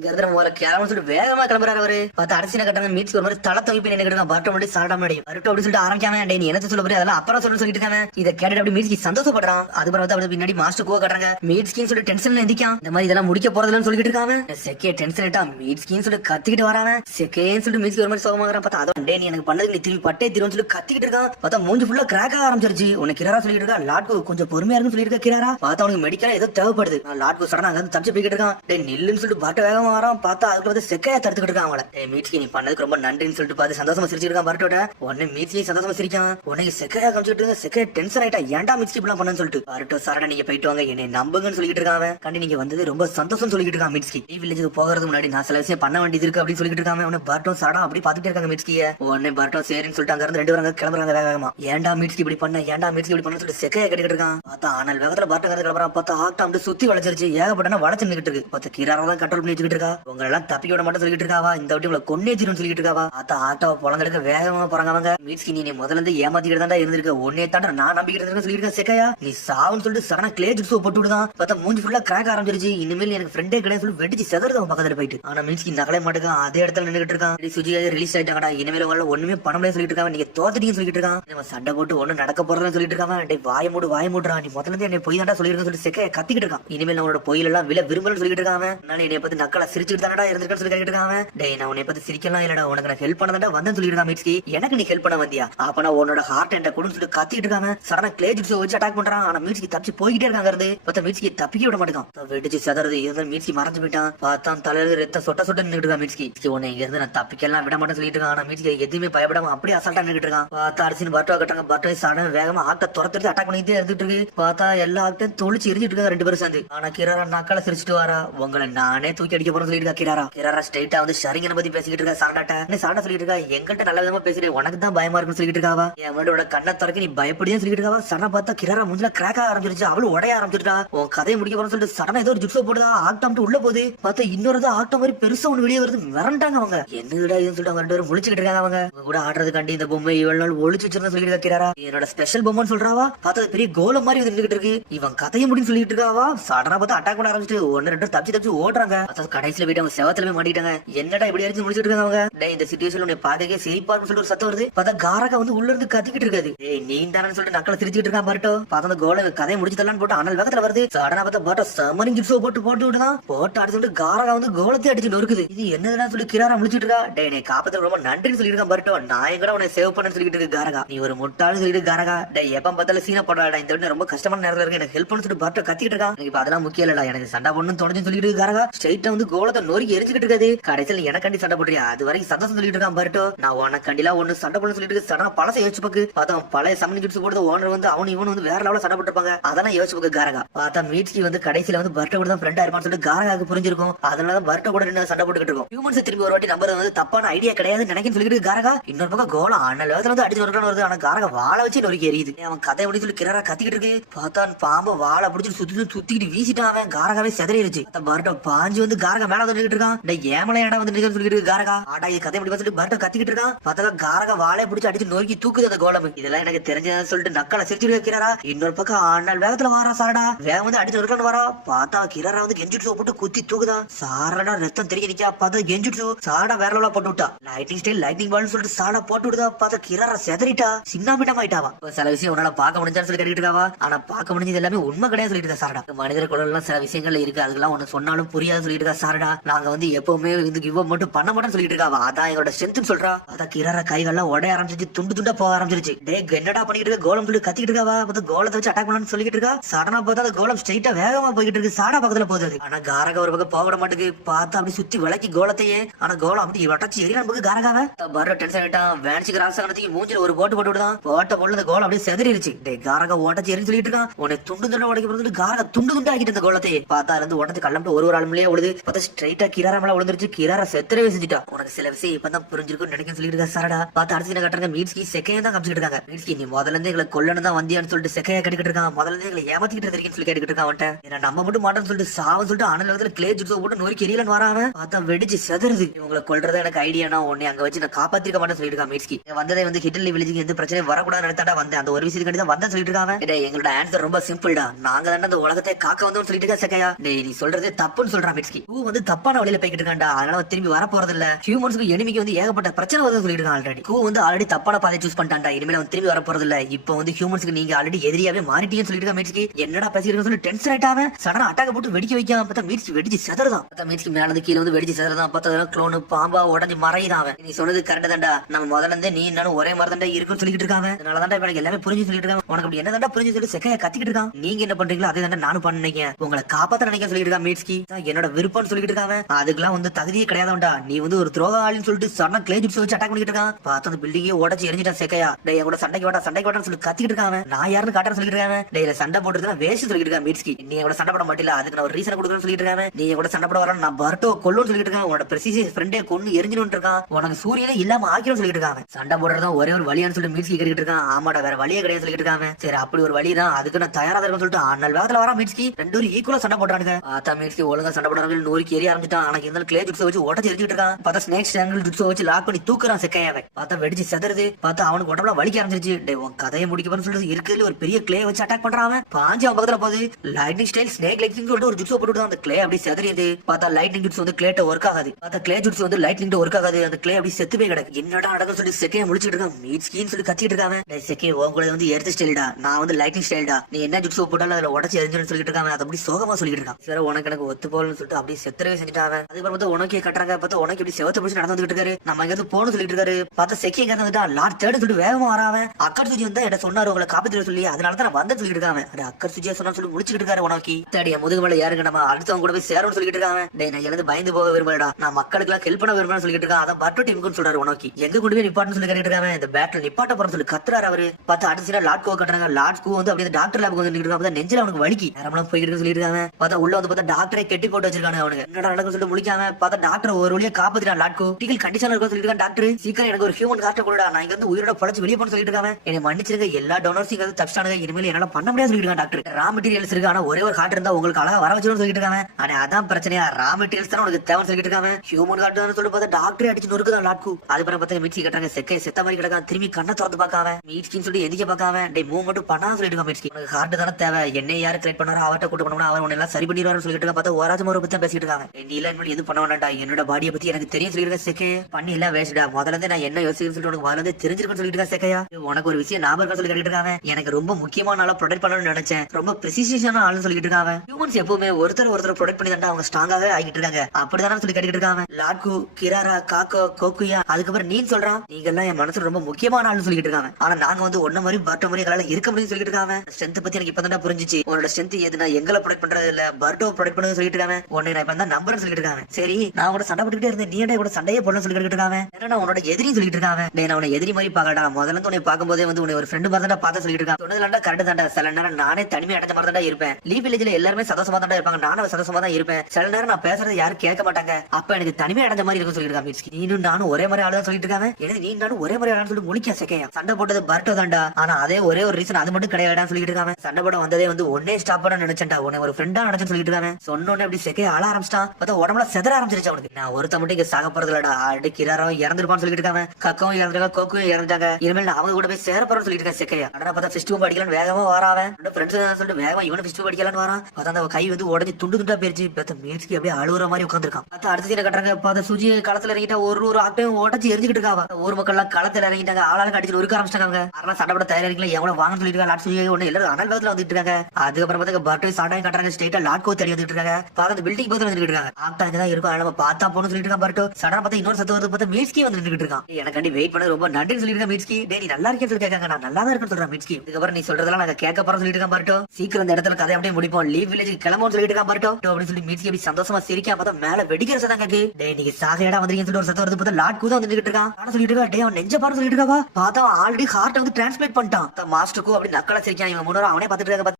கிளம்புன்னு சொல்லிட்டு வேகமா கிளம்புறாரு அவரு. பார்த்தா அரிசினை கட்டாங்க. மீட்ஸ்கி ஒரு மாதிரி தலை தொங்கி நினைக்கிட்டு பார்ட்டோ முன்னாடி சாடா முன்னாடி வரட்டும் அப்படின்னு சொல்லிட்டு ஆரம்பிக்காம நீ என்ன சொல்ல போறீங்க அதெல்லாம் அப்புறம் சொல்லிட்டு இருக்காங்க. இதை கேட்டு அப்படி மீட்ஸ்கி சந்தோஷப்படுறான். அதுக்கப்புறம் வந்து பின்னாடி மாஸ்டர் கோவ கட்டுறாங்க. மீட்ஸ்கின்னு சொல்லி டென்ஷன்ல எந்திக்கான். இந்த மாதிரி இதெல்லாம் முடிக்க போறதுன்னு சொல்லிட்டு இருக்காங்க. செக்கே டென்ஷன் ஆயிட்டா. மீட்ஸ்கின்னு சொல்லி கத்திக்கிட்டு வராங்க. செக்கேன்னு சொல்லிட்டு மீட்ஸ்கி ஒரு மாதிரி சோகமாகறான். பார்த்தா அதோ நீ எனக்கு பண்ணதுக்கு நீ திரும்பி பட்டே திரும்ப சொல்லி கத்திக்கிட்டு இருக்கான். பார்த்தா மூஞ்சி ஃபுல்லா கிராக் ஆக ஆரம்பிச்சிருச்சு. உனக்கு கிராரா சொல்லிட்டு இருக்கா. லாட்கோ கொஞ்சம் பொறுமையா இருக்குன்னு சொல்லிட்டு இருக்கா கிராரா. பார்த்தா அவனுக்கு மெடிக்கலா ஏதோ தேவைப்படுது. லாட்கோ சடனா அங்க வந்து தப்பிச்சு போய்கிட்டு இருக்கான். டே நில்லுன்னு சொல்லிட்டு பாட்ட வேகமா வரான். பார்த்தா அதுக்கு வந்து செக்கையா தடுத்துக்கிட்டு இருக்கான் அவங்கள. மீட்ஸ்கி நீ பண்ணதுக்கு ரொம்ப நன்றின்னு சொல்லிட்டு பார்த்து சந்தோஷமா சிரிச்சிருக்கான் பார்ட்டோட. உடனே மீட்ஸ்கி சந்தோஷமா சிரிக்கான். உடனே செக்கையா காமிச்சிட்டு இருக்க. செக்கையா டென்ஷன் ஆயிட்டா. ஏன்டா மீட்ஸ்கி இப்படிலாம் பண்ணன்னு சொல்லிட்டு பார்ட்டோ சரணா நீங்க போயிட்டு வாங்க, என்னை நம்புங்கன்னு சொல்லிட்டு இருக்காங்க. கண்டி நீங்க வந்தது ரொம்ப சந்தோஷம் சொல்லிட்டு இருக்கான் மீட்ஸ்கி. வில்லேஜுக்கு போகிறதுக்கு முன்னாடி நான் சில விஷயம் பண்ண வேண்டியது இருக்கு அப்படின்னு சொல்லிட்டு இருக்காங்க. உடனே பார்ட்டோ சடா அப்படி பாத்துட்டு இருக்காங்க மீட்ஸ்கிய. உடனே பார்ட்டோ சரின்னு சொல்லிட்டு அங்க இருந்து 2 பேரும் கிளம்புறாங்க வேகமா. ஏன்டா மீட்ஸ்கி இப்படி பண்ண, ஏன்டா மீட்ஸ்கி இப்படி பண்ண சொல்லிட்டு செக்கையா கேட்டுக்கிட்டு இருக்கான். பார்த்தா ஆனால் வேகத்துல பார்ட்டோ கிளம்புறான். பார்த்தா ஆக்டா அப்படி சுத்தி வளைச்சிருச்சு. ஏகப்பட்ட வளைச்சு நிக்கிட்டு இருக்கு. பார்த்தா கிராரா தான் கண்ட்ரோல் பண்ணி வச்சுக்கிட்டு இருக்கா. உங்க எல்லாம் தப்பி விட மாட்டேன் சொல்லிட்டு இருக்காவா. இந்த வாட்டி உங்களை கொன்னேச்சிரும் சொல்லிட்டு இருக்காவா. பார்த்தா ஆக்டாவை பொழந்தெடுக்க வேகமா போறாங்க அவங்க. மீட்ஸ்கி நீ முதல்ல இருந்து ஏமாத்திக்கிட்டு தான் இருந்திருக்க, ஒன்னே தாண்டா நான் நம்பிக்கிட்டு இருக்கேன்னு சொல்லிட்டு செக்கையா. நீ சாவுன்னு சொல்லிட்டு சடனா கிளே ஜுட்ஸோ போட்டு விடுதான். பார்த்தா மூஞ்சி ஃபுல்லா கிராக் ஆரம்பிச்சிருச்சு. இனிமேல் எனக்கு ஃப்ரெண்டே கிடையாது சொல்லி வெடிச்சு செதறது அவன் பக்கத்துல போயிட்டு. ஆனா மீட்ஸ்கி நகலை மாட்டுக்கான். அதே இடத்துல நின்றுட்டு இருக்கான். சுஜிகா ரிலீஸ் ஆயிட்டாங்கடா. இனிமேல் உங்களால ஒண்ணுமே பண்ண முடியாது சொல்லிட்டு இருக்காங்க. நீங்க தோத்துட்டீங்கன்னு சொல்லிட்டு இருக்கான். நம்ம சண்டை போட்டு ஒண்ணு நடக்க போறதுன்னு சொல்லிட்டு இருக்காங்க. டே வாய மூடுறான். நீ முதல்ல இருந்து என்னை பொய் தாண்டா சொல்லிருக்கேன்னு சொல்லிட்டு செக்கைய கத்திக்கிட்டு இருக்கான். இனிமேல் நான் உன்னோட பொய்யில எல்லாம் விலை விரும்பலன்னு சொல்லிட்டு இருக்காங்க. நான் என்னை பத்தி நக்கலா சிரிச்சுட்டு தானடா இருந்திருக்கேன்னு சொல்லி கேட்டு இருக்காங்க. டே நான் உன்னை பத்தி சிரிக்கலாம் இல்லடா, உனக்கு நான் ஹெல்ப் பண்ணதாண்டா வந்தேன்னு சொல்லிட்டு இருக்கான் மீட்ஸ்கி. எனக்கு நீ ஹெல்ப் பண்ண வந்தியா, அப்ப நான் உன்னோட ஹார்ட் என்கிட்ட கொடுன்னு சொல்லிட்டு கத்திட்டு இருக்காங்க. சடனா கிளே ஜுட்ஸோ வச்சு அட்டாக் பண்றான். ஆனா மீட்ஸ்கி தப்பிச்சு போய்கிட்டே இருக்காங்க. பார்த்தா மீட்ஸ்கி தப்பிக்க விட மாட்டேங்கான். வெடிச்சு சதறது. இருந்தாலும் மீட்ஸ்கி மறைஞ்சு போயிட்டான். பார்த்தா தலையில ரத்த சொட்ட நின்னுட்டு இருக்கான் மீட்ஸ்கி. உன்னை இங்க இருந்து நான் தப்பிக்கலாம் விட மாட்டேன்னு சொல்லிட்டு இருக்கான். ஆனா மீட்ஸ்கி எதுவுமே பயப்படாம அப்படியே அசால்ட்டா நின்னுட்டு இருக்கான். பார்த்தா அரிசின்னு பார்ட்டோ கட்டாங்க. பார்ட்டோ சடனா வேகமா ஆக்ட துரத்துட்டு அட்டாக் பண்ணிட்டே இருந்துட்டு இருக்கு. பார்த்தா எல்லா ஆக்டையும் தொழிச்சு எரிஞ்சிட்டு இருக்காங்க 2 பேரும் சேர்ந்து. ஆனா கிராரா நக்கால சிரிச்சிட்டு வரா. உங்களை நானே தூக்கி அடிக்க போறேன்னு சொல்லிட்டு இருக்கா கிராரா ஸ்ட்ரைட்டா வந்து ஷரிங்கனை பத்தி பேசிக்கிட்டு இருக்கா சாரடாட்ட. சாரடா சொல்லிட்டு இருக்கா, எங்கிட்ட நல்ல விதமா பேசுறேன், உனக்கு தான் பயமா இருக்குன்னு சொல்லிட்டு இருக்காவா. என் வேண்டோட கண்ணை துறக்க நீ பயப்படியே சொல்லிட்டு இருக்காவா. சடனா பார்த்தா கிராரா முஞ்சில கிராக் ஆரம்பிச்சிருச்சு. அவளும் உடைய ஆரம்பிச்சிட்டா. உன் கதையை முடிக்க போறேன்னு சொல்லிட்டு சடனா ஏதோ ஒரு ஜிப்ஸோ போடுதா. ஆக்டம் உள்ள போகுது. பார்த்தா இன்னொரு ஆக்டம் மாதிரி பெருசா ஒண்ணு வெளியே வருது. மிரண்டாங்க அவங்க. என்னடா இதுன்னு சொல்லிட்டு அவங்க 2 பேரும் முழிச்சுக்கிட்டு இருக்காங்க. அவங்க கூட ஆடுறதுக்காண்டி இந்த பொம்மை இவ்வளவு நாள் ஒழிச்சு வச்சிருந்தா சொல்லிட்டு இருக்கிறாரா. என்னோட ஸ்பெஷல் பொம்மைன்னு சொல்றாவா. பார்த்தா பெரிய கோலம் மாதிரி வந்துட்டு இருக்கு. இவன் கதையை முடின்னு சொல்லிட்டு இருக்காவா. சடனா பார்த்தா அட்டாக் பண்ண ஆரம்பிச்சு 1-2 தப்பிச்சு ஓடுறாங்க. அதாவது கடைசியில போயிட்டு அவங்க செவத்துல போய் மாட்டிட்டாங்க. என்னடா இப்படி அடிச்சு முடிச்சிட்டு இருக்காங்க அவங்க. இந்த சிச்சுவேஷன் உன்னை பாக்கவே சிரிப்பாருன்னு சொல்லிட்டு ஒரு சத்தம் வருது. பார்த்தா காரகா வந்து உள்ள இருந்து கத்திக்கிட்டு இருக்காது. நீ தானு சொல்லிட்டு நக்கல சிரிச்சுட்டு இருக்கான் பாருட்டோ. பார்த்தா அந்த கோல கதையை முடிச்சு தரலான்னு போட்டு அனல் வேகத்துல வருது. சடனா பார்த்தா பாட்டோ சமரிங் ஜிப்ஸோ போட்டு விடுதான். போட்டு அடிச்சு சொல்லிட்டு காரகா வந்து கோலத்தை அடிச்சு நொறுக்குது. இது என்னதுன்னு சொல்லி கிராரா முடிச்சிட்டு இருக்கா. டே நீ காப்பத்துல ரொம்ப நன்றின்னு சொல்லிருக்கான் பாருட்டோ. நான் எங்கட உன்னை சேவ் பண்ணு சொல்லிட்டு இருக்கு காரகா. நீ ஒரு முட்டாளு சொல்லிட்டு காரகா. டே எப்ப பார்த்தாலும் சீனா போடாடா. இந்த விட ரொம்ப கஷ்டமான நேரத்துல இருக்கு, எனக்கு ஹெல்ப் பண்ணு சொல்லிட்டு பாட்டோ கத்திட்டு இருக்கான். இப்ப அதெல்லாம் முக்கியம் இல்லடா, எனக்கு சண்டை போடணும்னு தோணுச்சுன்னு சொல்லிட்டு இருக்கு காரகா. ஸ்ட்ரைட்டா வந்து கோலத்தை நொறுக்கி எரிச்சுக்கிட்டு இருக்காது. கடைசியில் எனக்காண்டி சண்டை போடுறியா, அது வரைக்கும் சந்தோஷம் சொல்லிட்டு இருக்கான் பாருட்டோ. நான் உனக்காண்டிலாம் ஒண்ணு சண்டை போடணும்னு சொல்லிட்டு சடனா பழசை யோசிச்சு பாக்கு. பார்த்தா பழைய சமணி ஜிப்ஸ் போடுறது ஓனர் வந்து அவனு இவனு வந்து வேற லெவலில் சண்டை போட்டுருப்பாங்க. அதெல்லாம் யோசிச்சு பாக்கு காரகா. பார்த்தா மீட்ஸ்கி வந்து கடைசியில வந்து பர்ட்டோ கூட தான் ஃப்ரெண்டா இருப்பான்னு சொல்லிட்டு காரகாக்கு புரிஞ்சிருக்கும். அதனாலதான் பர்ட்டோ கூட நின்று சண்டை போட்டுக்கிட்டு இருக்கும். ஹியூமன்ஸ் திரும்பி ஒரு வாட்டி நம்பர் வந்து தப்பான ஐடியா கிடையாது நினைக்கன்னு சொல்லிட்டு காரகா. இன்னொரு பக்கம் கோலம் அண்ணல் வந்து அடிச்சு வருது. ஆனா காரகா வாழை வச்சு நொறுக்கி எரியுது. அவன் கதை எப்படி சொல்லி கிராரா கத்திக்கிட்டு இருக்கு. பார்த்தா பாம்பை வாழை பிடிச்சி சுத்திக்கிட்டு வீசிட்டான். அவன் காரகாவே செதறிடுச்சு. பர்ட்டோ பாஞ்சு வந்து காரகா மேல வந்துட்டு இருக்கான். ஏமலை இடம் வந்து சொல்லிட்டு காரகா. ஆடா இது கதை எப்படி சொல்லிட்டு பர்ட்டோ கத்திக்கிட்டு இருக்கான். பார்த்தா காரகா வாழை பிடிச்சி அடிச்சு நோக்கி தூக்குது அந்த கோலம். இதெல்லாம் எனக்கு தெரிஞ்சதுன்னு சொல்லிட்டு நக்கலை சிரிச்சுட்டு கிராரா. இன்னொரு பக்கம் அண்ணல் வேகத்துல வாரா சாரடா. வேகம் வந்து அடிச்சு நொறுக்கணும் வரா. பார்த்தா கிராரா வந்து கெஞ்சிட்டு போட்டு குத்தி தூக்குதான். சாரடா ரத்தம் தெரிய நிக்கா. பார்த்தா கெஞ்சிட்டு சாரடா வேற லெவலா போட்டு விட்டா. லைட்டிங் ஸ்டைல் லைட்டிங் பால்னு சொல்லிட்டு சாரடா போட்டு விடுதா. பார்த்தா கிராரா செதறிட்டா. சின்னாபிட்டம் ஆயிட்டாவா. சில விஷயம் உன்னால பார்க்க முடிஞ்சான்னு சொல்லி கேட்டுட்டு இருக்காவா. ஆனா பார்க்க முடிஞ்சது எல்லாமே உண்மை கிடையாது சொல்லிட்டு இருக்கா சாரடா. மனிதர் குடல்லாம் சில விஷயங்கள் இருக்கு, அதுக்கெல்லாம் ஒண்ணு சொன்னாலும் புரியாது சொல்லிட்டு இருக்கா சாரடா. நாங்க வந்து எப்பவுமே வந்து கிவ் அப் மட்டும் பண்ண மாட்டோம்னு சொல்லிட்டு இருக்காவா. அதான் எங்களோட ஸ்ட்ரென்த் சொல்றா. அதான் கிராரா கைகள்லாம் உடைய ஆரம்பிச்சிச்சு. துண்டு துண்டா போக ஆரம்பிச்சிருச்சு. டே என்னடா பண்ணிட்டு இருக்க கோலம் சொல்லி கத்திக்கிட்டு இருக்காவா. பார்த்தா கோலத்தை வச்சு அட்டாக் பண்ணலாம்னு சொல்லிட்டு இருக்கா. சடனா பார்த்தா அந்த கோலம் ஸ்ட்ரைட்டா வேகமா போய்கிட்டு இருக்கு. சாடா பக்கத்துல போகுது. ஆனா காரகா ஒரு பக்கம் போக மாட்டேங்குது. பார்த்தா அப்படி சுத்தி விளக்கி கோலத்தையே. ஆனா கோலம் அப்படி வட்டச்சு எரியான் பக்கம் காரகாவை. பர்ட்டோ டென்ஷன் ஆயிட்டான். வேனிச்சுக்கு ராசகனத்துக்கு மூஞ்சில ஒரு போட்டு விடுதான். போட்ட போல அந்த கோலம் அப்படியே செதறிடுச்சு. டே காரகா ஓட்டச்சு எரிஞ்சு சொல்லிட்டு இருக்கான். உன்னை துண்டு துண்டா உடைக்க போறது. காரகா துண்டு துண்டு ஆக்கிட்டு அந்த கோலத்தை. பார்த்தா இருந்து உடச்சு கள்ளம்ட்டு ஒரு ஆளுமையிலே உழுது. பார்த்தா ஸ்ட்ரைட்டா கிராரா மேல விழுந்துருச்சு. கிராரா செத்துறவே செஞ்சுட்டா. உனக்கு சில விஷயம் இப்பதான் புரிஞ்சிருக்குன்னு நினைக்க சொல்லிட்டு இருக்கா சாரடா. பார்த்தா அடுத்து என்ன கட்டுறாங்க. மீட்ஸ்கி செக்கையா தான் காமிச்சிட்டு இருக்காங்க. மீட்ஸ்கி நீ முதல்ல இருந்து எங்களை கொல்லணும் தான் வந்தியான்னு சொல்லிட்டு செக்கையா கட்டிக்கிட்டு இருக்கான். முதல்ல இருந்து எங்களை ஏமாத்திக்கிட்டு இருக்கீங்கன்னு சொல்லி கேட்டுக்கிட்டு இருக்கான். அவன்ட்ட என்ன நம்ம மட்டும் மாட்டோம்னு சொல்லிட்டு சாவன்னு சொல்லிட்டு அனல் கிளே ஜுட்ஸோ போட்டு நோக்கி எரியலன்னு வராம. பார்த்தா வெடிச்சு செதறுது. இவங்களை கொல்றதா எனக்கு ஐடியானா உன்னை அங்க வச்சு நான் காப்பாத்திருக்க மாட்டேன்னு சொல்லிட்டு இருக்கான் மீட்ஸ்கி. வந்ததே வந்து ஹிட்லி வில்லேஜுக்கு எந்த பிரச்சனையும் வரக்கூடாது நினைத்தாடா வந்தேன். அந்த ஒரு விஷயத்துக்கு தான் வந்தேன் சொல்லிட்டு இருக்காங்க. எங்களோட ஆன்சர் ரொம்ப சிம்பிள்டா. நாங்க தான் அந்த உலகத்தை காக்க வந்தோம்னு சொல்லிட்டு இருக்கா செக்கையா. நீ சொல்றதே தப்புன்னு சொல்றான் மீட்ஸ்கி. வந்து தப்பான வழியில போய்கிட்டு இருக்காண்டா. அதனால திரும்பி வர போறது இல்ல. ஹியூமன்ஸ்க்கு எனிமிக்கு வந்து ஏகப்பட்ட பிரச்சனை வருதுன்னு சொல்லிட்டு இருக்கான். ஆல்ரெடி வந்து ஆல்ரெடி தப்பான பாதை சூஸ் பண்ணிட்டான்டா. இனிமேல் அவன் திரும்பி வர போறது இல்ல. இப்போ வந்து ஹியூமன்ஸ்க்கு நீங்க ஆல்ரெடி எதிரியாவே மாறிட்டீங்கன்னு சொல்லிட்டு இருக்கா மீட்ஸ்கி. என்னடா பேசிட்டு சொல்லி டென்ஷன் ஆயிட்டாவன். சடனா அட்டாக் போட்டு வெடிக்க வைக்காம பார்த்தா மீட்ஸ்கி வெடிச்சு செதறதான். பார்த்தா மீட்ஸ்கி மேல இருந்து கீழ வந்து வெடிச்சு செதறதான். பார்த்தா க்ளோன் பாம்பா உடஞ்சி மறையுதான் அவன். நீ சொன்னது கரெக்ட் தான்டா. நம்ம முதல்ல இருந்தே நீ நானும் ஒரே மாதிரி தான்டா இருக்குன்னு சொல்லிட்டு இருக்காங்க. அதனால தான்டா எனக்கு எல்லாமே புரிஞ்சு சொல்லிட்டு இருக்காங்க. உனக்கு அப்படி என்ன தான்டா புரிஞ்சு சொல்லி செக்கையா கத்திக்கிட்டு இருக்கான். நீங்க என்ன பண்றீங்களோ அதே தான்டா நானும் பண்ணீங்க. உங்களை காப்பாத்த நினைக்க சொல்லிட்டு இருக்கான் மீட்ஸ்கி. என்னோட விருப்பம்னு சொல்லிட்டு இருக்காங்க. அதுக்கெல்லாம் வந்து தகுதியே கிடையாதுடா. நீ வந்து ஒரு துரோகாளின்னு சொல்லிட்டு சடனா கிளே ஜிப்ஸ் வச்சு அட்டாக் பண்ணிட்டு இருக்கான். பார்த்தா அந்த பில்டிங்கே உடச்சு எரிஞ்சிட்டான் செக்கையா. டேய் என் கூட சண்டைக்கு வாடான்னு சொல்லி கத்திக்கிட்டு இருக்காங்க. நான் யாருன்னு காட்டுறேன் சொல்லிட்டு இருக்காங்க. டேய் சண்டை போட்டுறதுனா வேஸ்ட் சொல்லிட்டு இருக்கான் மீட்ஸ்கி. நீ கூட சண்டை போட மாட்டில, அதுக்கு நான் ஒரு ரீசன் கொடுக்குறேன்னு சொல்லிட்டு இருக்காங்க. நீ கூட சண்டை போட வரேன் நான் பர்ட்டோ கொல்லுன்னு சொல்லிட்டு இருக்கான். உன்னோட பிரசிசியஸ் ஃப்ரெண்டே கொன்னு எரிஞ்சிட்டு இருக்கான். உனக்கு சூரியனே இல்லாம ஆக்கிரும் சொல்லிட்டு இருக்காங்க. சண்டை போடுறதா ஒரே ஒரு வழியான்னு சொல்லி மீட்ஸ்கி கேட்டுட்டு இருக்கான். ஆமாடா வேற வழியே கிடையாது சொல்லிட்டு இருக்காங்க. சரி அப்படி ஒரு வழி தான், அதுக்கு நான் தயாரா இருக்கேன்னு சொல்லிட்டு அண்ணல் வேகத்துல வரா மீட்ஸ்கி. ரெண்டு பேரும் ஈக்குவலா சண்டை போடுறாங்க. பார்த்தா மீட்ஸ்கி ஒழுங்கா சண்டை போடுறாங்க. நூறுக்கு எரிய ஆரம்பிச்சிட்டான். ஆனா இருந்தாலும் கிளே ஜுட்ஸை வச்சு உடச்சு எரிஞ்சிட்டு இருக்கான். பார்த்தா ஸ்னேக் ஸ்டாங்கிள் ஜுட்ஸை வச்சு லாக் பண்ணி தூக்குறான் செக்கையாவை. பார்த்தா வெடிச்சு செதறுது. பார்த்தா அவனுக்கு உடம்புல வலிக்க ஆரம்பிச்சிருச்சு. டே உன் கதையை முடிக்கணும்னு சொல்லிட்டு இருக்கிறதுல ஒரு பெரிய கிளே வச்சு அட்டாக் பண்றான். பாஞ்சு அவன் பக்கத்துல போகுது. லைட்னிங் ஸ்டைல் ஸ்னேக் லைட்டிங் சொல்லிட்டு ஒரு ஜுட்ஸை போட்டு அந்த கிளே அப்படி செதறியது. பார்த்தா லைட்னிங் ஜுட்ஸ் வந்து கிளேட்ட ஒர்க் ஆகாது. பார்த்தா கிளே ஜுட்ஸ் வந்து லைட்னிங் ஒர்க் ஆகாது. அந்த கிளே அப்படி செத்து போய் கிடக்கு. என்னடா அடக்கம் சொல்லி செக்கையை முடிச்சிட்டு இருக்கான். மீட்ஸ்கின்னு சொல்லி கத்திட்டு இருக்காங்க. செக்கே உங்களை வந்து எர்த் ஸ்டைல்டா, நான் வந்து லைட்னிங் ஸ்டைல்டா. நீ என்ன ஜுட்ஸ் போட்டாலும் அதுல உடச்சு எரிஞ்சுன்னு சொல்லிட்டு இருக்காங்க. அது அப்படி சோகமா சொல்லிட்டு இருக்கான். சரி உனக்கு எனக்கு ஒத்து போகலன்னு சொல்லிட்டு அப்படியே செத்துறவே செஞ்சுட்டாங்க. அதுக்கப்புறம் பார்த்தா உனக்கே கட்டுறாங்க. பார்த்தா உனக்கு இப்படி செவத்த பிடிச்சி நடந்துட்டு இருக்காரு. நம்ம இங்க போன்னு சொல்லிட்டு இருக்காரு. பார்த்தா செக்கே வந்துட்டா லார்ட் தேர்ட் சொல்லிட்டு வேகமா வராவன். அக்கர் சுஜி வந்து என்ன சொன்னாரு உங்களை காப்பாத்திர சொல்லி, அதனாலதான் நான் வந்து சொல்லிட்டு இருக்காங்க. அது அக்கர் சுஜியா சொன்னா சொல்லி முடிச்சுட்டு இருக்காரு. உனக்கு தேடிய முதுகு மேல யாருங்க நம்ம அடுத்தவங்க கூட போய் சேரும்னு சொல்லிட்டு இருக்காங்க. நான் எழுந்து பயந்து போக விரும்பலடா, நான் மக்களுக்கு எல்லாம் ஹெல்ப் பண்ண விரும்புறேன்னு சொல்லிட்டு இருக்கான். அதான் பர்ட்டோ டீமுக்குன்னு சொல்றாரு. உனக்கு எங்க கொண்டு போய் நிப்பாட்டுன்னு சொல்லி கேட்டு இருக்காங்க. இந்த பேட்டில் நிப்பாட்ட போறன்னு சொல்லி கத்துறாரு அவரு. பார்த்தா அடுத்த அடுத்த சீனா லாட்கோ கட்டுறாங்க. லாட்கோ வந்து அப்படியே டாக்டர் லேபுக்கு வந்து இருக்காங்க. நெஞ்சில அவனுக்கு வலிக்கு நேரம்லாம் போய்கிட்டு சொல்லிருக்காங்க. பார்த்தா உள்ள வந்து பார்த்தா டாக்டரை கெட்டி போட்டு வச்சிருக்காங்க. அவனுக்கு என்னடா நடக்கும் சொல்லிட்டு முடிக்காம பார்த்தா டாக்டர் ஒரு வழியா காப்பாத்திட்டான். லாட்கோ கிரிட்டிக்கல் கண்டிஷன்ல இருக்கும் சொல்லிட்டு டாக்டர் சீக்கிரம் எனக்கு ஒரு ஹியூமன் ஹார்ட் கொடுடா, நான் இங்க இருந்து உயிரோட பழச்சு வெளியே போன்னு சொல்லிட்டு இருக்காங்க. என்னை மன்னிச்சிருங்க, எல்லா டோனர்ஸும் இங்க தப்பிச்சானுங்க, இனிமேல் என்னால பண்ண முடியாது சொல்லிட்டு இருக்காங்க. டாக்டர் ரா மெட்டீரியல்ஸ் இருக்கு, ஆனா ஒரே ஒரு ஹார்ட் இருந்தா உங்களுக்கு அழகா வர வச்சிடும் சொல்லிட்டு இருக்காங்க. ஆனா அதான் பிரச்சனையா, ரா மெட்டீரியல்ஸ் தான் உனக்கு தேவை சொல்லிட்டு இருக்காங்க. ஹியூமன் ஹார்ட் சொல்லிட்டு பார்த்தா டாக்டர் அடிச்சு நொறுக்குதான் லாட்கோ. அதுக்கப்புறம் பார்த்தா மிச்சி கட்டுறாங்க. செக்கை செத்த மாதிரி கிடக்கான். திரும்பி கண்ணை திறந்து பார்க்காம மீட்ஸ்கின்னு சொல்லி எதிக்க பார்க்காம டே மூவ் மட்டும் பண்ணா சொல்லிட்டு இருக்கான். மிட்ஸ்கி உனக்கு ஹார்ட் தானே தேவை, என்னை யாரு கிரியேட் பண்ணாரோ அவர்கிட்ட கூட்டு பண்ணா அவர் உன்னை எல்லாம் சரி பண்ணிடுவாரு சொல்லிட்டு இருக்கா. பார்த்தா ஓராஜ் பத்தி பேசிட்டு இருக்காங்க. நீ இல்ல எதுவும் பண்ண வேண்டாம்டா, என்னோட பாடியை பத்தி எனக்கு தெரியும் சொல்லிட்டு செக்கே பண்ணி இல்ல வேஸ்டா, முதல்ல இருந்து நான் என்ன யோசிக்கிறேன்னு சொல்லிட்டு உனக்கு முதல்ல இருந்து தெரிஞ்சிருக்கேன்னு சொல்லிட்டு இருக்கா. செக்கையா உனக்கு ஒரு விஷயம் ஞாபகம் சொல்லி கேட்டு இருக்காங்க. எனக்கு ரொம்ப முக்கியமான ஆளா ப்ரொடெக்ட் பண்ணணும்னு நினைச்சேன், ரொம்ப பிரிசிஷியஸான ஆளுன்னு சொல்லிட்டு இருக்காங்க. ஹியூமன்ஸ் எப்பவுமே ஒருத்தர் ப்ரொடெக்ட் பண்ணி தான் அவங்க ஸ்ட்ராங்காவே ஆகிட்டு இருக்காங்க. அப்படிதானே சொல்லி கேட்டுட்டு இருக்காங்க. லாட்கு, கிராரா, காக்கோ, கோக்குயா, அதுக்கப்புறம் நீ சொல்றான் நீங்க எல்லாம் என் மனசுல ரொம்ப முக்கியமான ஆளுன்னு சொல்லிட்டு இருக்காங்க. ஆனா நாங்க வந்து ஒன்ன மாதிரி பர்டோ மாதிரி எங்களால இருக்க முடியும் சொல்லிட்டு இருக்காங்க. ஸ்ட்ரென்த் பத்தி எனக்கு இப்பதான் புரிஞ்சிச்சு. உன்னோட ஸ்ட்ரென்த் எதுனா எங்களை ப்ரொடெக்ட் பண்றது இல்ல, பர்டோ ப்ரொடெக்ட் பண்ணது சொல்லிட்டு இருக்காங்க. உன்னை நான் இப்ப தான் நம்புறேன்னு சொல்லிட்டு இருக்காங்க. சரி நான் கூட சண்டை போட்டுக்கிட்டே இருந்தேன், நீ என்ன கூட சண்டையே போடணும்னு சொல்லிட்டு இருக்காங்க. ஏன்னா உன்னோட எதிரி சொல்லிட்டு இருக்காங்க. நான் உன்னை எதிரி மாதிரி பாக்கடா, முதல்ல இருந்து உன்னை பார்க்கும்போதே வந்து உன்னை ஒரு ஃப்ரெண்டு மாதிரி தான் பார்த்து சொல்லிட்டு இருக்காங்க. சொன்னதுல கரெக்ட் தாண்டா, சில நேரம் நானே தனிமை அடைஞ்ச மாதிரி தான் இருப்பேன். லீவ் வில்லேஜ்ல எல்லாருமே சந்தோஷமா தான் இருப்பாங்க, நானும் சந்தோஷமா தான் இருப்பேன். சில நேரம் நான் பேசுறது யாரும் கேட்க மாட்டாங்க, அப்ப எனக்கு தனிமை அடைஞ்ச மாதிரி இருக்கும் சொல்லிட்டு இருக்காங்க. நீனும் நானும் ஒரே மாதிரி ஆளு தான் சொல்லிட்டு இருக்காங்க. எனக்கு நீ நானும் ஒரே மாதிரி ஆளு சொல்லி முழிக்க செக்கையா. சண்டை போட்டது பர்டோ தாண்டா, ஆனா அதே ஒரே ஒரு ரீசன் அது மட்டும் கிடையாதுன்னு சொல்லிட்டு இருக்காங்க. சண்டை போட வந்ததே வந்து ஒன்னே ஸ்டாப் பண்ண நினைச்சேன்டா, உன்னை ஒரு ஃப்ரெண்டா நினைச்சேன்னு சொல்லிட்டு இருக்காங்க. சொன்னோன்னே அப்படி செக்கைய ஆள ஆரம்பிச்சிட்டான். பார்த்தா உடம்புல செதற ஆரம்பிச்சிருச்சு அவனுக்கு. நான் ஒருத்த மட்டும் இங்க சாக போறது இல்லடா, ஆல்ரெடி கிராராவும் இறந்துருப்பான்னு சொல்லிட்டு இருக்காங்க. கக்கவும் இறந்துருக்காங்க, கோக்கும் இறந்துட்டாங்க. இனிமேல் நான் அவங்க கூட போய் சேர போறேன்னு சொல்லிட்டு இருக்கேன் செக்கையா. ஆனா பார்த்தா ஃபெஸ்டிவல் படிக்கலான்னு வேகமா வராவன். ஃப்ரெண்ட்ஸ் சொல்லிட்டு வேகமா இவனு ஃபெஸ்டிவல் படிக்கலான்னு வரான். பார்த்தா அந்த கை வந்து உடஞ்சி துண்டு துண்டா போயிருச்சு. பார்த்தா மீட்ஸ்க்கு அப்படியே அழுகுற மாதிரி உட்காந்துருக்கான். பார்த்தா அடுத்த சீனை கட்டுறாங்க. பார்த்தா சுஜி களத்துல இறங்கிட்டா ஒரு ஆட்டையும் உடச்சு எரிஞ்சுக்கிட்டு இருக்காங்க. ஊர் மக்கள் எல்லாம் களத்துல இறங்கிட்டாங்க, ஆளாளுக்கு அடிச்சு நொறுக்க ஆரம்பிச்சிட்டாங்க. அதெல்லாம் சண்டை போட தயாரிக்கல, எவ்வளவு வாங்க சொல்லிட்டு இருக்காங்க. லாட் சுஜி ஒண்ணு எல்லாரும் அனல் வேகத்துல வந்துட்டு இருக்காங்க. அதுக்கப்புறம் பார்த்தா பர்டோ சாட்டாயும் கட்டுறாங்க. ஸ்ட்ரெயிட்டா லாட்கோ தேடி வந்துட்டு இருக்காங்க. பார்த்தா அந்த பில்டிங் போது வந்துட்டு இருக்காங்க. ஆக்டாங்க தான் இருக்கும், நம்ம பார்த்தா போன்னு சொல்லிட்டு இருக்கான். பர்டோ சடனா பார்த்தா இன்னொரு சத்து வந்து பார்த்தா மீட்ஸ்கி வந்து நின்றுட்டு இருக்கான். எனக்காண்டி வெயிட் பண்ண ரொம்ப நன்றின்னு சொல்லிட்டு மீட்ஸ்கி. டே நீ நல்லா இருக்கேன்னு சொல்லி கேட்காங்க. நான் நல்லா தான் இருக்கேன்னு சொல்றேன் மீட்ஸ்கி. இதுக்கப்புறம் நீ சொல்றதெல்லாம் நாங்க கேட்க போறோம் சொல்லிட்டு இருக்கான். பர்டோ சீக்கிரம் இந்த இடத்துல கதை அப்படியே முடிப்போம், லீவ் வில்லேஜ் கிளம்பும் சொல்லிட்டு இருக்கான். பர்டோ அப்படின்னு சொல்லி மீட்ஸ்கி அப்படி சந்தோஷமா சிரிக்கா. பார்த்தா மேல வெடிக்கிற சத்தம் கேக்கு. டே நீங்க சாகையடா வந்திருக்கீங்கன்னு சொல்லிட்டு ஒரு சத்தம் வருது. பார்த்தா லாட்கோ தான் வந்துட்டு இருக்கான். ஆனா சொல்லிட்டு இருக்கா, டே அவன் நெஞ்ச பாரு சொல்லிட்டு இருக்காவா. பார்த்தா ஆல்ரெடி ஹார்ட் வந்து டிரான்ஸ்பிளேட் பண்ணிட்டான். மாஸ்டருக்கும் அப்படி நக்கலா சிரிக்கான். இவன் முன்னோர அவனே பார்த்துட்டு இருக்க.